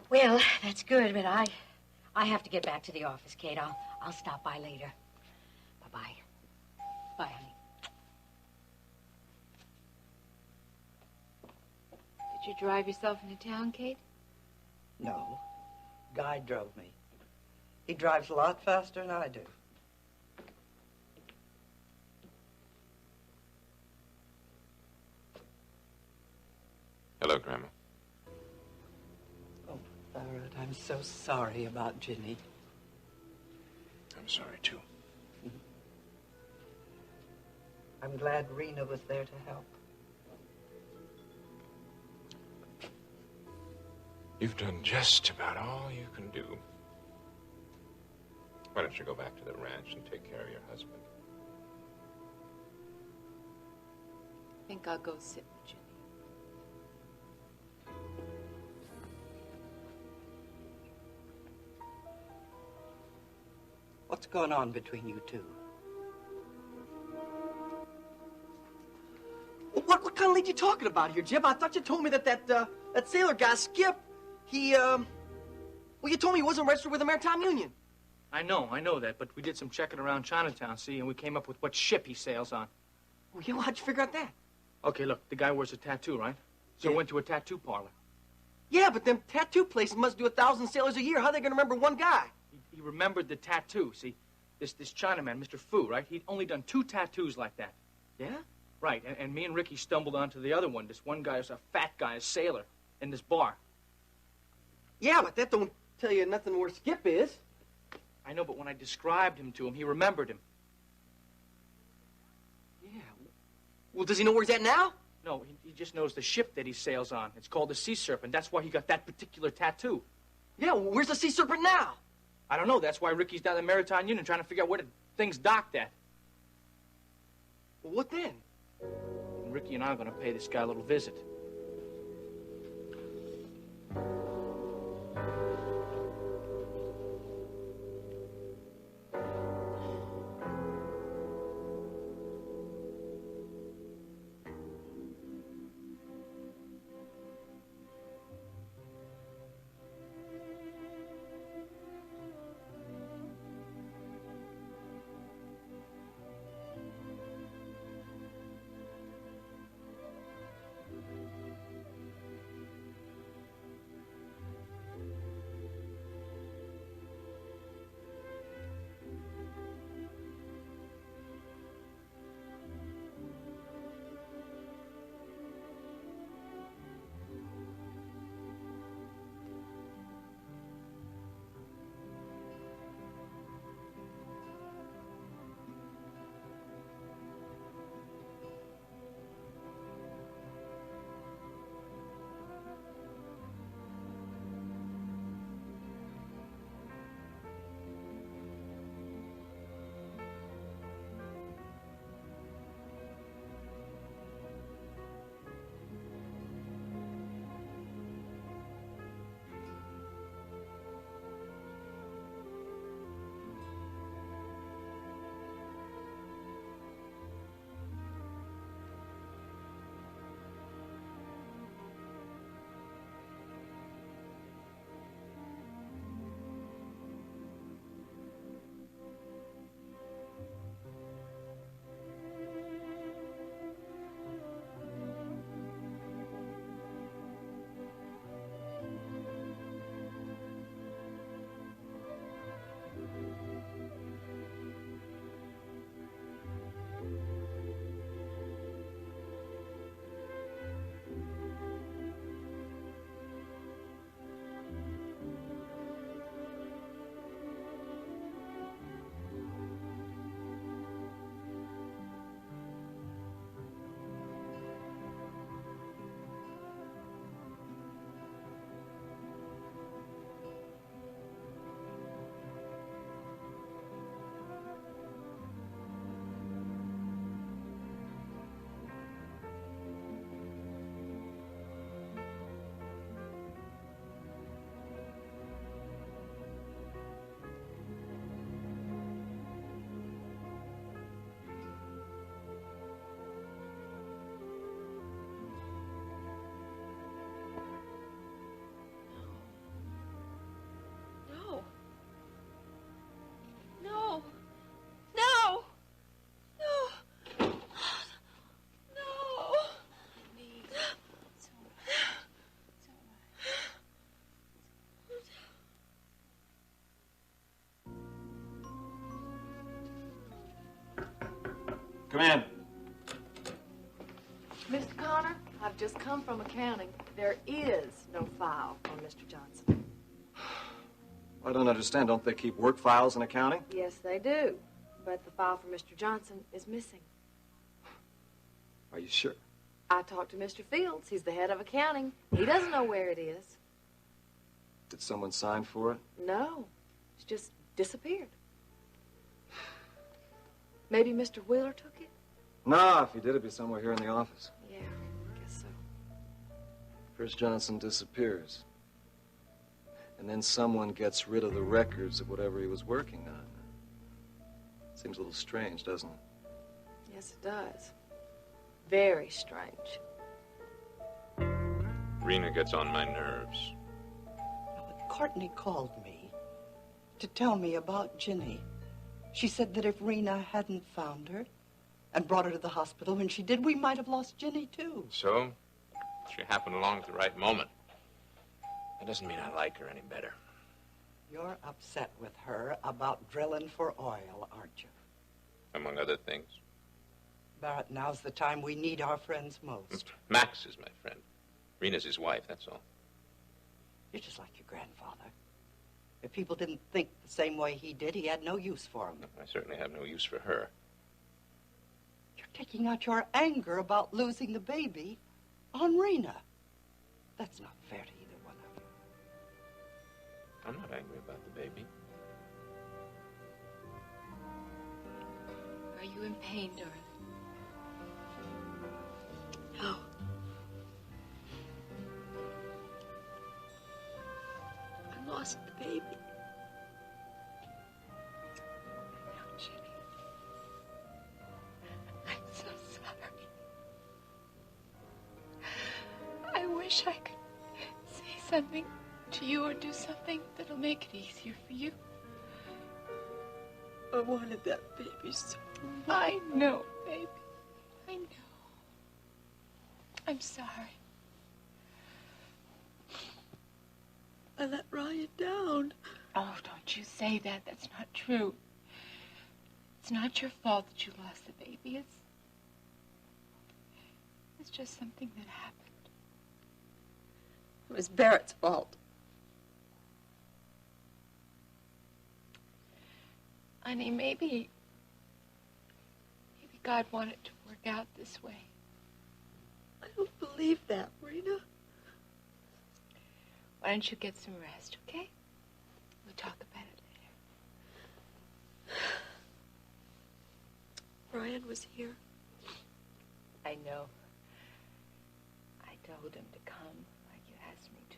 Well, that's good, but I have to get back to the office, Kate. I'll stop by later. Bye-bye. Bye, honey. Did you drive yourself into town, Kate? No. Guy drove me. He drives a lot faster than I do. Grandma. Oh, Barrett, I'm so sorry about Ginny. I'm sorry, too. I'm glad Rena was there to help. You've done just about all you can do. Why don't you go back to the ranch and take care of your husband? I think I'll go sit with Ginny. What's going on between you two? What kind of lead you talking about here, Jim? I thought you told me that sailor guy, Skip, well, you told me he wasn't registered with the Maritime Union. I know that, but we did some checking around Chinatown, see, and we came up with what ship he sails on. Well, yeah, well, how'd you figure out that? Okay, look, the guy wears a tattoo, right? So we went to a tattoo parlor. Yeah, but them tattoo places must do 1,000 sailors a year. How are they gonna remember one guy? He remembered the tattoo, see? This Chinaman, Mr. Fu, right? He'd only done 2 tattoos like that. Yeah? Right, and me and Ricky stumbled onto the other one. This one guy is a fat guy, a sailor, in this bar. Yeah, but that don't tell you nothing where Skip is. I know, but when I described him to him, he remembered him. Yeah. Well, does he know where he's at now? No, he just knows the ship that he sails on. It's called the Sea Serpent. That's why he got that particular tattoo. Yeah, well, where's the Sea Serpent now? I don't know. That's why Ricky's down at the Maritime Union trying to figure out where the thing's docked at. Well, what then? And Ricky and I are going to pay this guy a little visit. Come in. Mr. Connor, I've just come from accounting. There is no file on Mr. Johnson. I don't understand. Don't they keep work files in accounting? Yes, they do. But the file for Mr. Johnson is missing. Are you sure? I talked to Mr. Fields. He's the head of accounting. He doesn't know where it is. Did someone sign for it? No. It's just disappeared. Maybe Mr. Wheeler took it? No, if he did, it'd be somewhere here in the office. Yeah, I guess so. First Johnson disappears. And then someone gets rid of the records of whatever he was working on. Seems a little strange, doesn't it? Yes, it does. Very strange. Rena gets on my nerves. Courtney called me to tell me about Ginny. She said that if Rena hadn't found her and brought her to the hospital when she did, we might have lost Ginny, too. So, she happened along at the right moment. That doesn't mean I like her any better. You're upset with her about drilling for oil, aren't you? Among other things. Barrett, now's the time we need our friends most. Max is my friend. Rena's his wife, that's all. You're just like your grandfather. If people didn't think the same way he did, he had no use for them. I certainly have no use for her. You're taking out your anger about losing the baby on Rena. That's not fair to either one of you. I'm not angry about the baby. Are you in pain, darling? No. I lost the baby. No, Ginny. I'm so sorry. I wish I could say something to you or do something that'll make it easier for you. I wanted that baby so much. I know, baby. I know. I'm sorry. I let Ryan down. Oh, don't you say that. That's not true. It's not your fault that you lost the baby. It's just something that happened. It was Barrett's fault. Honey, maybe God wanted it to work out this way. I don't believe that, Rena. Why don't you get some rest, okay? We'll talk about it later. Brian was here. I know. I told him to come, like you asked me to.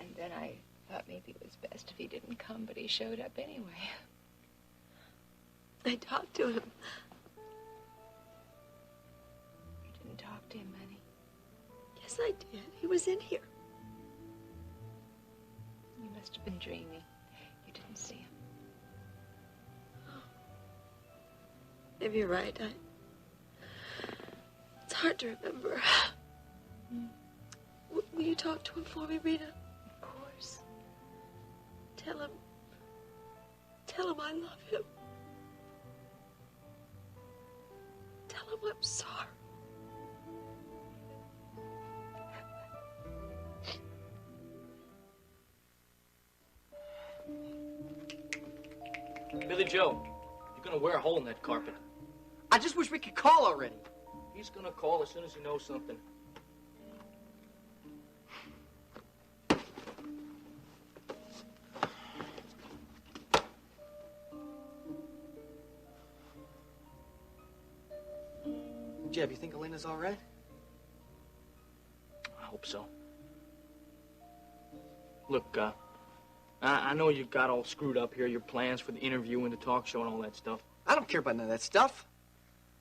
And then I thought maybe it was best if he didn't come, but he showed up anyway. I talked to him. You didn't talk to him, honey. Yes, I did. He was in here. You must have been dreaming. You didn't see him. Maybe you're right. It's hard to remember. Will you talk to him for me, Rena? Of course. Tell him I love him. Tell him I'm sorry. Billy Joe, you're gonna wear a hole in that carpet. I just wish we could call already. He's gonna call as soon as he knows something. Jeb, you think Elena's all right? I hope so. Look, I know you got all screwed up here, your plans for the interview and the talk show and all that stuff. I don't care about none of that stuff.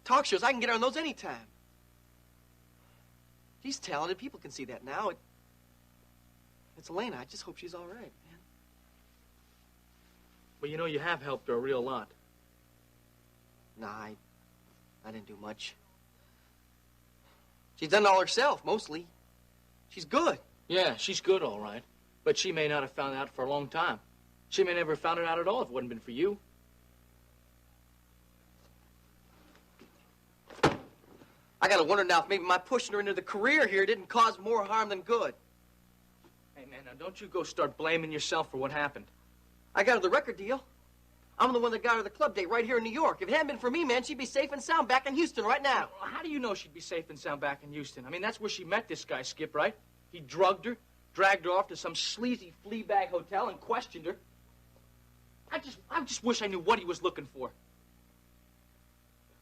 Talk shows, I can get her on those anytime. She's talented. People can see that now. It's Elena. I just hope she's all right, man. Well, you know, you have helped her a real lot. Nah, I didn't do much. She's done it all herself, mostly. She's good. Yeah, she's good, all right. But she may not have found out for a long time. She may never have found it out at all if it hadn't been for you. I gotta wonder now if maybe my pushing her into the career here didn't cause more harm than good. Hey, man, now don't you go start blaming yourself for what happened. I got her the record deal. I'm the one that got her the club date right here in New York. If it hadn't been for me, man, she'd be safe and sound back in Houston right now. Well, how do you know she'd be safe and sound back in Houston? I mean, that's where she met this guy, Skip, right? He drugged her, dragged her off to some sleazy flea bag hotel and questioned her. I just wish I knew what he was looking for.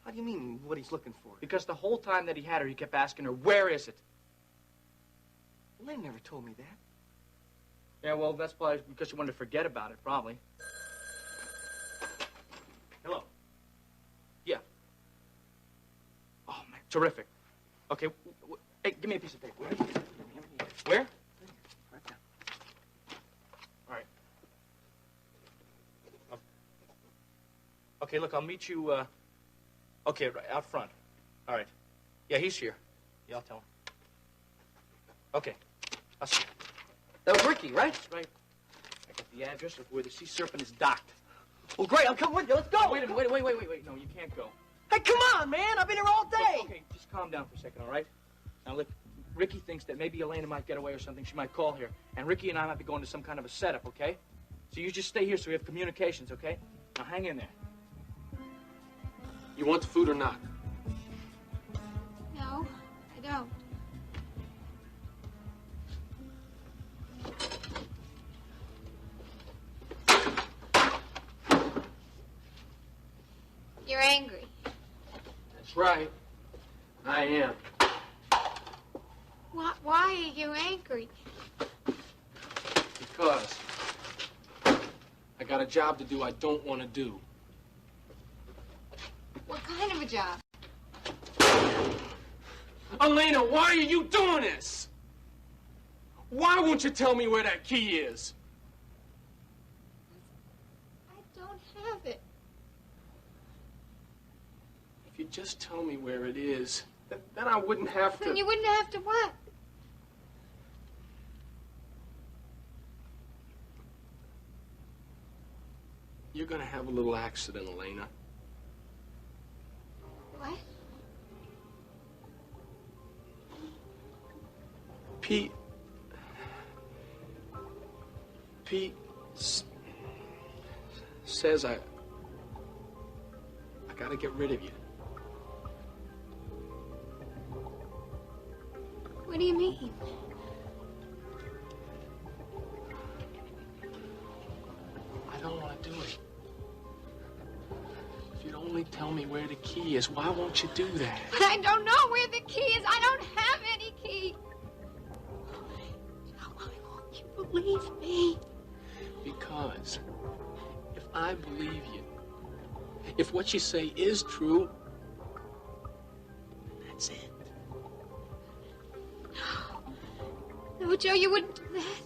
How do you mean, what he's looking for? Because the whole time that he had her, he kept asking her, where is it? Well, they never told me that. Yeah, well, that's probably because you wanted to forget about it, probably. Hello. Yeah. Oh, man, terrific. Okay, hey, give me a piece of paper. Where? Right down. All right. Okay, look, I'll meet you, okay, right out front. All right. Yeah, he's here. Yeah, I'll tell him. Okay. I'll see you. That was Ricky, right? That's right. I got the address of where the Sea Serpent is docked. Well, great, I'll come with you. Let's go. Wait a minute, wait. No, you can't go. Hey, come on, man. I've been here all day. Look, okay, just calm down for a second, all right? Now, look, Ricky thinks that maybe Elena might get away or something. She might call here. And Ricky and I might be going to some kind of a setup, okay? So you just stay here so we have communications, okay? Now, hang in there. You want the food or not? No, I don't. You're angry. That's right. I am. Why are you angry? Because I got a job to do I don't want to do. What kind of a job? Elena, why are you doing this? Why won't you tell me where that key is? I don't have it. If you just tell me where it is, then I wouldn't have to... Then you wouldn't have to what? You're gonna have a little accident, Elena. What? Pete says I gotta get rid of you. What do you mean? I don't want to do it. If you'd only tell me where the key is, why won't you do that? But I don't know where the key is. I don't have any key. Why won't you believe me? Because if I believe you, if what you say is true, that's it. No, Joe, you wouldn't do that.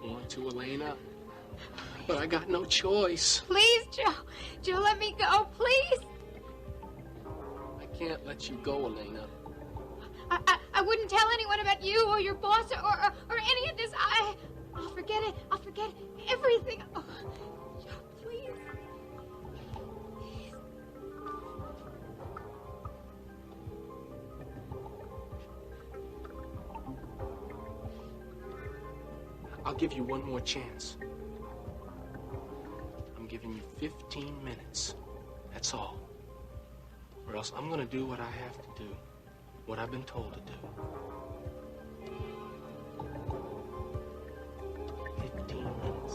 I want to, Elena, but I got no choice. Please, Joe. Joe, let me go, please. I can't let you go, Elena. I wouldn't tell anyone about you or your boss or any of this. I'll forget it. I'll forget everything. Oh, Joe, please. I'll give you one more chance. I'm giving you 15 minutes. That's all. Or else I'm gonna do what I have to do. What I've been told to do. 15 minutes.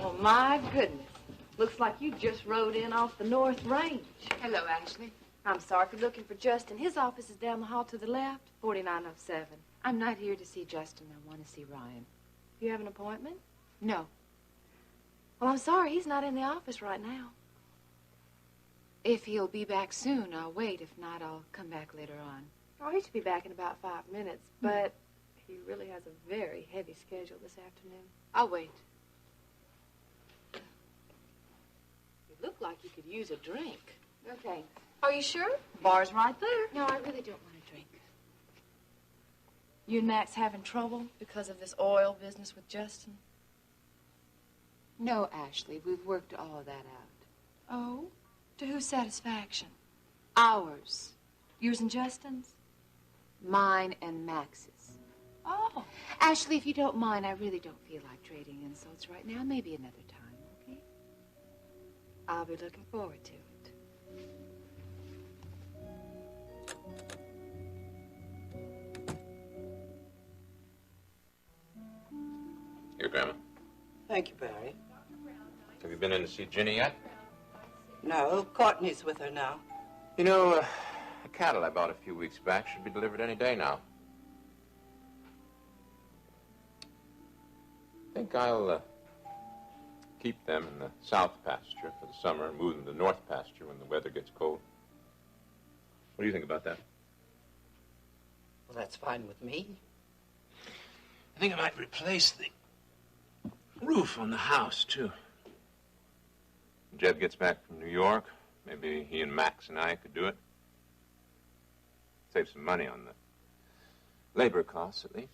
Oh, my goodness. Looks like you just rode in off the North Range. Hello, Ashley. I'm sorry for looking for Justin. His office is down the hall to the left, 4907. I'm not here to see Justin. I want to see Ryan. You have an appointment? No. Well, I'm sorry. He's not in the office right now. If he'll be back soon, I'll wait. If not, I'll come back later on. Oh, he should be back in about 5 minutes, but he really has a very heavy schedule this afternoon. I'll wait. You look like you could use a drink. Okay. Are you sure? Bar's right there. No, I really don't want to drink. You and Max having trouble because of this oil business with Justin? No, Ashley, we've worked all of that out. Oh? To whose satisfaction? Ours. Yours and Justin's? Mine and Max's. Oh. Ashley, if you don't mind, I really don't feel like trading insults right now. Maybe another time, okay? I'll be looking forward to it. Here, Grandma. Thank you, Barry. Have you been in to see Ginny yet? No, Courtney's with her now. You know, the cattle I bought a few weeks back should be delivered any day now. I think I'll keep them in the south pasture for the summer and move them to the north pasture when the weather gets cold. What do you think about that? Well, that's fine with me. I think I might replace the roof on the house, too. When Jeb gets back from New York, maybe he and Max and I could do it. Save some money on the labor costs, at least.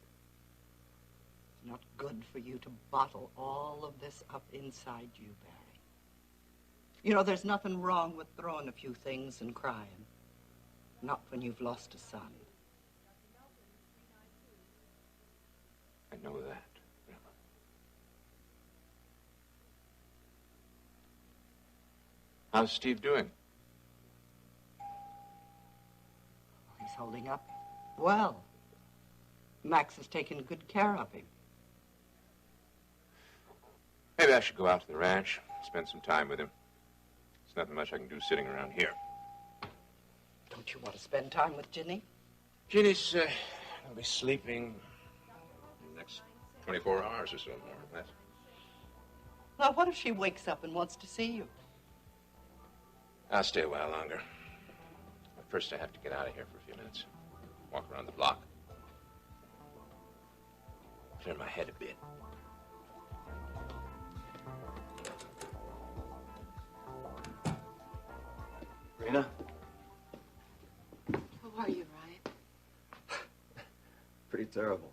It's not good for you to bottle all of this up inside you, Barry. You know, there's nothing wrong with throwing a few things and crying. Not when you've lost a son. I know that. How's Steve doing? He's holding up well. Max has taken good care of him. Maybe I should go out to the ranch, spend some time with him. There's nothing much I can do sitting around here. Don't you want to spend time with Ginny? Ginny's will be sleeping in the next 24 hours or so, more or less. Now, what if she wakes up and wants to see you? I'll stay a while longer. But first, I have to get out of here for a few minutes. Walk around the block. Clear my head a bit. Rena? How are you, Ryan? Pretty terrible.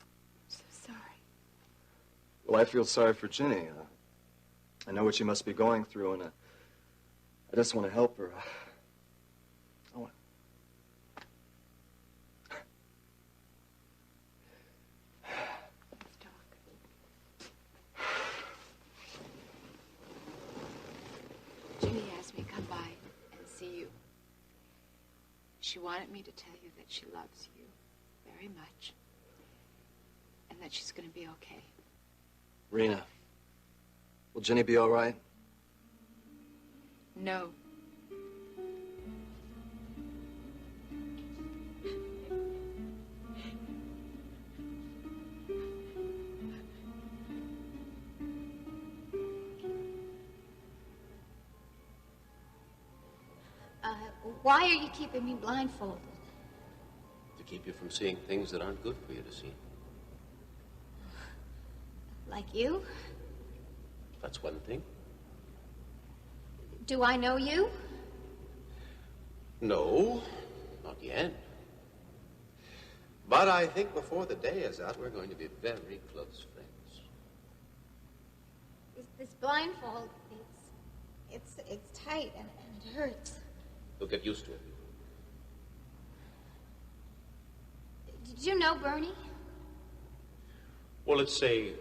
I'm so sorry. Well, I feel sorry for Ginny. I know what she must be going through, and I just want to help her. I want... Let's talk. Ginny asked me to come by and see you. She wanted me to tell you that she loves you very much and that she's going to be okay. Rena, will Ginny be all right? No. Why are you keeping me blindfolded? To keep you from seeing things that aren't good for you to see. Like you? That's one thing. Do I know you? No, not yet. But I think before the day is out, we're going to be very close friends. This blindfold, it's tight and it hurts. You'll get used to it. Did you know Bernie? Well, let's say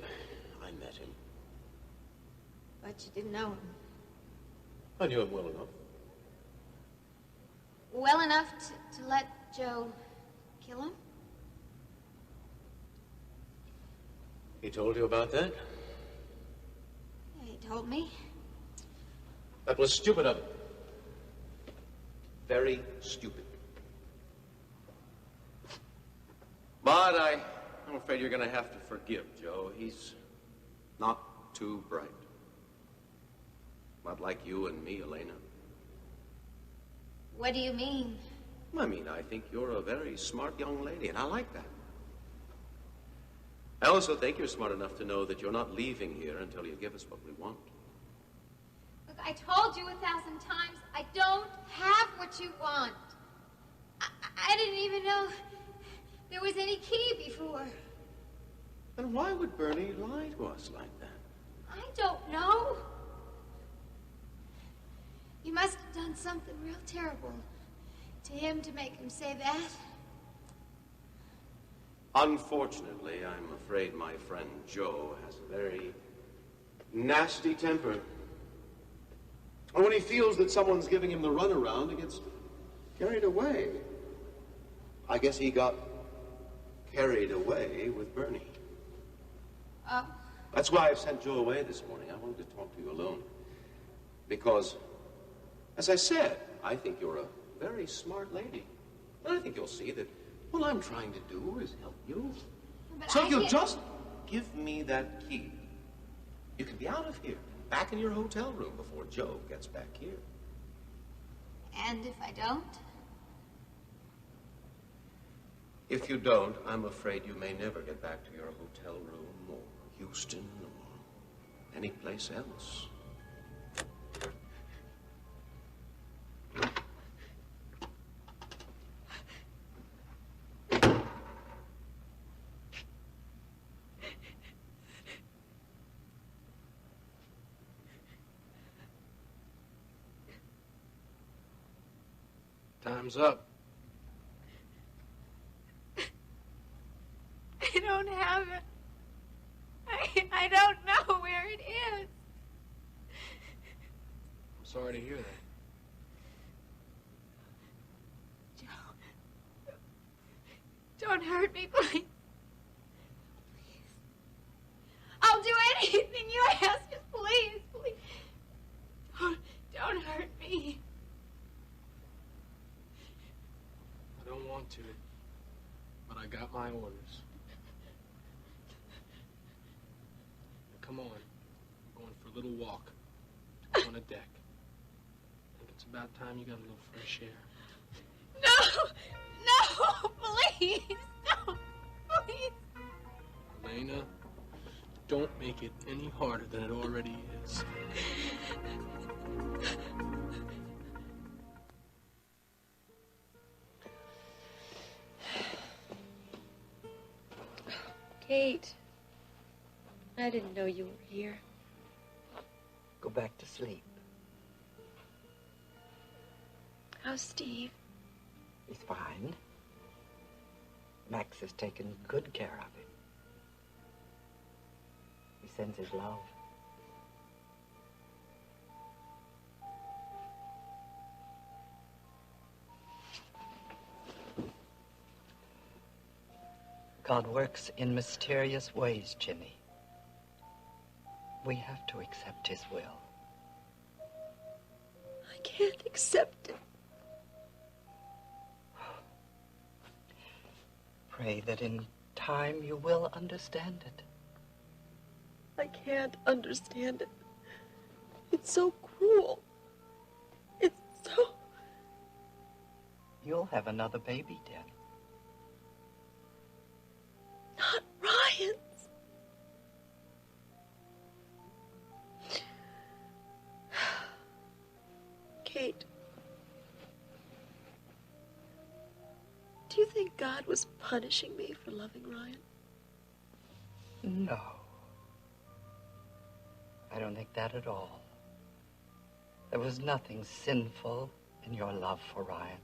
I met him. But you didn't know him. I knew him well enough. Well enough to let Joe kill him? He told you about that? Yeah, he told me. That was stupid of him. Very stupid. But I'm afraid you're going to have to forgive Joe. He's not too bright. Not like you and me, Elena. What do you mean? I mean, I think you're a very smart young lady, and I like that. I also think you're smart enough to know that you're not leaving here until you give us what we want. Look, I told you 1,000 times, I don't have what you want. I didn't even know there was any key before. Then why would Bernie lie to us like that? I don't know. You must have done something real terrible to him to make him say that. Unfortunately, I'm afraid my friend Joe has a very nasty temper. And when he feels that someone's giving him the runaround, he gets carried away. I guess he got carried away with Bernie. That's why I've sent Joe away this morning. I wanted to talk to you alone. Because, as I said, I think you're a very smart lady. And I think you'll see that what I'm trying to do is help you. But So I if you'll can't- just give me that key, you can be out of here, back in your hotel room before Joe gets back here. And if I don't? If you don't, I'm afraid you may never get back to your hotel room or Houston or any place else. Time's up. I don't have it. I don't know where it is. I'm sorry to hear that. Don't hurt me, please. I'll do anything you ask. Just please, please. Don't hurt me. I don't want to, but I got my orders. Now, come on. We're going for a little walk on a deck. I think it's about time you got a little fresh air. No, please, no, please. Elena, don't make it any harder than it already is. Kate, I didn't know you were here. Go back to sleep. How's Steve? He's fine. Max has taken good care of him. He sends his love. God works in mysterious ways, Ginny. We have to accept his will. I can't accept it. Pray that in time you will understand it. I can't understand it. It's so cruel. It's so... You'll have another baby, dear. Not Ryan's. Kate, do you think God was punishing me for loving Ryan? No. I don't think that at all. There was nothing sinful in your love for Ryan.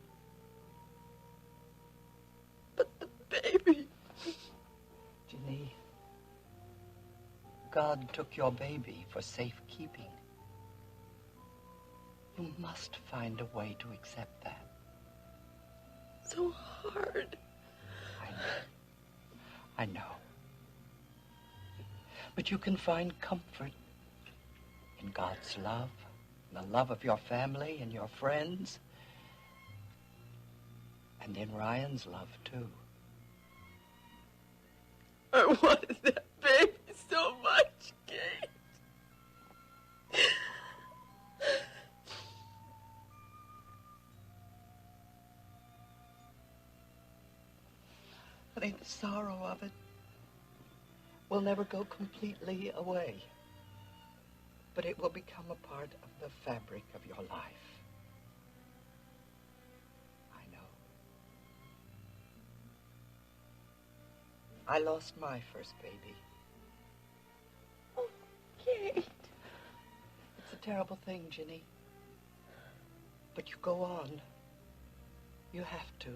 But the baby... Ginny, God took your baby for safekeeping. You must find a way to accept that. So hard. I know. But you can find comfort in God's love, in the love of your family and your friends, and in Ryan's love, too. I wanted that baby so much, Kate. Honey, the sorrow of it will never go completely away, but it will become a part of the fabric of your life. I know. I lost my first baby. Oh, Kate. It's a terrible thing, Ginny. But you go on. You have to.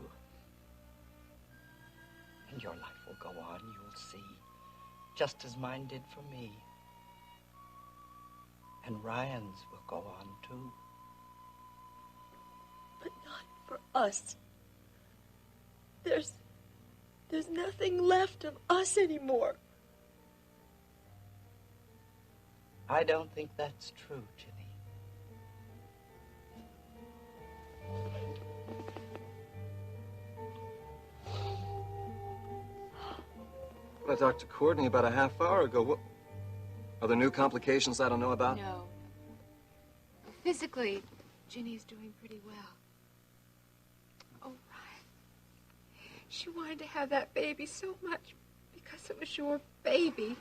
And your life will go on, you'll see. Just as mine did for me. And Ryan's will go on, too. But not for us. There's nothing left of us anymore. I don't think that's true, Ginny. I talked to Courtney about a half hour ago. What? Are there new complications I don't know about? No. Physically, Ginny's doing pretty well. Oh, Ryan. She wanted to have that baby so much because it was your baby.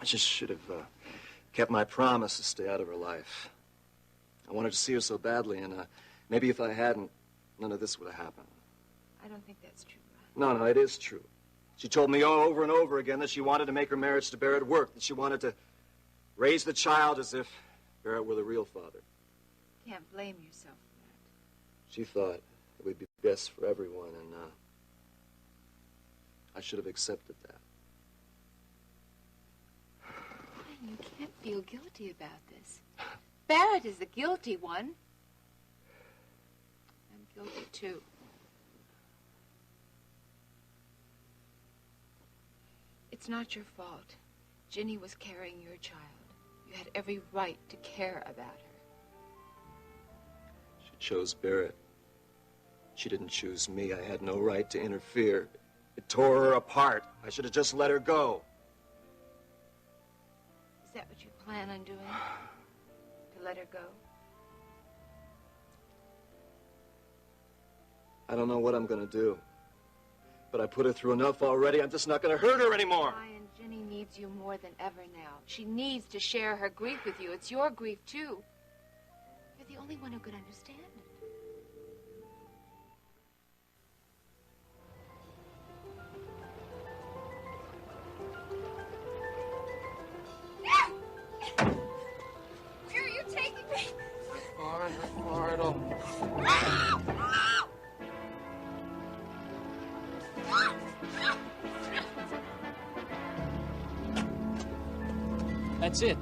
I just should have kept my promise to stay out of her life. I wanted to see her so badly, and maybe if I hadn't, none of this would have happened. I don't think that's true, No, it is true. She told me over and over again that she wanted to make her marriage to Barrett work, that she wanted to raise the child as if Barrett were the real father. Can't blame yourself for that. She thought it would be best for everyone, and I should have accepted that. Ryan, you can't feel guilty about this. Barrett is the guilty one. I'm guilty, too. It's not your fault. Ginny was carrying your child. You had every right to care about her. She chose Barrett. She didn't choose me. I had no right to interfere. It tore her apart. I should have just let her go. Is that what you plan on doing? To let her go? I don't know what I'm going to do. But I put her through enough already. I'm just not going to hurt her anymore. Ryan, Ginny needs you more than ever now. She needs to share her grief with you. It's your grief, too. You're the only one who can understand it. Where are you taking me? That's it.